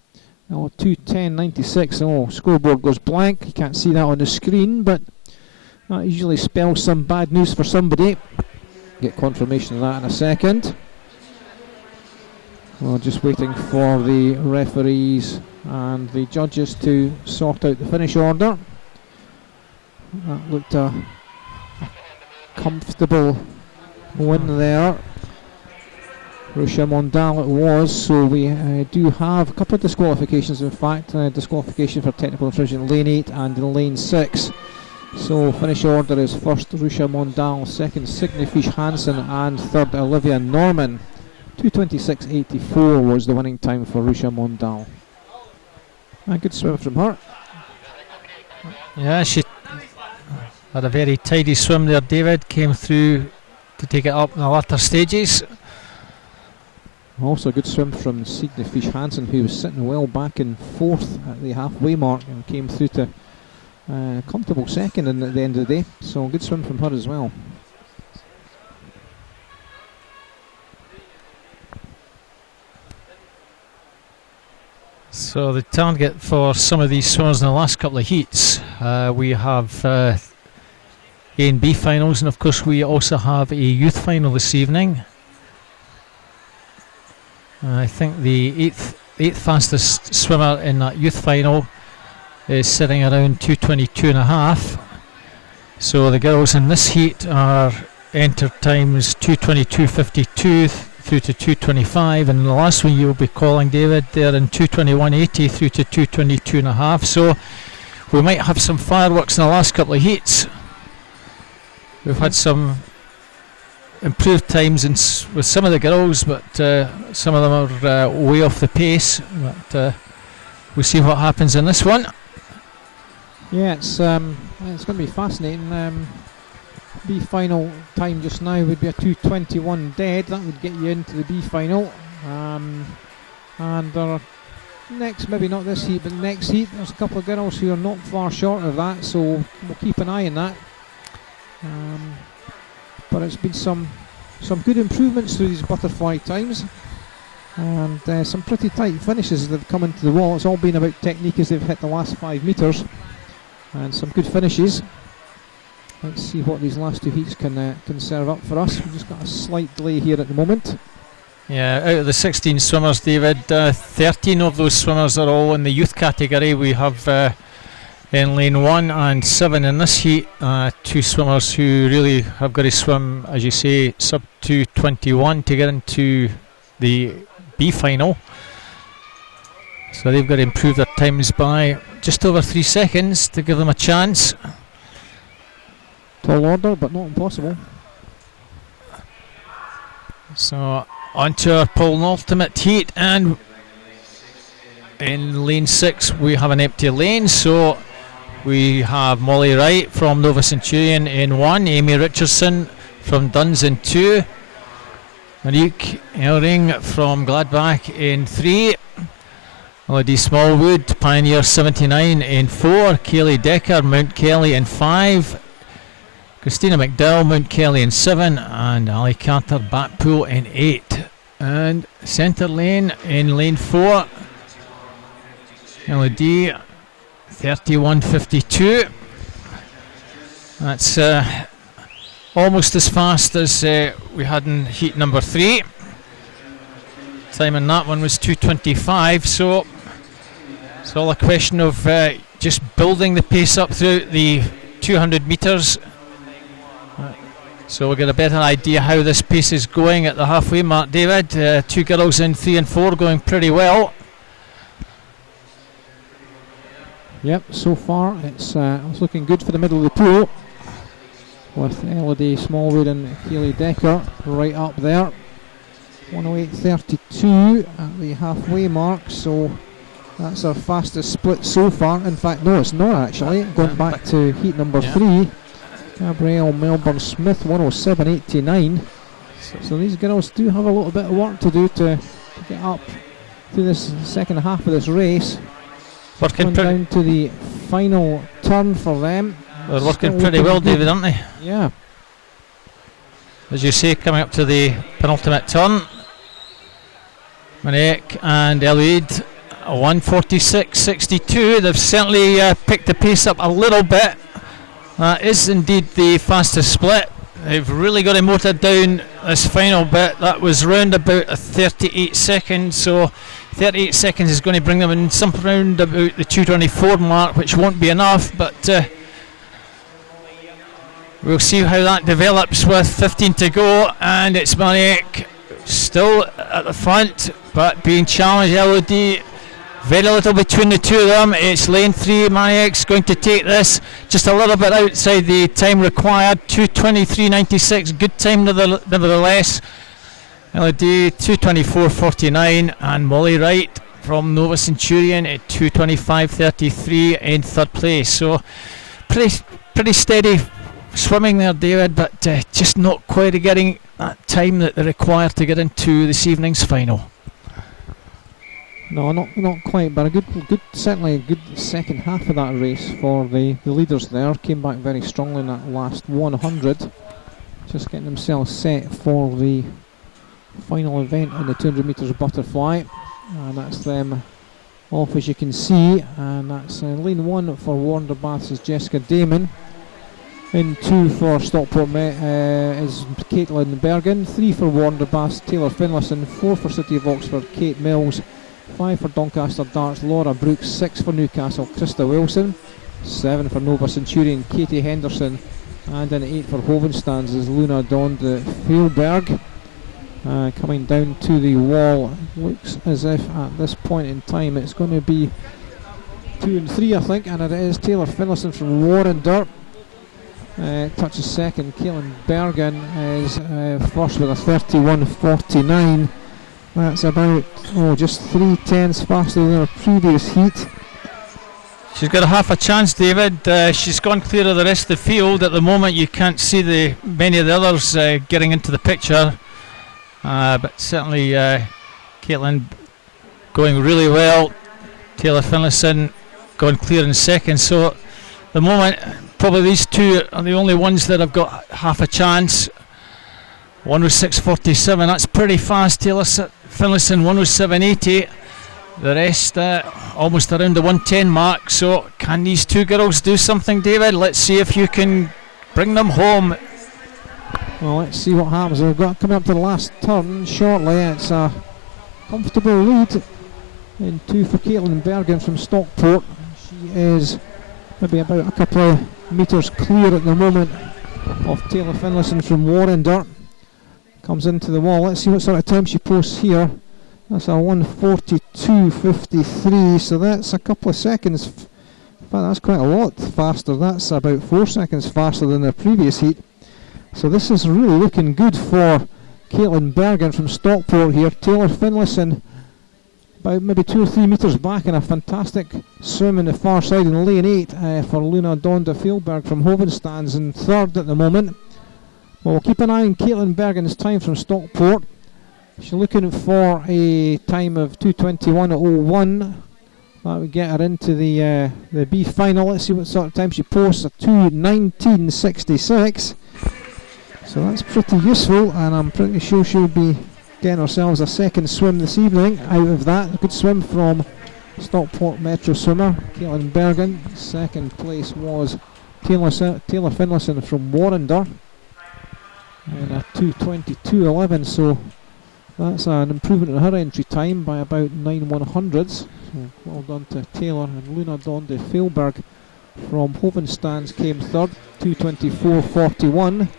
2:10.96. Oh, scoreboard goes blank. You can't see that on the screen, but That usually spells some bad news for somebody. Get confirmation of that in a second. We're just waiting for the referees and the judges to sort out the finish order. That looked a comfortable win there. Rusha Mondal it was, so we do have a couple of disqualifications, in fact. Disqualification for technical infringement in lane 8 and in lane 6. So finish order is first Rusha Mondal, second Signe Fish Hansen, and third Olivia Norman. 2:26.84 was the winning time for Rusha Mondal. A good swim from her. Yeah, she had a very tidy swim there, David. Came through to take it up in the latter stages. Also a good swim from Signe Fish Hansen, who was sitting well back in fourth at the halfway mark and came through to comfortable second at the end of the day. So good swim from her as well. So the target for some of these swimmers in the last couple of heats, we have A and B finals, and of course we also have a youth final this evening. I think the eighth fastest swimmer in that youth final is sitting around 2:22.5. So the girls in this heat are entered times 2:22.52 through to 2:25, and the last one you'll be calling, David, they're in 2:21.80 through to 2:22.5. So we might have some fireworks in the last couple of heats. We've had some improved times with some of the girls, but some of them are way off the pace. But we'll see what happens in this one. Yeah, it's going to be fascinating. B final time just now would be a 2:21 dead. That would get you into the B final. And next, maybe not this heat, but next heat, there's a couple of girls who are not far short of that, so we'll keep an eye on that. But it's been some good improvements through these butterfly times, and some pretty tight finishes that have come into the wall. It's all been about technique as they've hit the last 5 metres, and some good finishes. Let's see what these last two heats can serve up for us. We've just got a slight delay here at the moment. Yeah, out of the 16 swimmers, David, 13 of those swimmers are all in the youth category. We have in lane 1 and 7 in this heat, 2 swimmers who really have got to swim, as you say, sub 2:21 to get into the B final. So they've got to improve their times by just over 3 seconds to give them a chance. Tall order, but not impossible. So onto our pole and ultimate heat, and in lane 6 we have an empty lane, so we have Molly Wright from Nova Centurion in 1, Amy Richardson from Duns in 2, Marieke Elring from Gladbach in 3, Elodie Smallwood, Pioneer 79 in 4, Kaylee Decker, Mount Kelly in 5, Christina McDowell, Mount Kelly in 7, and Ali Carter, Backpool in 8. And centre lane in lane 4, Elodie 31:52. That's almost as fast as we had in heat number 3. Time on that one was 2:25, so it's all a question of just building the pace up through the 200 metres. So we'll get a better idea how this pace is going at the halfway mark, David. 2 girls in 3 and 4 going pretty well. Yep, so far it's looking good for the middle of the pool, with Elodie Smallwood and Kaylee Decker right up there. 108.32 at the halfway mark, so that's our fastest split so far. In fact, no, it's not actually. Going back to heat number 3, Gabrielle Melbourne Smith 107.89. So these girls do have a little bit of work to do to get up to this second half of this race. Working down to the final turn for them. They're working pretty well, David, aren't they? Yeah. As you say, coming up to the penultimate turn, Marieke and Eloid 146.62. They've certainly picked the pace up a little bit. That is indeed the fastest split. They've really got to motor down this final bit. That was round about 38 seconds, so 38 seconds is going to bring them in some round about the 2:24 mark, which won't be enough, but we'll see how that develops with 15 to go. And it's Mariek still at the front, but being challenged. LOD, very little between the two of them. It's lane 3. Mariek's going to take this just a little bit outside the time required. 2:23.96, good time nevertheless. LOD 2:24.49, and Molly Wright from Nova Centurion at 2:25.33 in third place. So pretty steady swimming there, David, but just not quite getting that time that they require to get into this evening's final. No, not quite, but a good, certainly a good second half of that race for the leaders there. Came back very strongly in that last 100, just getting themselves set for the final event in the 200 metres butterfly, and that's them off as you can see. And that's lane 1 for Warner Baths is Jessica Damon. In 2 for Stockport is Caitlin Bergen. 3 for Warner Baths, Taylor Finlayson. 4 for City of Oxford, Kate Mills. 5 for Doncaster Darts, Laura Brooks. 6 for Newcastle, Krista Wilson. 7 for Nova Centurion, Katie Henderson. And in 8 for Hovenstands is Luna Dond Fjellberg. Coming down to the wall, looks as if at this point in time it's going to be 2 and 3, I think, and it is Taylor Finlayson from Warrender. Touches second. Caitlin Bergen is first with a 31.49. That's about just 3/10 faster than her previous heat. She's got a half a chance, David. She's gone clear of the rest of the field. At the moment you can't see many of the others getting into the picture, but certainly Caitlin going really well. Taylor Finlayson going clear in second. So at the moment probably these two are the only ones that have got half a chance. 1:06.47, that's pretty fast. Taylor Finlayson 1:07.80. The rest almost around the 1:10 mark. So can these two girls do something, David? Let's see if you can bring them home. Well, let's see what happens. We've got coming up to the last turn shortly. It's a comfortable lead in 2 for Caitlin Bergen from Stockport. She is maybe about a couple of metres clear at the moment of Taylor Finlayson from Warrender. Comes into the wall. Let's see what sort of time she posts here. That's a 1:42.53, so that's a couple of seconds. In fact, that's quite a lot faster. That's about 4 seconds faster than the previous heat. So this is really looking good for Caitlin Bergen from Stockport here. Taylor Finlayson about maybe 2 or 3 metres back, and a fantastic swim in the far side in lane 8 for Luna Donda Fjellberg from Hovenstands in third at the moment. Well, we'll keep an eye on Caitlin Bergen's time from Stockport. She's looking for a time of 2:21.01. That would get her into the B final. Let's see what sort of time she posts. A 2:19.66. So that's pretty useful, and I'm pretty sure she'll be getting ourselves a second swim this evening out of that. A good swim from Stockport Metro swimmer Caitlin Bergen. Second place was Taylor Finlayson from Warrender in a 2:22.11. So that's an improvement in her entry time by about 9/100ths. So well done to Taylor. And Luna Donde Fjellberg from Hovenstands came third, 2:24.41.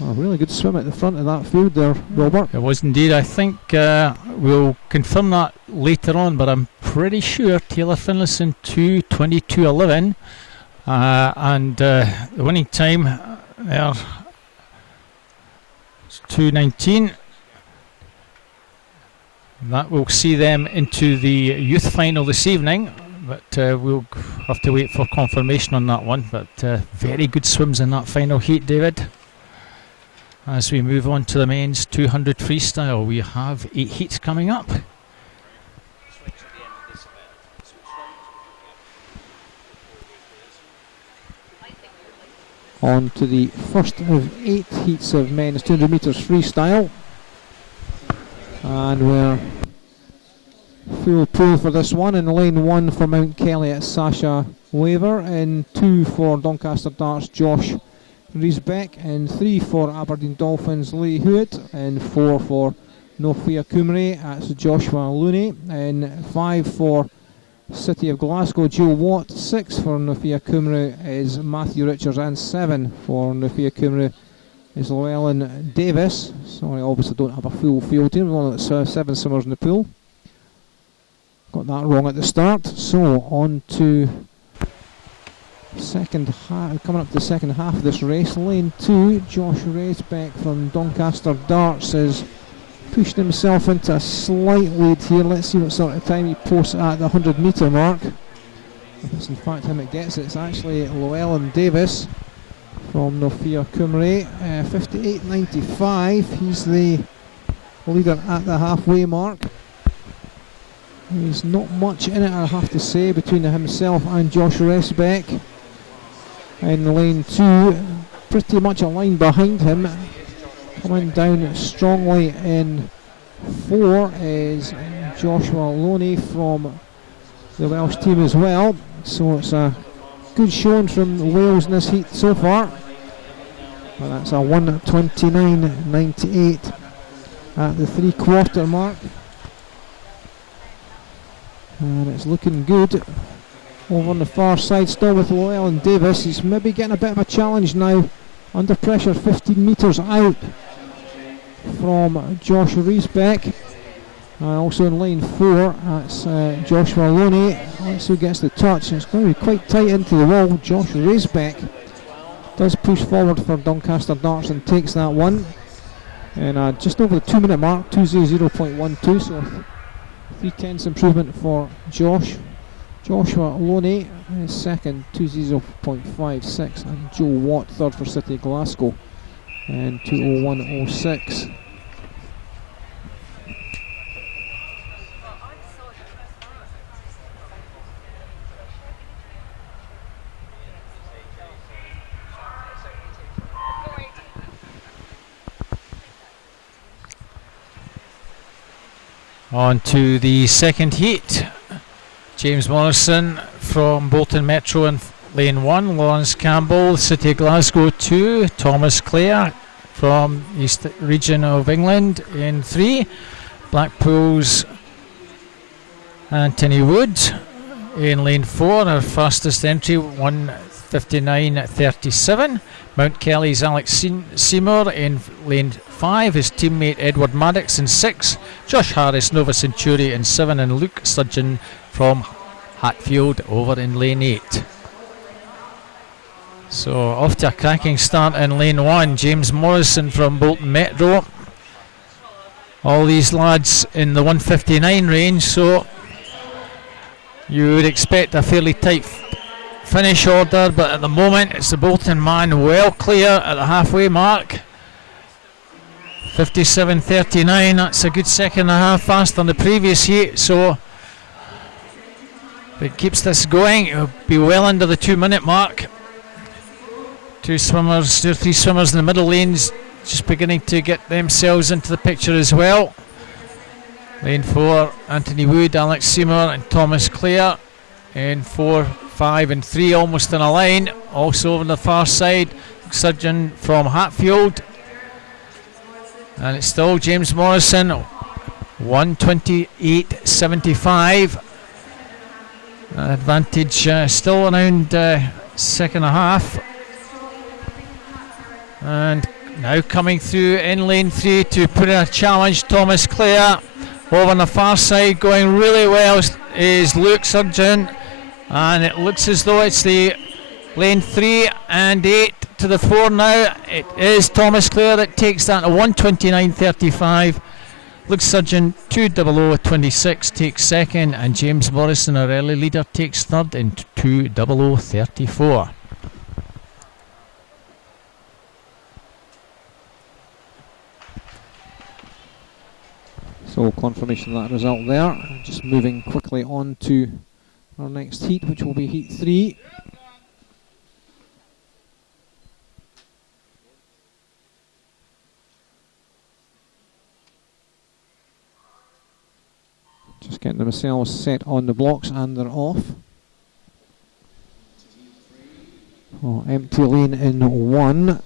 A really good swim at the front of that field there, Robert. It was indeed. I think we'll confirm that later on, but I'm pretty sure Taylor Finlayson 2:22.11, and the winning time there is 2:19. That will see them into the youth final this evening, but we'll have to wait for confirmation on that one. But very good swims in that final heat, David. As we move on to the men's 200 freestyle, we have 8 heats coming up. On to the first of 8 heats of men's 200 metres freestyle. And we're full pool for this one. In lane 1 for Mount Kelly, it's Sasha Waver. In 2 for Doncaster Darts, Josh Riesbeck. In 3 for Aberdeen Dolphins, Lee Hewitt. In 4 for Nofia Cymru, that's Joshua Looney. In 5 for City of Glasgow, Joe Watt. 6 for Nofia Cymru is Matthew Richards, and 7 for Nofia Cymru is Llewellyn Davis. Sorry, obviously don't have a full field here. We've only got 7 swimmers in the pool. Got that wrong at the start. So on to second half, coming up to the second half of this race. Lane 2, Josh Riesbeck from Doncaster Darts is pushed himself into a slight lead here. Let's see what sort of time he posts at the 100 metre mark. If it's in fact him that gets it, it's actually Llewellyn Davis from Nofia Cymru. 58.95, he's the leader at the halfway mark. There's not much in it, I have to say, between himself and Josh Riesbeck. In lane 2, pretty much a line behind him. Coming down strongly in 4 is Joshua Loney from the Welsh team as well. So it's a good showing from Wales in this heat so far. But that's a 1:29.98 at the 3/4 mark. And it's looking good. Over on the far side still with Llewellyn Davis. He's maybe getting a bit of a challenge now. Under pressure, 15 metres out from Josh Riesbeck. Also in lane 4, that's Joshua Loney. Also gets the touch. It's going to be quite tight into the wall. Josh Riesbeck does push forward for Doncaster Darts and takes that one. And just over the 2 minute mark, 2:00.12, so 3/10 improvement for Joshua Loney is second, 2:00.56, and Joe Watt third for City of Glasgow, and 2:01.06. On to the second heat. James Morrison from Bolton Metro in lane 1, Lawrence Campbell, City of Glasgow 2, Thomas Clare from East Region of England in 3, Blackpool's Anthony Wood in lane 4, our fastest entry, 1:59.37. Mount Kelly's Alex Seymour in lane 5, his teammate Edward Maddox in 6, Josh Harris, Nova Centuri in 7, and Luke Sturgeon from Hatfield over in lane 8. So off to a cracking start in lane 1, James Morrison from Bolton Metro. All these lads in the 1:59 range, so you would expect a fairly tight finish order, but at the moment it's the Bolton man well clear at the halfway mark. 57.39, that's a good second and a half faster than the previous heat, so if it keeps this going, it'll be well under the 2 minute mark. 2 or 3 swimmers in the middle lanes just beginning to get themselves into the picture as well. Lane 4, Anthony Wood, Alex Seymour and Thomas Clare. In 4, 5 and 3 almost in a line. Also over on the far side, Surgeon from Hatfield. And it's still James Morrison, 1:28.75. Advantage still around second and a half. And now coming through in lane 3 to put in a challenge, Thomas Clare. Over on the far side, going really well is Luke Surgeon. And it looks as though it's the lane 3 and 8 to the 4 now. It is Thomas Clare that takes that at 1:29.35. Luke Surgeon 2:00.26 takes second, and James Morrison, our early leader, takes third in 2:00.34. So confirmation of that result there. Just moving quickly on to our next heat, which will be heat 3. Just getting themselves set on the blocks and they're off. Oh, empty lane in 1.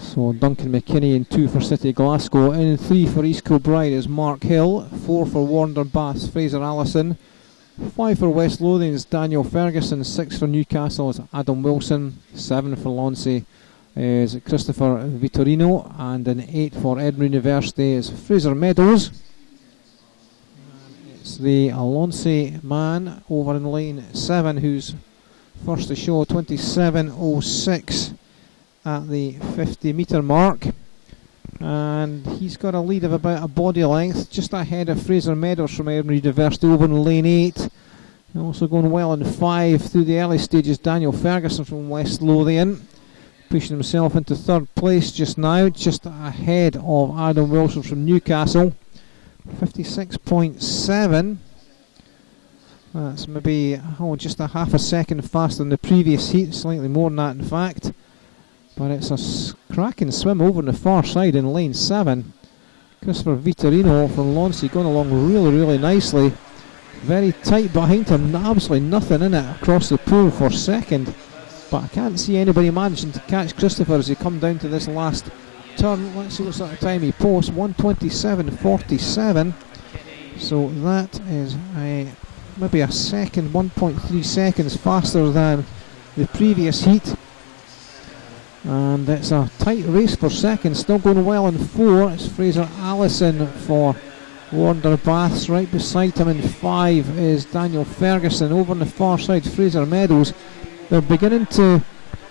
So Duncan McKinney in 2 for City Glasgow. In 3 for East Kilbride is Mark Hill. 4 for Warner Bath's Fraser Allison. 5 for West Lothian's Daniel Ferguson. 6 for Newcastle is Adam Wilson. 7 for Lonsey is Christopher Vittorino. And in 8 for Edinburgh University is Fraser Meadows. It's the Lonsey man over in lane 7 who's first to show, 27.06 at the 50 metre mark, and he's got a lead of about a body length just ahead of Fraser Meadows from Edinburgh University over in lane 8. Also going well in 5 through the early stages, Daniel Ferguson from West Lothian, pushing himself into 3rd place just now, just ahead of Adam Wilson from Newcastle. 56.7. That's maybe just a half a second faster than the previous heat, slightly more than that in fact. But it's a cracking swim over on the far side in lane 7. Christopher Vittorino from Lonsey going along really nicely. Very tight behind him, absolutely nothing in it across the pool for second. But I can't see anybody managing to catch Christopher as he come down to this last turn. Let's see what sort of time he posts. 1:27.47. So that is maybe a second, 1.3 seconds faster than the previous heat. And it's a tight race for second, still going well in 4. It's Fraser Allison for Warner Baths. Right beside him in 5 is Daniel Ferguson. Over on the far side, Fraser Meadows. They're beginning to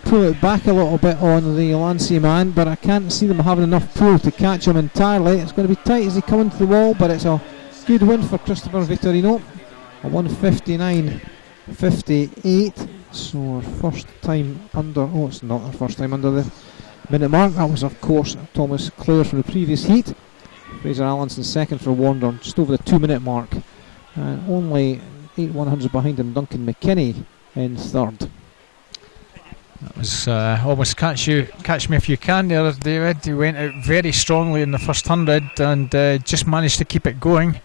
pull it back a little bit on the Lancey man, but I can't see them having enough pull to catch him entirely. It's going to be tight as they come into the wall, but it's a good win for Christopher Vittorino. A 1:59.58. So our first time under, it's not our first time under the minute mark. That was of course Thomas Clare from the previous heat. Fraser Allenson second for Warner, just over the 2 minute mark. And only 8/100 behind him, Duncan McKinney in 3rd. That was almost catch me if you can there, David. He went out very strongly in the first 100 and just managed to keep it going.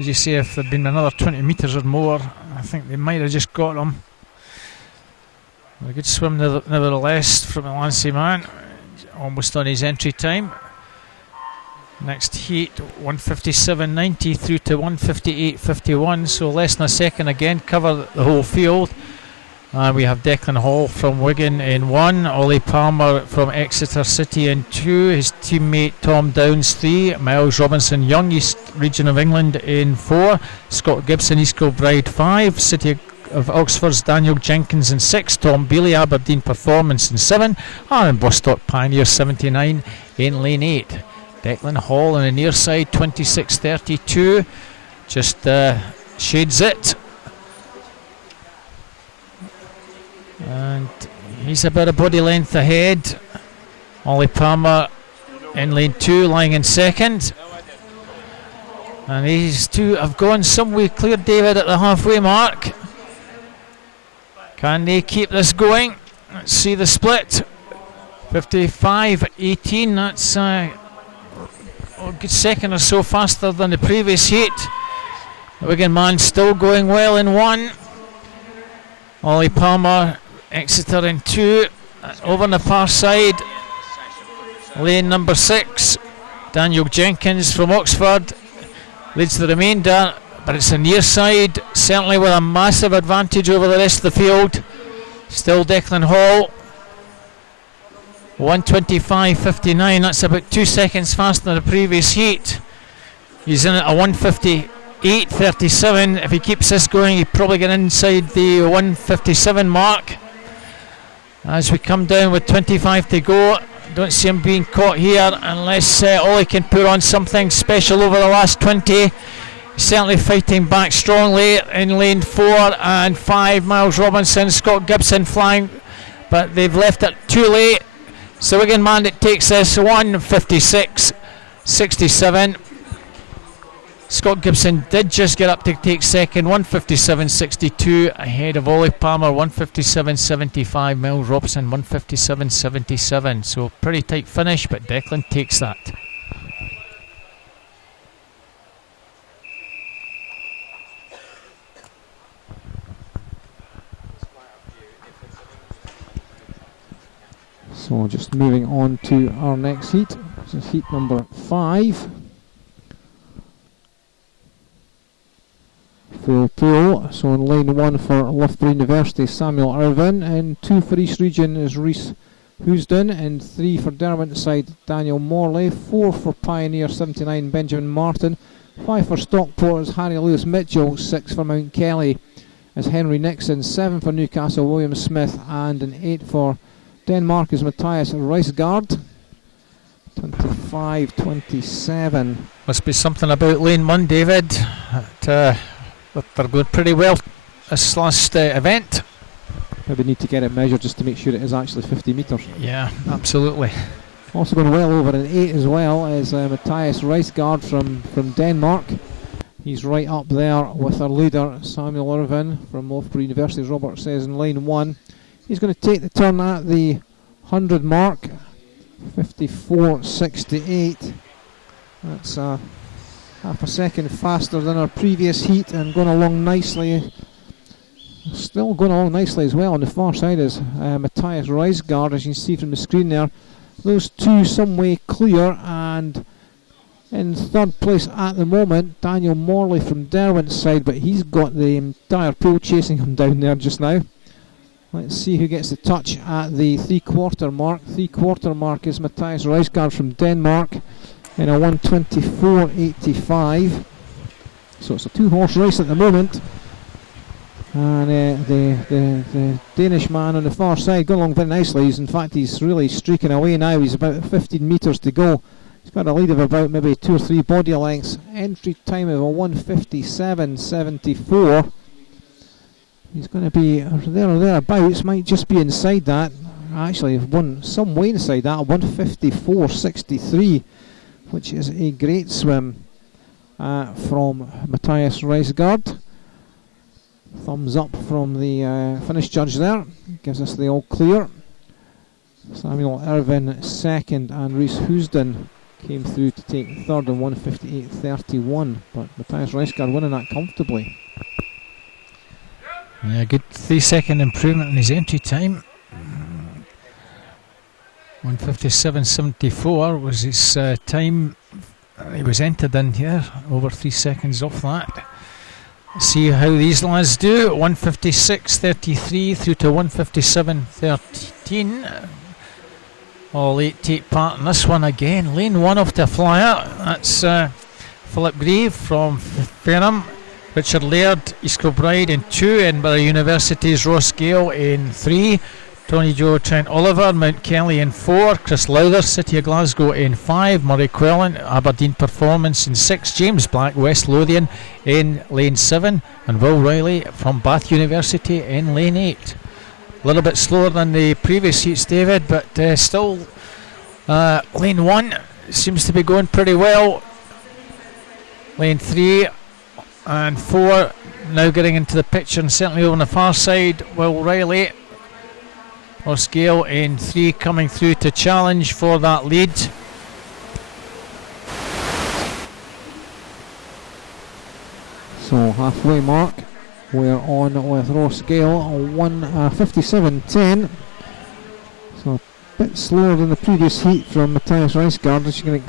As you say, if there'd been another 20 metres or more, I think they might have just got him. A good swim nevertheless from the Lancey man, almost on his entry time. Next heat, 1:57.90 through to 1:58.51, so less than a second again, cover the whole field. And we have Declan Hall from Wigan in 1, Ollie Palmer from Exeter City in 2, his teammate Tom Downs 3, Miles Robinson Young, East Region of England in 4, Scott Gibson East Kilbride 5, City of Oxford's Daniel Jenkins in 6, Tom Bealey Aberdeen Performance in 7, and Bostock Pioneer 79 in lane 8. Declan Hall on the near side, 26.32, just shades it. And he's about a body length ahead. Ollie Palmer in lane 2, lying in second. And these two have gone some way clear, David, at the halfway mark. Can they keep this going? Let's see the split. 55.18, that's a good second or so faster than the previous heat. The Wigan man still going well in 1. Ollie Palmer, Exeter in 2. Over on the far side, lane number 6, Daniel Jenkins from Oxford leads the remainder, but it's the near side, certainly with a massive advantage over the rest of the field. Still Declan Hall, 1:25.59, that's about 2 seconds faster than the previous heat. He's in at a 1:58.37. If he keeps this going, he'll probably get inside the 1:57 mark. As we come down with 25 to go, don't see him being caught here unless Ollie can put on something special over the last 20. Certainly fighting back strongly in lane 4 and 5. Miles Robinson, Scott Gibson flying, but they've left it too late. So Wigan man, it takes this 1:56.67. Scott Gibson did just get up to take second, 1:57.62 ahead of Ollie Palmer, 1:57.75. Miles Robson, 1:57.77. So pretty tight finish, but Declan takes that. So just moving on to our next heat. This is heat number 5. Full pool. So in lane 1 for Loughborough University, Samuel Irvin, and 2 for East Region is Rhys Housden, and 3 for Derwentside, Daniel Morley, 4 for Pioneer 79, Benjamin Martin, 5 for Stockport is Harry Lewis Mitchell, 6 for Mount Kelly is Henry Nixon, 7 for Newcastle William Smith, and an 8 for Denmark is Matthias Reisgaard. 25-27. Must be something about lane 1, David. They're going pretty well this last event. Maybe need to get it measured just to make sure it is actually 50 metres. Yeah, absolutely. Also going well over an 8 as well is Matthias Reisgaard from Denmark. He's right up there with our leader Samuel Irvin from Loughborough University, as Robert says, in lane 1. He's going to take the turn at the 100 mark, 54.68. That's half a second faster than our previous heat, and going along nicely. Still going along nicely as well. On the far side is Matthias Reisgaard, as you can see from the screen there. Those two some way clear, and in third place at the moment, Daniel Morley from Derwentside, but he's got the entire pool chasing him down there just now. Let's see who gets the touch at the 3/4 mark. 3/4 mark is Matthias Reisgaard from Denmark in a 1:24.85. So it's a 2-horse race at the moment. And the Danish man on the far side going along very nicely. He's really streaking away now. He's about 15 metres to go. He's got a lead of about maybe 2 or 3 body lengths. Entry time of a 1:57.74. He's going to be there or thereabouts. Might just be inside that. Actually, some way inside that. 1:54.63, which is a great swim from Matthias Reisgaard. Thumbs up from the finish judge there. Gives us the all clear. Samuel Irvin second, and Rhys Housden came through to take third in 1:58.31. But Matthias Reisgaard winning that comfortably. Yeah, good 3-second improvement in his entry time. 1:57.74 was his time he was entered in here. Over 3 seconds off that. See how these lads do. 1:56.33 through to 1:57.13. All 8 take part in this one again. Lane 1 off to a flyer. That's Philip Grieve from Fareham. Richard Laird, East Kilbride in 2. Edinburgh University's Ross Gale in 3. Tony Joe Trent Oliver, Mount Kelly in 4. Chris Lowther, City of Glasgow in 5. Murray Quillen, Aberdeen Performance in 6. James Black, West Lothian in lane 7. And Will Riley from Bath University in lane 8. A little bit slower than the previous heats, David, but still lane 1 seems to be going pretty well. Lane 3 and 4 now getting into the picture, and certainly over on the far side, Will Riley or Scale in 3 coming through to challenge for that lead. So halfway mark, we're on with Ross Gale, 1:57.10. So a bit slower than the previous heat from Matthias Reisgaard, as you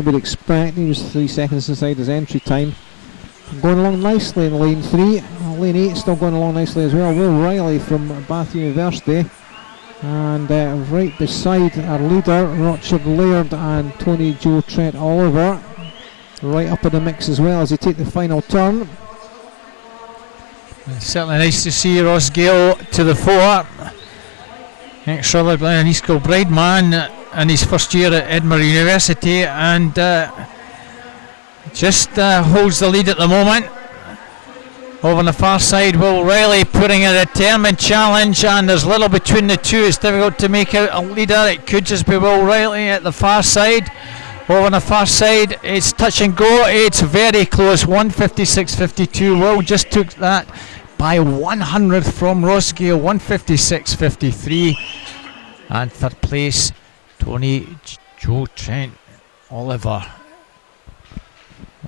would expect. He was 3 seconds inside his entry time. Going along nicely in lane 3. Lane 8 still going along nicely as well. Will Riley from Bath University. And right beside our leader, Richard Laird and Tony Joe Trent Oliver. Right up in the mix as well as they take the final turn. It's certainly nice to see Ross Gale to the fore. Ex-Rutherglen and East Kilbride man in his first year at Edinburgh University, and just holds the lead at the moment. Over on the far side, Will Riley putting a determined challenge, and there's little between the two. It's difficult to make out a leader. It could just be Will Riley at the far side. Over on the far side, it's touch and go. It's very close. 1:56.52. Will just took that by 100th from Ross Gale. 1:56.53. And third place, Tony Joe Trent Oliver.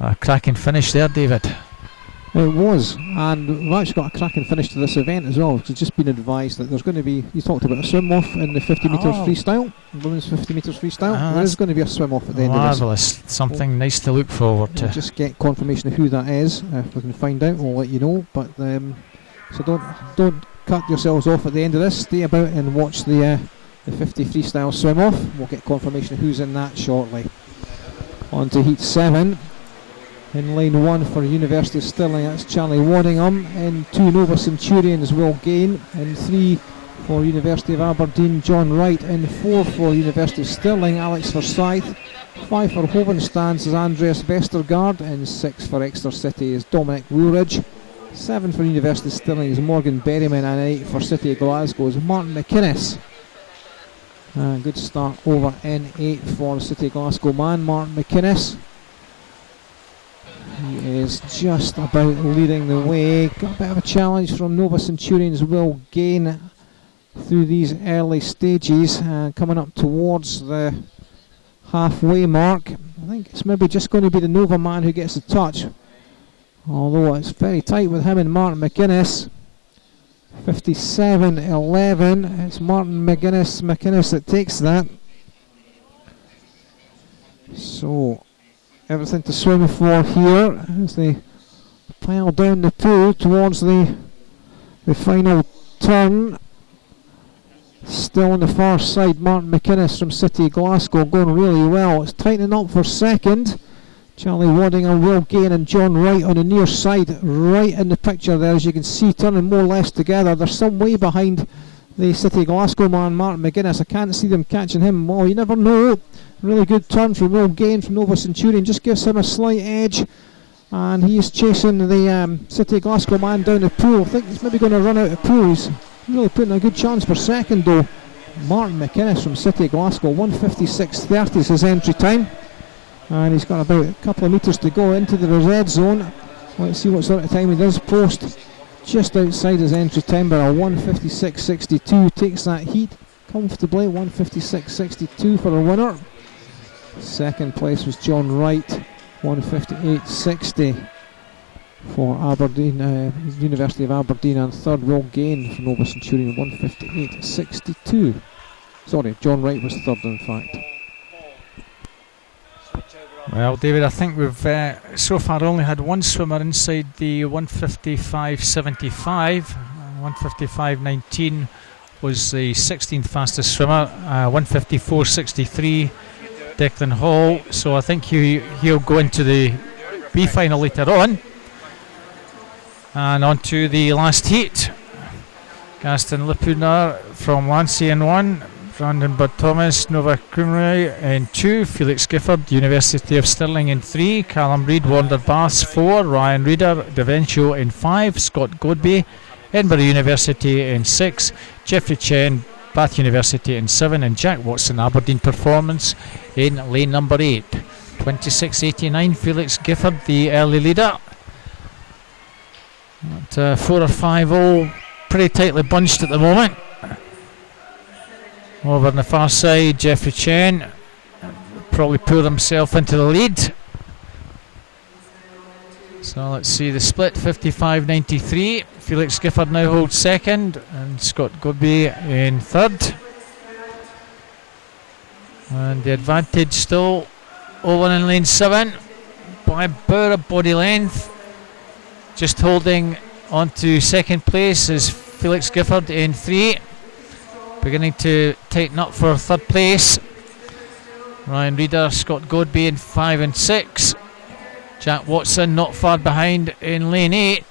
A cracking finish there, David. It was, and we've actually got a cracking finish to this event as well, because it's just been advised that there's going to be, you talked about a swim off in the 50 metres freestyle, women's 50 metres freestyle. There is going to be a swim off at the end of this. Marvellous, something nice to look forward to. We'll just get confirmation of who that is. If we can find out, we'll let you know. But so don't cut yourselves off at the end of this. Stay about and watch the 50 freestyle swim off. We'll get confirmation of who's in that shortly. On to heat 7. In lane 1 for University of Stirling, that's Charlie Waddingham. In 2, Nova Centurions, Will Gain. In 3 for University of Aberdeen, John Wright. In 4 for University of Stirling, Alex Forsyth. 5 for Hovenstans is Andreas Vestergaard. In 6 for Exeter City is Dominic Woolridge. 7 for University of Stirling is Morgan Berryman. And 8 for City of Glasgow is Martin McInnes. Good start over N8 for the City of Glasgow man, Martin McInnes. He is just about leading the way. Got a bit of a challenge from Nova Centurions Will Gain through these early stages, coming up towards the halfway mark. I think it's maybe just going to be the Nova man who gets the touch, although it's very tight with him and Martin McInnes. 57-11. It's Martin McInnes that takes that. So everything to swim for here as they pile down the pool towards the final turn. Still on the far side, Martin McInnes from City Glasgow going really well. It's tightening up for second. Charlie Waddingham, Will Gain and John Wright on the near side, right in the picture there, as you can see, turning more or less together. They're some way behind the City Glasgow man, Martin McInnes. I can't see them catching him. Well, you never know. Really good turn from Will Gain from Nova Centurion, just gives him a slight edge, and he's chasing the City Glasgow man down the pool. I think he's maybe going to run out of pool. He's really putting a good chance for second though. Martin McInnes from City Glasgow, 1:56.30 is his entry time, and he's got about a couple of metres to go into the red zone. Let's see what sort of time he does post. Just outside his entry time by a 1:56.62, takes that heat comfortably. 1:56.62 for a winner. Second place was John Wright, 1:58.60 for Aberdeen, University of Aberdeen, and third Will Gain from Nova Centurion, 1:58.62. Sorry, John Wright was third in fact. Well, David, I think we've so far only had one swimmer inside the 1:55.75. 1:55.19 was the 16th fastest swimmer. 1:54.63. Declan Hall, so I think he'll go into the B final later on. And on to the last heat. Gaston Lipunar from Lancey in 1, Brandon Bud Thomas, Nova Crumry in 2, Felix Gifford, University of Stirling in 3, Callum Reid, Warner Baths 4, Ryan Reader, Davencio in 5, Scott Godby, Edinburgh University in 6, Geoffrey Chen, Bath University in 7, and Jack Watson, Aberdeen Performance in lane number 8. 26.89, Felix Gifford, the early leader. At 4 or 5 all pretty tightly bunched at the moment. Over on the far side, Geoffrey Chen probably pulled himself into the lead. So let's see the split, 55.93. Felix Gifford now holds second, and Scott Godby in third. And the advantage still over in lane 7 by about a body length. Just holding on to second place is Felix Gifford in 3. Beginning to tighten up for third place. Ryan Reader, Scott Godby in 5 and 6. Jack Watson not far behind in lane 8.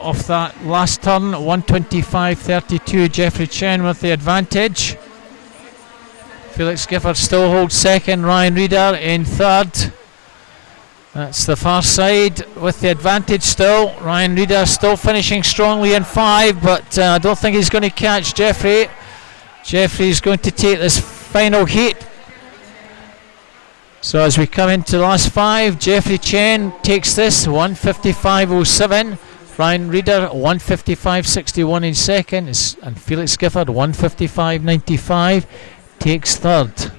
Off that last turn, 1:25.32. Geoffrey Chen with the advantage. Felix Gifford still holds second. Ryan Reader in third. That's the far side with the advantage still. Ryan Reader still finishing strongly in 5, but I don't think he's going to catch Geoffrey. Geoffrey's going to take this final heat. So as we come into the last 5, Geoffrey Chen takes this, 1:55.07. Ryan Reader, 1:55.61 in second, and Felix Gifford, 1:55.95, takes third.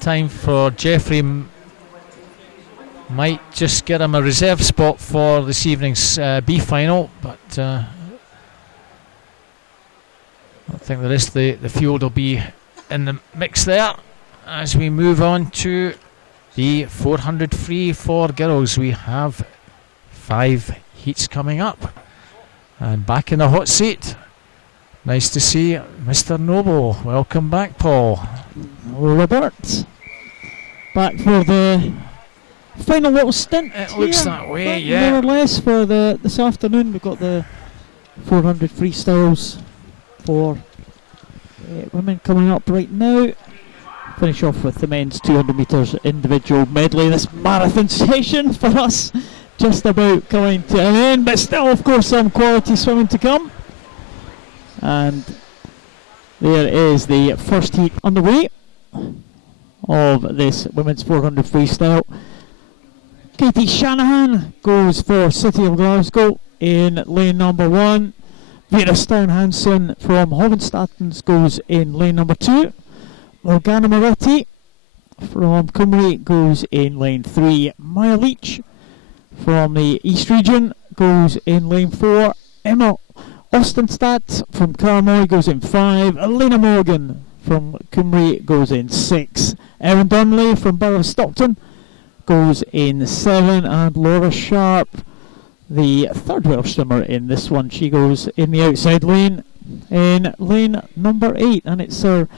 Time for Jeffrey might just get him a reserve spot for this evening's B final, but I think the rest of the field will be in the mix there. As we move on to the 400 free for girls, we have 5 heats coming up. And back in the hot seat, nice to see Mr. Noble. Welcome back, Paul. Hello, Robert. Back for the final little stint. It looks that way, yeah. More or less for this afternoon. We've got the 400 freestyles for women coming up right now. Finish off with the men's 200 metres individual medley. This marathon session for us just about coming to an end, but still, of course, some quality swimming to come. And there is the first heat underway of this women's 400 freestyle. Katie Shanahan goes for City of Glasgow in lane number 1. Vera Stern Hansen from Hovenstatens goes in lane number 2. Morgana Moretti from Cymru goes in lane 3. Maya Leach from the East Region goes in lane 4. Emma Ostenstadt from Carmoy goes in 5. Elena Morgan from Cymru goes in 6. Erin Donnelly from Borough of Stockton goes in 7. And Laura Sharp, the third Welsh swimmer in this one, she goes in the outside lane in lane number 8. And it's her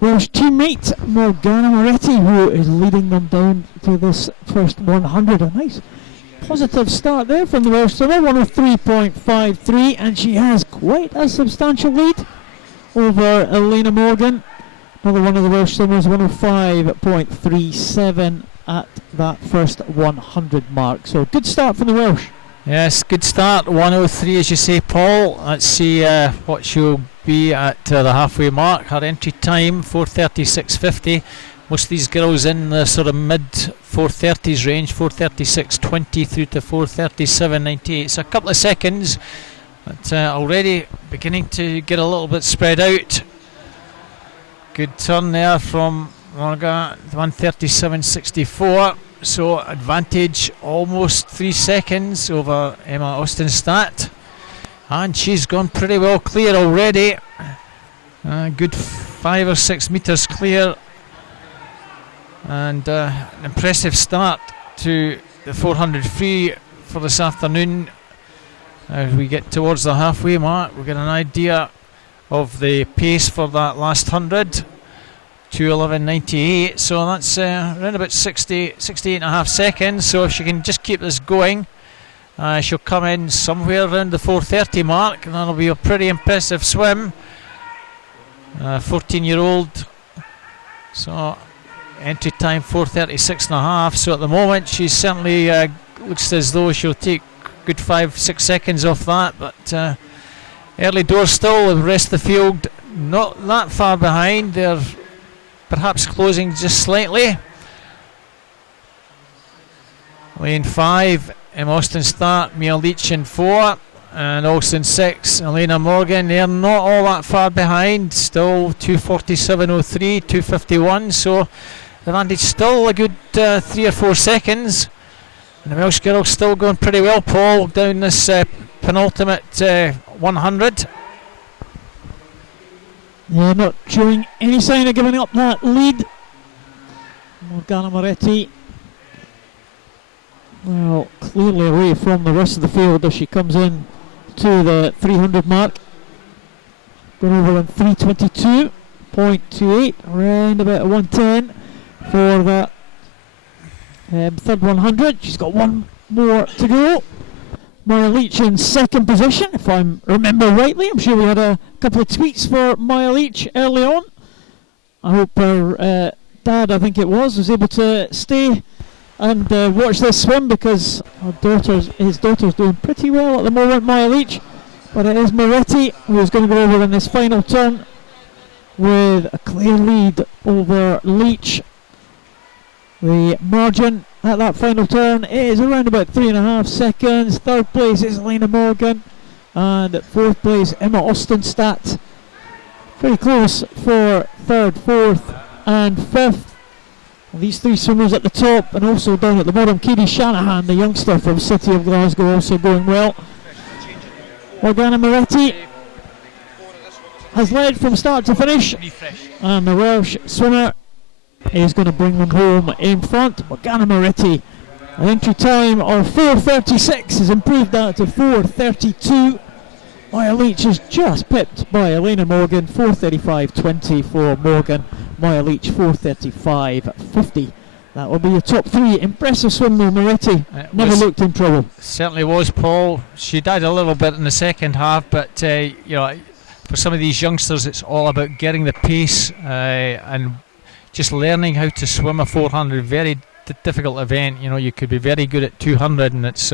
Welsh teammate Morgana Moretti who is leading them down to this first 100. A nice positive start there from the Welsh swimmer, 103.53, and she has quite a substantial lead over Elena Morgan. Another one of the Welsh swimmers, 105.37 at that first 100 mark. So good start from the Welsh. Yes, good start. 103 as you say, Paul. Let's see what she'll be at the halfway mark. Her entry time 4:36.50. Most of these girls in the sort of mid 4:30s range, 4:36.20 through to 4:37.98. So a couple of seconds, but already beginning to get a little bit spread out. Good turn there from Morga, 1:37.64. So advantage almost 3 seconds over Emma Ostenstadt, and she's gone pretty well clear already. Good 5 or 6 metres clear, and an impressive start to the 400 free for this afternoon. As we get towards the halfway mark, we'll get an idea of the pace for that last 100. 2:11.98, so that's around about 68 and a half seconds. So if she can just keep this going, she'll come in somewhere around the 4:30 mark, and that'll be a pretty impressive swim. 14-year-old, so entry time 4:36 and a half. So at the moment she's certainly looks as though she'll take good 5-6 seconds off that, but early doors still. The rest of the field not that far behind. They're perhaps closing just slightly. Lane 5, Emma Ostenstadt, Mia Leach in 4, and also in 6, Elena Morgan. They're not all that far behind, still 2:47.03, 2:51, so the advantage still a good 3 or 4 seconds. And the Welsh girls still going pretty well, Paul, down this penultimate 100. Yeah, not showing any sign of giving up that lead. Morgana Moretti, well, clearly away from the rest of the field as she comes in to the 300 mark. Going over in 3:22.28, around about a 1:10 for that third 100. She's got one more to go. Maya Leach in second position, if I remember rightly. I'm sure we had a couple of tweets for Maya Leach early on. I hope her dad, I think it was able to stay and watch this swim, because his daughter's doing pretty well at the moment, Maya Leach. But it is Moretti who's going to go over in this final turn with a clear lead over Leach. The margin at that final turn is around about 3.5 seconds. Third place is Elena Morgan, and fourth place Emma Ostenstadt. Very close for third, fourth and fifth. These three swimmers at the top, and also down at the bottom, Katie Shanahan, the youngster from City of Glasgow, also going well. Morgana Moretti has led from start to finish, and the Welsh swimmer is going to bring them home in front. Morgana Moretti, an entry time of 4:36 has improved that to 4:32. Maya Leach is just pipped by Elena Morgan, 4:35.20 for Morgan. Maya Leach 4:35.50. That will be your top three. Impressive swim though, Moretti. Never looked in trouble. Certainly was, Paul. She died a little bit in the second half, but you know, for some of these youngsters, it's all about getting the pace and just learning how to swim a 400. Very difficult event. You know, you could be very good at 200, and it's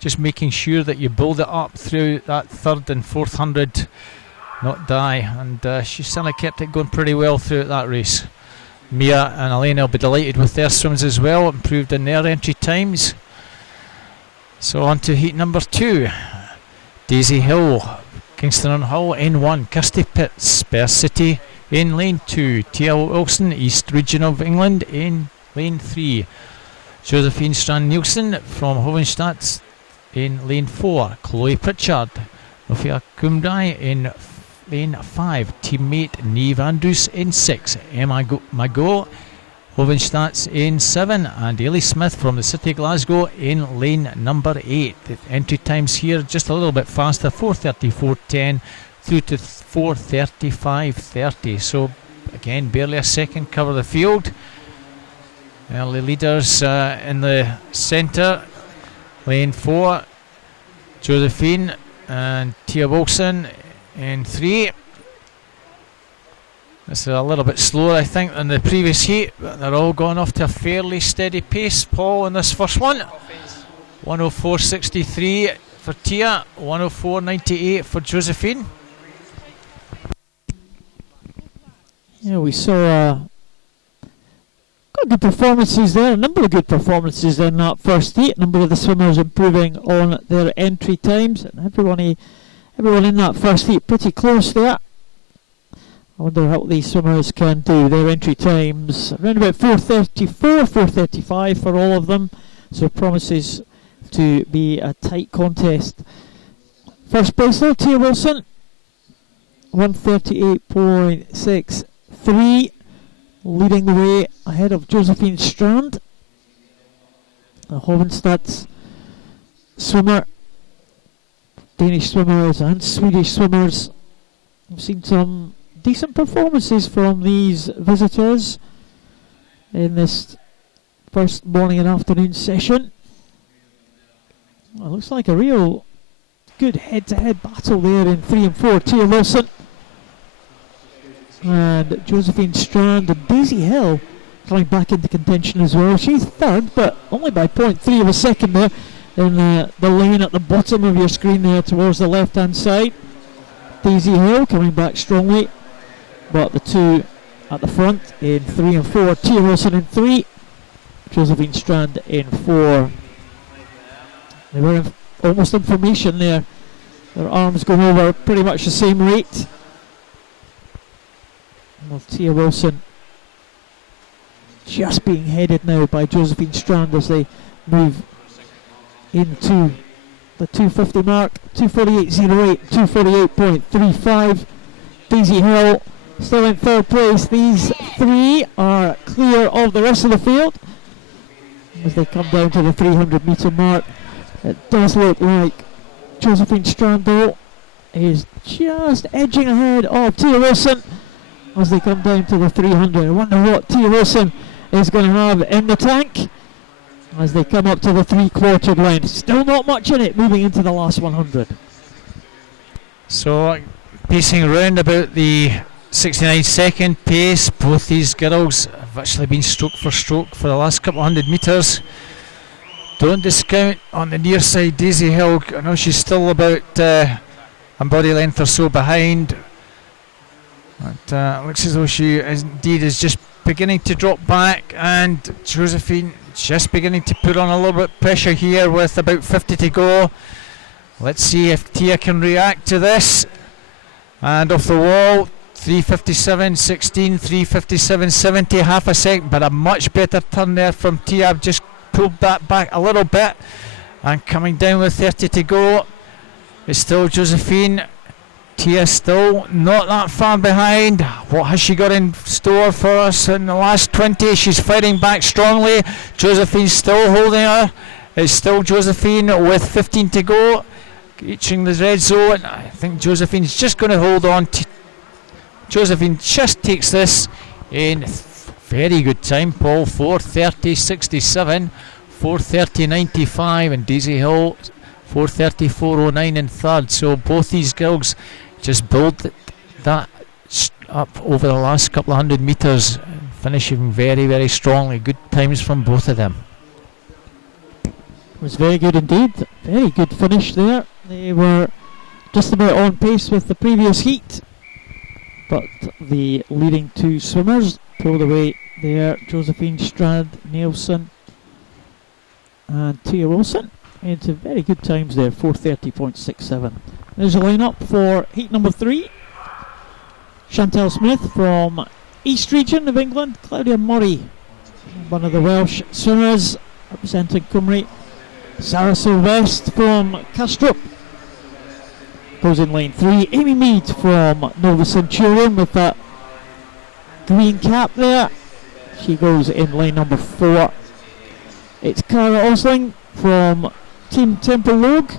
just making sure that you build it up through that third and fourth 100, not die. And she certainly kept it going pretty well throughout that race. Mia and Elena will be delighted with their swims as well, improved in their entry times. So on to heat number 2. Daisy Hill, Kingston on Hull in 1, Kirsty Pitts, Perth City in lane 2, Tia Wilson, East Region of England in lane 3, Josephine Strand-Nielsen from Hovenstadt in lane 4, Chloe Pritchard, Rufia Kumdai in lane 5, teammate Neve Andrews in 6, Emma Mago, Hovenstadt in 7, and Ailey Smith from the City of Glasgow in lane number 8. The entry times here just a little bit faster, 4:34.10 through to 4:35.30. So again, barely a second cover the field. Early leaders in the centre, lane 4, Josephine and Tia Wilson in 3. This is a little bit slower, I think, than the previous heat, but they're all going off to a fairly steady pace. Paul in this first one, 104.63 for Tia, 104.98 for Josephine. Yeah, we saw got good performances there, a number of good performances in that first heat. A number of the swimmers improving on their entry times, and everyone in that first heat pretty close there. I wonder how these swimmers can do. Their entry times around about 4:34, 4:35 for all of them, so promises to be a tight contest. First place though, Tia Wilson, 138.63, leading the way ahead of Josephine Strand. The Hovenstadt swimmer, Danish swimmers and Swedish swimmers. We've seen some decent performances from these visitors in this first morning and afternoon session. Well, looks like a real good head-to-head battle there in 3 and 4. Tia Wilson and Josephine Strand, and Daisy Hill coming back into contention as well. She's third, but only by 0.3 of a second there in the lane at the bottom of your screen there towards the left-hand side. Daisy Hill coming back strongly, but the two at the front in 3 and 4. Tia Wilson in 3, Josephine Strand in 4. They were almost in formation there. Their arms going over pretty much the same rate. Well, Tia Wilson just being headed now by Josephine Strand as they move into the 250 mark. 248.08, 248.35. Daisy Hill still in third place. These three are clear of the rest of the field as they come down to the 300 metre mark. It does look like Josephine Strand though is just edging ahead of Tia Wilson as they come down to the 300. I wonder what Tia Wilson is going to have in the tank as they come up to the 3/4 line. Still not much in it moving into the last 100. So pacing around about the 69-second pace. Both these girls have actually been stroke for the last couple of 100 metres. Don't discount on the near side Daisy Hill. I know she's still about a body length or so behind, but looks as though she is just beginning to drop back, and Josephine just beginning to put on a little bit of pressure here with about 50 to go. Let's see if Tia can react to this. And off the wall, 3:57.16, 3:57.70, half a second, but a much better turn there from Tia. Just pulled that back a little bit, and coming down with 30 to go. It's still Josephine. Tia still not that far behind. What has she got in store for us in the last 20? She's fighting back strongly. Josephine's still holding her. It's still Josephine with 15 to go, reaching the red zone. I think Josephine's just going to hold on. Josephine just takes this in very good time, Paul. 4:30.67, 4:30.95, and Daisy Hill 4:34.09 in third. So both these girls just build that up over the last couple of 100 metres, finishing very, very strongly. Good times from both of them. It was very good indeed. Very good finish there. They were just about on pace with the previous heat, but the leading two swimmers pulled away there. Josephine Strad Nielsen and Tia Wilson into very good times there, 4:30.67. There's a line-up for heat number 3. Chantal Smith from East Region of England, Claudia Murray, one of the Welsh swimmers representing Cymru, Sarah Sylvest from Castrop goes in lane 3. Amy Mead from Nova Centurion with that green cap there, she goes in lane number 4. It's Cara Osling from Team Temple Logue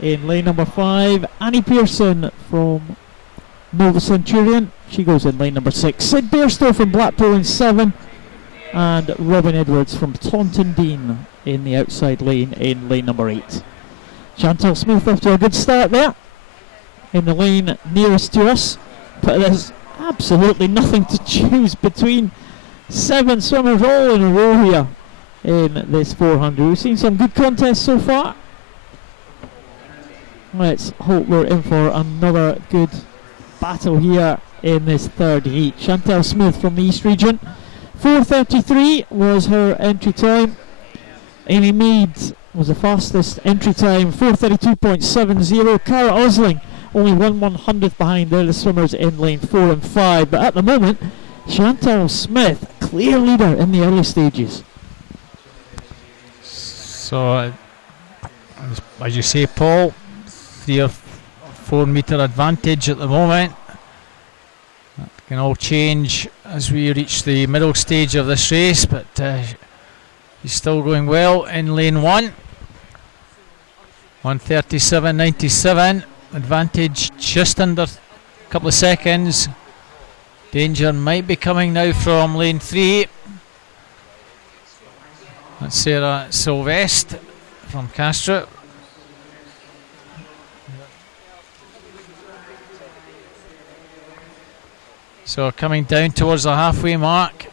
in lane number 5. Annie Pearson from Nova Centurion, she goes in lane number 6. Sid Bairstow from Blackpool in 7, and Robin Edwards from Taunton Dean in the outside lane in lane number 8. Chantal Smith off to a good start there in the lane nearest to us, but there's absolutely nothing to choose between 7 swimmers all in a row here in this 400. We've seen some good contests so far. Let's hope we're in for another good battle here in this third heat. Chantal Smith from the East Region, 4:33 was her entry time. Amy Mead was the fastest entry time, 4:32.70. Cara Osling only 1/100th behind. They're the swimmers in lane 4 and 5, but at the moment Chantal Smith clear leader in the early stages. So as you say, Paul, 3 or 4 metre advantage at the moment. That can all change as we reach the middle stage of this race, but he's still going well in lane 1. 1:37.97, advantage just under a couple of seconds. Danger might be coming now from lane 3. That's Sarah Sylvest from Castro. So coming down towards the halfway mark,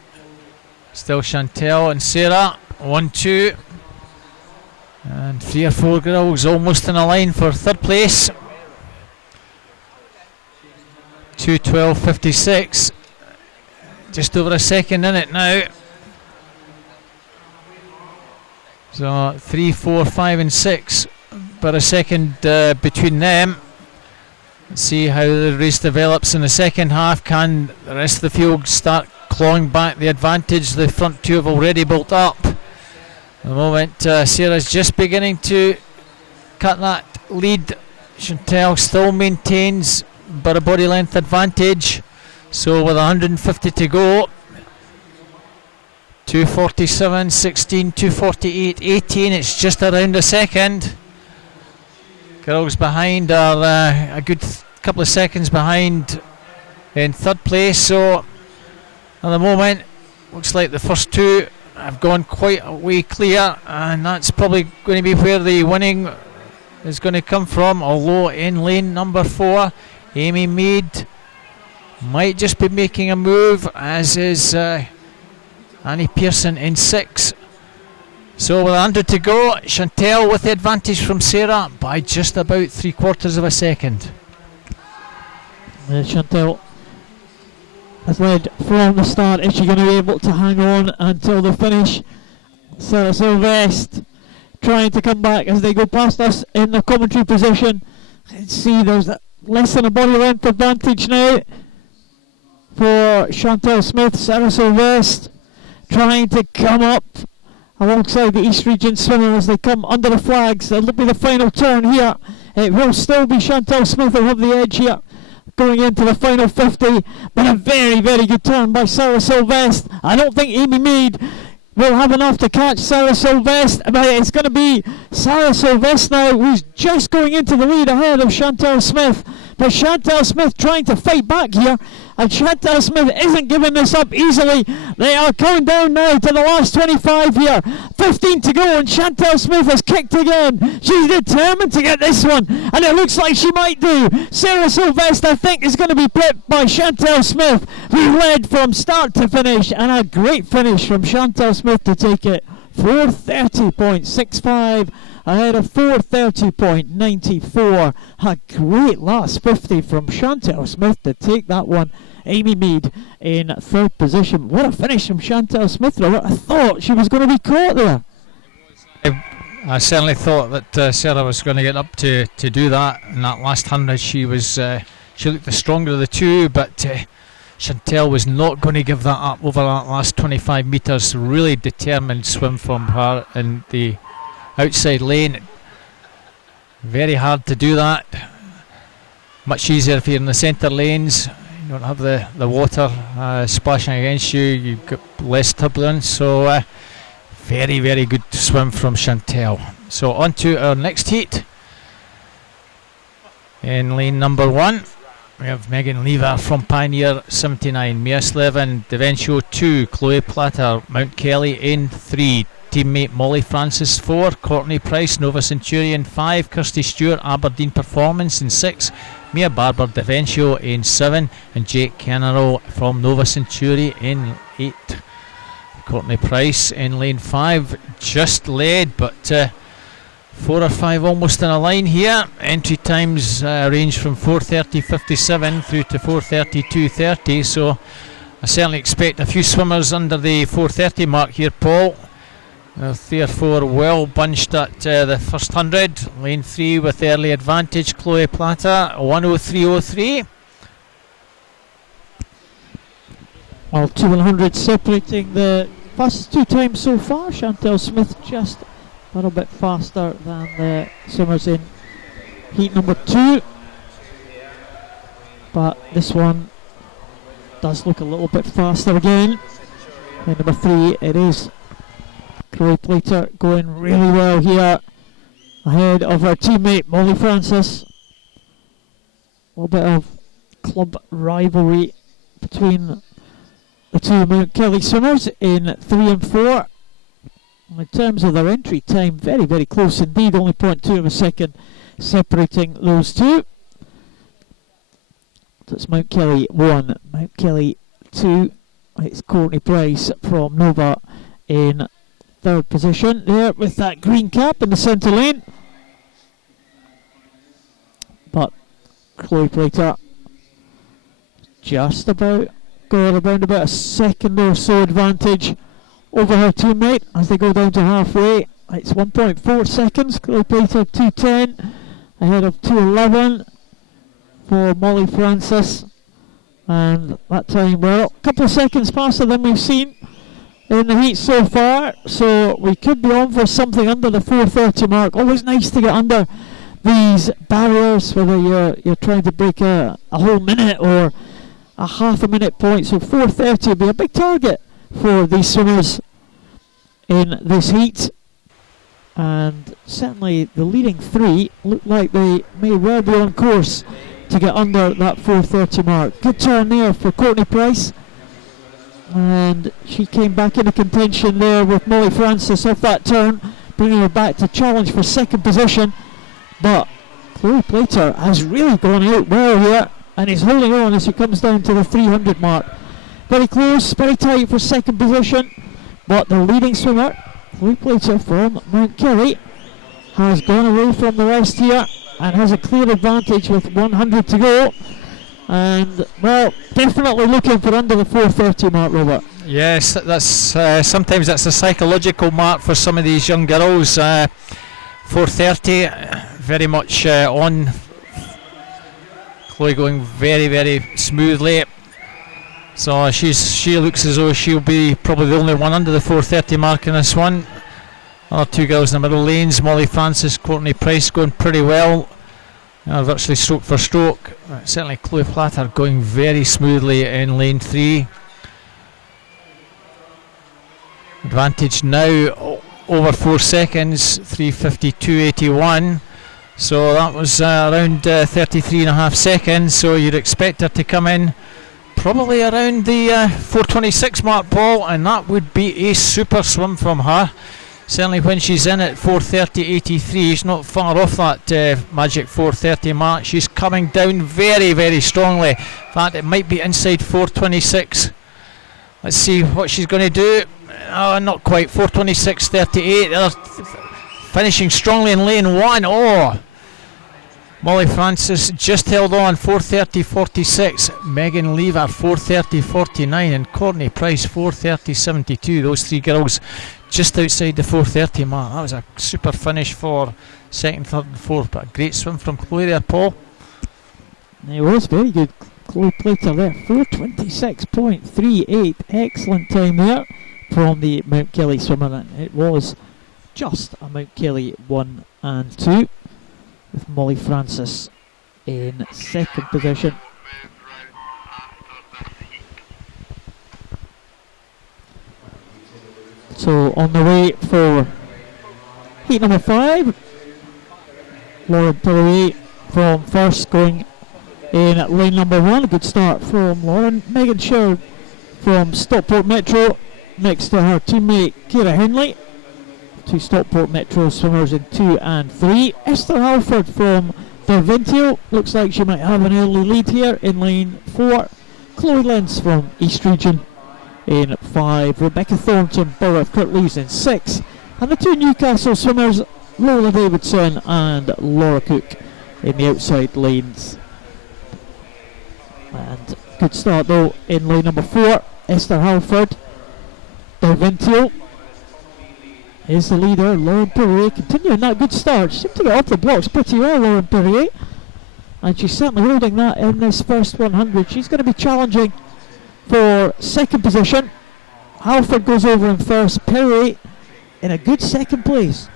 still Chantal and Sarah, 1-2, and 3 or 4 girls almost in a line for third place. 2:12.56, just over a second in it now. So 3, 4, 5 and 6, but a second between them. Let's see how the race develops in the second half. Can the rest of the field start clawing back the advantage the front two have already built up? At the moment Sarah's just beginning to cut that lead. Chantal still maintains but a body length advantage, so with 150 to go, 2:47.16, 2:48.18, it's just around a second. Girls behind are a good couple of seconds behind in third place, so at the moment looks like the first two have gone quite a way clear, and that's probably going to be where the winning is going to come from. Although in lane number 4, Amy Mead might just be making a move, as is Annie Pearson in 6. So with 100 to go, Chantal with the advantage from Sarah by just about 3/4 of a second. Chantal has led from the start. Is she going to be able to hang on until the finish? Sarah Sylvest trying to come back as they go past us in the commentary position. Let's see, there's less than a body length advantage now. for Chantal Smith. Sarah Sylvester trying to come up alongside the East Region swimmer as they come under the flags. It'll be the final turn here. It will still be Chantal Smith who'll have the edge here going into the final 50, but a very, very good turn by Sarah Sylvester. I don't think Amy Mead will have enough to catch Sarah Sylvester, but it's going to be Sarah Sylvester now who's just going into the lead ahead of Chantal Smith. But Chantal Smith trying to fight back here, and Chantal Smith isn't giving this up easily. They are coming down now to the last 25 here. 15 to go, and Chantal Smith has kicked again. She's determined to get this one, and it looks like she might do. Sarah Sylvester, I think, is going to be pipped by Chantal Smith, who led from start to finish, and a great finish from Chantal Smith to take it. 4:30.65 ahead of 4:30.94. A great last 50 from Chantal Smith to take that one. Amy Mead in third position. What a finish from Chantal Smith, Robert. I thought she was going to be caught there. I certainly thought that Sarah was going to get up to do that in that last 100. She looked the stronger of the two, but Chantal was not going to give that up over that last 25 metres. Really determined swim from her in the outside lane. Very hard to do that. Much easier if you're in the centre lanes. You don't have the water splashing against you. You've got less turbulence. So very, very good swim from Chantal. So on to our next heat. In lane number 1. We have Megan Lever from Pioneer 79, Mia Slevin, Devencio 2, Chloe Platter, Mount Kelly in 3, teammate Molly Francis 4, Courtney Price, Nova Centurion 5, Kirsty Stewart, Aberdeen Performance in 6, Mia Barber, Devencio in 7, and Jake Kennaro from Nova Centurion in 8. Courtney Price in lane 5, just led, but 4 or 5 almost in a line here. Entry times range from 4:30.57 through to 4:32.30, so I certainly expect a few swimmers under the 4:30 mark here, Paul. 3 or 4 well bunched at the first 100. Lane 3 with early advantage, Chloe Platter 1:03.03. Well, 2 100 separating the fastest 2 times so far. Chantal Smith just a little bit faster than the swimmers in heat number 2, but this one does look a little bit faster again. In number 3 it is Chloe Plater going really well here ahead of her teammate Molly Francis. A little bit of club rivalry between the two Mount Kelly swimmers in 3 and 4. In terms of their entry time, very, very close indeed, only 0.2 of a second separating those two. So it's Mount Kelly 1, Mount Kelly 2. It's Courtney Price from Nova in third position there with that green cap in the centre lane. But Chloe Plater just about got around about a second or so advantage over her teammate as they go down to halfway. It's 1.4 seconds. Chloe Plater 2:10 ahead of 2:11 for Molly Francis, and that time, well, a couple of seconds faster than we've seen in the heat so far, so we could be on for something under the 4:30 mark. Always nice to get under these barriers, whether you're trying to break a whole minute or a half a minute point. So 4:30 will be a big target for these swimmers in this heat, and certainly the leading 3 look like they may well be on course to get under that 4:30 mark. Good turn there for Courtney Price, and she came back into contention there with Molly Francis off that turn, bringing her back to challenge for second position. But Chloe Plater has really gone out well here and is holding on as she comes down to the 300 mark. Very close, very tight for second position, but the leading swimmer, Chloe Plater from Mount Kelly, has gone away from the rest here and has a clear advantage with 100 to go. And, well, definitely looking for under the 4:30 mark, Robert. Yes, that's sometimes that's a psychological mark for some of these young girls. 4:30, very much on. Chloe going very, very smoothly. So she looks as though she'll be probably the only one under the 4:30 mark in this one. Other two girls in the middle lanes, Molly Francis, Courtney Price, going pretty well. Virtually stroke for stroke. Certainly Chloe Platter going very smoothly in lane 3. Advantage now over 4 seconds, 3:52.81. So that was around 33.5 seconds. So you'd expect her to come in probably around the 4:26 mark, Paul, and that would be a super swim from her. Certainly when she's in at 4:30.83, she's not far off that magic 4:30 mark. She's coming down very, very strongly. In fact, it might be inside 4:26. Let's see what she's going to do. Oh, not quite. 4:26.38. Finishing strongly in lane 1. Oh, Molly Francis just held on. 4:30.46. Megan Lever 4:30.49, and Courtney Price 4:30.72. Those three girls just outside the 4:30 mark. That was a super finish for second, third and fourth, but a great swim from Chloe there, Paul. It was very good. Chloe Plater there, 4:26.38. Excellent time there from the Mount Kelly swimmer, and it was just a Mount Kelly 1 and 2 with Molly Francis in second position. So on the way for heat number 5, Lauren Pilloway from first, going in at lane number 1. Good start from Lauren. Megan Sherwood from Stockport Metro next to her teammate Ciara Henley. Two Stockport Metro swimmers in 2 and 3. Esther Halford from Derventio, looks like she might have an early lead here in lane 4. Chloe Lenz from East Region in 5. Rebecca Thornton, Borough of Kirklees in 6. And the two Newcastle swimmers, Lola Davidson and Laura Cook, in the outside lanes. And good start though in lane number 4. Esther Halford. Derventio is the leader. Lauren Perrier continuing that good start. She seemed to get off the blocks pretty well, Lauren Perrier, and she's certainly holding that in this first 100. She's going to be challenging for second position. Halford goes over in first. Perrier in a good second place.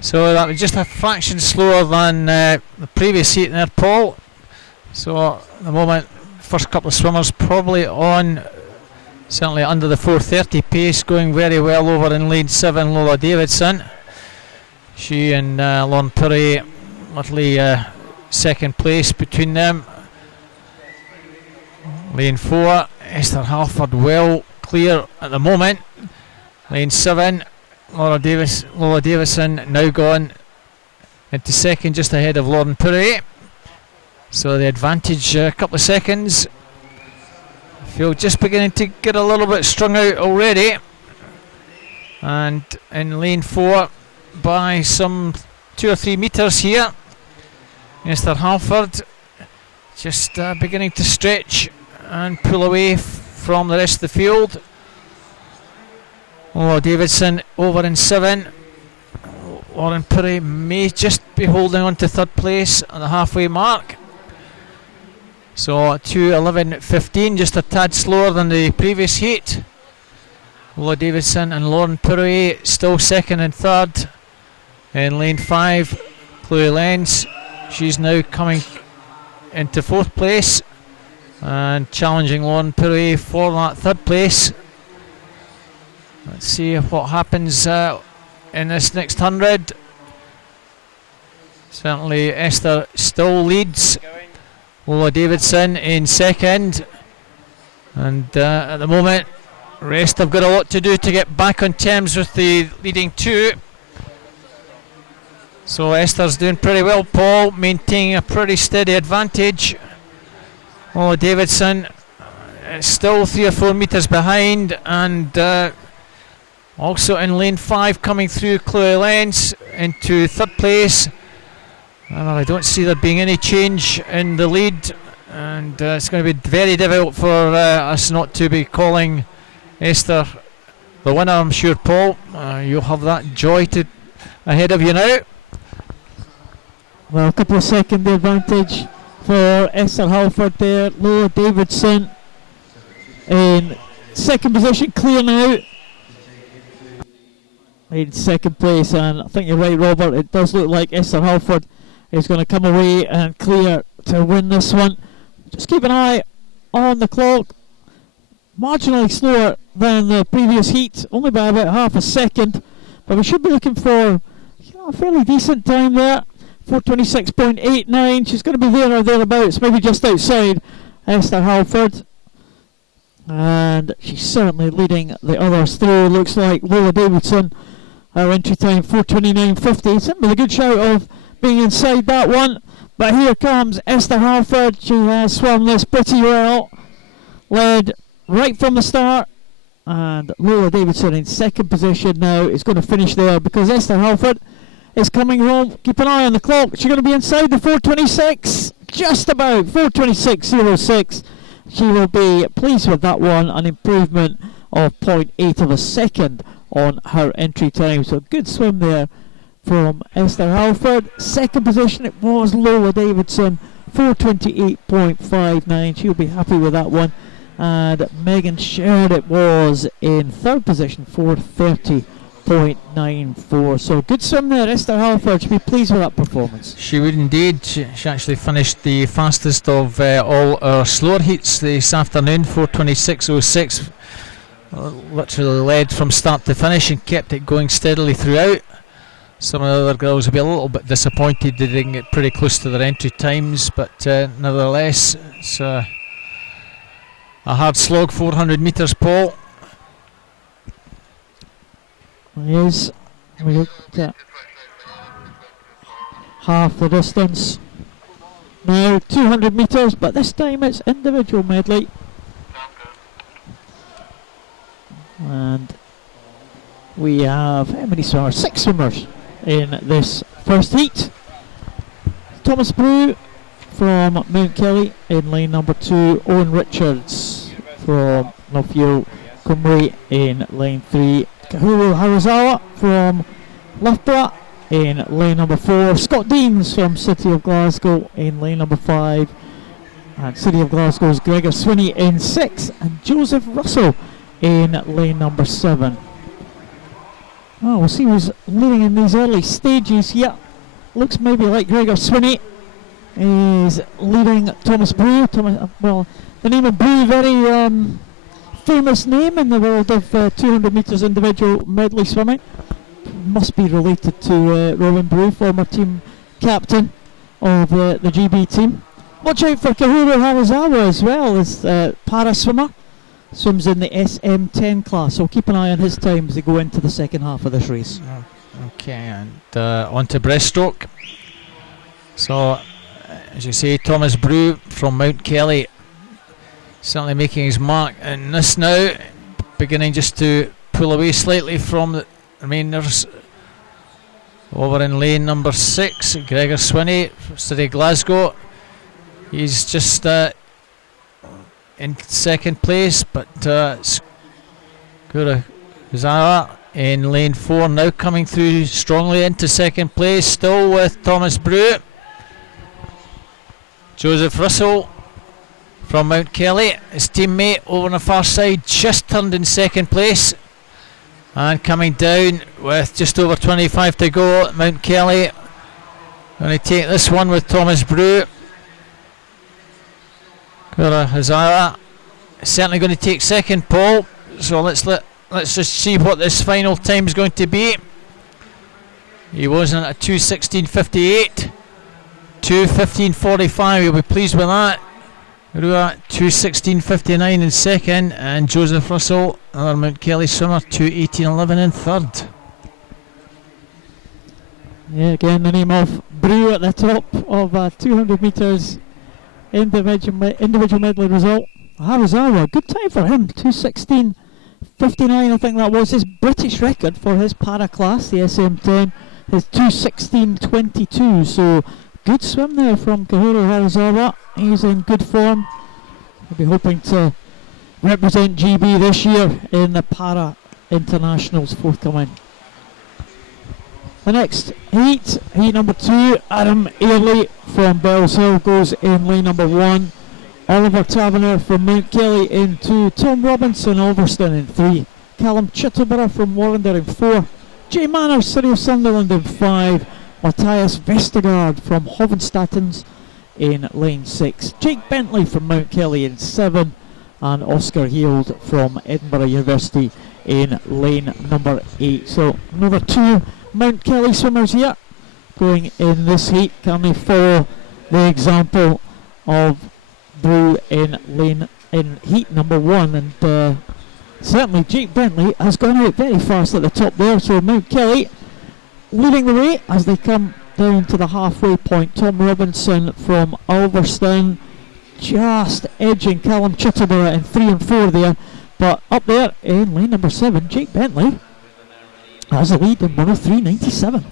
So that was just a fraction slower than the previous heat there, Paul. So at the moment, first couple of swimmers probably on certainly under the 4:30 pace, going very well over in lane 7, Lola Davidson. She and Lauren Perrier, literally second place between them. Lane 4, Esther Halford well clear at the moment. Lane 7, Lola Davison now gone into second, just ahead of Lauren Perrier. So the advantage a couple of seconds. Feel just beginning to get a little bit strung out already. And in lane 4 by some 2 or 3 metres here, Esther Halford just beginning to stretch and pull away from the rest of the field. Oh, Davidson over in 7. Lauren Perry may just be holding on to third place at the halfway mark. So 2:11.15, just a tad slower than the previous heat. Lola Davidson and Lauren Perrier still second and third. In lane 5, Chloe Lenz, she's now coming into fourth place and challenging Lauren Perrier for that third place. Let's see what happens in this next 100. Certainly Esther still leads. Lola Davidson in second, and at the moment rest have got a lot to do to get back on terms with the leading two. So Esther's doing pretty well, Paul, maintaining a pretty steady advantage. Lola Davidson still 3 or 4 metres behind, and also in lane 5 coming through Chloe Lenz into third place. I don't see there being any change in the lead, and it's going to be very difficult for us not to be calling Esther the winner, I'm sure, Paul. You'll have that joy ahead of you now. Well, a couple of second advantage for Esther Halford there. Lola Davidson in second position, clear now. In second place, and I think you're right, Robert, it does look like Esther Halford is going to come away and clear to win this one. Just keep an eye on the clock. Marginally slower than the previous heat, only by about half a second, but we should be looking for a fairly decent time there. 4:26.89. She's going to be there or thereabouts, maybe just outside Esther Halford, and she's certainly leading the others through. Looks like Lola Davidson, her entry time 4:29.50. It's with a good shout of being inside that one, but here comes Esther Halford. She has swum this pretty well, led right from the start, and Lola Davidson in second position now is going to finish there because Esther Halford is coming home. Keep an eye on the clock. She's going to be inside the 4:26, just about 4:26.06. She will be pleased with that one, an improvement of 0.8 of a second on her entry time. So good swim there from Esther Halford. Second position it was Lola Davidson, 4:28.59. She'll be happy with that one. And Megan Sherrod it was in third position, 4:30.94. So good swim there, Esther Halford. She'll be pleased with that performance. She would indeed. She actually finished the fastest of all our slower heats this afternoon, 4:26.06. Literally led from start to finish and kept it going steadily throughout. Some of the other girls will be a little bit disappointed they didn't get pretty close to their entry times, but nevertheless it's a hard slog, 400 metres, Paul. Yes, we looked at half the distance. Now 200 metres, but this time it's individual medley. And we have, how many swimmers? 6 swimmers in this first heat. Thomas Brew from Mount Kelly in lane number 2. Owen Richards from Nuffield Cymru in lane 3. Kahuru Harazawa from Loughborough in lane number 4. Scott Deans from City of Glasgow in lane number 5. And City of Glasgow's Gregor Swinney in 6. And Joseph Russell in lane number 7. Oh, we'll see who's leading in these early stages. Yeah, looks maybe like Gregor Swinney is leading Thomas Brew. Well, the name of Brew, very famous name in the world of 200 metres individual medley swimming. Must be related to Roland Brew, former team captain of the GB team. Watch out for Kahuru Harazawa as well, as para swimmer. Swims in the SM10 class, so keep an eye on his time as they go into the second half of this race. Okay, and on to breaststroke. So, as you say, Thomas Brew from Mount Kelly certainly making his mark in this now, beginning just to pull away slightly from the remainders. Over in lane number 6, Gregor Swinney from City of Glasgow. He's just in second place, but Skura Zara in lane 4 now coming through strongly into second place, still with Thomas Brew. Joseph Russell from Mount Kelly, his teammate over on the far side, just turned in second place, and coming down with just over 25 to go. Mount Kelly going to take this one with Thomas Brew. Hazara certainly going to take second, Paul. So let's just see what this final time is going to be. He wasn't at 2:16.58, 2:15.45. You'll be pleased with that. We're at 2:16.59 in second, and Joseph Russell, another Mount Kelly swimmer, 2:18.11 in third. Yeah, again the name of Brew at the top of 200 metres. Individual medley result. Harazawa, good time for him, 2:16.59 I think that was his British record for his para class, the SM10, his 2:16.22, so good swim there from Kahuru Harazawa. He's in good form. He'll be hoping to represent GB this year in the para internationals forthcoming. The next heat number 2, Adam Airley from Bells Hill goes in lane number 1. Oliver Taverner from Mount Kelly in 2, Tom Robinson, Ulverston in 3, Callum Chittleborough from Warrender in 4, Jay Manners, City of Sunderland in 5, Matthias Vestergaard from Hovenstatens in lane 6, Jake Bentley from Mount Kelly in 7, and Oscar Heald from Edinburgh University in lane number 8. So another 2 Mount Kelly swimmers here going in this heat. Can they follow the example of Brew in heat number 1? And certainly Jake Bentley has gone out very fast at the top there. So Mount Kelly leading the way as they come down to the halfway point. Tom Robinson from Ulverston just edging Callum Chittleborough in 3 and 4 there. But up there in lane number 7, Jake Bentley has a lead in 103.97.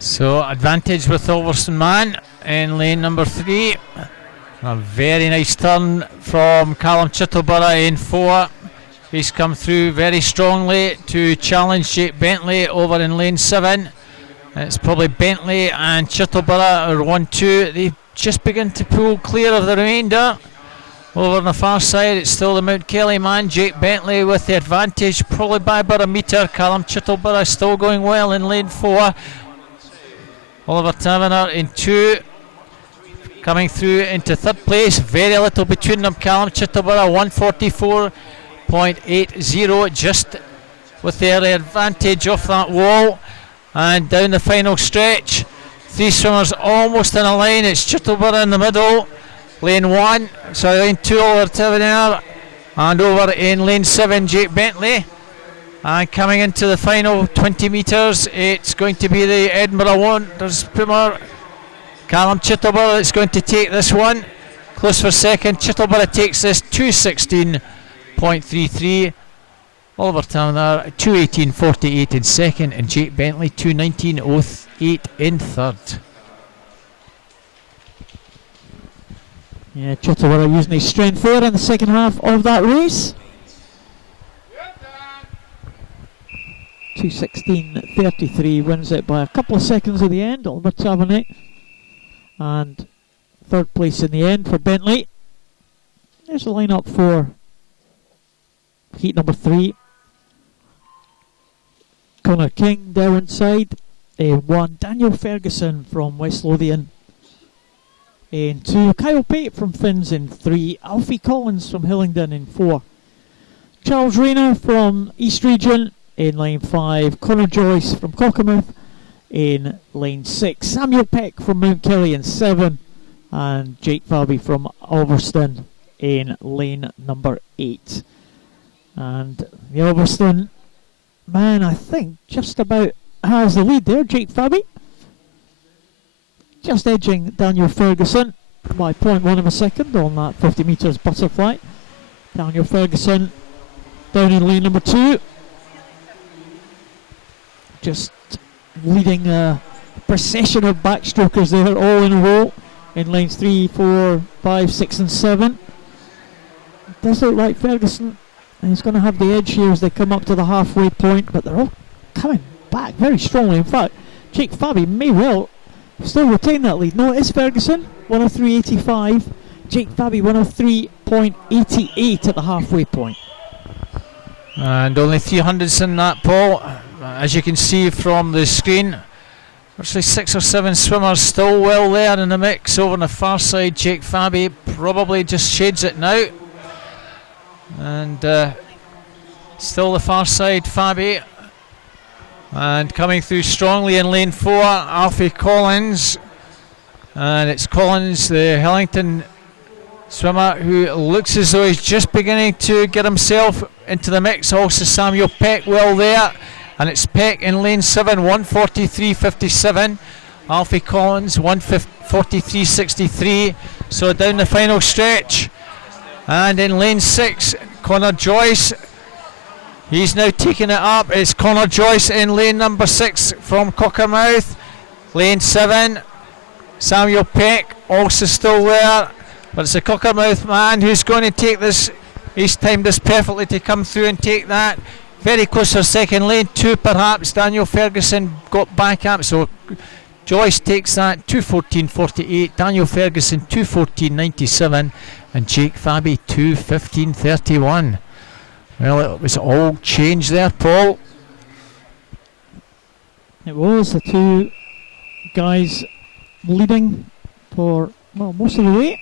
So advantage with Ulverston man in lane number 3. A very nice turn from Callum Chittleborough in 4. He's come through very strongly to challenge Jake Bentley over in lane 7. It's probably Bentley and Chittleborough are 1-2. They just begin to pull clear of the remainder. Over on the far side, it's still the Mount Kelly man, Jake Bentley with the advantage, probably by about a metre. Callum Chittleborough still going well in lane 4. Oliver Taverner in 2. Coming through into 3rd place, very little between them. Callum Chittleborough 144.80, just with their advantage off that wall. And down the final stretch, 3 swimmers almost in a line. It's Chittleborough in the middle, lane 2 Oliver Taverner, and over in lane 7 Jake Bentley. And coming into the final 20 metres, it's going to be the Edinburgh Wanderers swimmer Callum Chittleborough that's going to take this one. Close for second. Chittleborough takes this 2:16.33. Oliver Taverner 2:18.48 in second, and Jake Bentley 2:19.08 in third. Yeah, Chittleborough using his strength there in the second half of that race. 2:16.33, wins it by a couple of seconds at the end, Oliver Taverner. And 3rd place in the end for Bentley. There's the lineup for heat number 3. Connor King down inside in 1. Daniel Ferguson from West Lothian in 2. Kyle Pate from Finns in 3. Alfie Collins from Hillingdon in 4. Charles Rayner from East Region in lane 5. Connor Joyce from Cockermouth in lane 6. Samuel Peck from Mount Kelly in 7. And Jake Fabi from Ulverston in lane number 8. And the Ulverston man, I think, just about has the lead there. Jake Fabi just edging Daniel Ferguson by 0.1 of a second on that 50 metres butterfly. Daniel Ferguson down in lane number 2, just leading a procession of backstrokers there, all in a row in lanes 3, 4, 5, 6 and 7. It does look like Ferguson is going to have the edge here as they come up to the halfway point, but they're all coming back very strongly. In fact, Jake Fabi may well still retain that lead. No, it is Ferguson, 103.85. Jake Fabi, 103.88 at the halfway point. And only 300s in that, Paul. As you can see from the screen, actually 6 or 7 swimmers still well there in the mix. Over on the far side, Jake Fabi probably just shades it now. And still the far side, Fabi. And coming through strongly in lane 4, Alfie Collins. And it's Collins, the Hillington swimmer, who looks as though he's just beginning to get himself into the mix. Also Samuel Peck well there. And it's Peck in lane 7, 143.57. Alfie Collins, 143.63. So down the final stretch. And in lane 6, Connor Joyce. He's now taking it up. It's Connor Joyce in lane number 6 from Cockermouth. Lane 7, Samuel Peck also still there. But it's a Cockermouth man who's going to take this. He's timed this perfectly to come through and take that. Very close for second. Lane 2 perhaps. Daniel Ferguson got back up. So Joyce takes that 2:14.48. Daniel Ferguson 2:14.97, and Jake Fabi 2:15.31. Well, it was all changed there, Paul. It was the two guys leading for most of the way.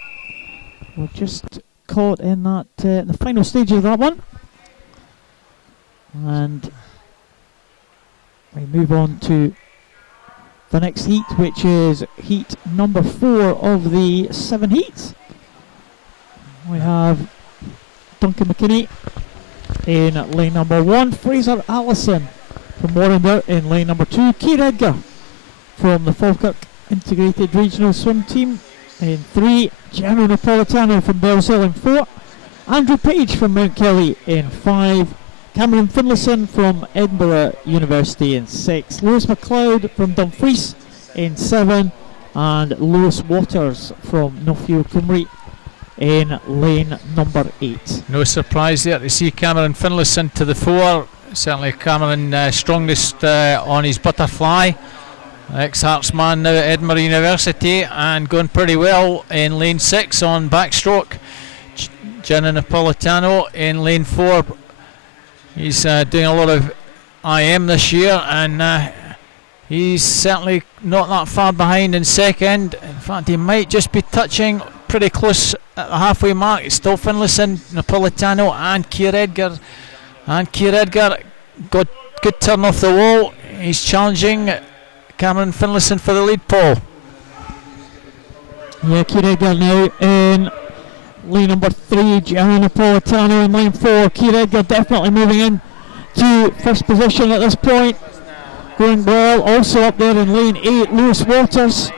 We're just caught in that the final stage of that one, and we move on to the next heat, which is heat number 4 of the 7 heats. We have Duncan McKinney in lane number 1, Fraser Allison from Warrender in lane number 2, Keir Edgar from the Falkirk Integrated Regional Swim Team in 3, Gianno Napolitano from Bellshill in 4, Andrew Page from Mount Kelly in 5, Cameron Finlayson from Edinburgh University in 6, Lewis MacLeod from Dumfries in 7, and Lewis Waters from Nuffield Cymru in lane number 8. No surprise there to see Cameron Finlayson to the fore. Certainly Cameron strongest on his butterfly. Ex-Hearts man now at Edinburgh University, and going pretty well in lane 6 on backstroke. Gianni Napolitano in lane 4. He's doing a lot of IM this year, and he's certainly not that far behind in second. In fact, he might just be touching pretty close at the halfway mark. It's still Finlayson, Napolitano and Keir Edgar. And Keir Edgar got good turn off the wall. He's challenging Cameron Finlayson for the lead, Paul. Yeah, Keir Edgar now in lane number 3, Gianni Napolitano in lane 4. Keir Edgar definitely moving in to first position at this point. Going well. Also up there in lane 8, Lewis Waters,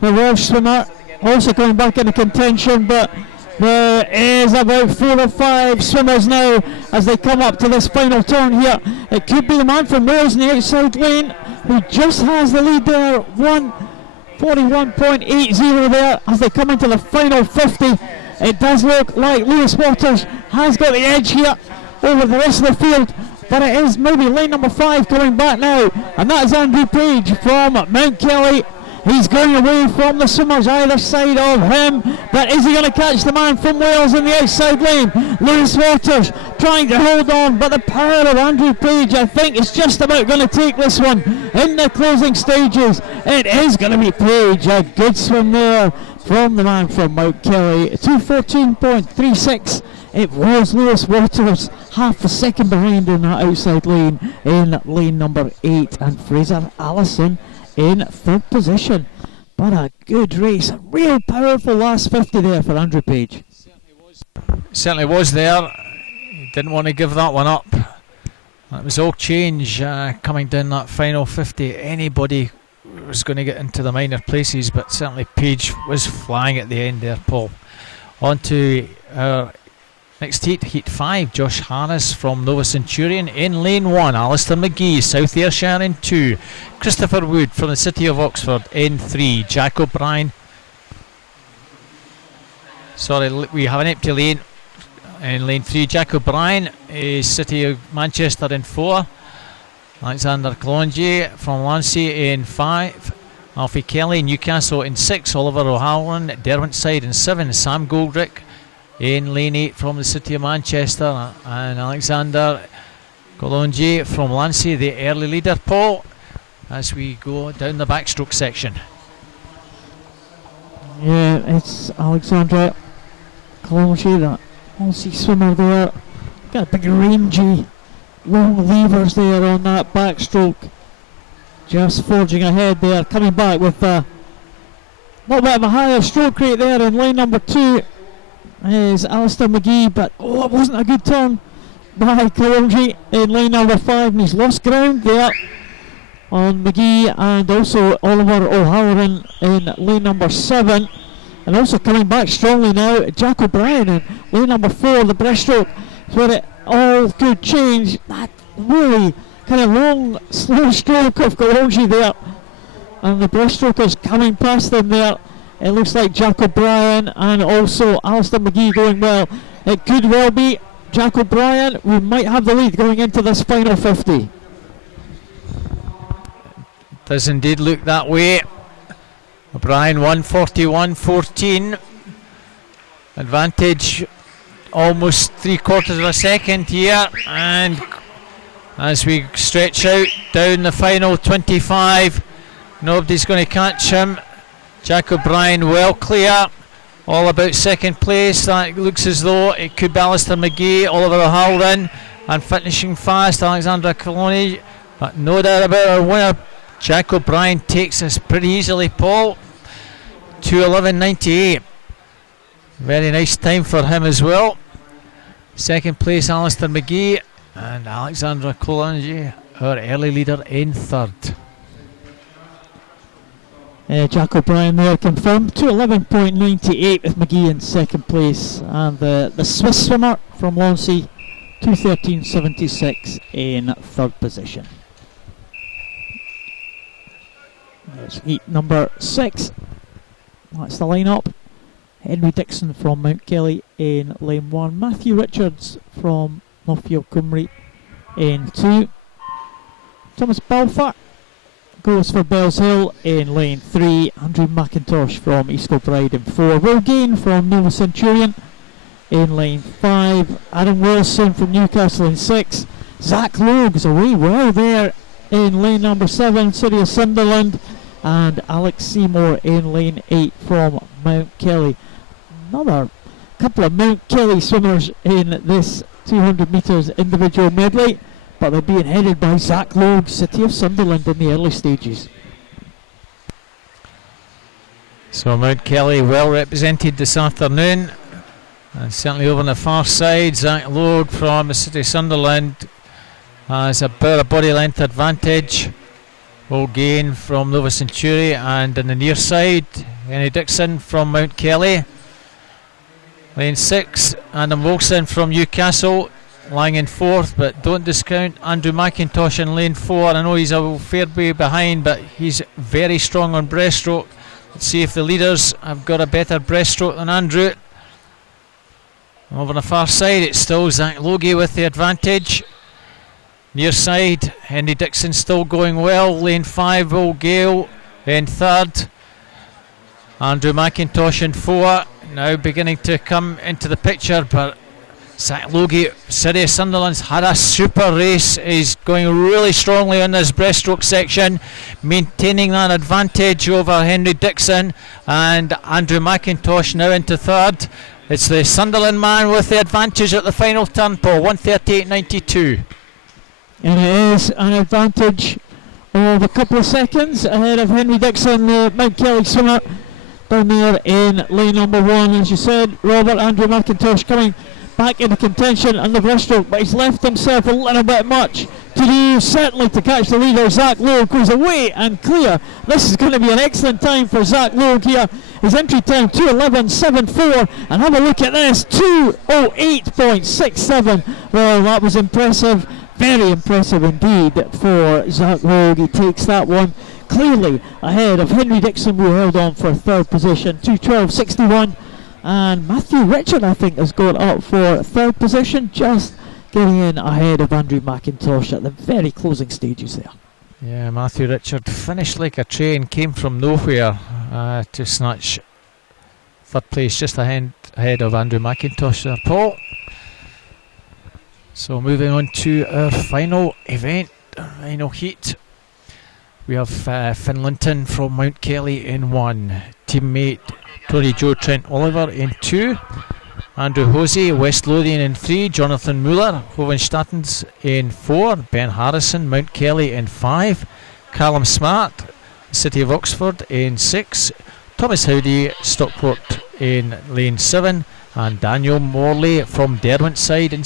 the Welsh swimmer, also going back into contention, but there is about 4 or 5 swimmers now as they come up to this final turn here. It could be the man from Wales in the outside lane who just has the lead there, 1:41.80 there as they come into the final 50. It does look like Lewis Waters has got the edge here over the rest of the field, but it is maybe lane number 5 coming back now, and that is Andrew Page from Mount Kelly. He's going away from the swimmers either side of him, but is he going to catch the man from Wales in the outside lane? Lewis Waters trying to hold on, but the power of Andrew Page, I think, is just about going to take this one in the closing stages. It is going to be Page. A good swim there from the man from Mount Kelly. 2:14.36. It was Lewis Waters, half a second behind in that outside lane in lane number 8, and Fraser Allison in 3rd position. But a good race, a real powerful last 50 there for Andrew Page. Certainly was there. He didn't want to give that one up. That was all change coming down that final 50. Anybody was going to get into the minor places, but certainly Page was flying at the end there, Paul. On to our next heat, heat 5. Josh Harris from Nova Centurion in lane 1. Alistair McGee, South Ayrshire in 2. Christopher Wood from the City of Oxford in 3. Jack O'Brien. Sorry, we have an empty lane in lane 3. Jack O'Brien is City of Manchester in 4. Alexander Colonji from Lancey in 5. Alfie Kelly, Newcastle in 6. Oliver O'Halloran, Derwentside in 7. Sam Goldrick in lane 8 from the City of Manchester, and Alexander Colonji from Lancey, the early leader, Paul, as we go down the backstroke section. Yeah, it's Alexander Colonji, that Aussie swimmer there. Got big rangy long levers there on that backstroke. Just forging ahead there, coming back with a little bit of a higher stroke rate there in lane number 2 is Alistair McGee, but it wasn't a good turn by Colonji in lane number 5, and he's lost ground there on McGee, and also Oliver O'Halloran in lane number 7, and also coming back strongly now, Jack O'Brien in lane number 4. The breaststroke is where it all could change. That really kind of long, slow stroke of Colonji there, and the breaststrokers coming past them there. It looks like Jack O'Brien and also Alistair McGee going well. It could well be Jack O'Brien. We might have the lead going into this final 50. Does indeed look that way. O'Brien 141.14. Advantage almost 3/4 of a second here, and as we stretch out down the final 25, nobody's going to catch him. Jack O'Brien well clear, all about second place. That looks as though it could be Alistair McGee, Oliver Halden, and finishing fast Alexandra Coloni, but no doubt about our winner. Jack O'Brien takes this pretty easily, Paul. 2:11.98. Very nice time for him as well. Second place Alistair McGee, and Alexandra Coloni, our early leader, in third. Jack O'Brien there confirmed 2:11.98 with McGee in second place, and the Swiss swimmer from Lonsey 2:13.76 in third position. There's heat number 6. That's the lineup. Henry Dixon from Mount Kelly in lane 1. Matthew Richards from Northfield Cymru in 2. Thomas Balfour goes for Bells Hill in lane 3. Andrew McIntosh from East Kilbride in 4. Will Gain from Nova Centurion in lane 5. Adam Wilson from Newcastle in 6. Zach Logues away well there in lane number 7, City of Sunderland. And Alex Seymour in lane 8 from Mount Kelly. Another couple of Mount Kelly swimmers in this 200 metres individual medley, but they're being headed by Zach Logue, City of Sunderland, in the early stages. So Mount Kelly well represented this afternoon, and certainly over on the far side, Zach Logue from the City of Sunderland has about a body length advantage. Will Gain from Nova Century, and on the near side, Henry Dixon from Mount Kelly. Lane 6, Adam Wilson from Newcastle lying in 4th, but don't discount Andrew McIntosh in lane 4. I know he's a fair way behind, but he's very strong on breaststroke. Let's see if the leaders have got a better breaststroke than Andrew. Over on the far side, it's still Zach Logie with the advantage. Near side, Henry Dixon still going well. Lane 5, Will Gale in 3rd. Andrew McIntosh in 4. Now beginning to come into the picture, but Zach Logie, City of Sunderland's had a super race. He's going really strongly on this breaststroke section, maintaining that advantage over Henry Dixon, and Andrew McIntosh now into 3rd. It's the Sunderland man with the advantage at the final turn, Paul, 1:38.92. And it is an advantage of a couple of seconds ahead of Henry Dixon, the Mount Kelly swimmer, down there in lane number 1. As you said, Robert, Andrew McIntosh coming back into contention on the breaststroke, but he's left himself a little bit much to do, certainly to catch the leader. Zach Logue goes away and clear. This is going to be an excellent time for Zach Logue here. His entry time 2:11.74, and have a look at this, 2:08.67. Well, that was impressive. Very impressive indeed for Zach Logue. He takes that one clearly ahead of Henry Dixon, who held on for 3rd position, 2:12.61. And Matthew Richard, I think, has gone up for 3rd position, just getting in ahead of Andrew McIntosh at the very closing stages there. Yeah, Matthew Richard finished like a train, came from nowhere to snatch 3rd place, just ahead of Andrew McIntosh there, Paul. So moving on to our final event, our final heat. We have Finn Linton from Mount Kelly in 1, teammate Tony Joe Trent Oliver in 2, Andrew Hosey, West Lothian in 3, Jonathan Muller, Hohenstattens in 4, Ben Harrison, Mount Kelly in 5, Callum Smart, City of Oxford in 6, Thomas Howdy, Stockport in lane 7, and Daniel Morley from Derwent side in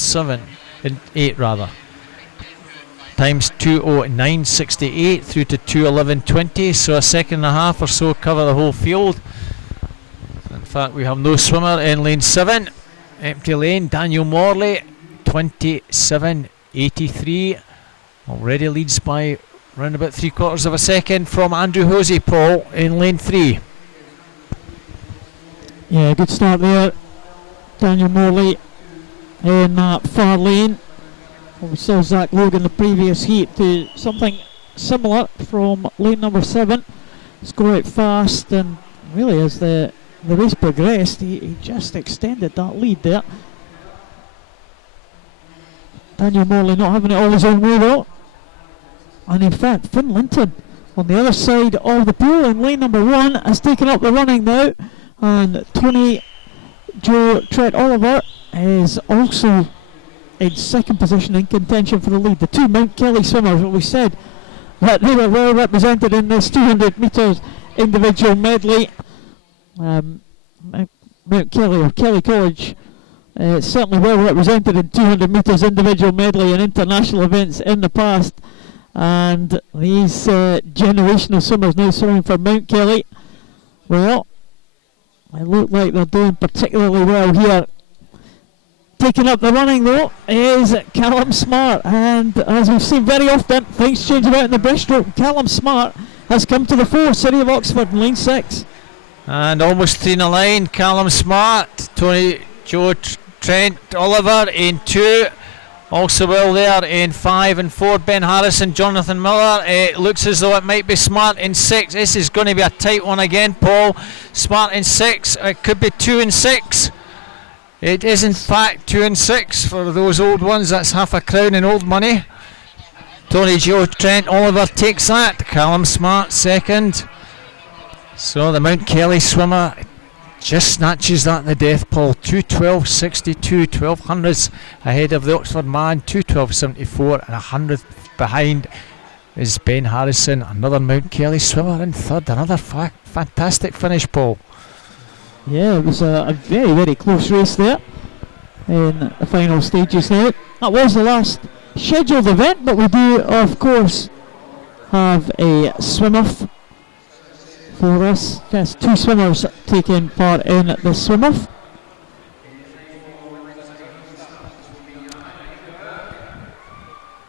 8 rather. Times 2:09.68 through to 2:11.20, so a second and a half or so cover the whole field. In fact, we have no swimmer in lane 7, empty lane. Daniel Morley 27.83, already leads by around about 3/4 of a second from Andrew Hosey, Paul, in lane 3. Yeah, good start there. Daniel Morley in that far lane. Well, we saw Zach Logue in the previous heat do something similar from lane number 7. score out fast, and really as the race progressed, he just extended that lead there. Daniel Morley not having it all his own way though. And in fact, Finn Linton on the other side of the pool in lane number 1 has taken up the running now. And Tony Joe Trent Oliver is also in second position in contention for the lead. The two Mount Kelly swimmers, we said that they were well represented in this 200 metres individual medley. Mount Kelly or Kelly College certainly well represented in 200 metres individual medley and international events in the past. And these generational swimmers now swimming for Mount Kelly, well, they look like they're doing particularly well here. Taking up the running though is Callum Smart, and as we've seen very often, things change about in the breaststroke. Callum Smart has come to the fore, City of Oxford in lane 6. And almost through the line, Callum Smart, Tony Joe Trent Oliver in 2. Also well there in 5 and 4, Ben Harrison, Jonathan Miller. It looks as though it might be Smart in 6. This is going to be a tight one again, Paul. Smart in 6. It could be 2 and 6. It is in fact 2 and 6 for those old ones. That's half a crown in old money. Tony Joe Trent Oliver takes that. Callum Smart second. So the Mount Kelly swimmer just snatches that in the death, Paul. 2:12.62, 1200s ahead of the Oxford man. 2:12.74 and 100th behind is Ben Harrison, another Mount Kelly swimmer in third. Another fantastic finish, Paul. Yeah, it was a very, very close race there in the final stages now. That was the last scheduled event, but we do, of course, have a swim-off for us. Yes, 2 swimmers taking part in the swim-off.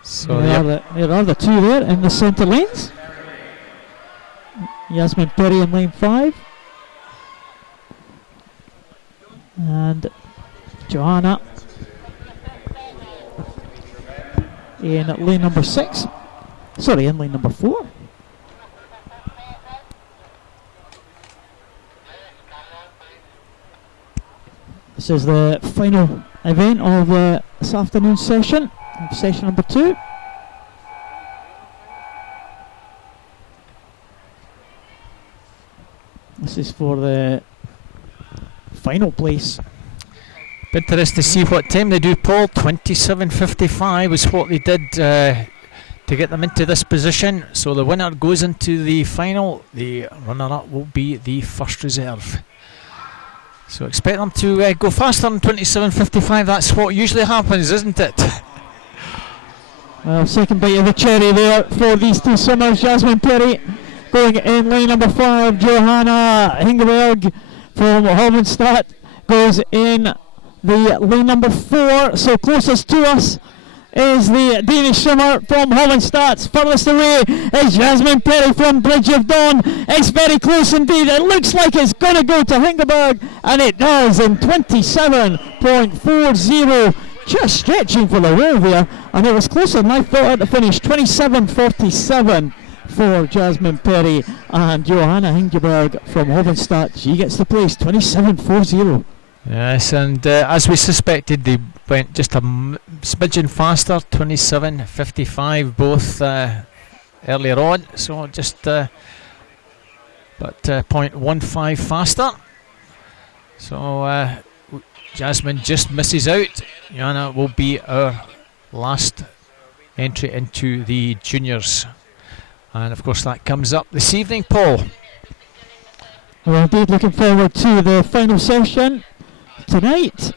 So there are the 2 there in the centre lanes. Yasmin Perry in lane 5. And Johanna in lane number 6. Sorry, in lane number 4. This is the final event of this afternoon's session, session number 2. This is for the final place. Interested to see what time they do, Paul. 27:55 is what they did to get them into this position. So the winner goes into the final. The runner-up will be the first reserve. So expect them to go faster than 27:55. That's what usually happens, isn't it? Well, second bite of the cherry there for these 2 swimmers. Jasmine Perry going in lane number 5. Johanna Hingeberg from Holmenstadt goes in the lane number 4. So closest to us is the Danish swimmer from Holmenstadt. Furthest away is Jasmine Perry from Bridge of Dawn. It's very close indeed. It looks like it's going to go to Hingeberg, and it does in 27.40. Just stretching for the wall there, and it was closer than I thought at the finish. 27.47 for Jasmine Perry, and Johanna Hingeberg from Holmenstadt. She gets the place, 27.40. Yes, and as we suspected, they went just a smidgen faster, 27.55 both earlier on, so just but 0.15 faster. So Jasmine just misses out. Johanna will be our last entry into the juniors, and of course that comes up this evening, Paul. Well, indeed, looking forward to the final session tonight.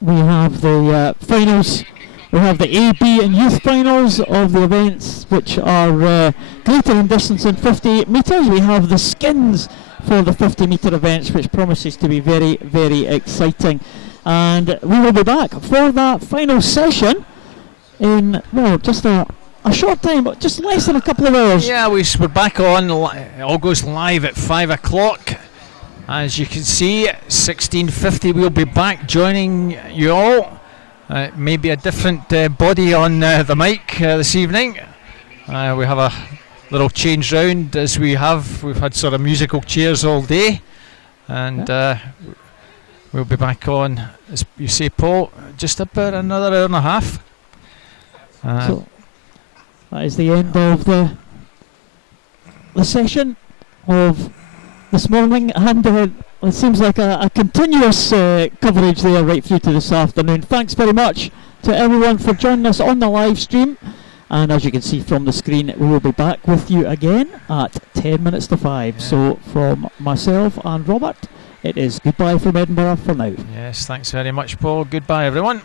We have the finals. We have the A, B and youth finals of the events which are greater in distance than 50 metres. We have the skins for the 50 metre events, which promises to be very, very exciting. And we will be back for that final session in, well, just a short time, but just less than a couple of hours. Yeah, we're back on. It all goes live at 5 o'clock. As you can see, 16:50 we'll be back joining you all. Maybe a different body on the mic this evening. We have a They'll change round as we've had sort of musical chairs all day, and we'll be back on, as you say, Paul, just about another hour and a half. So that is the end of the session of this morning, and it seems like a continuous coverage there right through to this afternoon. Thanks very much to everyone for joining us on the live stream, and as you can see from the screen, we will be back with you again at 10 minutes to 5. So from myself and Robert, it is goodbye from Edinburgh for now. Yes, thanks very much, Paul. Goodbye, everyone.